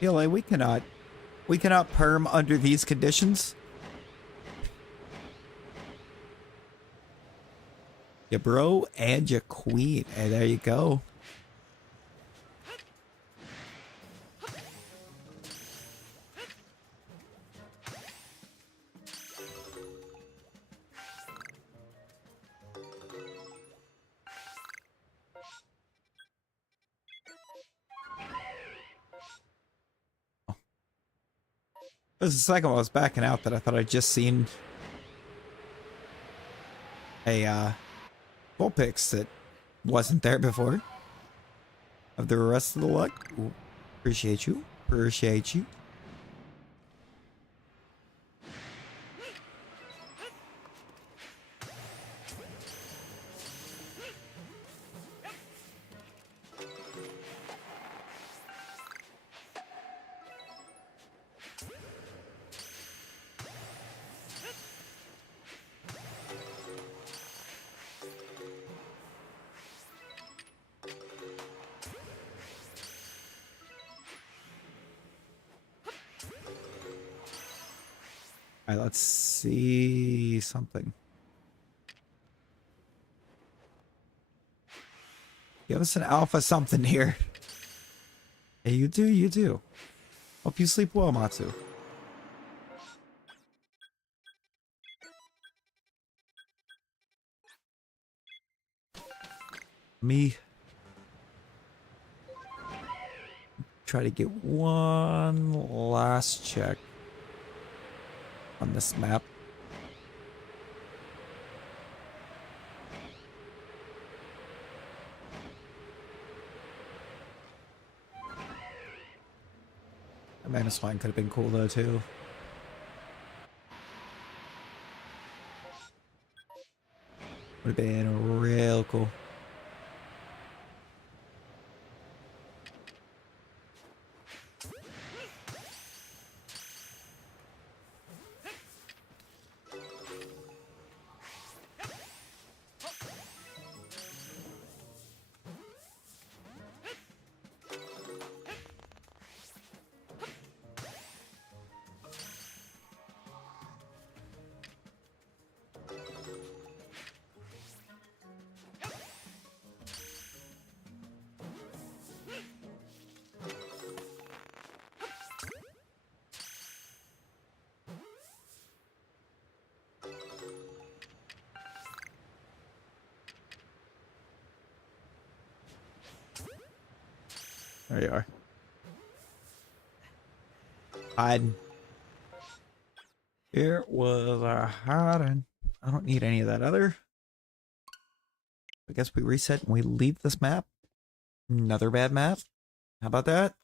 PLA, we cannot perm under these conditions. Ya bro and ya queen. Hey, there you go. It was the second while I was backing out that I thought I'd just seen a full pix that wasn't there before. Of the rest of the luck. Ooh, appreciate you. Appreciate you. All right, let's see something. Give us an alpha something here. Hey, you do, you do. Hope you sleep well, Matsu. Me. Try to get one last check on this map. The Mana Swine could have been cool though too. Would have been real cool. There you are. Hiding. Here was our hiding. I don't need any of that other. I guess we reset and we leave this map. Another bad map. How about that?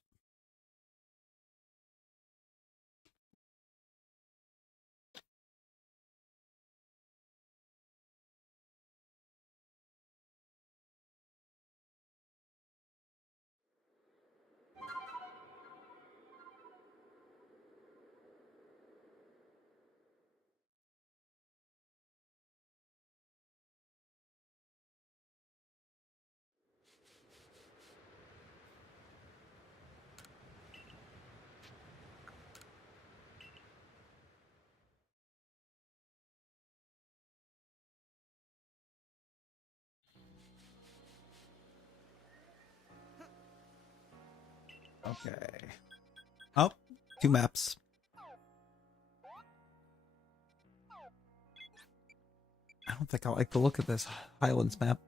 Okay. Oh, 2 maps. I don't think I like the look of this Highlands map.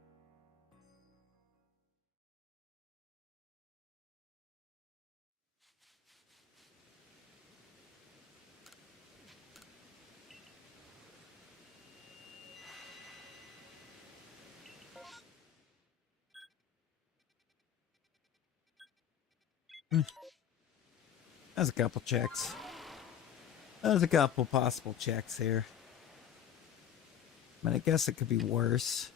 There's a couple checks. There's a couple possible checks here. I mean, I guess it could be worse.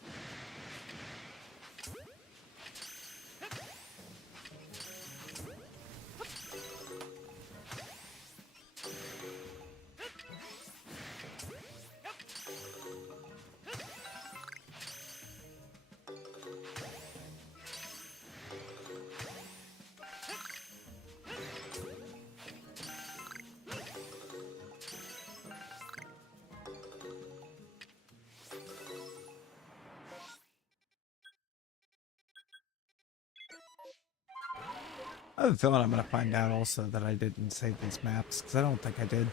I have a feeling I'm going to find out also that I didn't save these maps, because I don't think I did.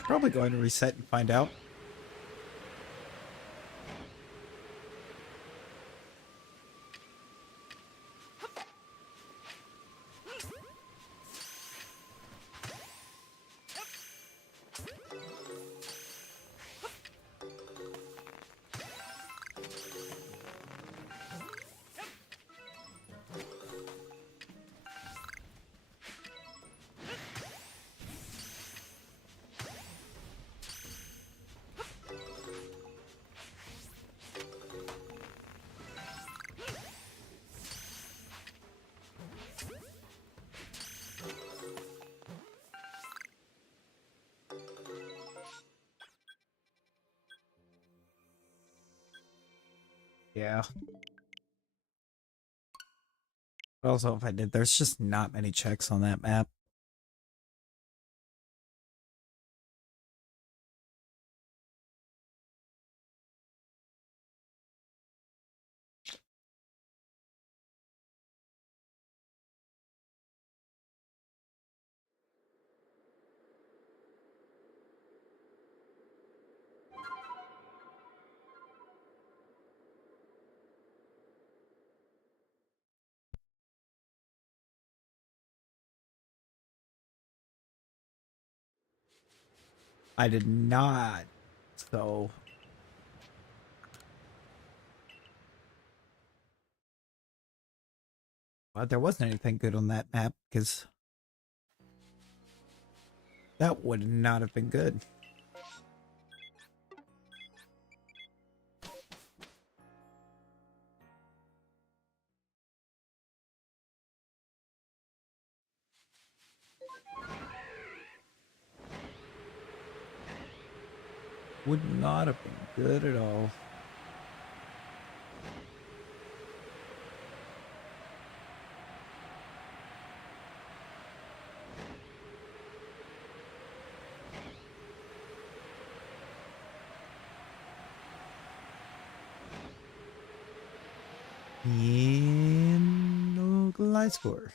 Probably going to reset and find out. Yeah. But also, if I did, there's just not many checks on that map. I did not. So. But there wasn't anything good on that map because that would not have been good. Would not have been good at all. And no glide score.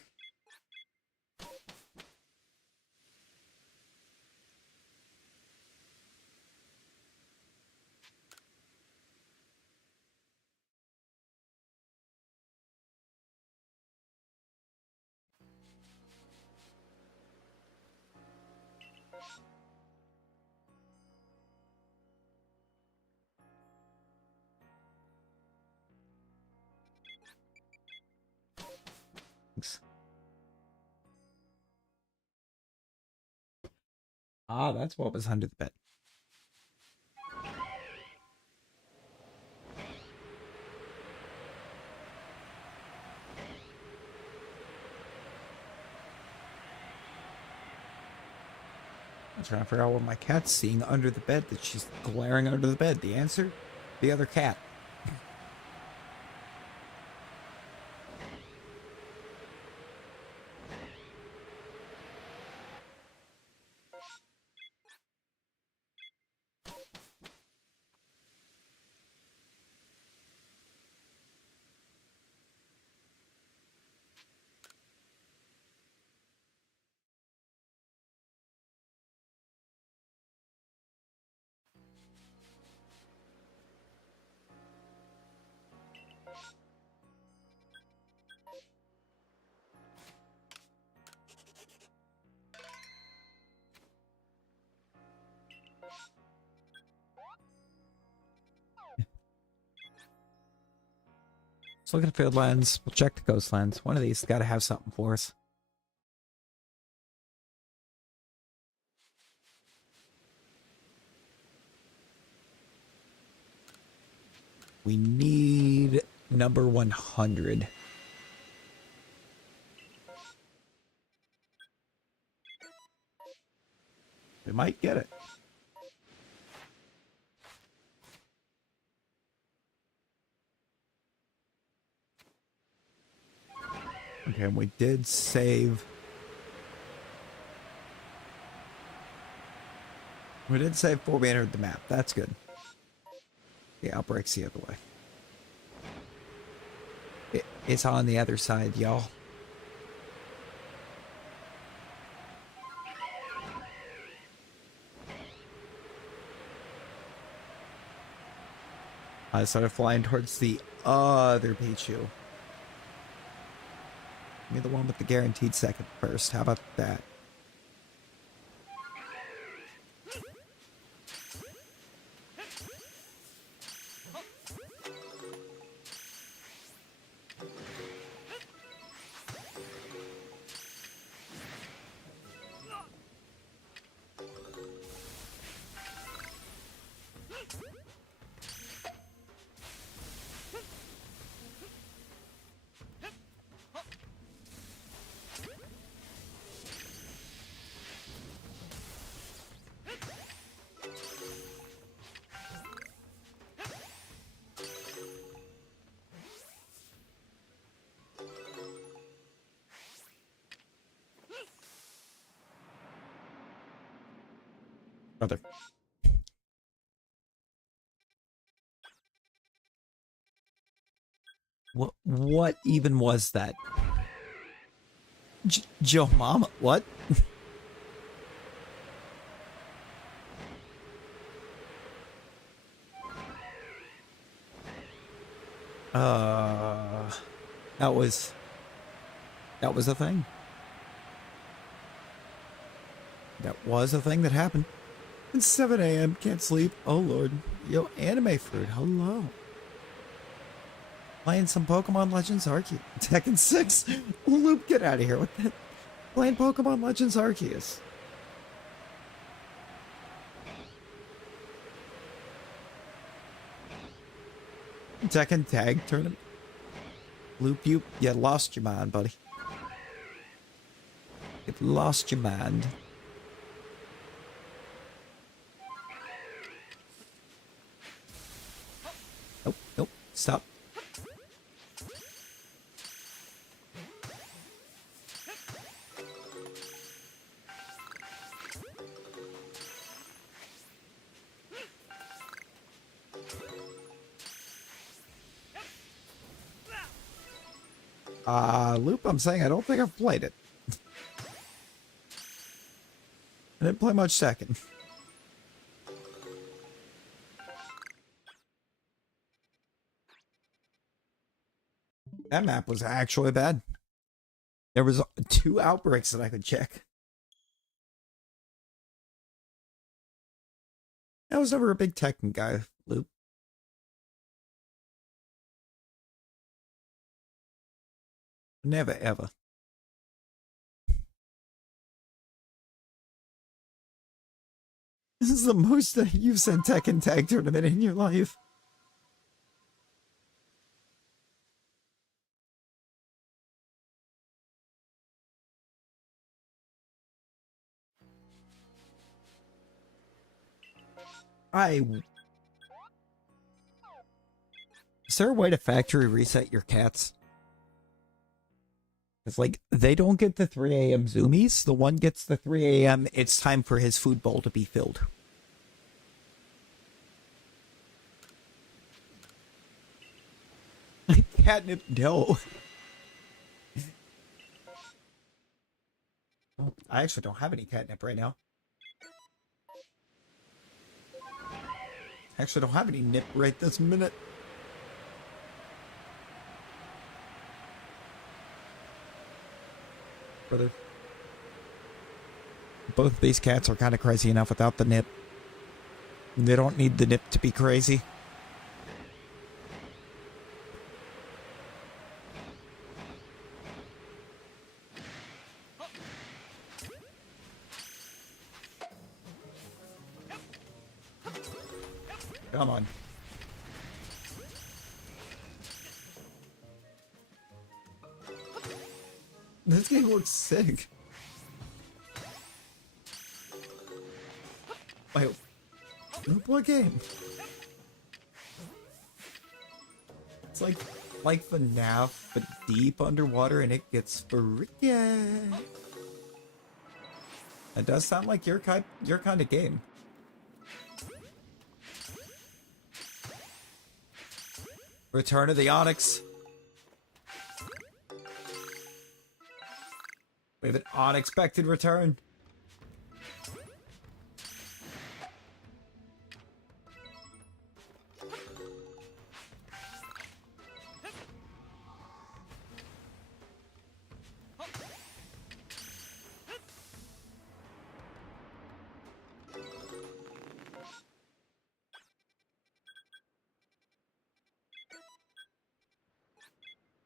Thanks. Ah, that's what was under the bed. I'm trying to figure out what my cat's seeing under the bed that she's glaring under the bed. The answer? The other cat. Let's look at the field lens. We'll check the ghost lens. One of these has got to have something for us. We need number 100. We might get it. Okay, we did save. We did save before we entered the map. That's good. The outbreak's the other way. It's on the other side, y'all. I started flying towards the other Pichu. Give me the one with the guaranteed second first. How about that? Brother. What even was that? Joe Mama? What? uh, that was a thing. That was a thing that happened. It's 7 a.m. Can't sleep. Oh lord. Yo, anime fruit. Hello. Playing some Pokemon Legends Arceus. Tekken 6. Loop, get out of here. What the? Playing Pokemon Legends Arceus. Tekken Tag Tournament. Loop, you lost your mind, buddy. You've lost your mind. Nope, nope, stop. Loop, I'm saying I don't think I've played it. I didn't play much second. That map was actually bad. There was 2 outbreaks that I could check. I was never a big Tekken guy, Loop. Never ever. This is the most that you've said Tekken Tag Tournament in your life. Is there a way to factory reset your cats? It's like, they don't get the 3 a.m. zoomies. The one gets the 3 a.m. It's time for his food bowl to be filled. Catnip, no. I actually don't have any catnip right now. I actually don't have any nip right this minute. Brother. Both these cats are kind of crazy enough without the nip. They don't need the nip to be crazy. Come on. This game looks sick. Wait, what game? It's like FNAF, but deep underwater, and it gets freaky. It does sound like your kind of game. Return of the Onyx. We have an unexpected return.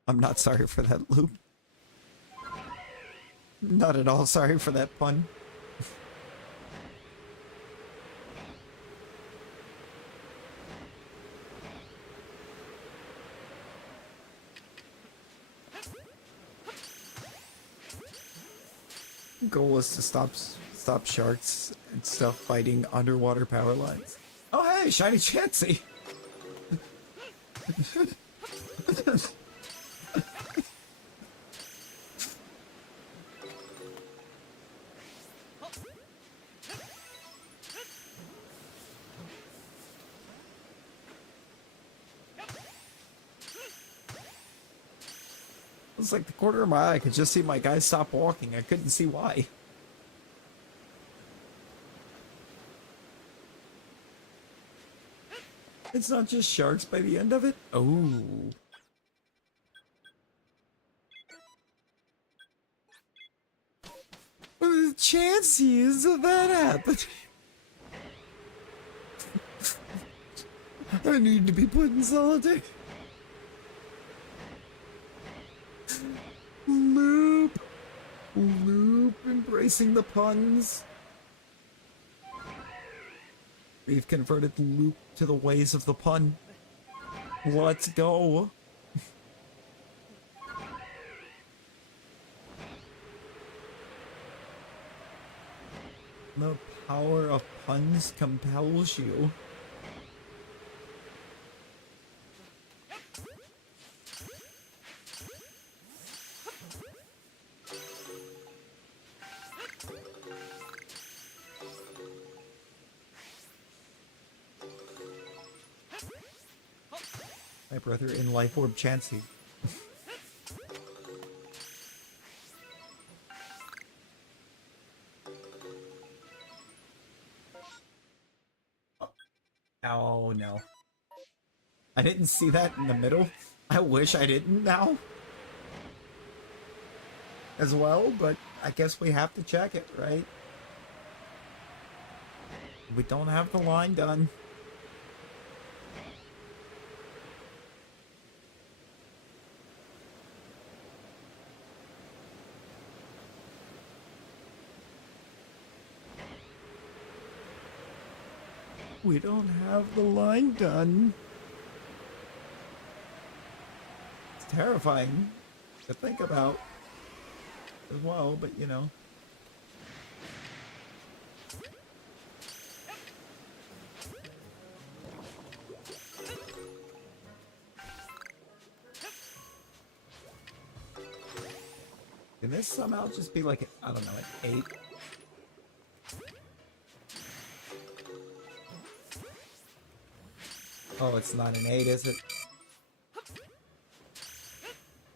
I'm not sorry for that, Loop. Not at all sorry for that pun. Goal was to stop sharks and stuff fighting underwater power lines. Oh hey, shiny Chansey! was like the corner of my eye. I could just see my guy stop walking. I couldn't see why. It's not just sharks by the end of it. Oh. What are the chances of that happening? I need to be put in solitary. Loop. Loop, embracing the puns. We've converted Loop to the ways of the pun. Let's go. The power of puns compels you. My brother in Life Orb Chansey. Oh no. I didn't see that in the middle. I wish I didn't now. As well, but I guess we have to check it, right? We don't have the line done. We don't have the line done. It's terrifying to think about as well, but you know. Can this somehow just be like, I don't know, an 8? Oh, it's not an 8, is it?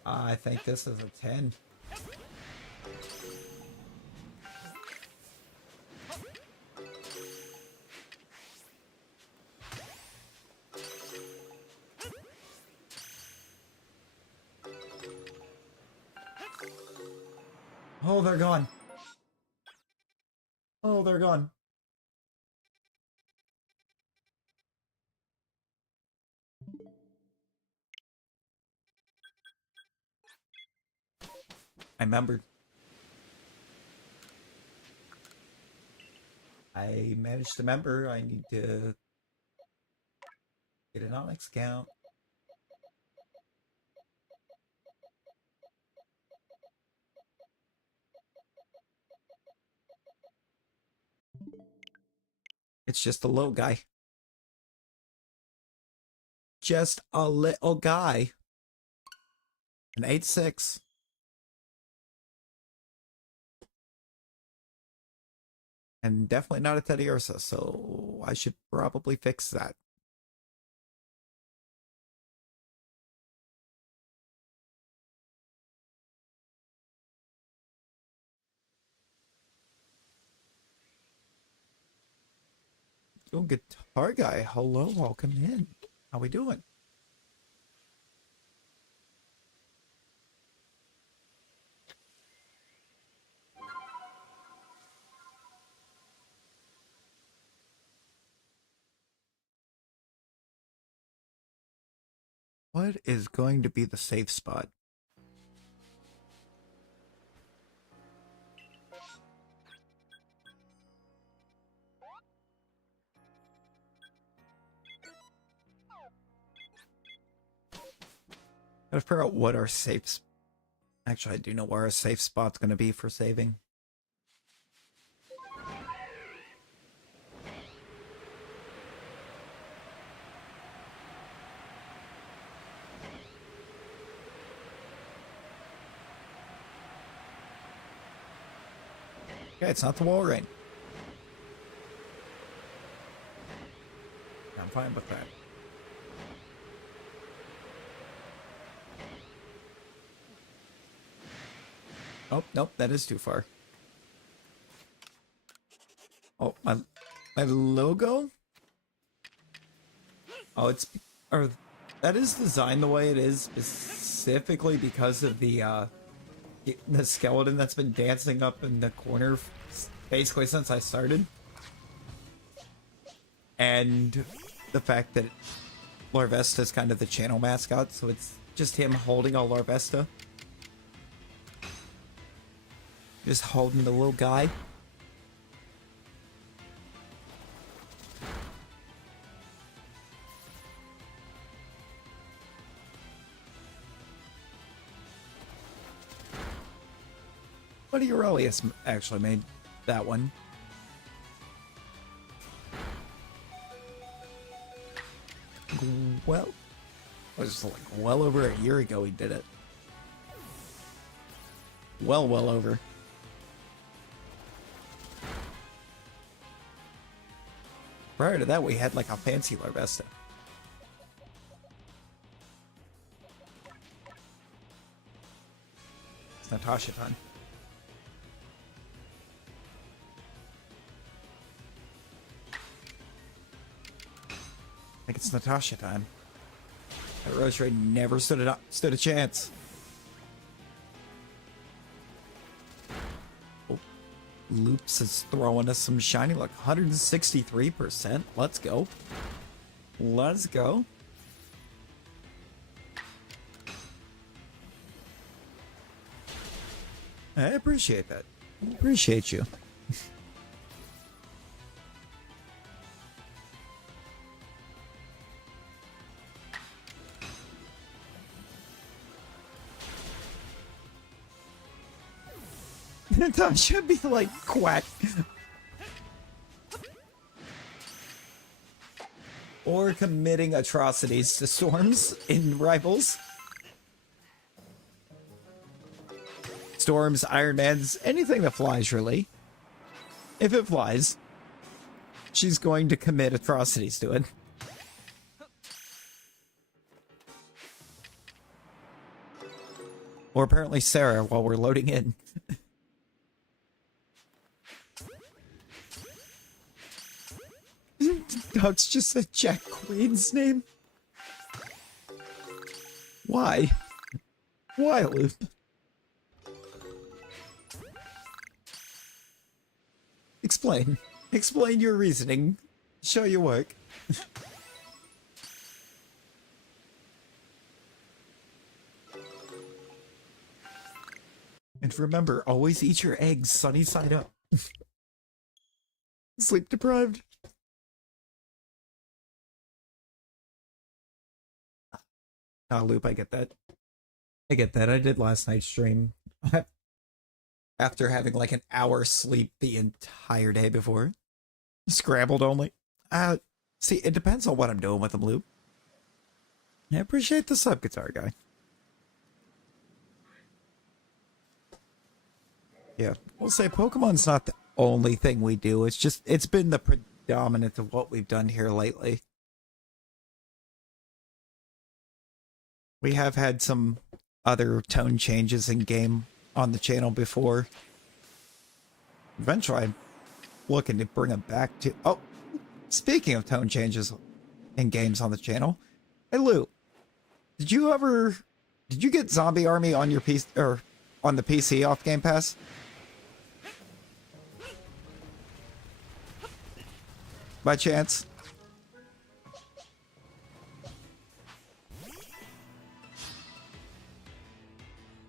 I think this is a 10. Oh, they're gone. Oh, they're gone. I remembered. I managed to remember I need to get an Onyx account. It's just a little guy. Just a little guy. An 8-6. And definitely not a Teddy Ursa, so I should probably fix that. Oh, guitar guy. Hello, welcome in. How we doing? What is going to be the safe spot? Gotta figure out what our safe... Actually, I do know where our safe spot's gonna be for saving. Okay, it's not the wall rain. I'm fine with that. Oh, nope, that is too far. Oh, my logo? Oh, it's... Or, that is designed the way it is specifically because of the skeleton that's been dancing up in the corner basically since I started. And the fact that Larvesta is kind of the channel mascot, so it's just him holding a Larvesta. Just holding the little guy. Buddy Aurelius actually made that one. Well, it was like well over a year ago he did it. Well over. Prior to that, we had like a fancy Larvesta. It's Natasha time. I think it's Natasha time. That Rose Raid never stood a chance. Oh, Loops is throwing us some shiny luck. 163%. Let's go. Let's go. I appreciate that. I appreciate you. That should be like quack. Or committing atrocities to Storms in Rivals. Storms, Iron Mans, anything that flies really. If it flies, she's going to commit atrocities to it. Or apparently Sarah while we're loading in. That's just a Jack Queen's name. Why? Why, Loop? Explain. Explain your reasoning. Show your work. And remember, always eat your eggs sunny side up. Sleep deprived. Ah, Loop, I get that. I get that. I did last night's stream. After having like an hour sleep the entire day before. Scrambled only. See, it depends on what I'm doing with them, Loop. I appreciate the sub, guitar guy. Yeah, we'll say Pokemon's not the only thing we do. It's just, it's been the predominant of what we've done here lately. We have had some other tone changes in game on the channel before. Eventually, I'm looking to bring them back to... Oh, speaking of tone changes in games on the channel. Hey, Lou, did you get Zombie Army on your PC, or on the PC off Game Pass? By chance?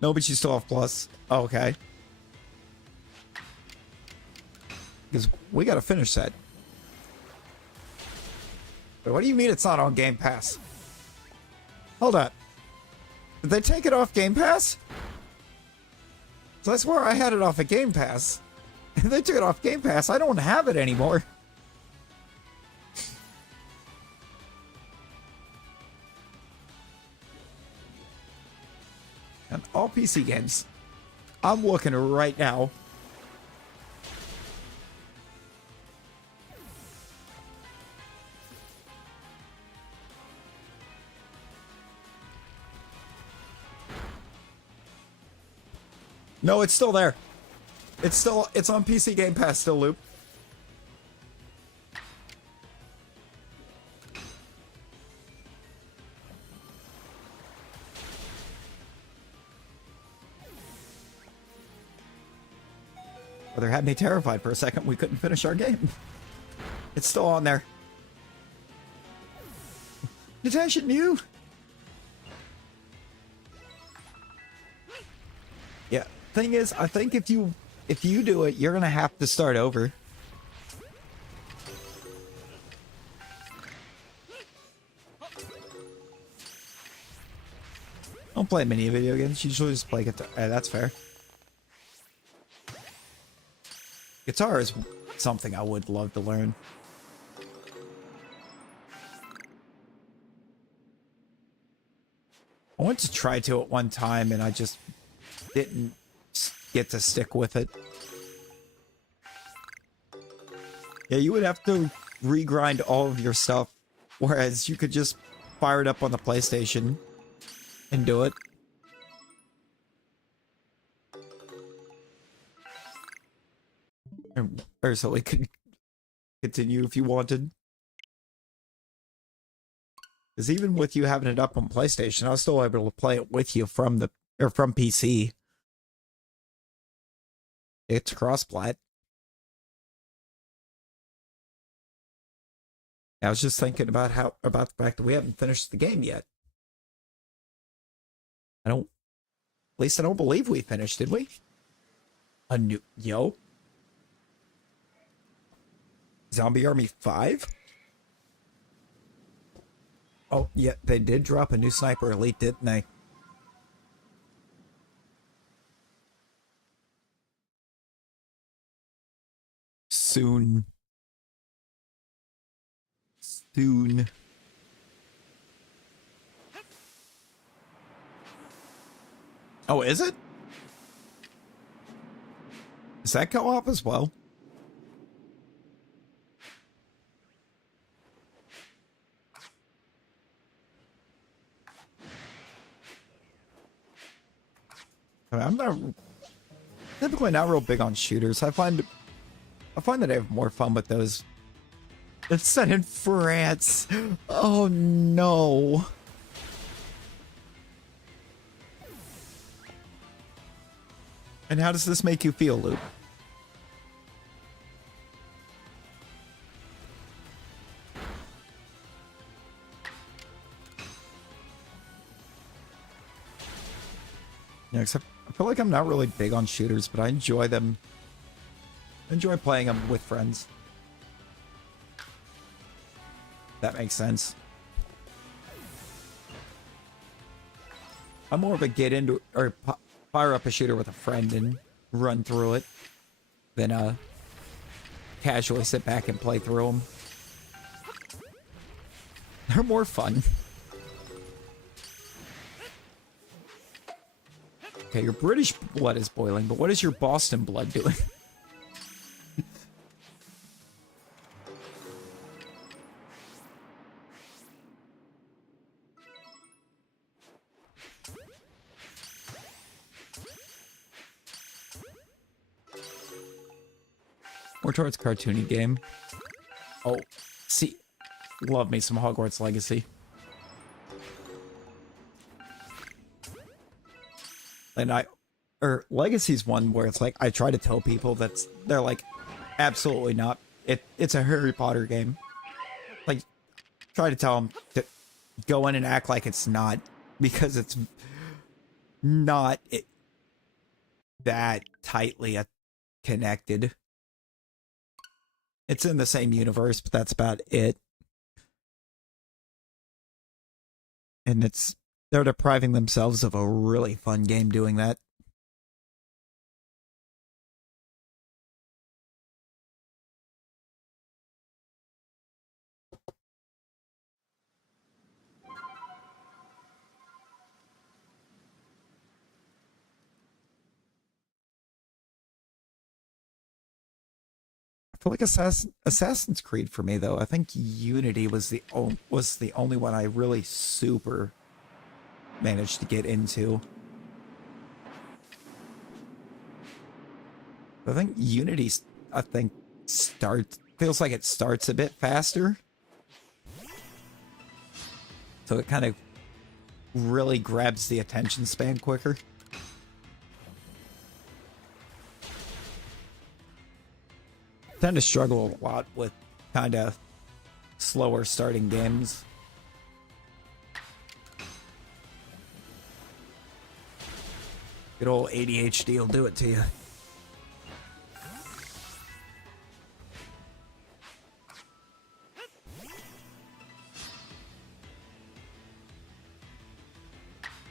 No, but you still have Plus. Oh, okay. Because we gotta finish that. But what do you mean it's not on Game Pass? Hold up. Did they take it off Game Pass? So I swear I had it off of Game Pass. If they took it off Game Pass, I don't have it anymore. And all PC games. I'm looking right now. No, it's still there. It's on PC Game Pass still, Loop. Brother had me terrified for a second. We couldn't finish our game. It's still on there. Attention, you. Yeah. Thing is, I think if you do it, you're gonna have to start over. Don't play many video games. Usually just play guitar. That's fair. Guitar is something I would love to learn. I went to try to at one time and I just didn't get to stick with it. Yeah, you would have to regrind all of your stuff, whereas you could just fire it up on the PlayStation and do it. Or so we could continue if you wanted. Because even with you having it up on PlayStation, I was still able to play it with you from PC. It's cross-plat. I was just thinking about the fact that we haven't finished the game yet. At least I don't believe we finished, did we? Zombie Army 5? Oh, yeah, they did drop a new Sniper Elite, didn't they? Soon. Oh, is it? Does that co-op as well? I'm not typically not real big on shooters. I find that I have more fun with those. It's set in France. Oh no. And how does this make you feel, Luke? Yeah, except I feel like I'm not really big on shooters, but I enjoy them. I enjoy playing them with friends. That makes sense. I'm more of a get into or fire up a shooter with a friend and run through it than casually sit back and play through them. They're more fun. Okay, your British blood is boiling, but what is your Boston blood doing? More towards cartoony game. Oh, see, love me some Hogwarts Legacy. And Legacy's one where it's like, I try to tell people they're like, absolutely not. It's a Harry Potter game. Like, try to tell them to go in and act like it's not, because it's not that tightly connected. It's in the same universe, but that's about it. And they're depriving themselves of a really fun game doing that. I feel like Assassin's Creed for me though. I think Unity was the only one I really super managed to get into. I think Unity's, I think, feels like it starts a bit faster. So it kind of really grabs the attention span quicker. Tend to struggle a lot with kind of slower starting games. Good old ADHD will do it to you.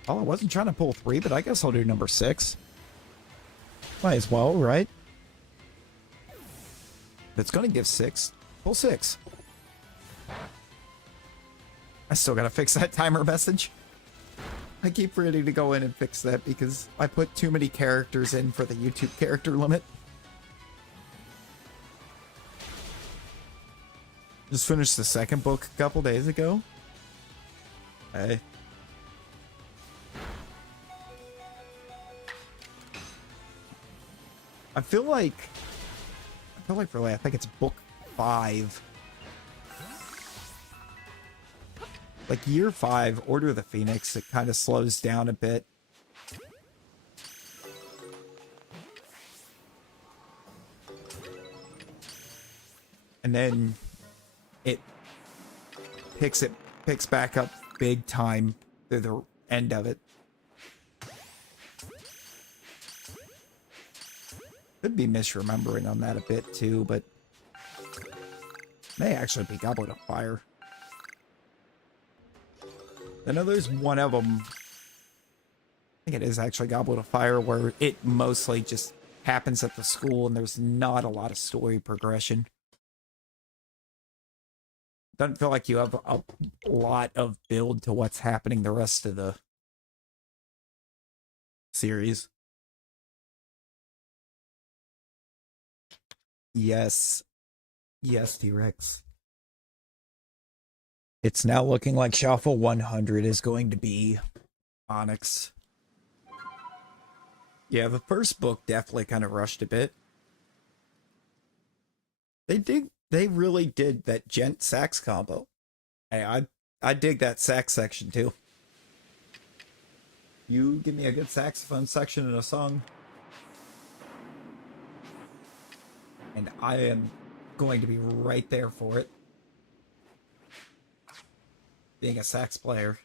Oh, I wasn't trying to pull 3, but I guess I'll do number 6. Might as well, right? If it's going to give 6, pull 6. I still got to fix that timer message. I keep forgetting to go in and fix that because I put too many characters in for the YouTube character limit. Just finished the second book a couple days ago. Hey. I feel like really, I think it's book 5. Like year 5, Order of the Phoenix, it kind of slows down a bit. And then it picks back up big time through the end of it. Could be misremembering on that a bit too, but may actually be Goblet of Fire. I know there's one of them, I think it is actually Goblet of Fire, where it mostly just happens at the school and there's not a lot of story progression. Doesn't feel like you have a lot of build to what's happening the rest of the series. Yes. Yes, T-Rex. It's now looking like Shalpha 100 is going to be Onyx. Yeah, the first book definitely kind of rushed a bit. They really did that gent sax combo. Hey, I dig that sax section too. You give me a good saxophone section in a song, and I am going to be right there for it. Being a sax player.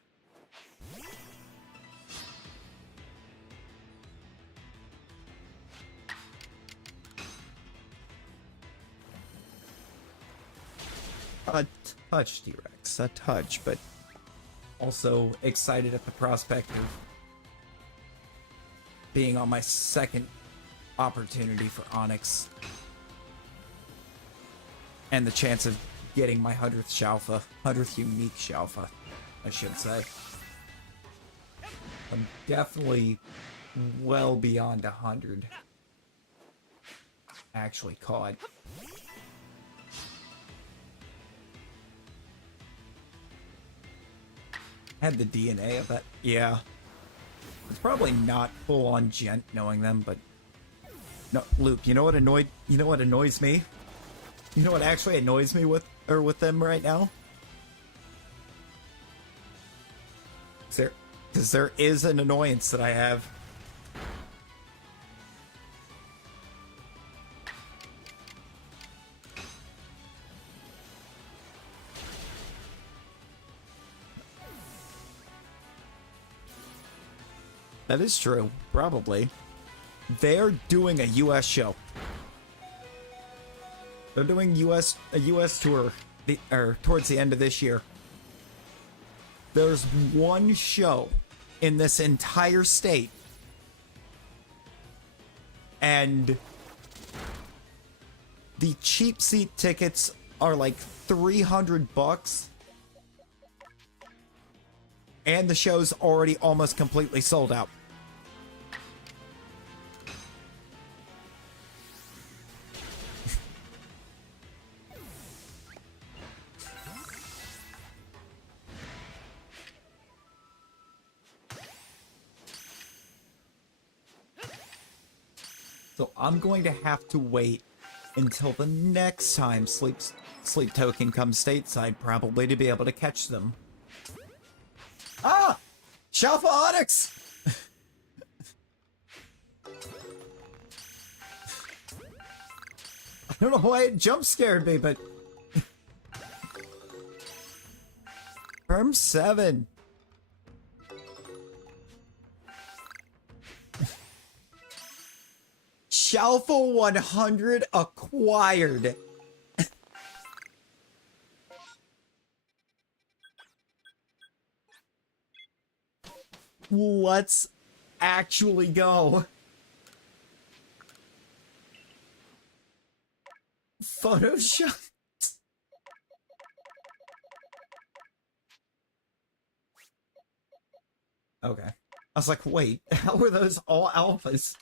A touch, T-Rex. A touch, but also excited at the prospect of being on my second opportunity for Onyx. And the chance of getting my 100th Shalpha. 100th unique Shalpha, I should say. I'm definitely well beyond 100 actually caught. Had the DNA of that. Yeah. It's probably not full on gent knowing them, but no, Luke, you know what annoys me? You know what actually annoys me with them right now? Because there is an annoyance that I have. That is true, probably. They're doing a US show. They're doing a US tour towards the end of this year. There's one show in this entire state, and the cheap seat tickets are like $300, and the show's already almost completely sold out. So I'm going to have to wait until the next time Sleep Token comes stateside, probably, to be able to catch them. Ah! Shalpha Onyx! I don't know why it jump scared me, but... Perm 7. Shalpha 100 acquired. Let's actually go. Photoshop. Okay. I was like, wait, how are those all alphas?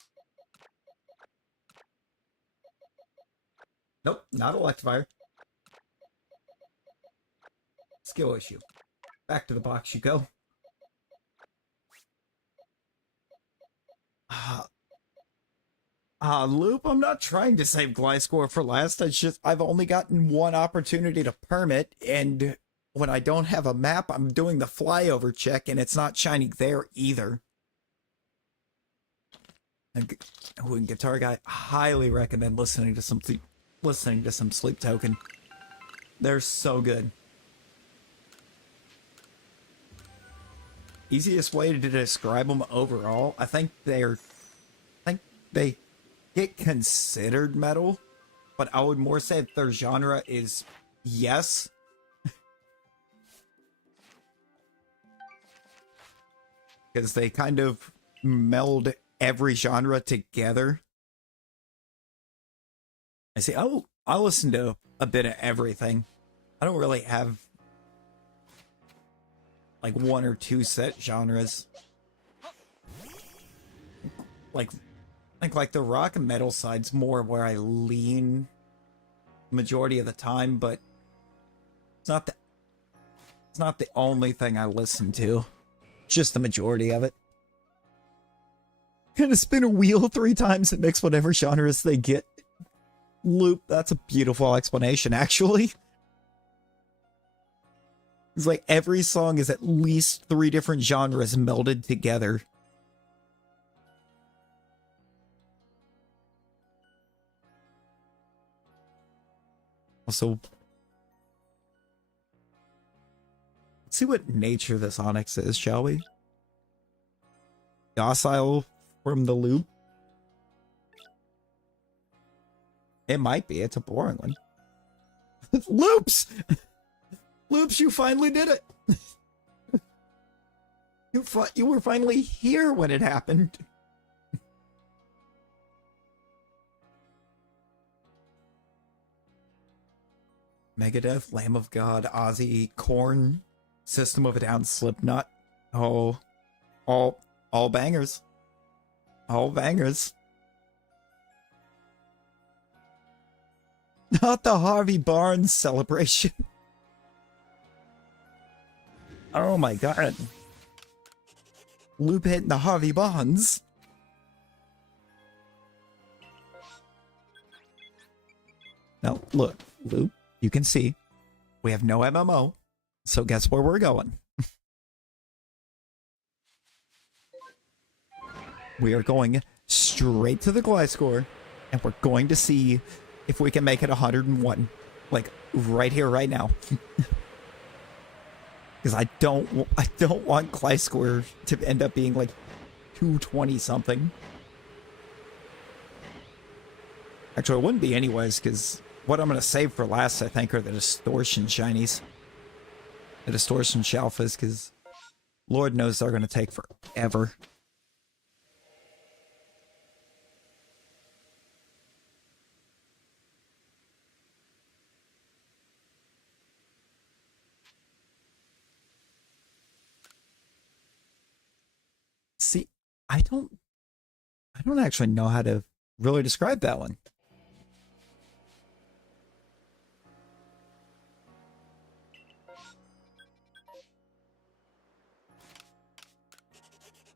Nope, not Electivire. Skill issue. Back to the box you go. Loop, I'm not trying to save Gliscor for last. I've only gotten one opportunity to permit, and when I don't have a map, I'm doing the flyover check, and it's not shining there either. And Guitar Guy, highly recommend listening to some Sleep Token. They're so good. Easiest way to describe them overall, I think they get considered metal, but I would more say their genre is yes. Because they kind of meld every genre together. I see, I listen to a bit of everything. I don't really have like one or two set genres. I think like the rock and metal side's more where I lean majority of the time, but it's not the only thing I listen to. It's just the majority of it. Gonna spin a wheel 3 times and mix whatever genres they get. Loop, that's a beautiful explanation, actually. It's like every song is at least 3 different genres melded together. Also, let's see what nature this Onyx is, shall we? Docile from the loop? It might be. It's a boring one. Loops! Loops, you finally did it! You were finally here when it happened. Megadeth, Lamb of God, Ozzy, Korn, System of a Down, Slipknot. Oh, all bangers. All bangers. Not the Harvey Barnes celebration. Oh my god. Loop hitting the Harvey Barnes. No, look, Loop. You can see, we have no MMO, so guess where we're going? We are going straight to the Gliscor, and we're going to see if we can make it 101, like right here, right now. Because I don't want Gliscor to end up being like 220 something. Actually, it wouldn't be anyways, because what I'm going to save for last, I think, are the Distortion Shinies. The Distortion Shalphas, because Lord knows they're going to take forever. See, I don't actually know how to really describe that one.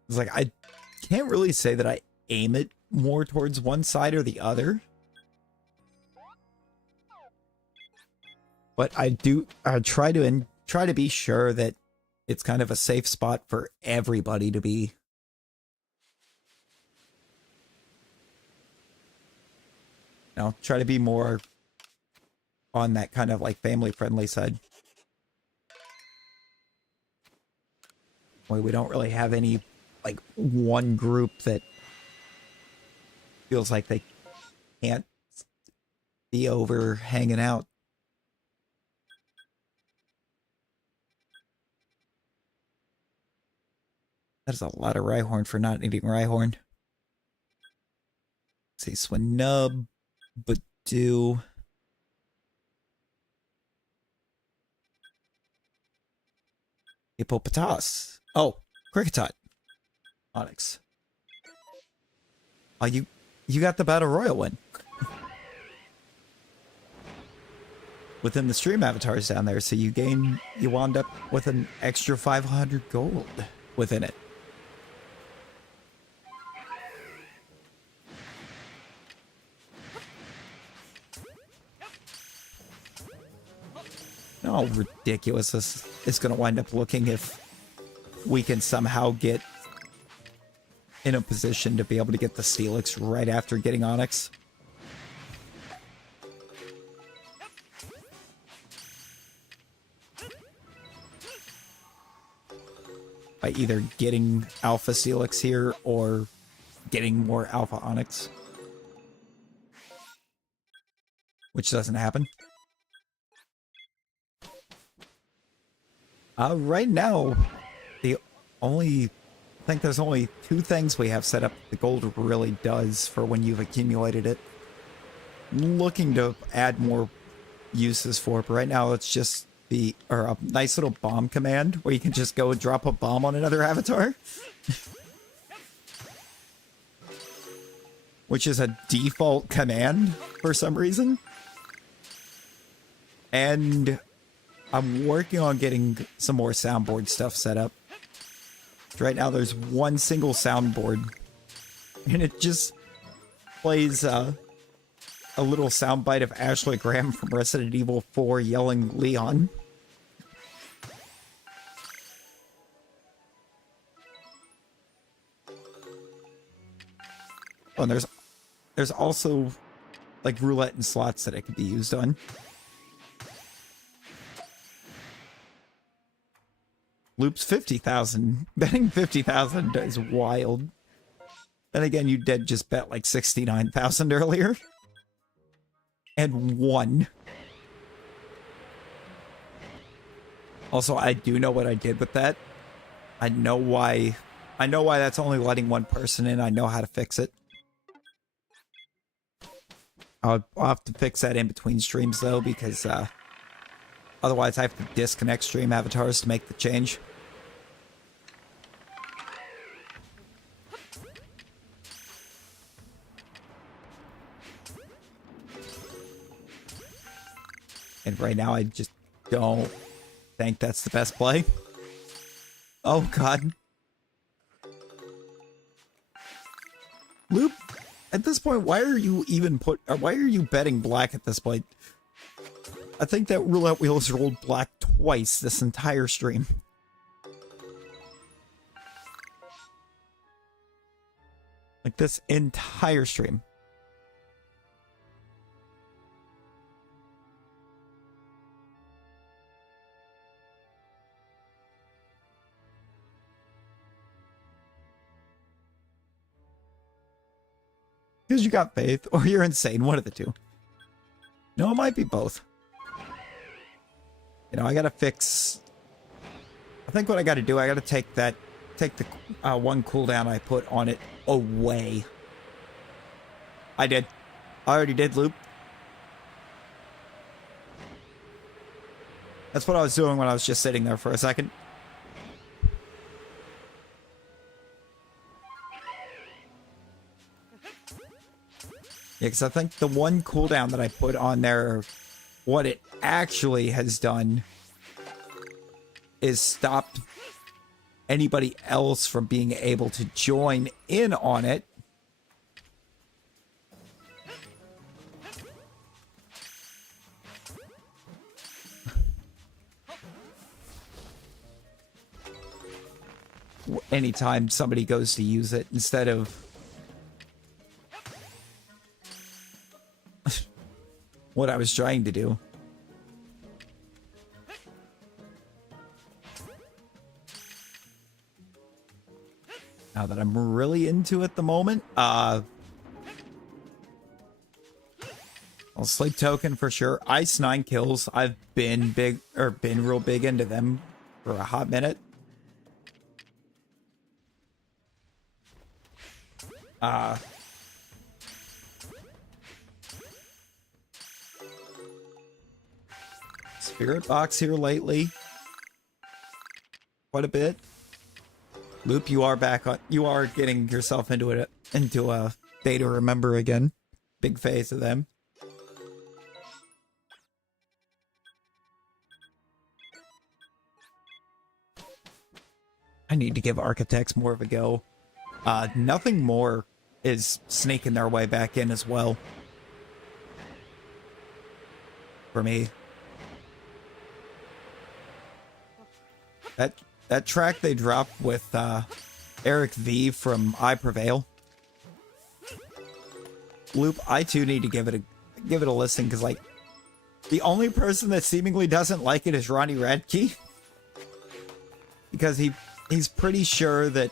It's like, I can't really say that I aim it more towards one side or the other. But I try to be sure that it's kind of a safe spot for everybody to be. You know, try to be more on that kind of like family friendly side. We don't really have any like one group that feels like they can't be over hanging out. That is a lot of Rhyhorn for not needing Rhyhorn. Let's see, Swinub, Badoo. Hippopotas. Oh, Kricketot. Onyx. Oh, you got the Battle Royal one. Within the stream avatars down there, so you wound up with an extra 500 gold within it. How ridiculous this is going to wind up looking if we can somehow get in a position to be able to get the Steelix right after getting Onyx. By either getting Alpha Steelix here or getting more Alpha Onyx. Which doesn't happen. Right now, I think there's only 2 things we have set up the gold really does for when you've accumulated it. Looking to add more uses for it, but right now it's just a nice little bomb command where you can just go and drop a bomb on another avatar. Which is a default command for some reason. And I'm working on getting some more soundboard stuff set up. Right now there's one single soundboard. And it just plays a little soundbite of Ashley Graham from Resident Evil 4 yelling Leon. Oh, and there's also like roulette and slots that it could be used on. Loops 50,000. Betting 50,000 is wild. Then again, you did just bet like 69,000 earlier. And won. Also, I do know what I did with that. I know why that's only letting one person in. I know how to fix it. I'll have to fix that in between streams though, because otherwise I have to disconnect stream avatars to make the change. And right now I just don't think that's the best play. Oh god. Loop, at this point, why are you betting black at this point? I think that roulette wheel has rolled black twice this entire stream. Like this entire stream. Because you got faith, or you're insane, one of the two. No, it might be both. You know, I gotta fix... I think what I gotta do, I gotta take the one cooldown I put on it away. I did. I already did, Loop. That's what I was doing when I was just sitting there for a second. Yeah, because I think the one cooldown that I put on there, what it actually has done is stopped anybody else from being able to join in on it anytime somebody goes to use it instead of what I was trying to do. Now that I'm really into it at the moment, I'll sleep token for sure. Ice 9 kills. I've been real big into them for a hot minute. Spirit box here lately. Quite a bit. Loop, you are back on. You are getting yourself into a day to remember again. Big phase of them. I need to give architects more of a go. Nothing more is sneaking their way back in as well. For me. That track they dropped with Eric V from I Prevail. Loop, I too need to give it a listen, because like the only person that seemingly doesn't like it is Ronnie Radke. Because he's pretty sure that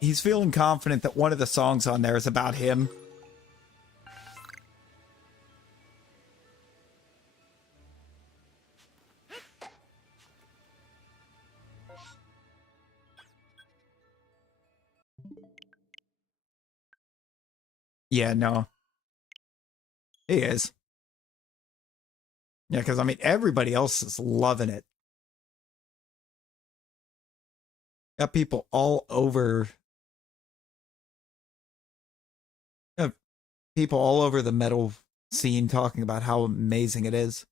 he's feeling confident that one of the songs on there is about him. Yeah, no. He is. Yeah, because, I mean, everybody else is loving it. Got people all over... people all over the metal scene talking about how amazing it is.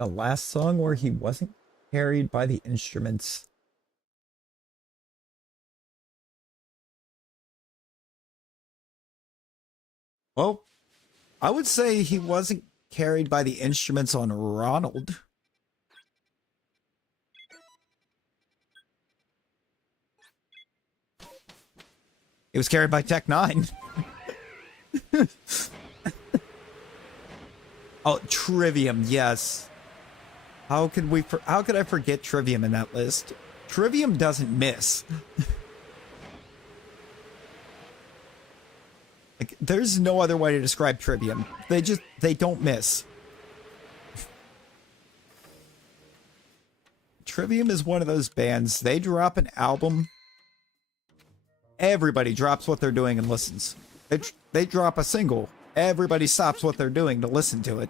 The last song where he wasn't carried by the instruments. Well, I would say he wasn't carried by the instruments on Ronald. He was carried by Tech 9. Oh, Trivium, yes. How could I forget Trivium in that list? Trivium doesn't miss. Like, there's no other way to describe Trivium. They don't miss. Trivium is one of those bands, they drop an album, everybody drops what they're doing and listens. They drop a single, everybody stops what they're doing to listen to it.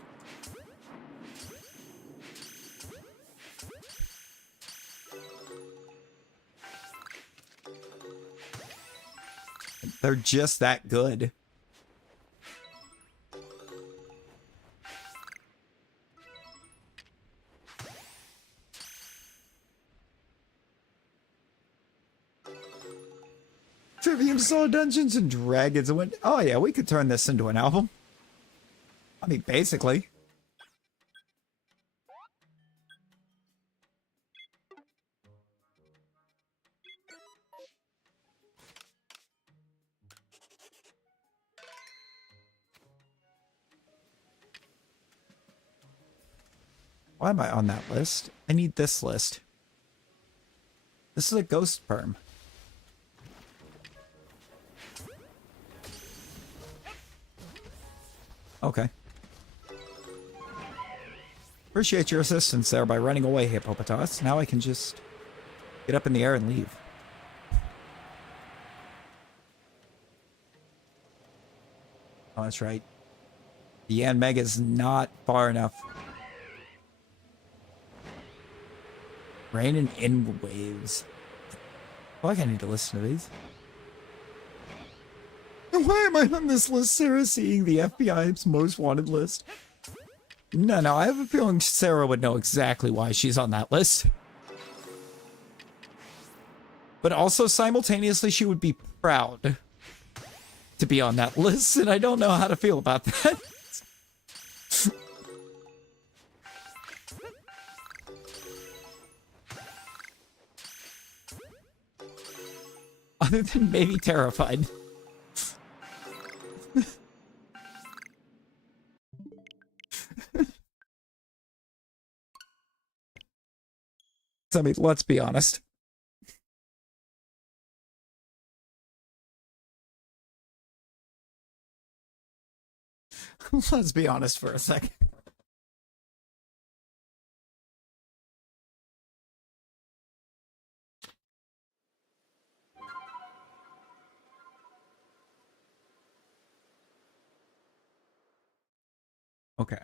They're just that good. Trivium saw Dungeons and Dragons and went, oh yeah, we could turn this into an album. I mean, basically. Why am I on that list? I need this list. This is a ghost perm. Okay. Appreciate your assistance there by running away, Hippopotas. Now I can just get up in the air and leave. Oh, that's right. The Yan Mega's not far enough. Rain and in waves. I feel like I need to listen to these. And why am I on this list, Sarah, seeing the FBI's most wanted list? No, I have a feeling Sarah would know exactly why she's on that list. But also, simultaneously, she would be proud to be on that list, and I don't know how to feel about that. Other than maybe terrified. I mean, let's be honest. Let's be honest for a second. Okay.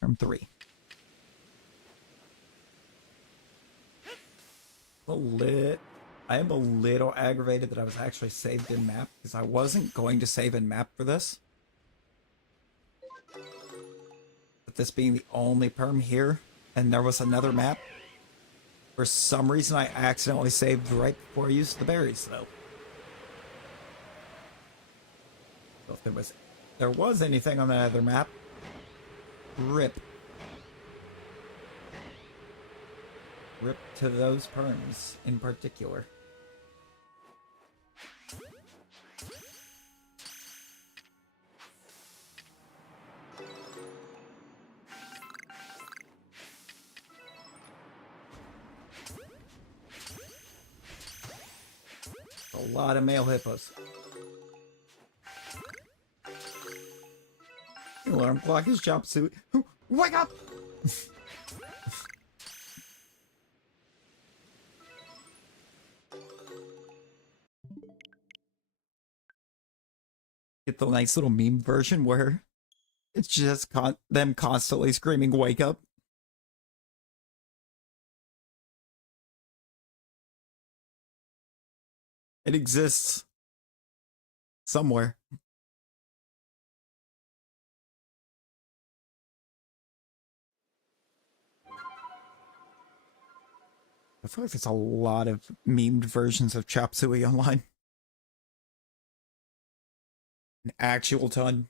From 3. I am a little aggravated that I was actually saved in map because I wasn't going to save in map for this. But this being the only perm here, and there was another map. For some reason, I accidentally saved right before I used the berries, though. So if there was anything on that other map, rip. Rip to those perms in particular. A lot of male hippos. Alarm clock is jumpsuit. Wake up! Get the nice little meme version where it's just them constantly screaming, wake up. It exists somewhere. I feel like there's a lot of memed versions of Chop Suey online. An actual ton.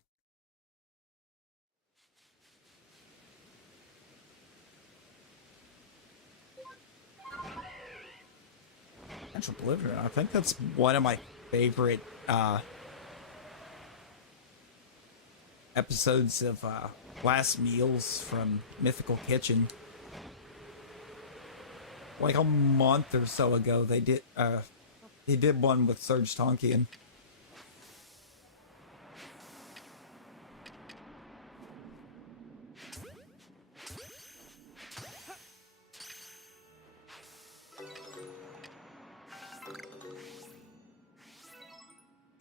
Potential Oblivion. I think that's one of my favorite episodes of Last Meals from Mythical Kitchen. Like a month or so ago, they did one with Serge Tonkian.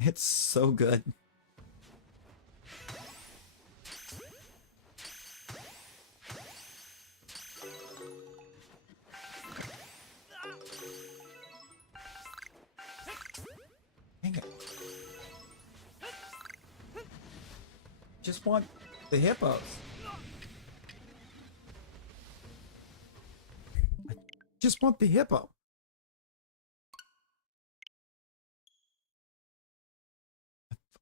It's so good. Dang it. Just want the hippos. I just want the hippo.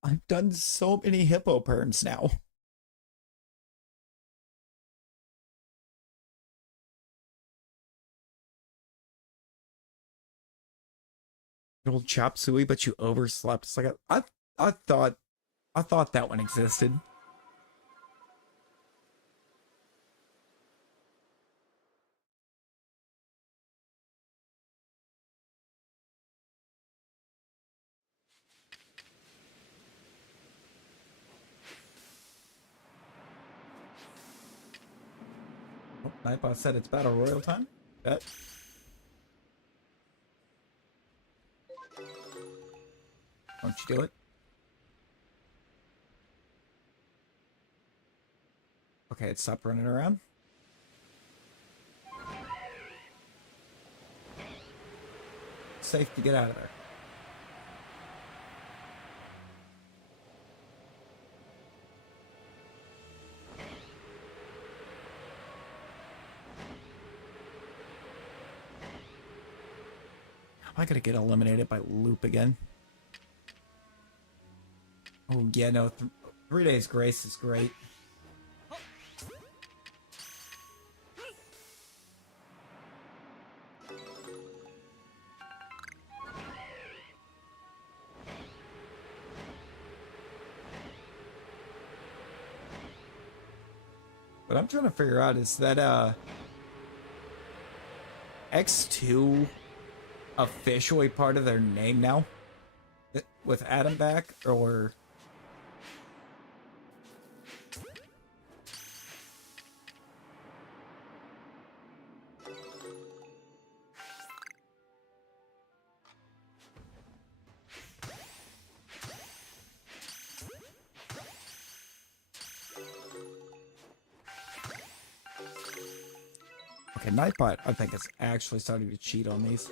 I've done so many hippo perms now. Old chop suey, but you overslept. It's like I thought that one existed. Oh, Nightbot said it's battle royal time. Bet. Don't you do it? Okay, it stopped running around. Safe to get out of there. Am I gonna get eliminated by Loop again? Oh yeah, no, 3 days grace is great. What I'm trying to figure out is that X2 officially part of their name now? With Adam back, or... Okay, Nightbot, I think, is actually starting to cheat on these.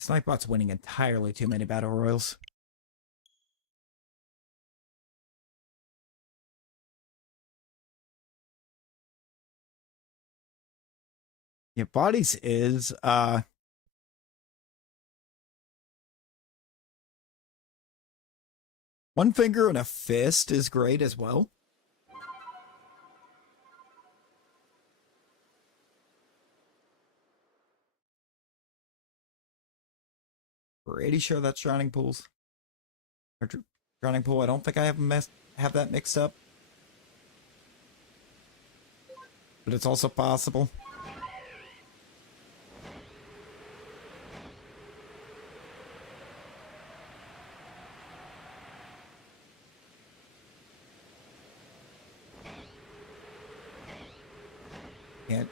Snipebot's winning entirely too many battle royals. Yeah, bodies is one finger and a fist is great as well. Pretty sure that's Drowning Pools. Or Drowning Pool. I don't think I have that mixed up. But it's also possible. Can't.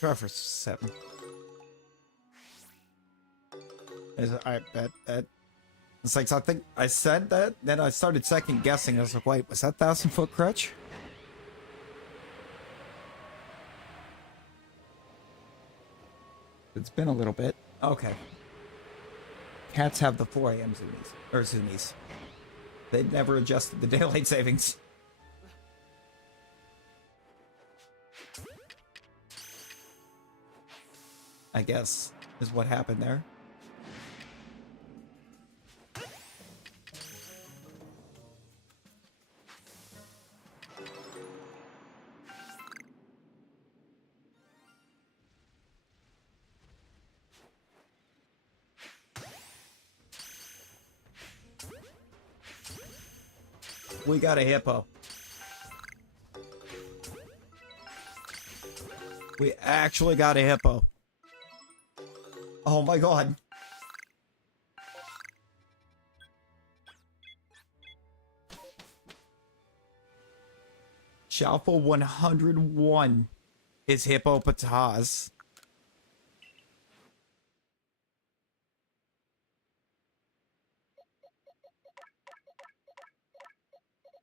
Try for 7. I bet that. It's like, I think I said that, then I started second guessing. I was like, wait, was that 1,000-foot crutch? It's been a little bit. Okay. Cats have the 4 a.m. zoomies. Or zoomies. They never adjusted the daylight savings. I guess, is what happened there. We got a hippo. We actually got a hippo. Oh my god. Shalpha 101 is Hippopotaz.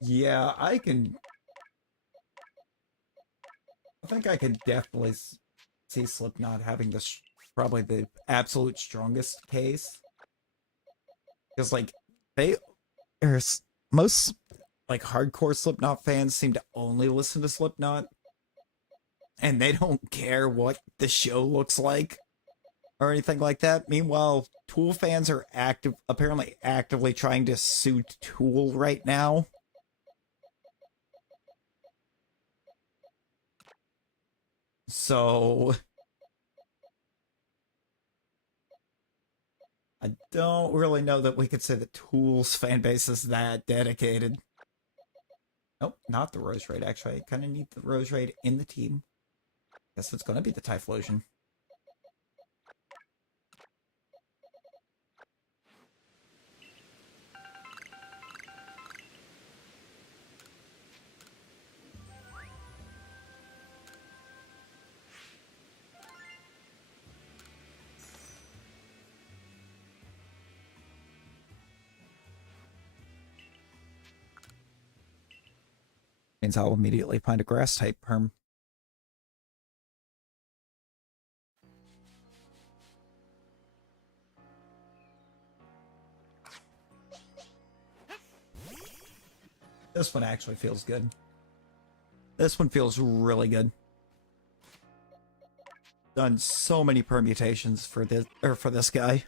Yeah, I think I could definitely see Slipknot having this probably the absolute strongest case. Because, like, most, like, hardcore Slipknot fans seem to only listen to Slipknot. And they don't care what the show looks like or anything like that. Meanwhile, Tool fans are apparently actively trying to sue Tool right now. So I don't really know that we could say that Tool's fan base is that dedicated. Nope, not the Rose Raid, actually. I kind of need the Rose Raid in the team. Guess it's going to be the Typhlosion. Means I'll immediately find a grass type perm. This one actually feels good. This one feels really good. Done so many permutations for this guy.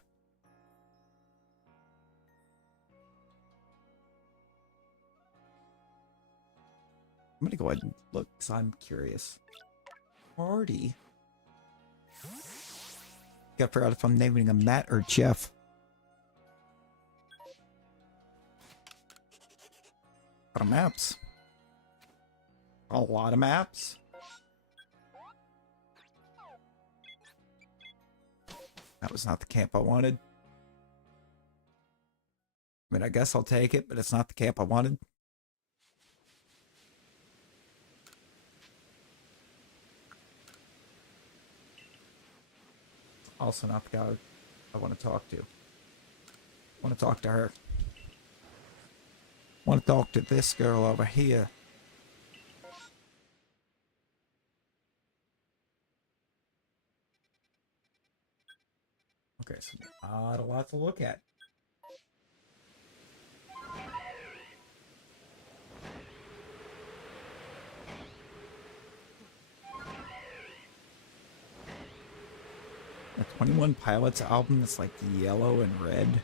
I'm gonna go ahead and look because I'm curious. Party. I forgot if I'm naming him Matt or Jeff. A lot of maps. A lot of maps. That was not the camp I wanted. I mean, I guess I'll take it, but it's not the camp I wanted. Also not the guy I want to talk to. I want to talk to her. I want to talk to this girl over here. Okay, so not a lot to look at. The 21 Pilots album that's like yellow and red.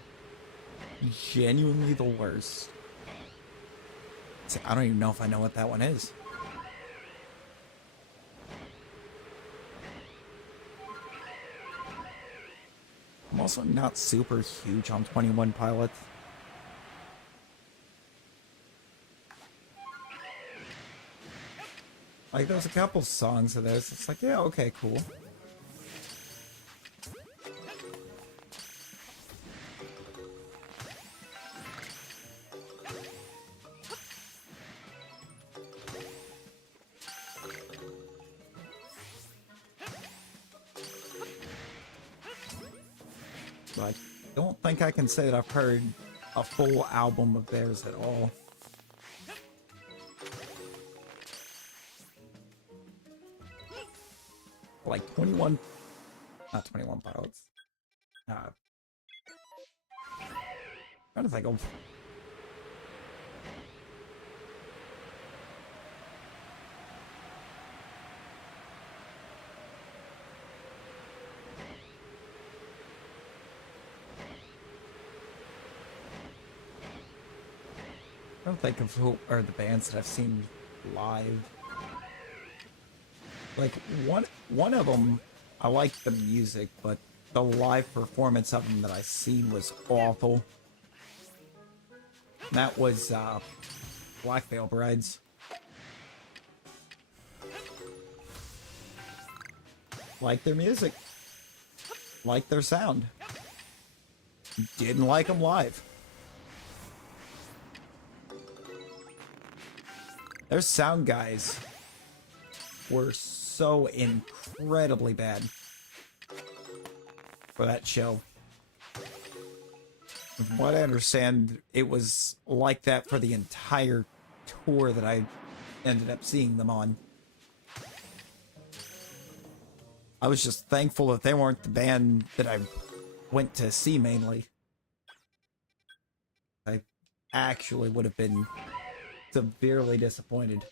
Genuinely the worst. See, I don't even know if I know what that one is. I'm also not super huge on 21 Pilots. Like, there's a couple songs of those. It's like, yeah, okay, cool. But I don't think I can say that I've heard a full album of theirs at all. Like 21, not 21 Pilots. Trying to think of. I don't think of who are the bands that I've seen live. Like one of them, I liked the music, but the live performance of them that I seen was awful. And that was Black Veil Brides. Like their music, like their sound. Didn't like them live. Their sound guys were so incredibly bad for that show. From what I understand, it was like that for the entire tour that I ended up seeing them on. I was just thankful that they weren't the band that I went to see mainly. I actually would have been severely disappointed.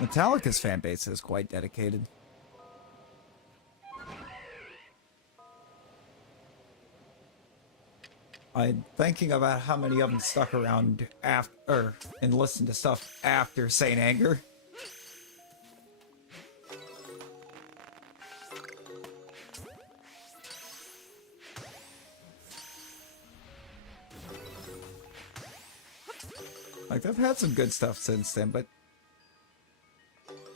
Metallica's fan base is quite dedicated. I'm thinking about how many of them stuck around after and listened to stuff after Saint Anger. Like, they've had some good stuff since then, but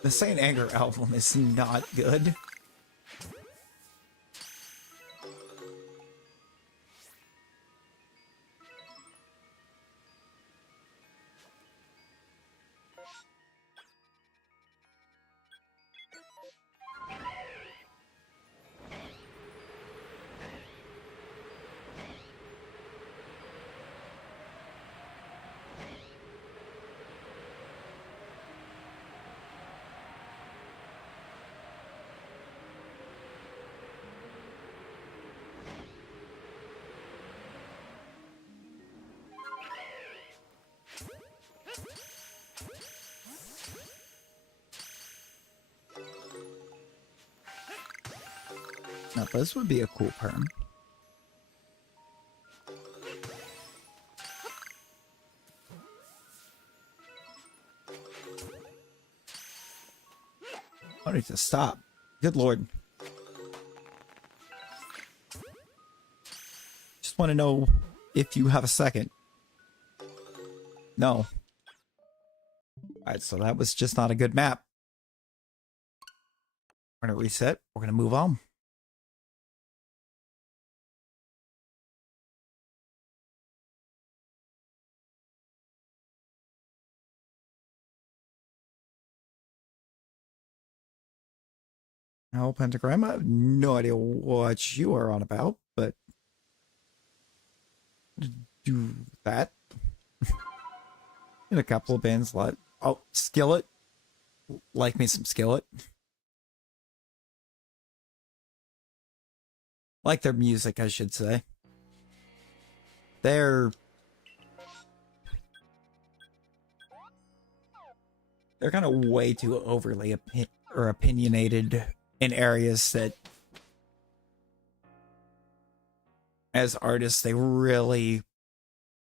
the Saint Anger album is not good. Now, this would be a cool perm. I need to stop. Good lord. Just want to know if you have a second. No. Alright, so that was just not a good map. We're going to reset. We're going to move on. Now, Pentagram, I have no idea what you are on about, but do that. In a couple of bands, let oh, Skillet. Like me some Skillet. Like their music, I should say. They're kind of way too overly opinionated in areas that, as artists, they really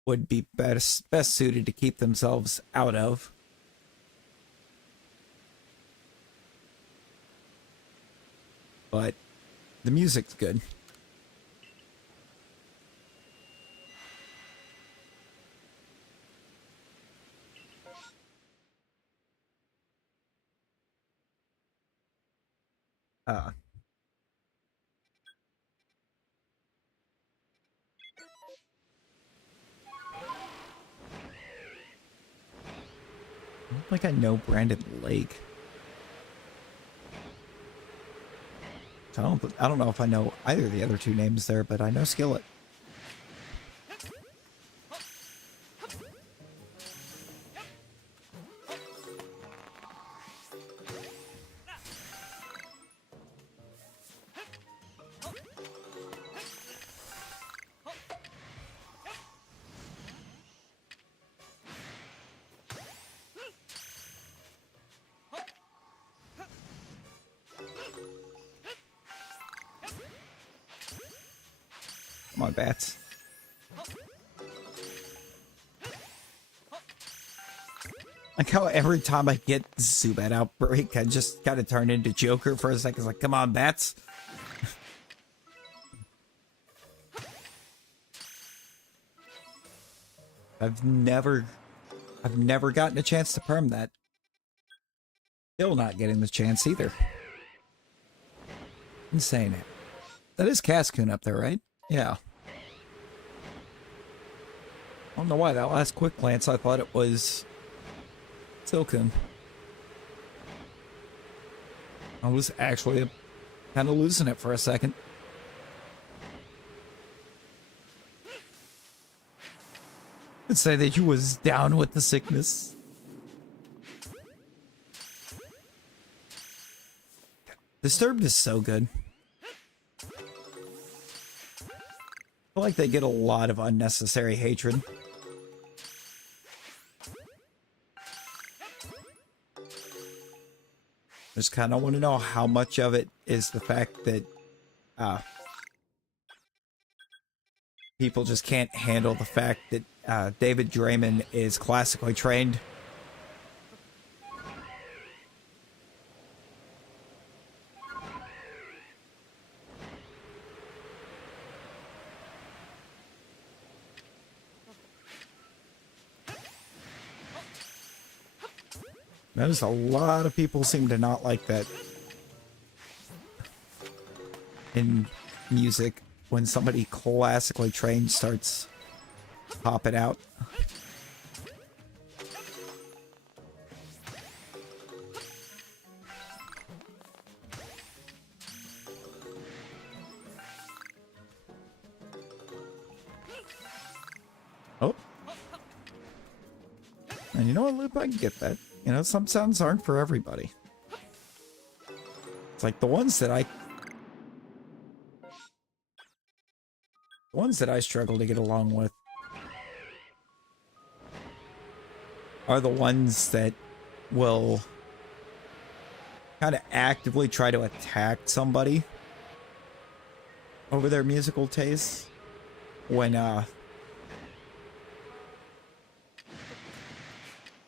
would be best suited to keep themselves out of. But the music's good. I don't think I know Brandon Lake. I don't know if I know either of the other two names there, but I know Skillet. Come on, bats. Like how every time I get Zubat outbreak, I just kind of turn into Joker for a second. It's like, come on, bats. I've never gotten a chance to perm that. Still not getting the chance either. Insane. That is Cascoon up there, right? Yeah. I don't know why, that last quick glance I thought it was Silcoon. I was actually kind of losing it for a second. I'd say that you was down with the sickness. Disturbed is so good. I feel like they get a lot of unnecessary hatred. Just kind of want to know how much of it is the fact that people just can't handle the fact that David Draymond is classically trained. Notice a lot of people seem to not like that in music when somebody classically trained starts popping out. Oh. And you know what, Loop? I can get that. You know, some sounds aren't for everybody. It's like the ones that I struggle to get along with are the ones that will kind of actively try to attack somebody over their musical tastes when,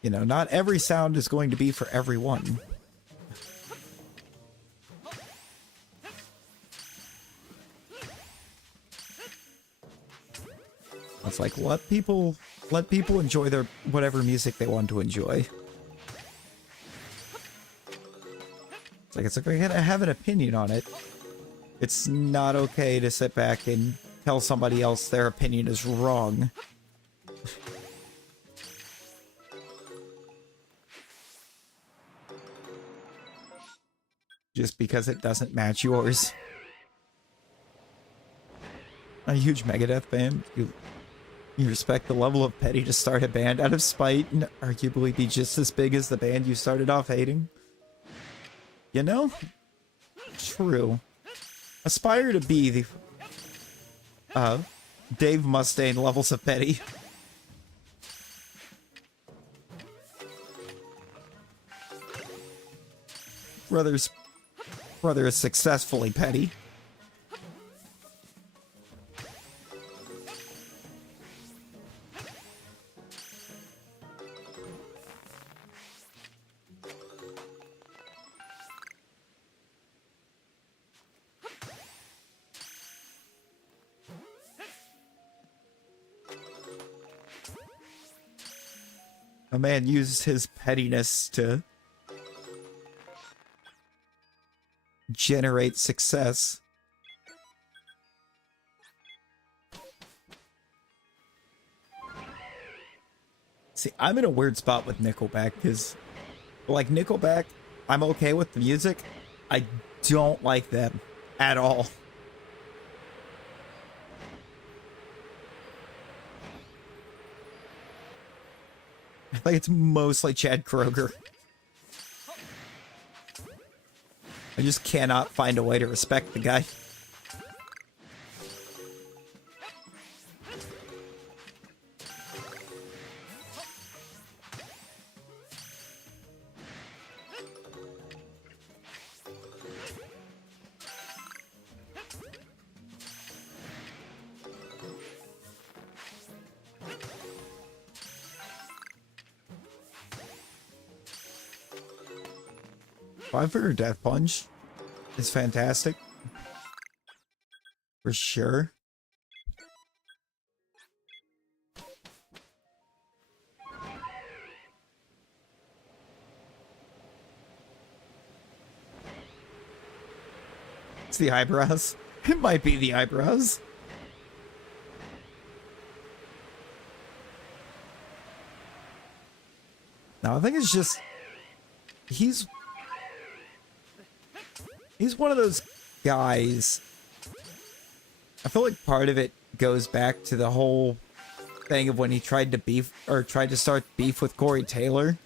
you know, not every sound is going to be for everyone. It's like, let people enjoy their whatever music they want to enjoy. It's like, it's okay to have an opinion on it. It's not okay to sit back and tell somebody else their opinion is wrong. Just because it doesn't match yours. A huge Megadeth fan. You respect the level of petty to start a band out of spite and arguably be just as big as the band you started off hating. You know? True. Aspire to be the Dave Mustaine levels of petty. Brother is successfully petty. A man uses his pettiness to generate success. See, I'm in a weird spot with Nickelback because, like, Nickelback, I'm okay with the music. I don't like them at all. Like, it's mostly Chad Kroger. I just cannot find a way to respect the guy. Five-Finger Death Punch is fantastic. For sure. It's the eyebrows. It might be the eyebrows. No, I think it's just... He's one of those guys. I feel like part of it goes back to the whole thing of when he tried to start beef with Corey Taylor.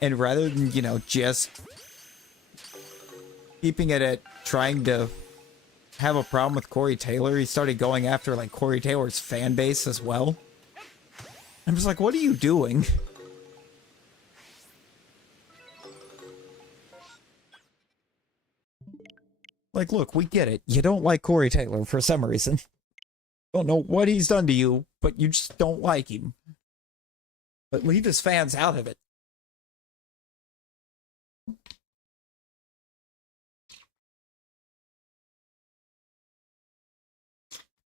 And rather than, you know, just keeping it at trying to have a problem with Corey Taylor, he started going after, like, Corey Taylor's fan base as well. I'm just like, what are you doing? Like, look, we get it. You don't like Corey Taylor for some reason. Don't know what he's done to you, but you just don't like him. But leave his fans out of it.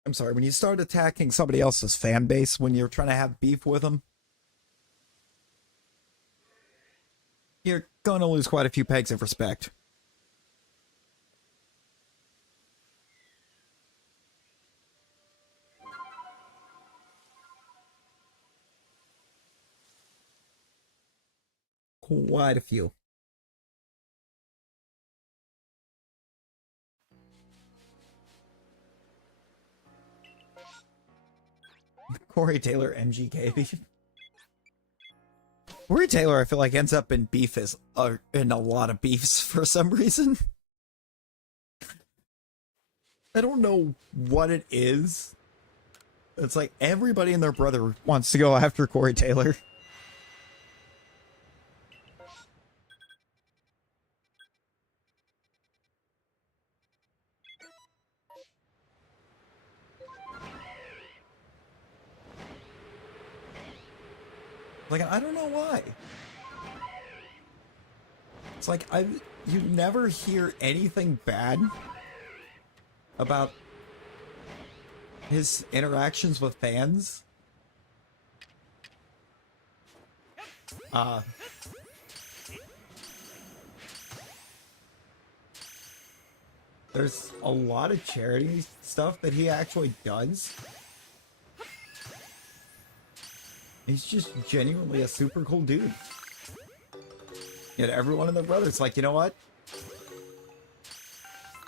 I'm sorry, when you start attacking somebody else's fan base when you're trying to have beef with them, you're gonna lose quite a few pegs of respect. Quite a few. Corey Taylor MGK beef. Corey Taylor, I feel like, ends up in in a lot of beefs for some reason. I don't know what it is. It's like everybody and their brother wants to go after Corey Taylor. Like, I don't know why. It's like, you never hear anything bad about his interactions with fans. There's a lot of charity stuff that he actually does. He's just genuinely a super cool dude. Yet everyone in their brother's like, you know what?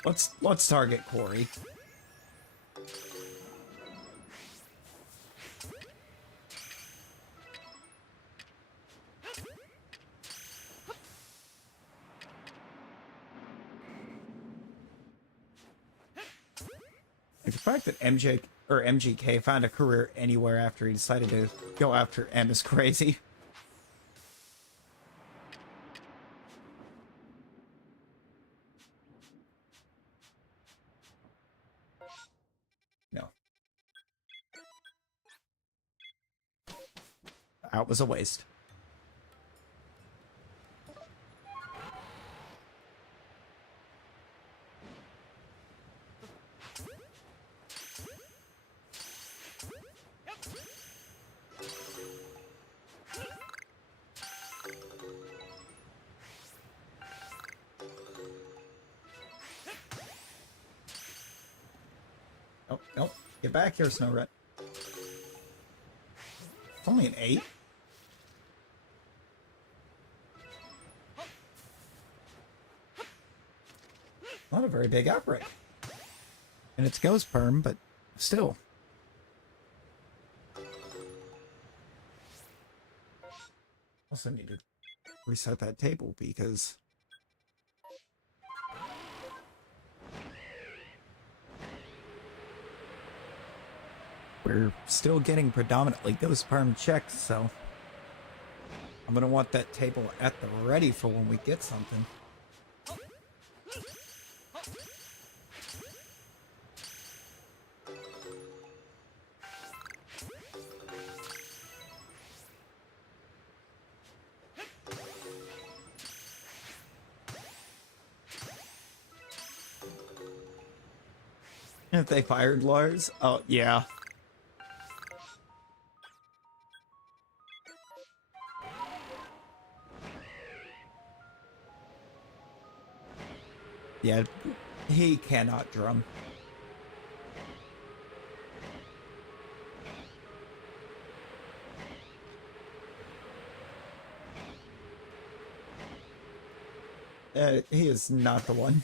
Let's target Corey. Like the fact that MGK found a career anywhere after he decided to go after M is crazy. No. That was a waste. Oh, no. Get back here, Snow Red. It's only an 8. Not a very big outbreak. And it's Ghost Perm, but still. Also need to reset that table because we're still getting predominantly Ghost Perm checks, so I'm gonna want that table at the ready for when we get something. If they fired Lars? Oh, yeah. Yeah, he cannot drum. He is not the one.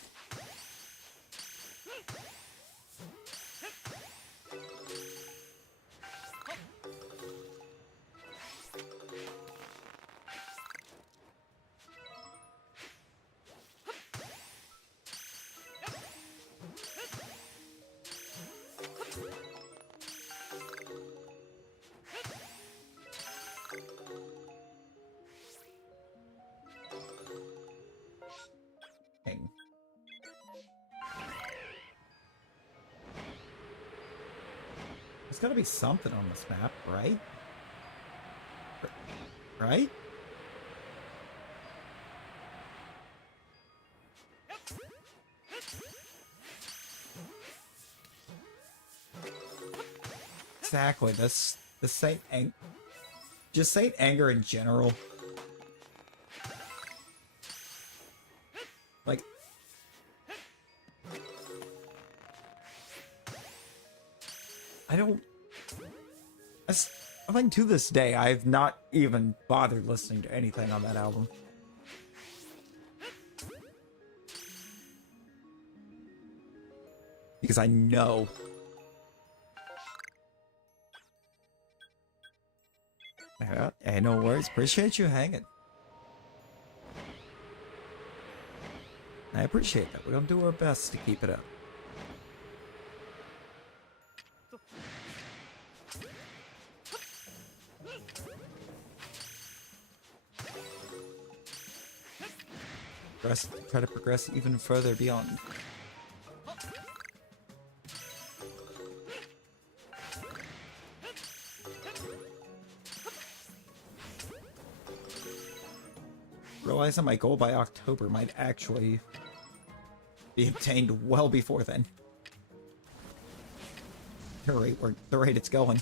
Dang. There's gotta be something on this map, right? Right? Exactly. This ain't just ain't anger in general. Like, I don't. I think to this day, I've not even bothered listening to anything on that album. Because I know. Hey, no worries. Appreciate you hanging. I appreciate that. We're gonna do our best to keep it up. Try to progress even further beyond. realizing my goal by October might actually be obtained well before then. The rate it's going.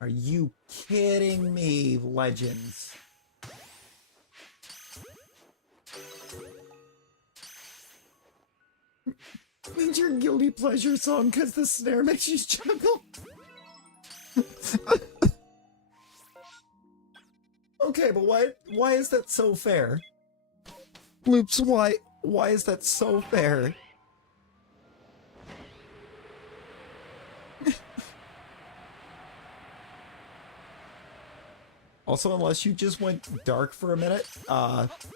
Are you kidding me, Legends? Means your guilty pleasure song because the snare makes you chuckle. Okay, but why is that so fair? Loops, why is that so fair? Also, unless you just went dark for a minute,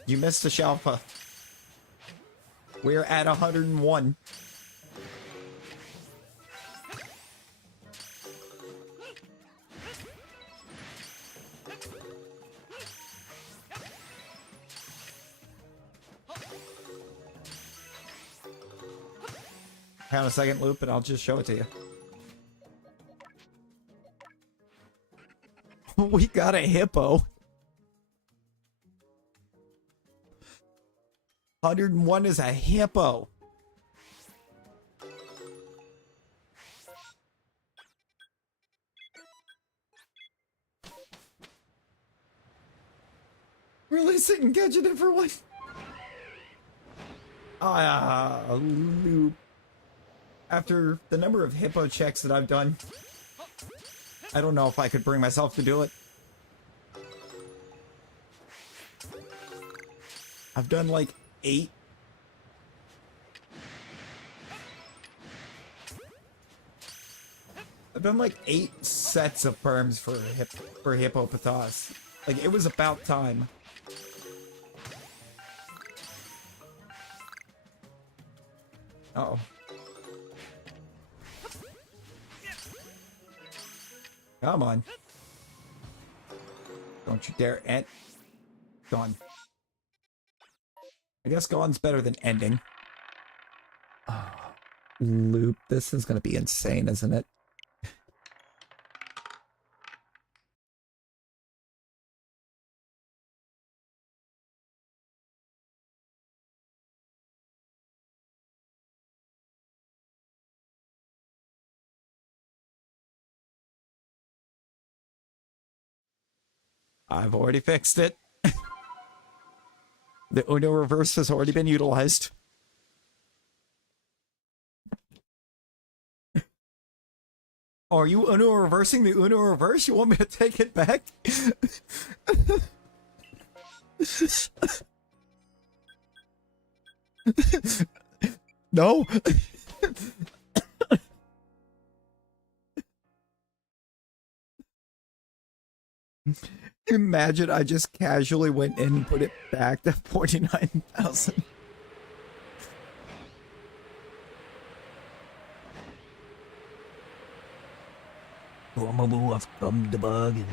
you missed a Shalpha. We're at 101. Hang on a second, Loop, and I'll just show it to you. We got a hippo. 101 is a hippo. Releasing and catching it for one. Loop. After the number of hippo checks that I've done, I don't know if I could bring myself to do it. I've done like 8. I've done like 8 sets of perms for Hippopotas. Like, it was about time. Uh-oh. Come on. Don't you dare end. Gone. I guess gone's better than ending. Oh, Loop, this is gonna be insane, isn't it? I've already fixed it. The Uno reverse has already been utilized. Oh, are you Uno reversing the Uno reverse? You want me to take it back? No. Imagine I just casually went in and put it back to 49,000. I've come to bargain.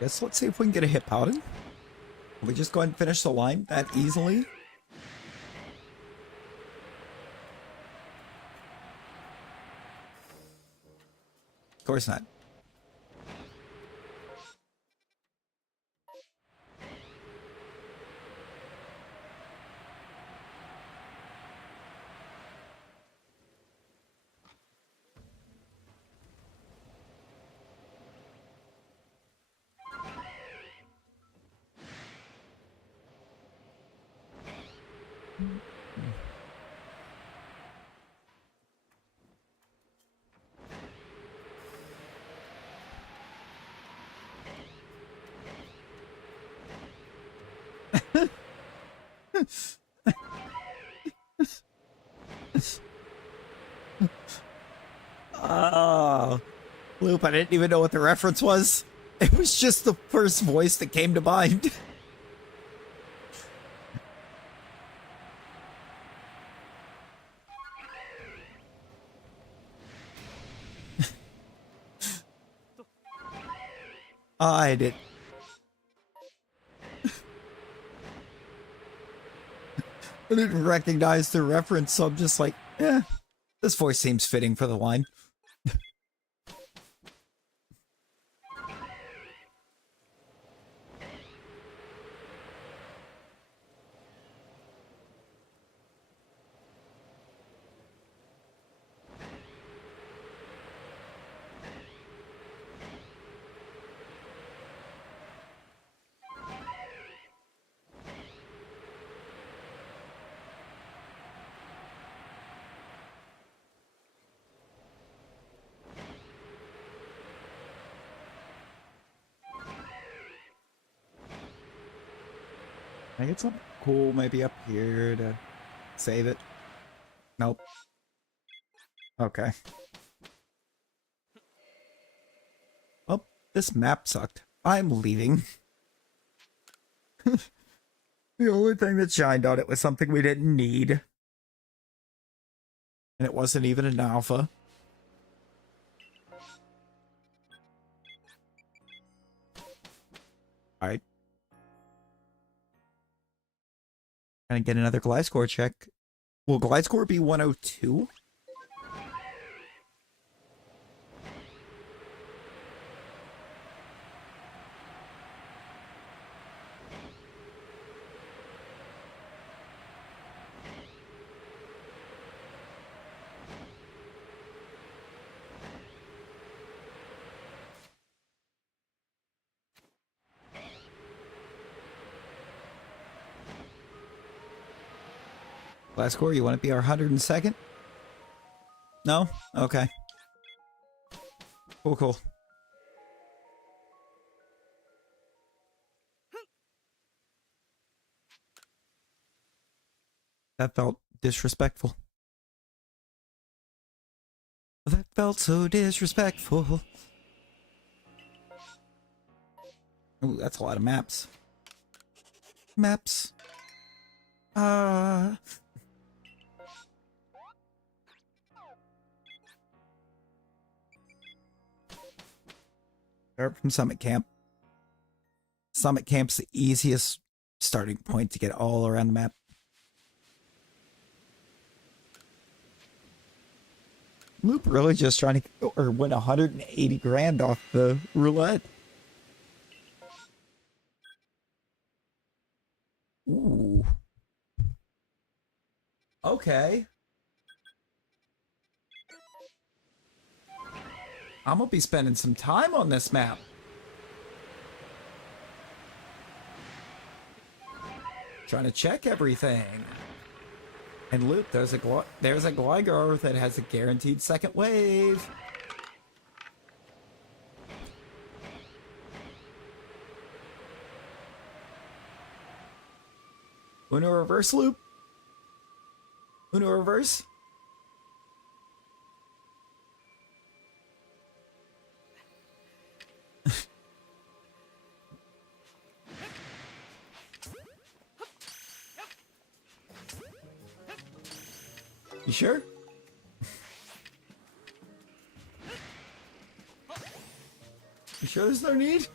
Guess let's see if we can get a hit paladin. We just go ahead and finish the line that easily. Of course not. Oh, Loop, I didn't even know what the reference was. It was just the first voice that came to mind. I did. I didn't recognize the reference, so I'm just like, eh, this voice seems fitting for the line. Can I get something cool maybe up here to save it? Nope. Okay. Well, this map sucked. I'm leaving. The only thing that shined on it was something we didn't need. And it wasn't even an alpha. Alright. Gonna get another glide score check. Will glide score be 102? Glide score, you want to be our 102nd? No? Okay. Cool, cool. That felt disrespectful. That felt so disrespectful. Ooh, that's a lot of maps. Maps. Start from Summit Camp. Summit Camp's the easiest starting point to get all around the map. Loop really just trying to win 180 grand off the roulette. Ooh. Okay. I'm gonna be spending some time on this map. Trying to check everything. And look, there's a Gligar that has a guaranteed second wave. Uno reverse loop. Uno reverse. You sure? You sure there's no need?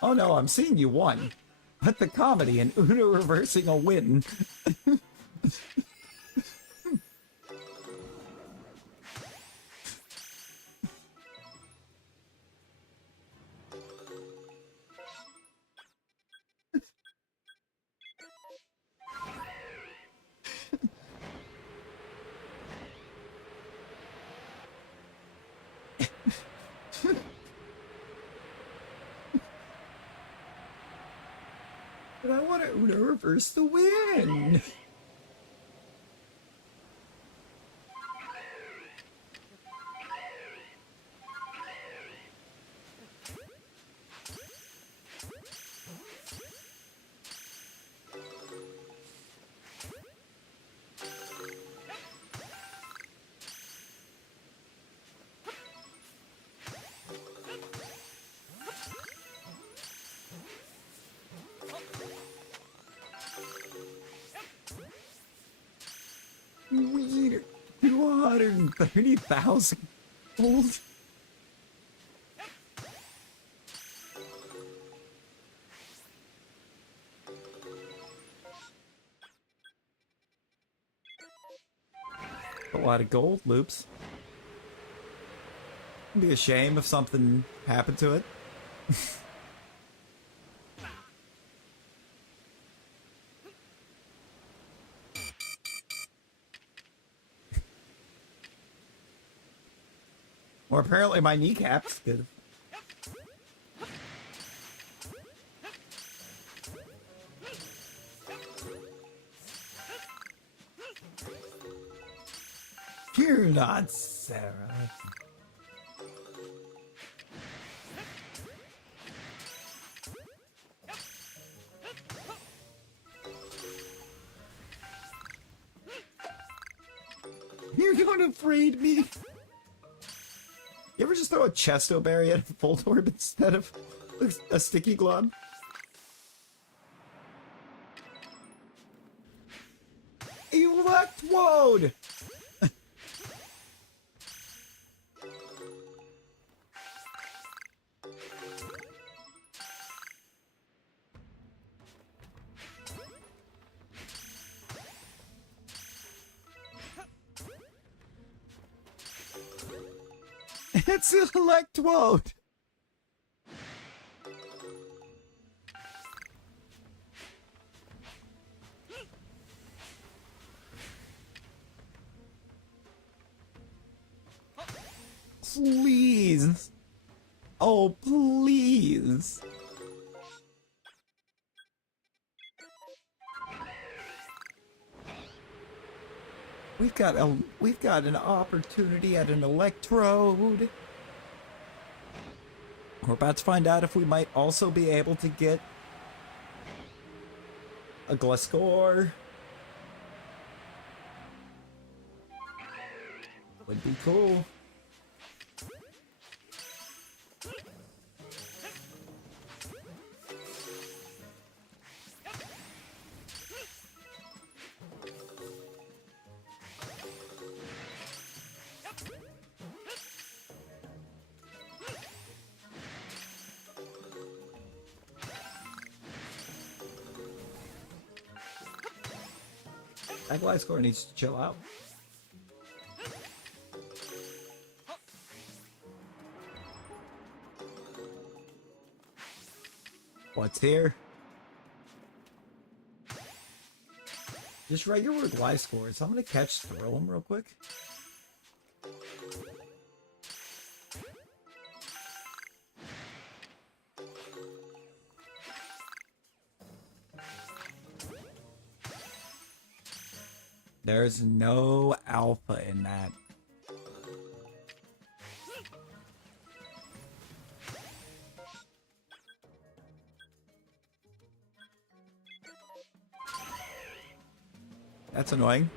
Oh no, I'm seeing you won. But the comedy in Uno reversing a win. But I want to Uno reverse the win. 30,000 gold? A lot of gold loops. It'd be a shame if something happened to it. Or apparently my kneecaps could. You're not Sarah. You're going to afraid me. You ever just throw a chesto berry at a Voltorb instead of a sticky glob? Electrode! It's an Electrode! Please! Oh, please! We've got an opportunity at an Electrode. We're about to find out if we might also be able to get a Gliscor. Would be cool. That Gliscor needs to chill out. What's here? Just regular Gliscor. So I'm gonna catch throw him real quick. There's no alpha in that. That's annoying.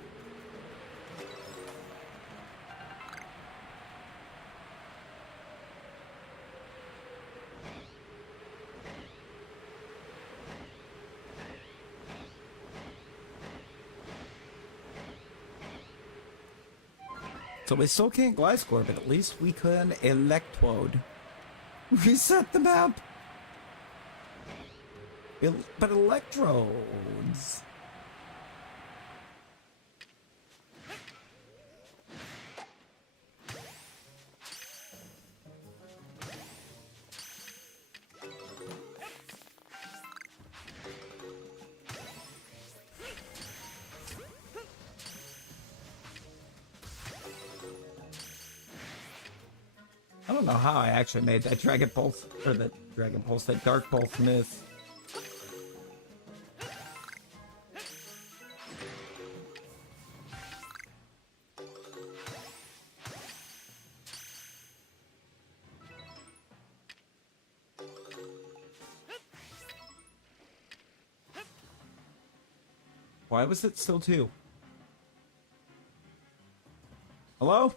So we still can't Gliscor, but at least we can Electrode. Reset the map! But Electrodes... I don't know how I actually made that Dragon Pulse, or that Dragon Pulse, that Dark Pulse miss. Why was it still 2? Hello?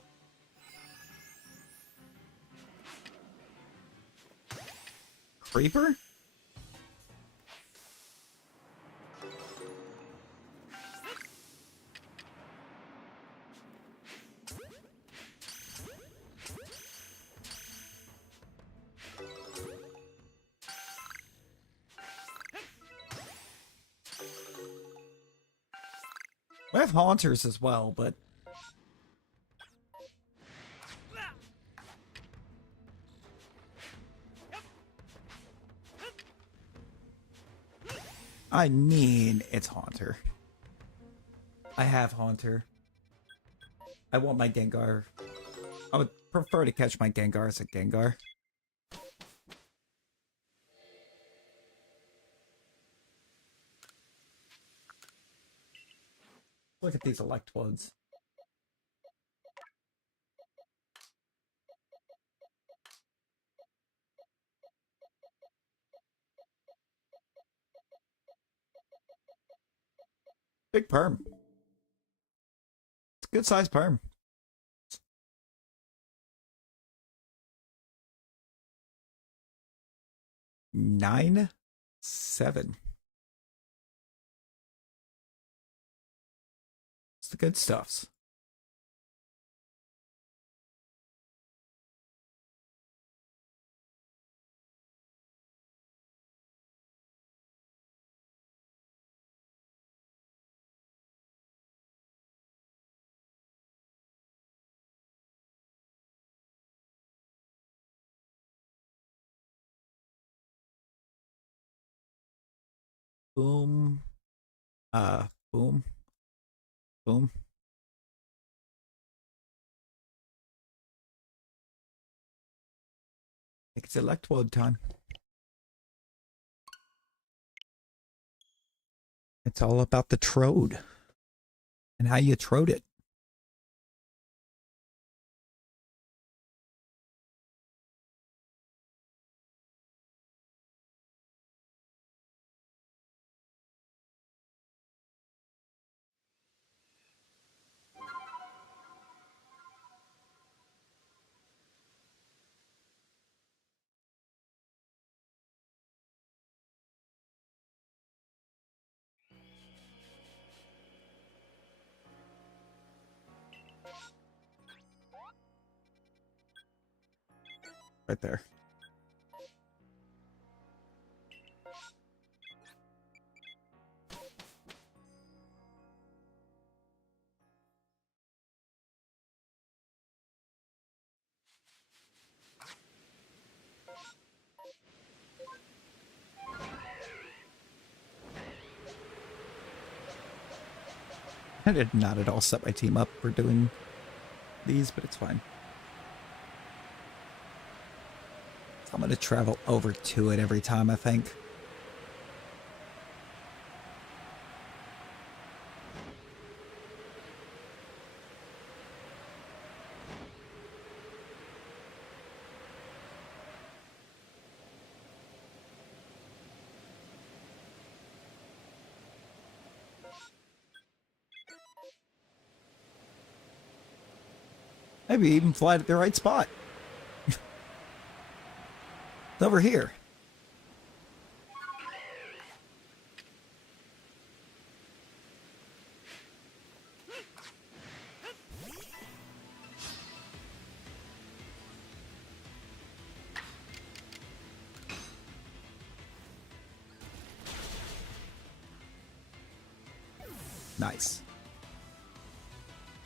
Creeper? I have Haunters as well, but I mean, it's Haunter. I have Haunter. I want my Gengar. I would prefer to catch my Gengar as a Gengar. Look at these Electrodes. Big perm. It's a good size perm. 9, 7. It's the good stuffs. Boom. Boom. Boom. I think it's Electrode time. It's all about the trode and how you trode it. Right there. I did not at all set my team up for doing these, but it's fine. So I'm going to travel over to it every time, I think. Maybe even fly to the right spot. It's over here. Nice.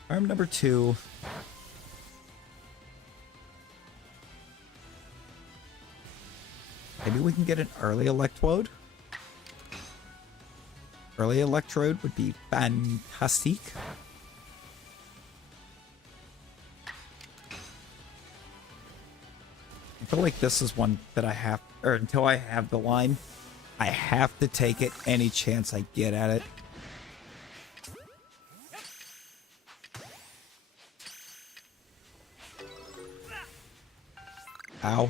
Arm number 2. Maybe we can get an early Electrode. Early Electrode would be fantastic. I feel like this is one that I have, or until I have the line, I have to take it any chance I get at it. Ow.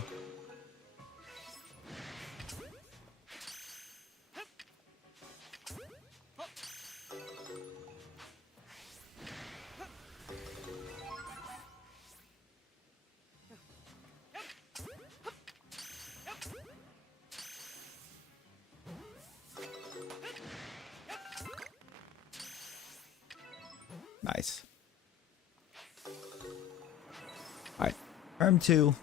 Nice. Alright. Arm 2.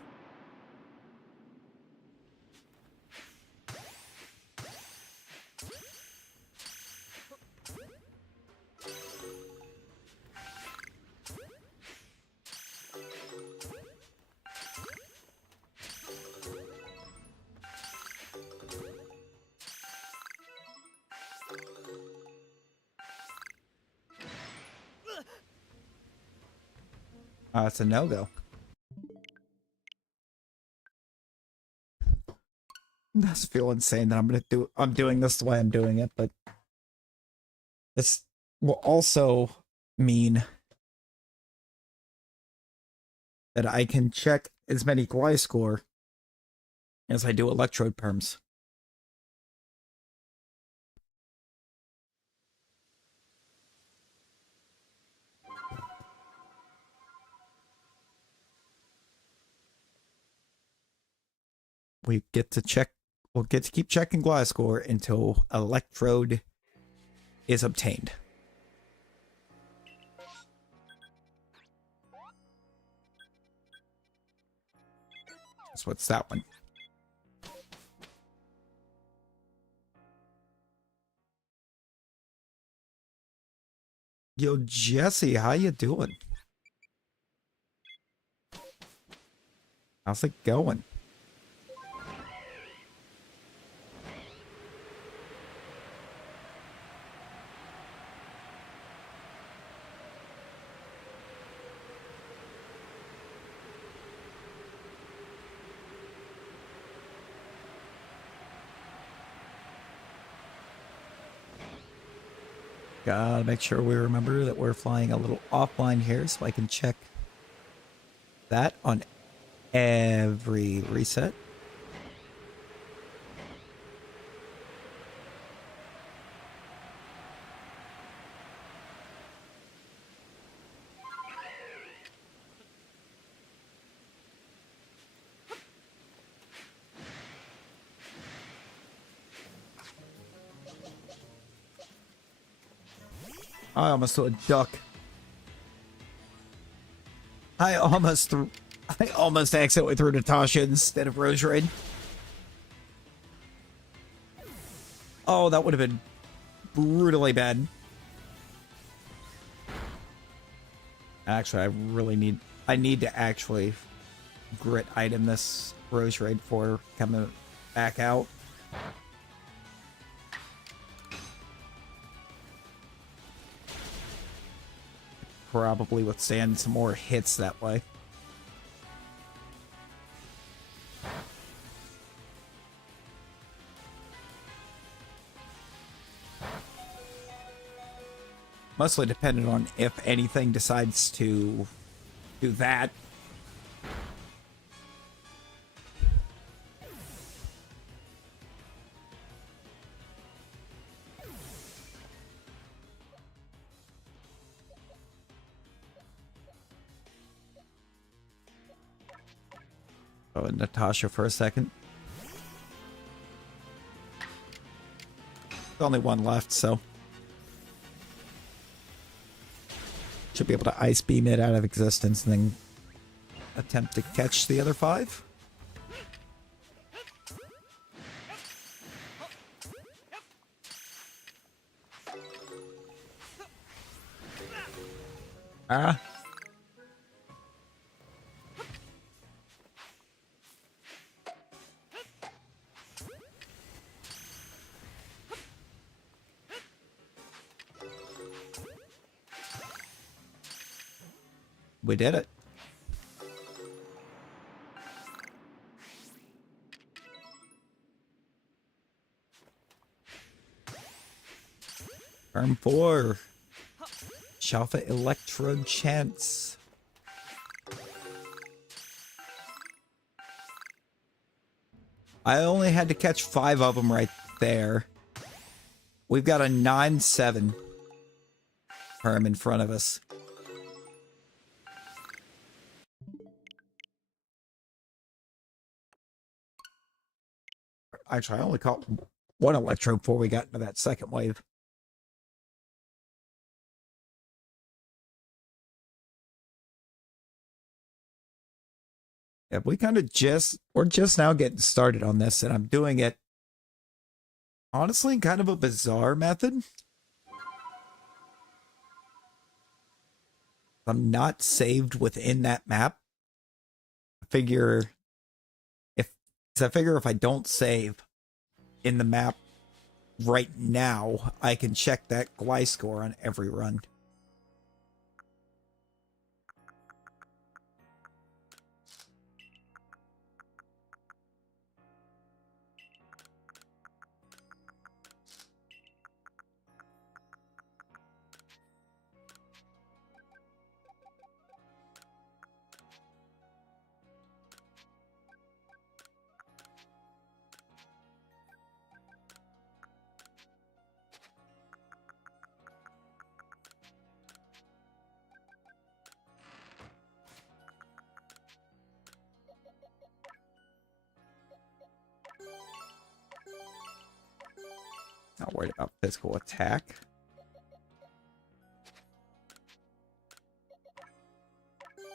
It's a no-go. That's feel insane that I'm doing this the way I'm doing it, but this will also mean that I can check as many Gliscor as I do electrode perms. We'll get to keep checking Gliscor until electrode is obtained. So what's that one? Yo, Jesse, how you doing? How's it going? Gotta make sure we remember that we're flying a little offline here so I can check that on every reset. I almost threw a duck. I almost accidentally threw Natasha instead of Roserade. Oh, that would have been brutally bad. Actually, I need to actually grit item this Roserade before coming back out. Probably withstand some more hits that way. Mostly dependent on if anything decides to do that. Oh, and Natasha for a second. There's only one left, so should be able to ice beam it out of existence and then attempt to catch the other 5. Ah. We did it. Turn 4. Shalpha Electrode Chance. I only had to catch 5 of them right there. We've got a 9-7 perm in front of us. Actually, I only caught 1 Electrode before we got into that second wave. Yeah, we're just now getting started on this, and I'm doing it honestly in kind of a bizarre method. I'm not saved within that map. I figure if I don't save in the map right now, I can check that Gliscor on every run. Not worried about physical attack.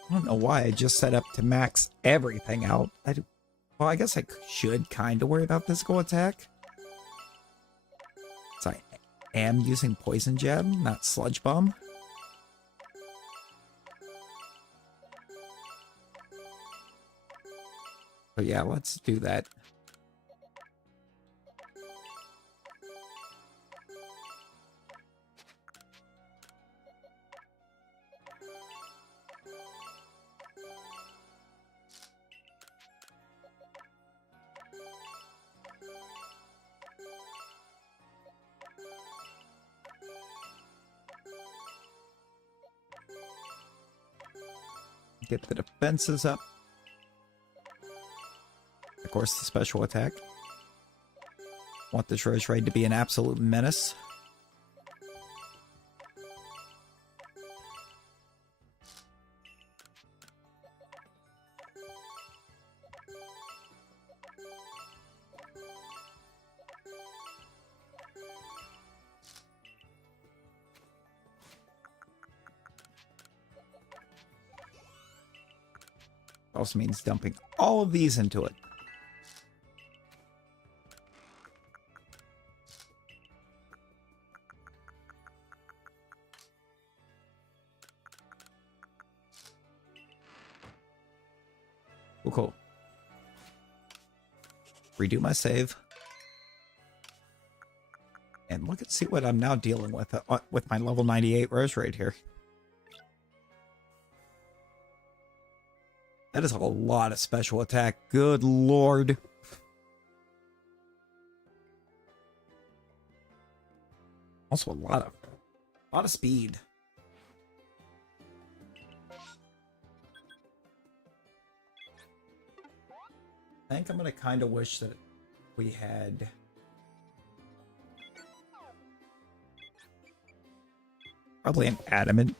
I don't know why I just set up to max everything out. Well, I guess I should kind of worry about physical attack. So I am using Poison Gem, not Sludge Bomb. But yeah, let's do that. Get the defenses up. Of course, the special attack. Want this Rose Raid to be an absolute menace. Also means dumping all of these into it. Cool. Redo my save. And look at see what I'm now dealing with my level 98 Rose Raid here. That is a lot of special attack. Good lord. Also a lot of speed. I think I'm gonna kind of wish that we had probably an adamant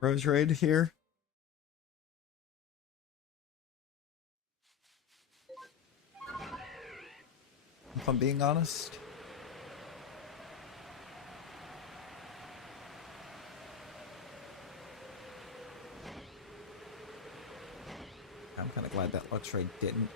Rose Raid here. If I'm being honest. I'm kind of glad that Lux Raid didn't.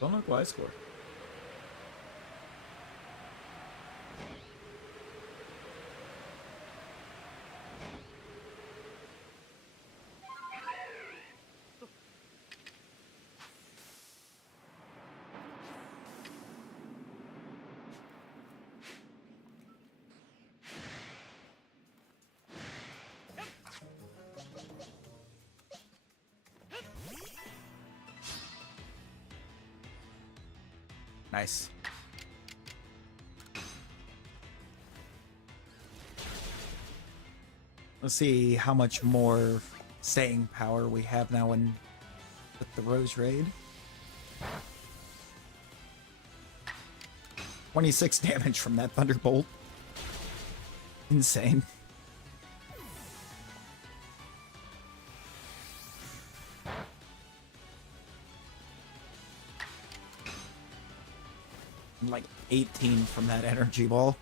Don't know why I score. Nice. Let's see how much more staying power we have now with the Rose Raid. 26 damage from that Thunderbolt. Insane. Like 18 from that energy ball.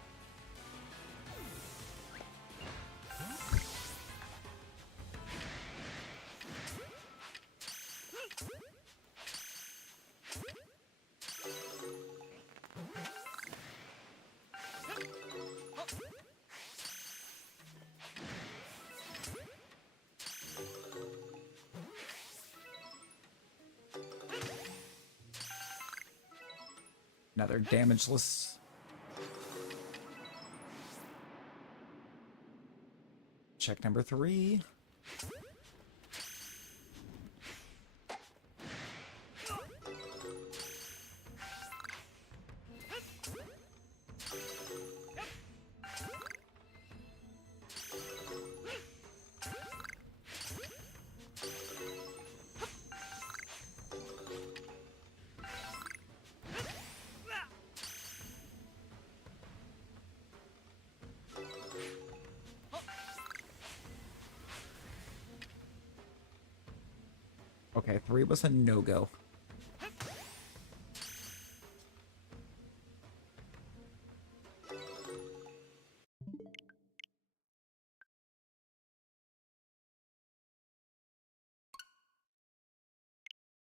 Another damageless. Check number 3. Okay, 3 was a no-go.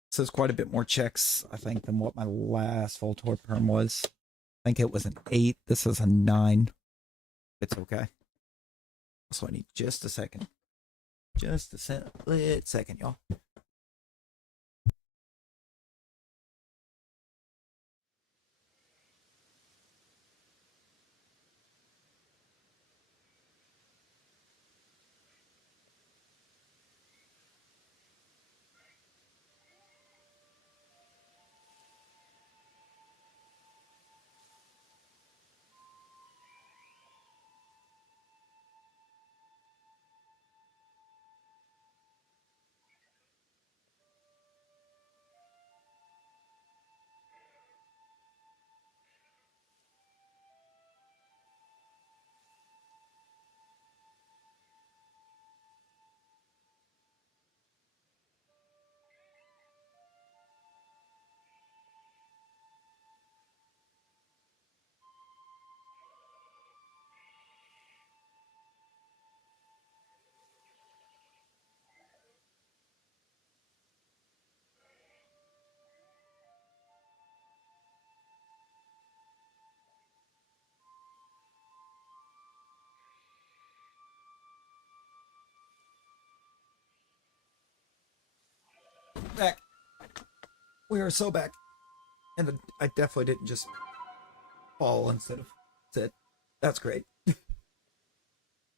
This is quite a bit more checks, I think, than what my last Voltorb perm was. I think it was an 8. This is a 9. It's okay. So I need just a second. Just a second, y'all. Back. We are so back. And I definitely didn't just fall instead of sit. That's great.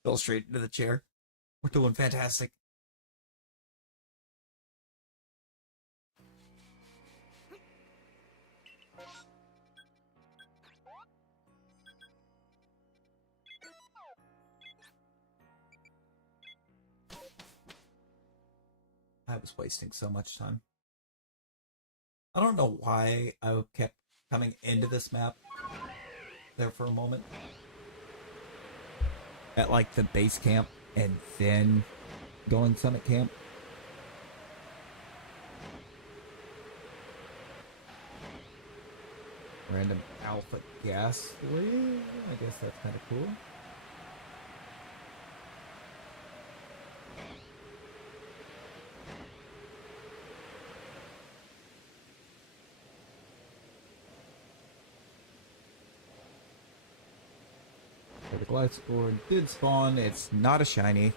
Fell straight into the chair. We're doing fantastic. I was wasting so much time. I don't know why I kept coming into this map there for a moment. At like the base camp and then going summit camp. Random alpha gas. I guess that's kind of cool. The glide spore did spawn. It's not a shiny.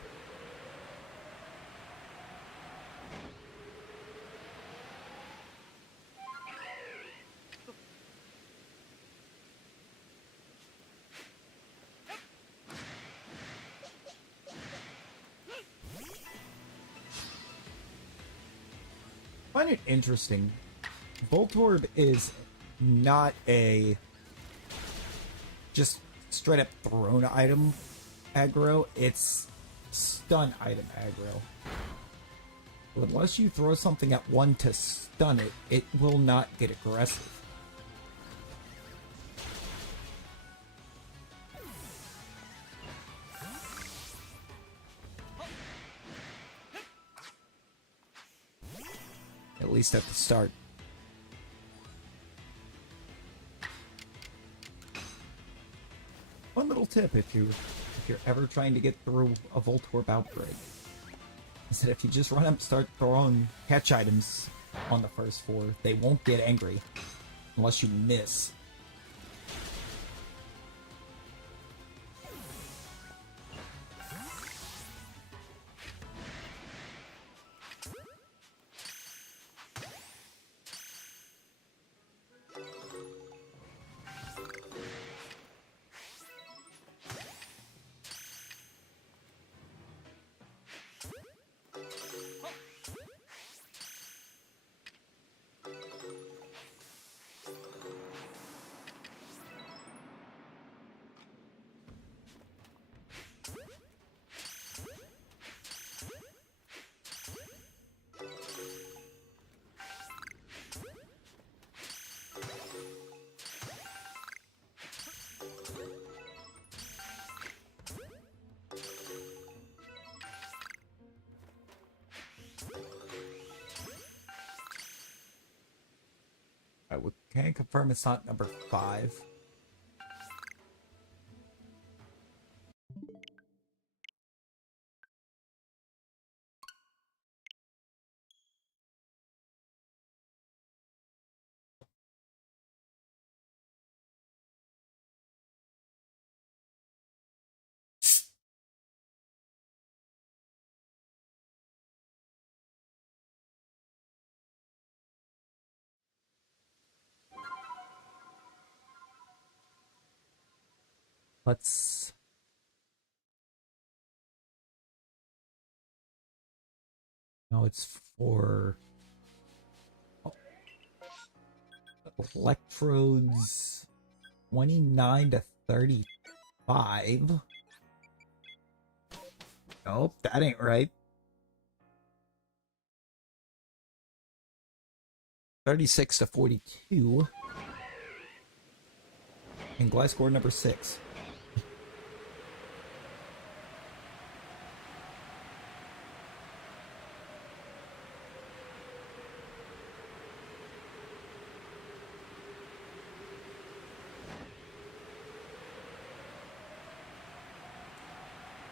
I find it interesting. Voltorb is not a just straight up thrown item aggro, it's stun item aggro. Unless you throw something at one to stun it, it will not get aggressive. At least at the start. One little tip if you're ever trying to get through a Voltorb outbreak is that if you just run up and start throwing catch items on the first 4, they won't get angry unless you miss. Can confirm it's not number 5. Let's... No, it's for... Electrodes 29 to 35. Nope, that ain't right. 36 to 42. And Gliscor number 6.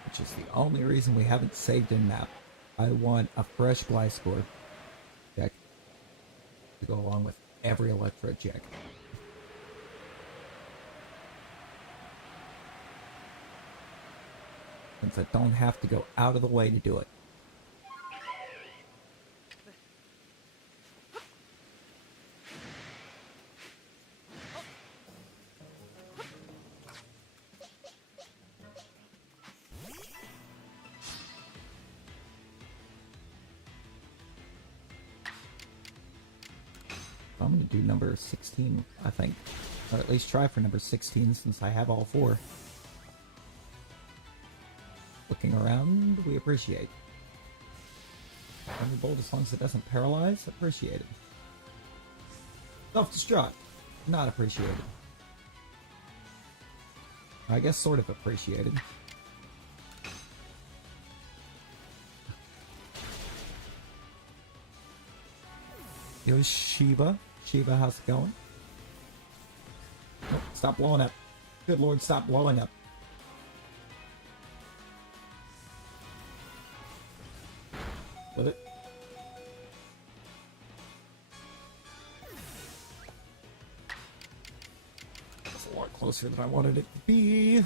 Which is the only reason we haven't saved in map. I want a fresh Gliscor deck to go along with every Electro check. Since I don't have to go out of the way to do it. I'm going to do number 16, I think. Or at least try for number 16 since I have all 4. Looking around, we appreciate. Thunderbolt, as long as it doesn't paralyze, appreciate it. Self-destruct, not appreciated. I guess sort of appreciated. Yo, Shiva. Shiva, how's it going? Oh, stop blowing up. Good lord, stop blowing up. With it. That's a lot closer than I wanted it to be.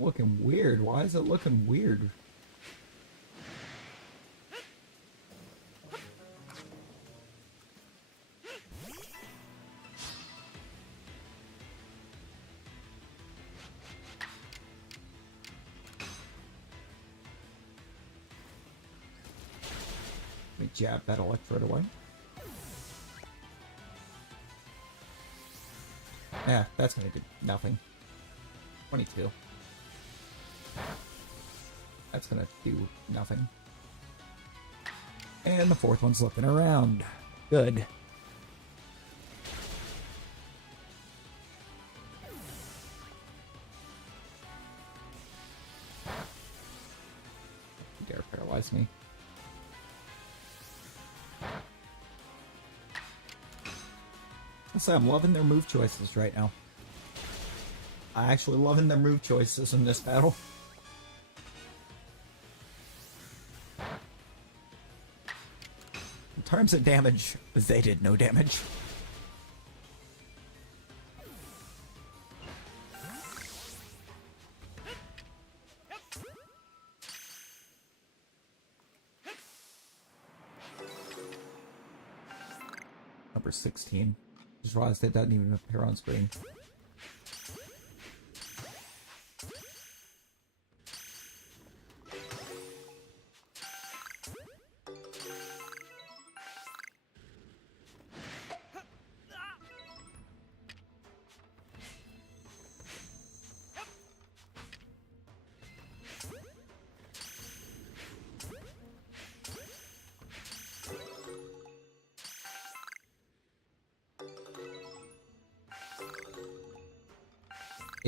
Looking weird. Why is it looking weird? Let me jab that electrode away. Yeah, that's gonna do nothing. 22. That's gonna do nothing. And the 4th one's looking around. Good. You dare paralyze me. I'll say I'm loving their move choices right now. I'm actually loving their move choices in this battle. In terms of damage, they did no damage. Number 16. Just realized that doesn't even appear on screen.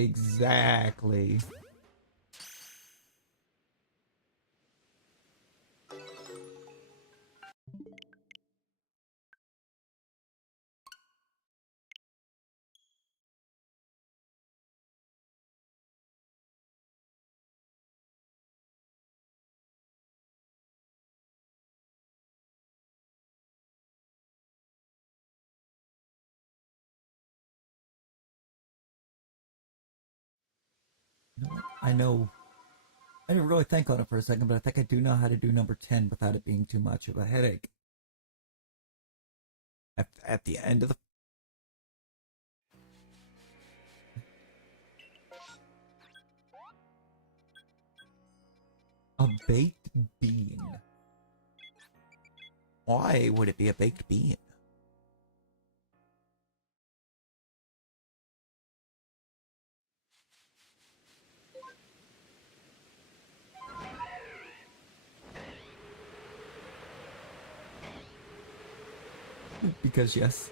Exactly. You know what? I know. I didn't really think on it for a second, but I think I do know how to do number 10 without it being too much of a headache. At the end of the... A baked bean. Why would it be a baked bean? Because yes.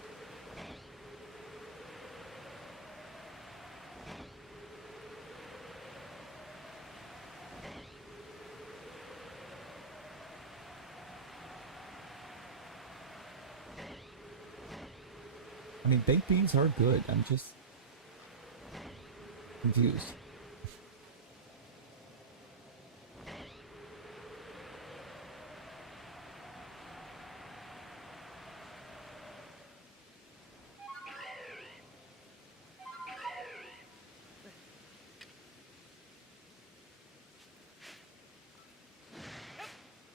I mean, baked beans are good. I'm just confused.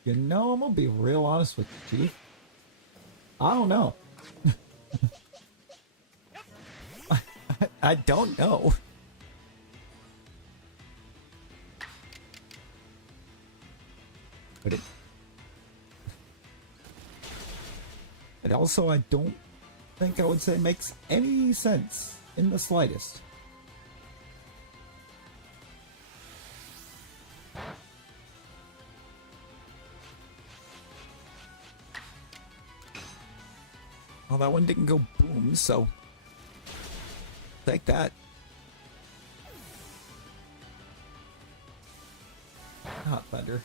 You know, I'm gonna be real honest with you, Chief. I don't know. I don't know. But it also, I don't think I would say makes any sense in the slightest. Well, that one didn't go boom, so take that. Hot thunder.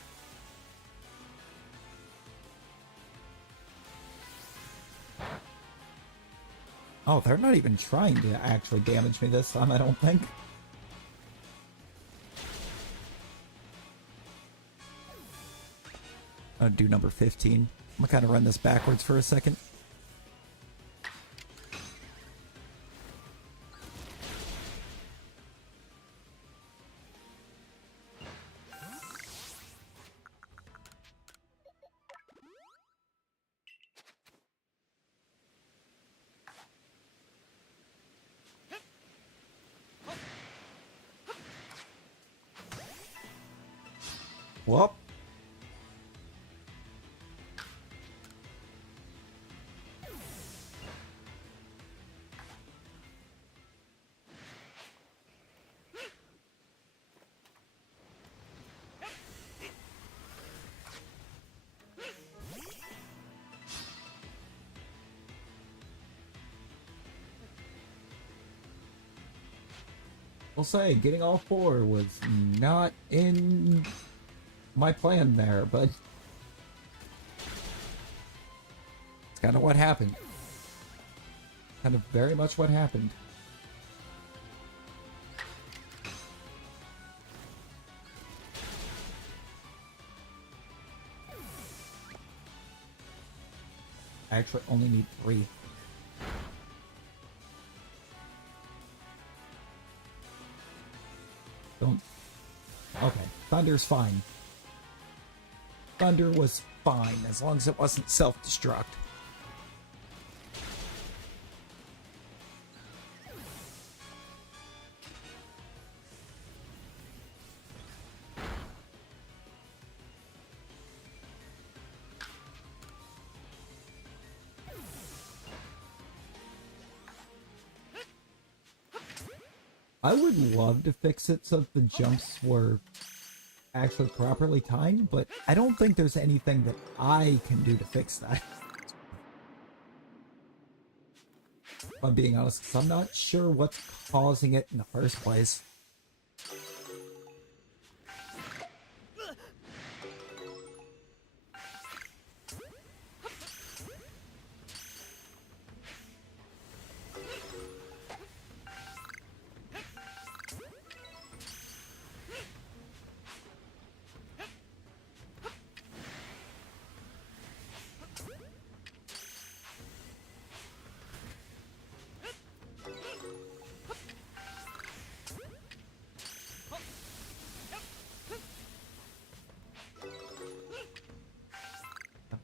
Oh, they're not even trying to actually damage me this time, I don't think. I'll do number 15. I'm gonna kind of run this backwards for a second. Whoop. We'll say, getting all four was not in my plan there, but it's kind of what happened. Kind of very much what happened. I actually only need 3. Don't... Okay, Thunder's fine. Thunder was fine, as long as it wasn't self-destruct. I would love to fix it so that the jumps were actually properly timed, but I don't think there's anything that I can do to fix that. If I'm being honest, because I'm not sure what's causing it in the first place.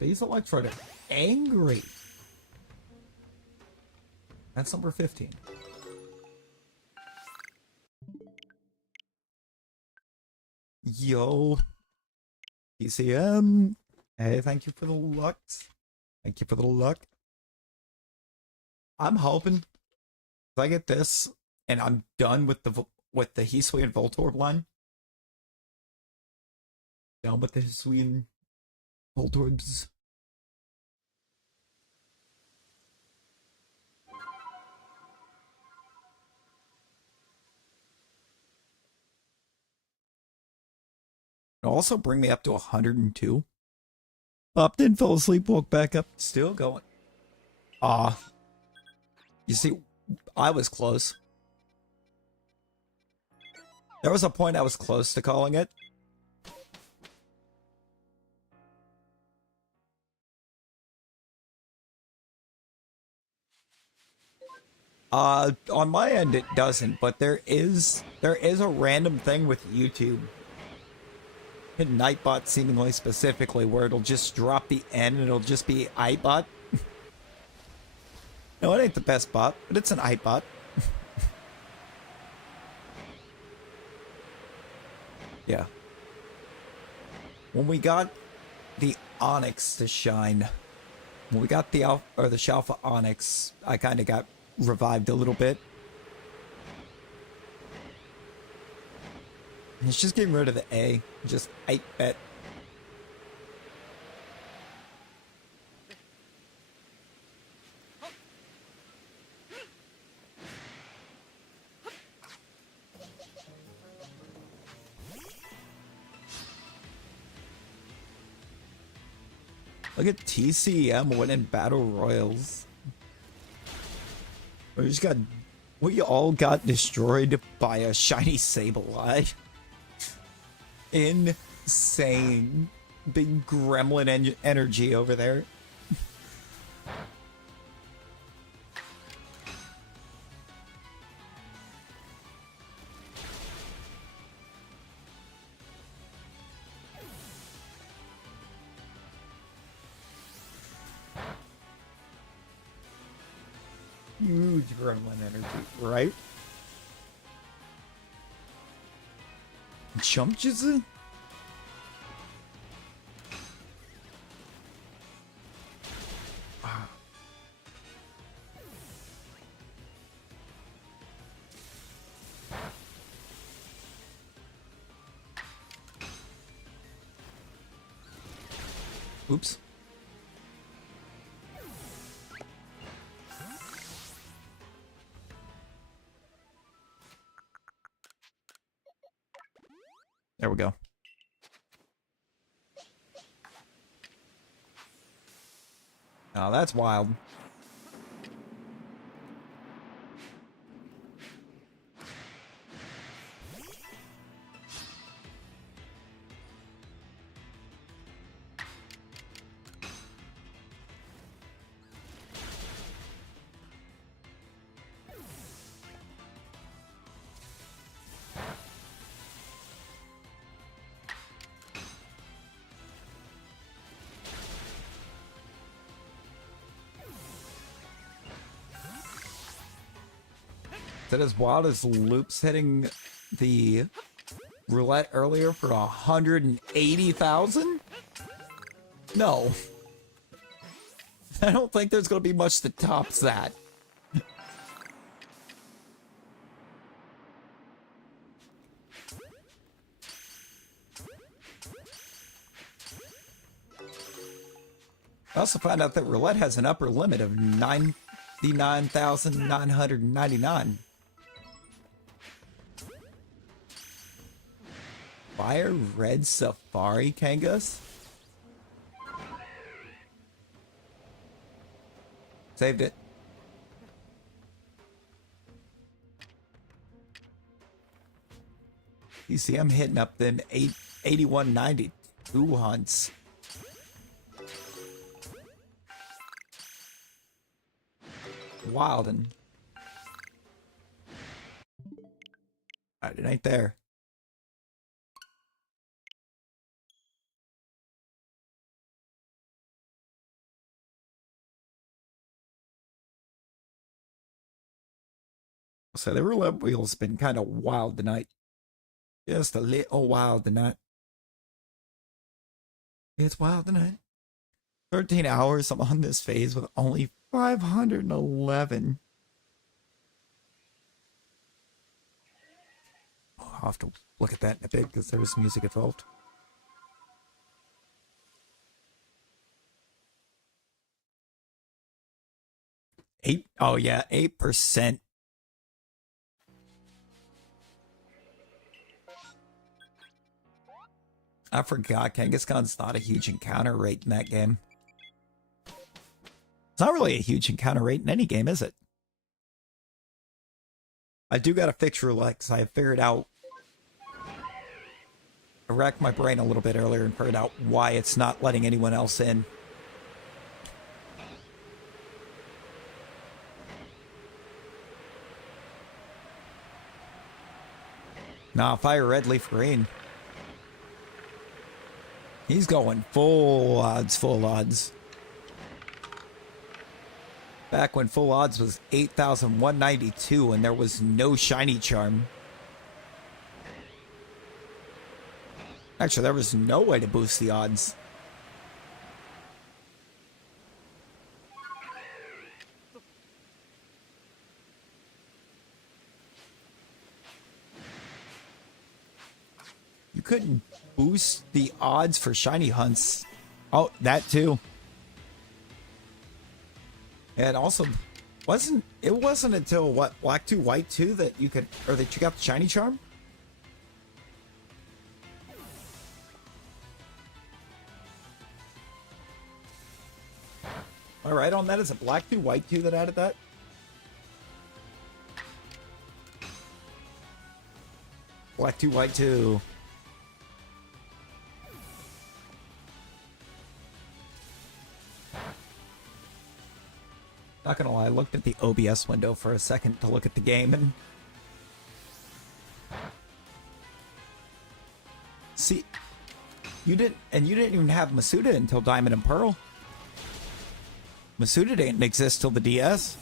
Base Electrode angry. That's number 15. Yo. PCM. Hey, thank you for the luck. Thank you for the luck. I'm hoping if I get this and I'm done with the Hisui and Voltorb line. Done with the Hisui and Voltorbs. It'll also bring me up to 102. Popped in, fell asleep, woke back up, still going. You see, I was close. There was a point I was close to calling it. On my end it doesn't, but there is a random thing with YouTube. In Nightbot seemingly specifically, where it'll just drop the N and it'll just be iBot. No, it ain't the best bot, but it's an iBot. Yeah. When we got the Onyx to shine, when we got the Shalpha Onyx, I kind of got revived a little bit. It's just getting rid of the A. Just 8-bet. Look at TCM winning Battle Royals. We all got destroyed by a shiny Sableye. Insane. Big gremlin energy over there. Huge gremlin energy, right? Jump Jitsu? Oops. There we go. Oh, that's wild. Is that as wild as Loops hitting the roulette earlier for 180,000? No. I don't think there's going to be much that tops that. I also found out that roulette has an upper limit of 9 69,999. Fire Red Safari Kangas? Saved it. You see, I'm hitting up them 8192 hunts. Wildin'. Alright, it ain't there. So the roulette wheel's been kind of wild tonight. Just a little wild tonight. It's wild tonight. 13 hours I'm on this phase with only 511. I'll have to look at that in a bit because there's music involved. Oh yeah, 8%. I forgot Kangaskhan's not a huge encounter rate in that game. It's not really a huge encounter rate in any game, is it? I do got to fix roulette because I figured out... I racked my brain a little bit earlier and figured out why it's not letting anyone else in. Nah, fire red, leaf green. He's going full odds, full odds. Back when full odds was 8,192 and there was no shiny charm. Actually, there was no way to boost the odds. You couldn't boost the odds for shiny hunts. Oh, that too. And also, it wasn't until what, black 2, white 2 that you could, or that you got the shiny charm? All right, on that, is it black 2, white 2 that added that? Black 2, white 2. Not gonna lie, I looked at the OBS window for a second to look at the game and... See, you didn't even have Masuda until Diamond and Pearl. Masuda didn't exist till the DS.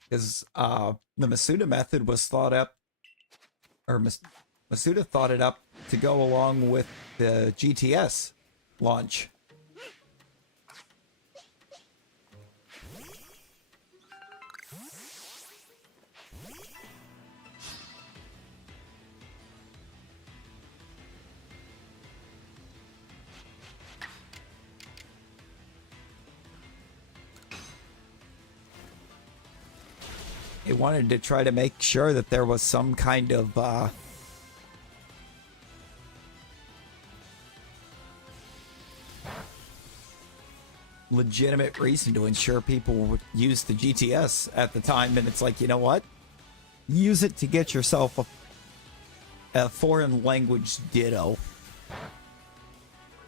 Because the Masuda method was thought up, or Masuda thought it up to go along with the GTS launch. They wanted to try to make sure that there was some kind of legitimate reason to ensure people would use the GTS at the time, and it's like, you know what? Use it to get yourself a foreign language ditto.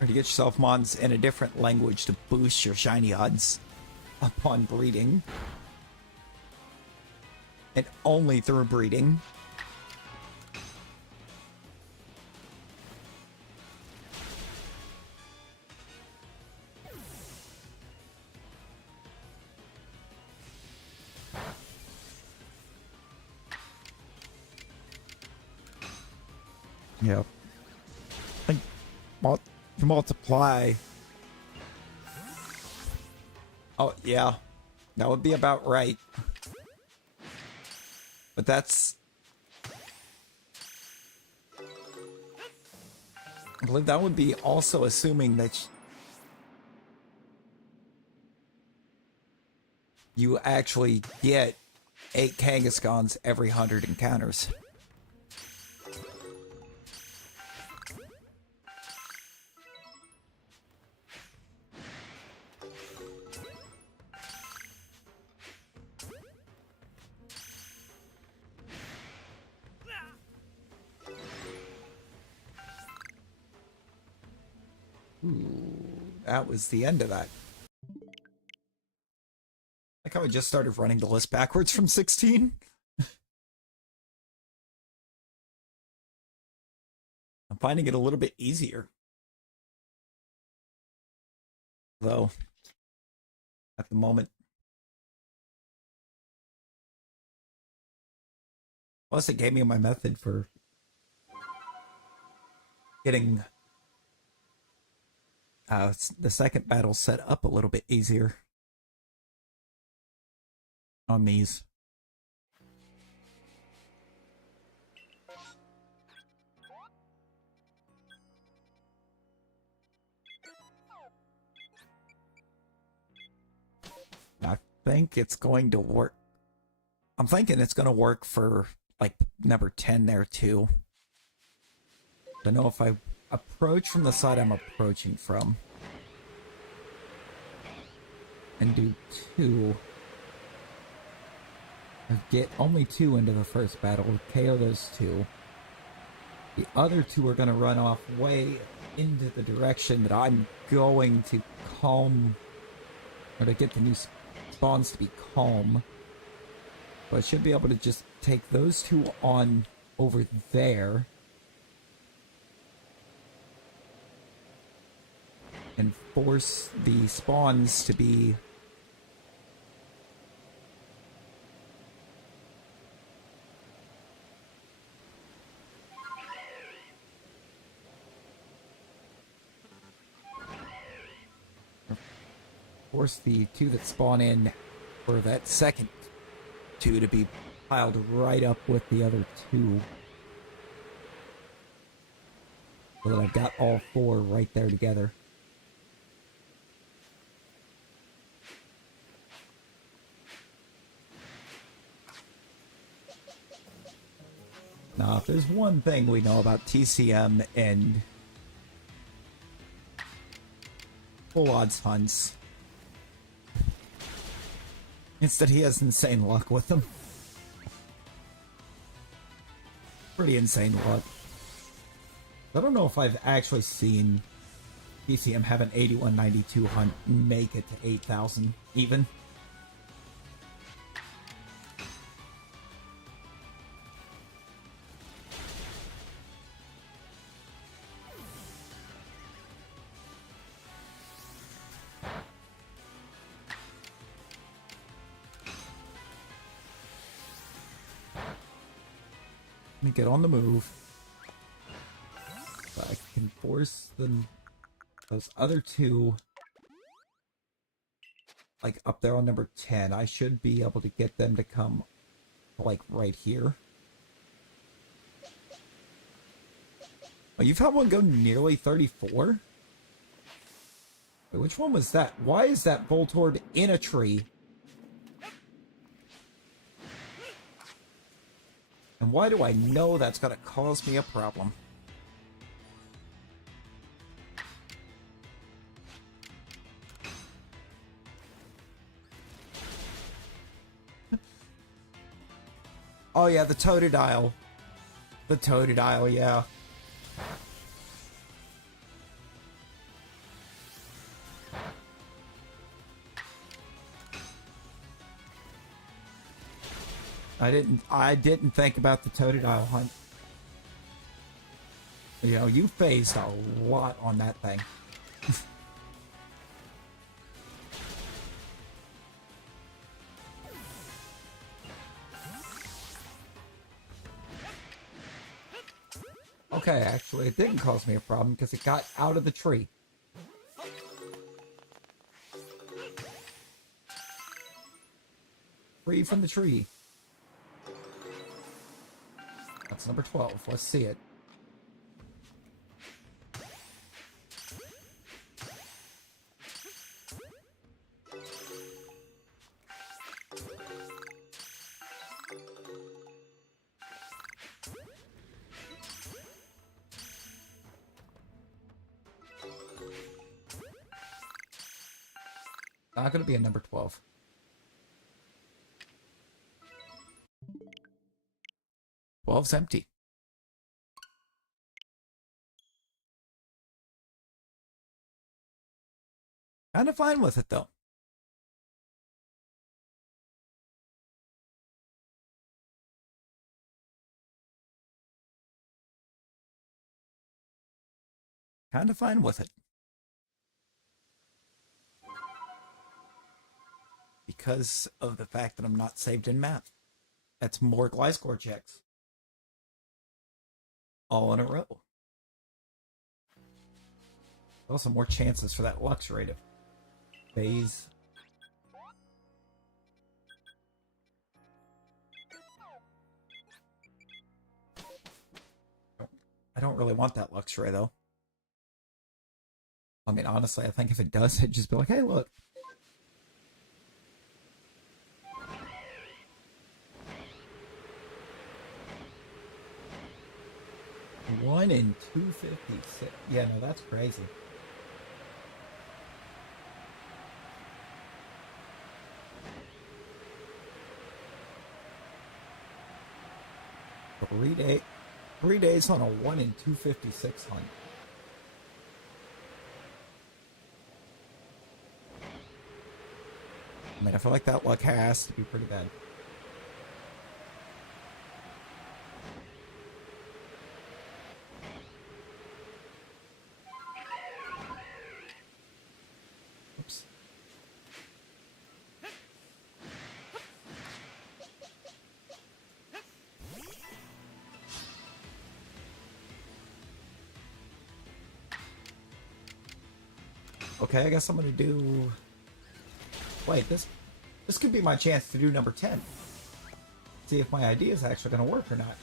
Or to get yourself mons in a different language to boost your shiny odds upon breeding. And only through breeding. Yep. And multiply. Oh, yeah. That would be about right. But that's... I believe that would be also assuming that you actually get 8 Kangaskhan's every 100 encounters. Ooh, that was the end of that. Like how I just started running the list backwards from 16. I'm finding it a little bit easier. Though, at the moment. Plus, it gave me my method for getting the second battle set up a little bit easier on these. I think it's going to work. I'm thinking it's going to work for like number 10 there too. I know if I approach from the side I'm approaching from and do 2, I get only 2 into the first battle, KO those 2. The other 2 are going to run off way into the direction that I'm going to calm, or to get the new spawns to be calm. But I should be able to just take those 2 on over there and force the spawns to be force the 2 that spawn in for that second 2 to be piled right up with the other 2. So that I've got all 4 right there together. Now, if there's one thing we know about TCM and full odds hunts, it's that he has insane luck with them. Pretty insane luck. I don't know if I've actually seen TCM have an 8192 hunt make it to 8,000 even. Let me get on the move. So I can force them, those other 2, like up there on number 10. I should be able to get them to come like right here. Oh, you've had one go nearly 34? Wait, which one was that? Why is that Voltorb in a tree? And why do I know that's going to cause me a problem? Oh yeah, the Totodile. The Totodile, yeah. I didn't think about the Totodile hunt. You know, you phased a lot on that thing. Okay, actually, it didn't cause me a problem because it got out of the tree. Free from the tree. That's number 12. Let's see it. Not going to be a number 12. Twelve's empty. Kind of fine with it, though. Kind of fine with it. Because of the fact that I'm not saved in map. That's more Gliscor checks. All in a row. Also more chances for that Lux rate of phase. I don't really want that Luxray though. I mean, honestly, I think if it does, it'd just be like, hey, look. One in 256. Yeah, no, that's crazy. Three days on a 1 in 256 hunt. I mean, I feel like that luck has to be pretty bad. Oops. Okay, I guess I'm gonna do... Wait, this could be my chance to do number 10. See if my idea is actually gonna work or not.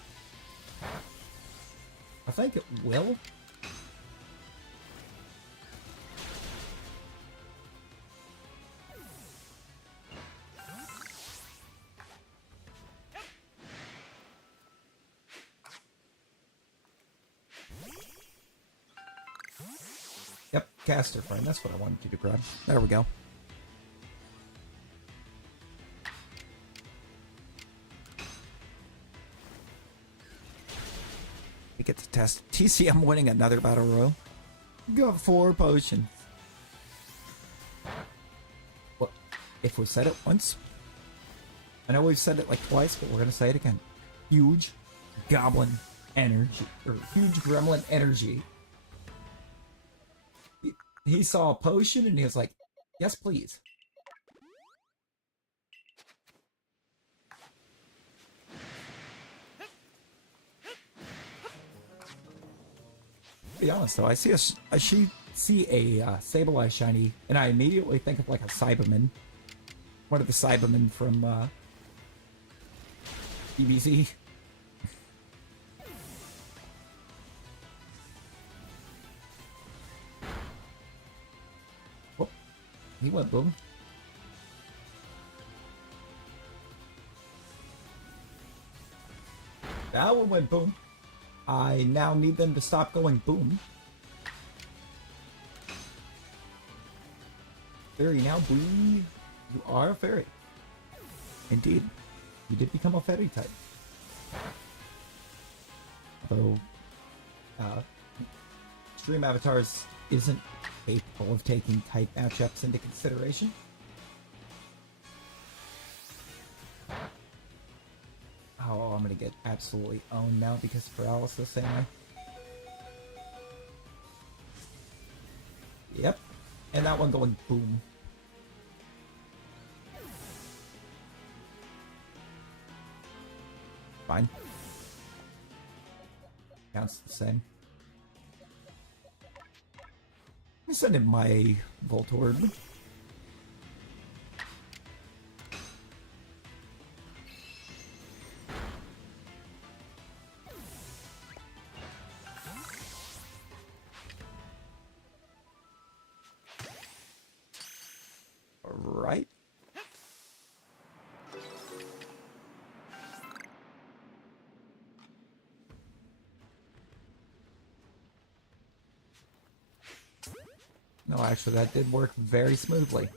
I think it will. Yep, caster friend. That's what I wanted you to grab. There we go. We get to test. TCM winning another battle royal. Got 4 potions. Well, if we said it once, I know we've said it like twice, but we're gonna say it again. Huge goblin energy, or huge gremlin energy. He saw a potion and he was like, yes, please. To be honest though, I see a Sableye shiny, and I immediately think of like a Cyberman. One of the Cybermen from DBZ. Whoop. He went boom. That one went boom. I now need them to stop going boom. Fairy now, boom. You are a fairy. Indeed. You did become a fairy type. Although, Stream Avatars isn't capable of taking type matchups into consideration. Oh, I'm gonna get absolutely owned now because of paralysis anyway. Yep. And that one going boom. Fine. Counts the same. Let me send in my Voltorb. No, actually, that did work very smoothly.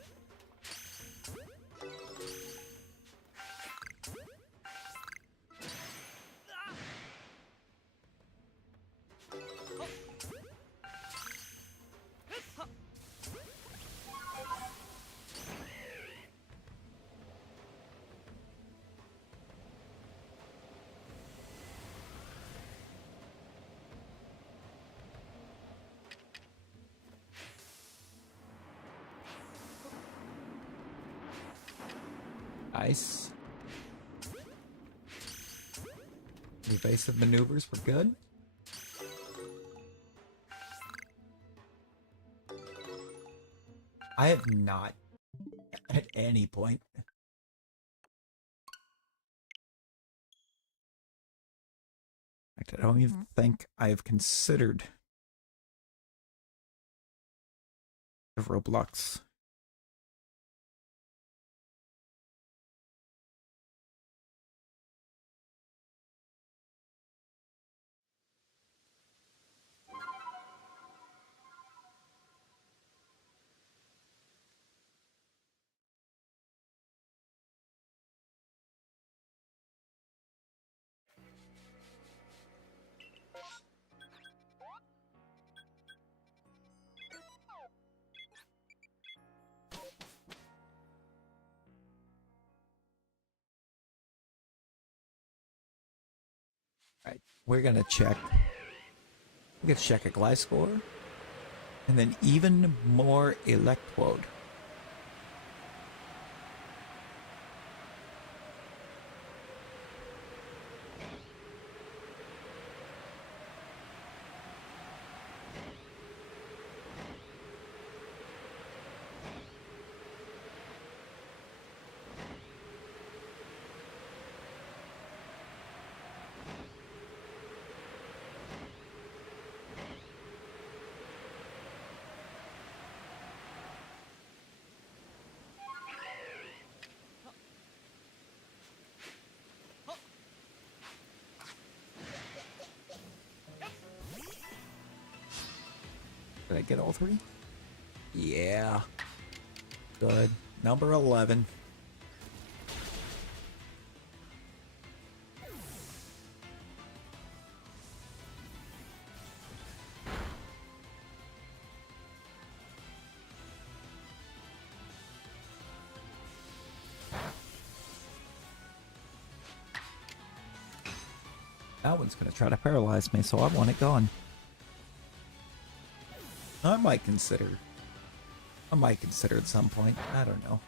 Nice. The evasive maneuvers were good. I have not, at any point. In fact, I don't even think I've considered of Roblox. Right, we're gonna check. We're gonna check a Gliscor, and then even more Electrode. Did I get all three? Yeah. Good. Number 11. That one's gonna try to paralyze me, so I want it gone. I might consider at some point. I don't know.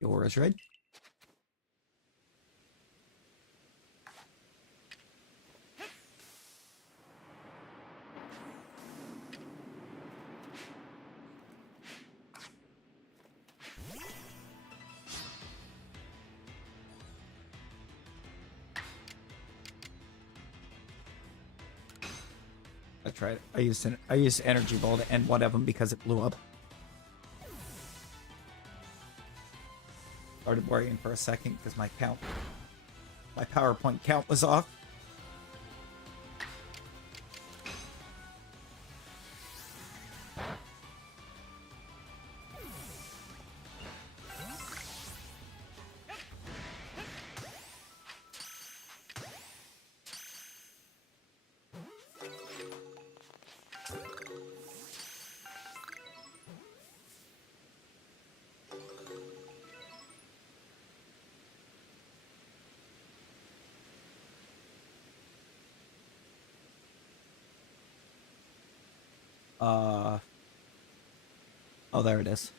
The aura's red. I tried. I used energy ball to end one of them because it blew up. Started worrying for a second because my PowerPoint count was off. Oh, there it is.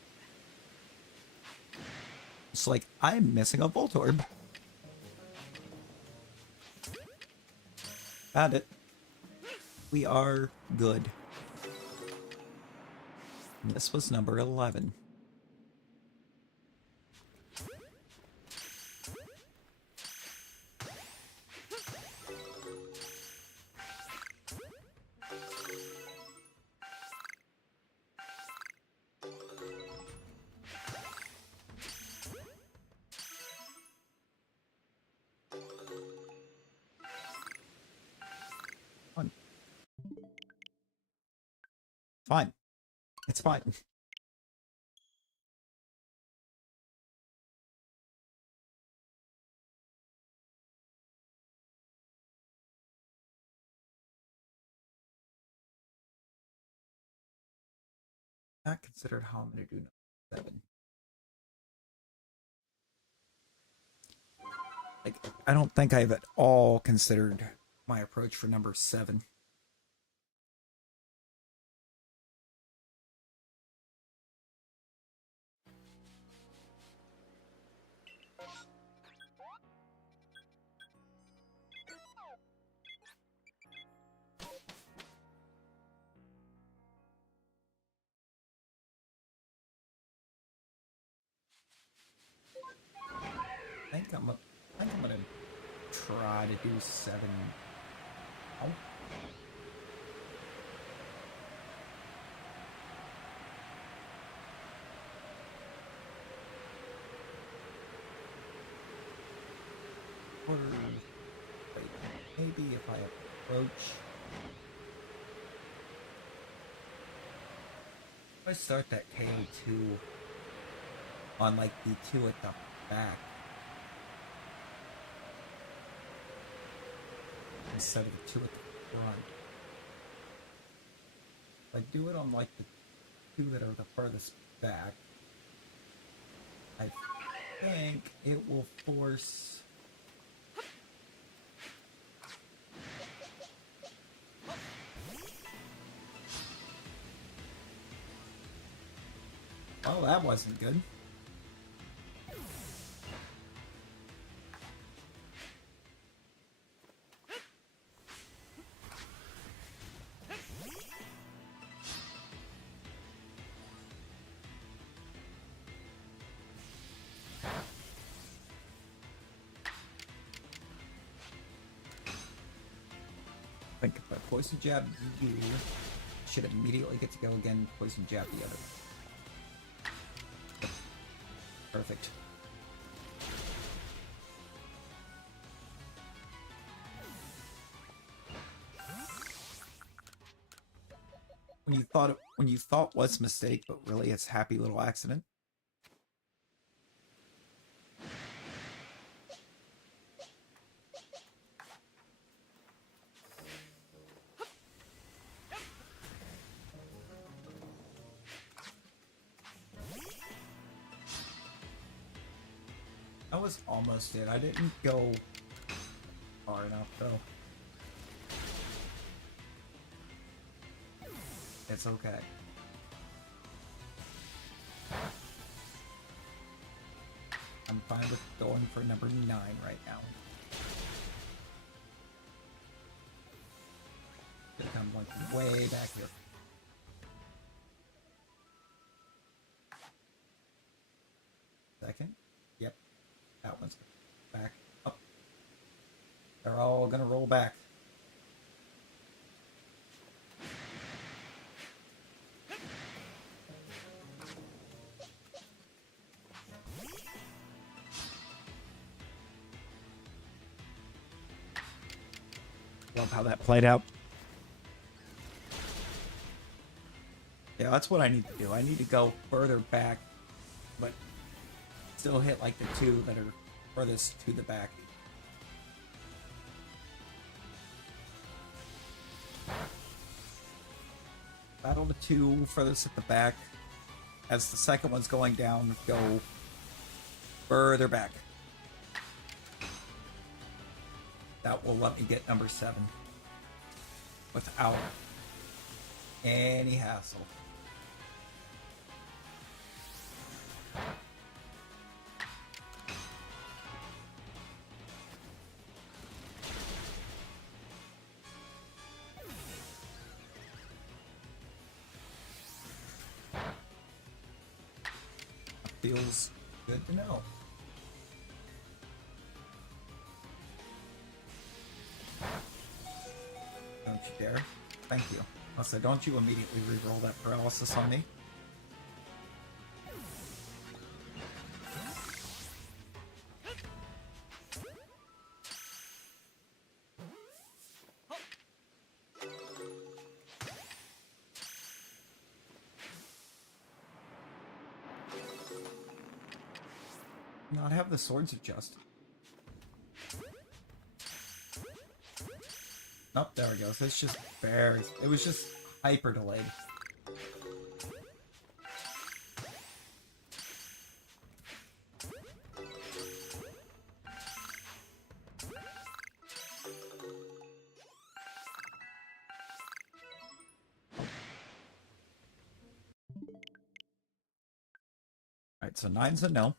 It's like, I'm missing a Voltorb. Found it. We are good. And this was number 11. fine. It's fine. Not considered how I'm going to do number 7. Like, I don't think I've at all considered my approach for number 7. I think I'm gonna try to do 7. Oh. Or wait, maybe if I approach. If I start that KO2 on like the 2 at the back instead of the 2 at the front. If I do it on like the 2 that are the furthest back, I think it will force. Oh, that wasn't good. I think if I poison jab you, should immediately get to go again, poison jab the other. Perfect. When you thought was a mistake, but really it's happy little accident. I was almost it. I didn't go far enough though. It's okay. I'm fine with going for number 9 right now. I'm like way back here. Second. Yep. That one's back up. They're all gonna roll back. Love how that played out. Yeah, that's what I need to do. I need to go further back, but still hit like the 2 that are furthest to the back. Battle the 2 furthest at the back. As the second one's going down, go further back. That will let me get number 7 without any hassle. Feels good to know. Don't you dare. Thank you. Also, don't you immediately re-roll that paralysis on me. Not have the swords adjust. Oh, there it goes. It's just very... It was just hyper delayed. Alright, so 9's a no.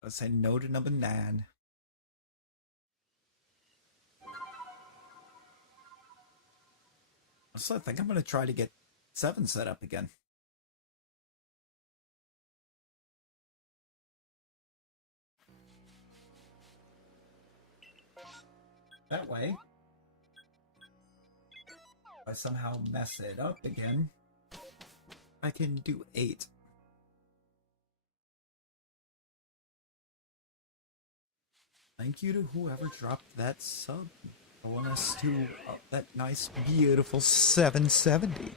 Let's say no to number 9. So I think I'm going to try to get 7 set up again. That way, if I somehow mess it up again, I can do 8. Thank you to whoever dropped that sub. I want us to that nice, beautiful 770.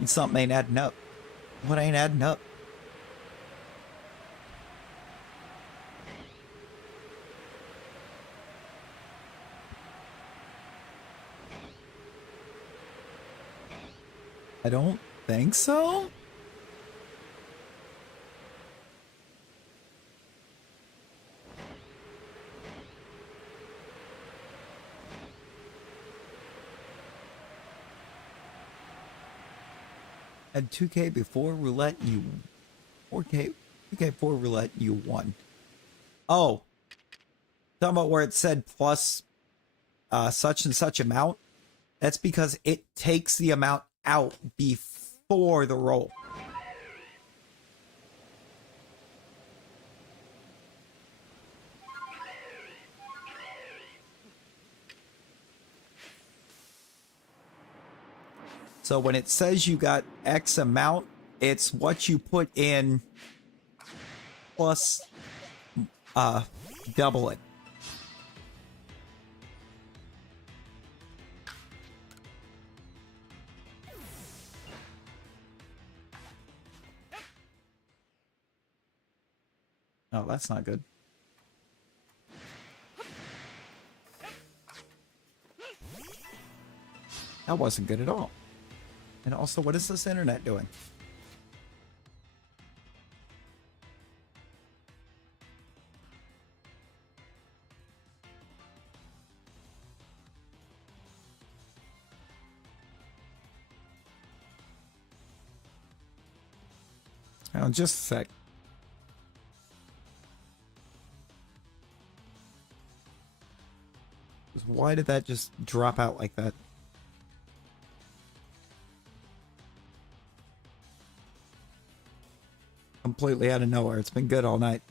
And something ain't adding up. What ain't adding up? I don't think so. At 2K before roulette, you 4K 2K4 roulette, you won. Oh, talking about where it said plus such and such amount. That's because it takes the amount out before the roll. So when it says you got X amount, it's what you put in plus double it. Oh, that's not good. That wasn't good at all. And also, what is this internet doing? Oh, just a sec. Why did that just drop out like that? Completely out of nowhere. It's been good all night.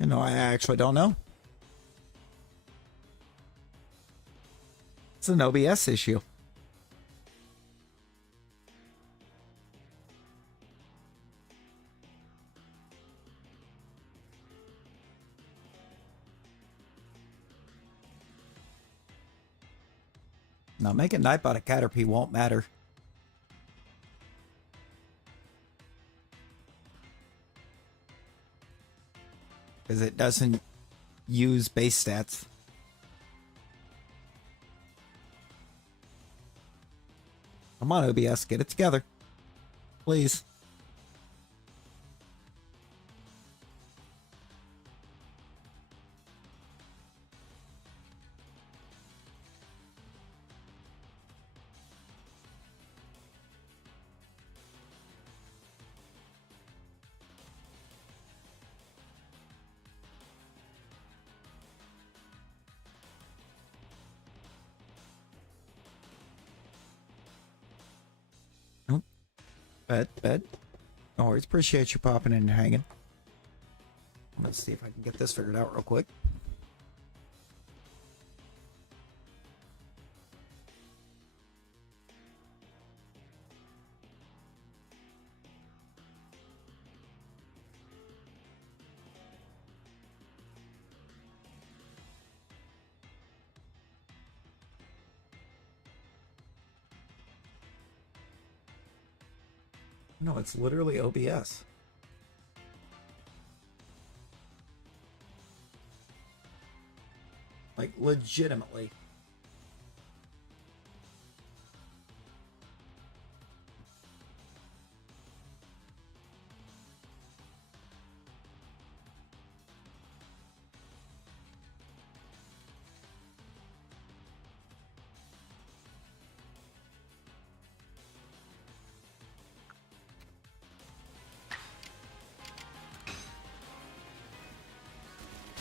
You know, I actually don't know. It's an OBS issue. Now, making Nightbot a Caterpie won't matter. Because it doesn't use base stats. Come on, OBS, get it together. Please. Bet. No worries. Appreciate you popping in and hanging. Let's see if I can get this figured out real quick. No, it's literally OBS. Like, legitimately.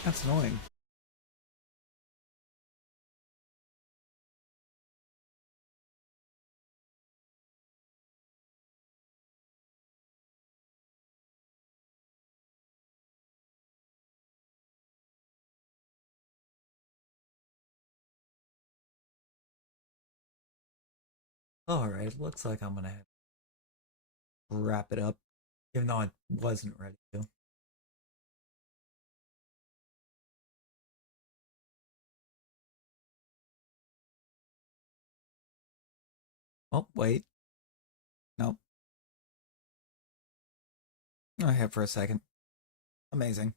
That's annoying. Alright, looks like I'm gonna wrap it up, even though I wasn't ready to. Oh, wait. Nope. I have for a second. Amazing.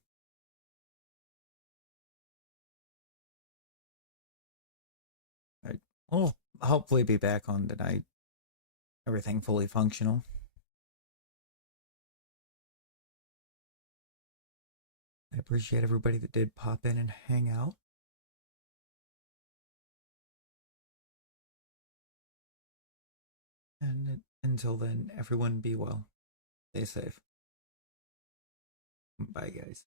We'll hopefully be back on tonight. Everything fully functional. I appreciate everybody that did pop in and hang out. And until then, everyone be well. Stay safe. Bye, guys.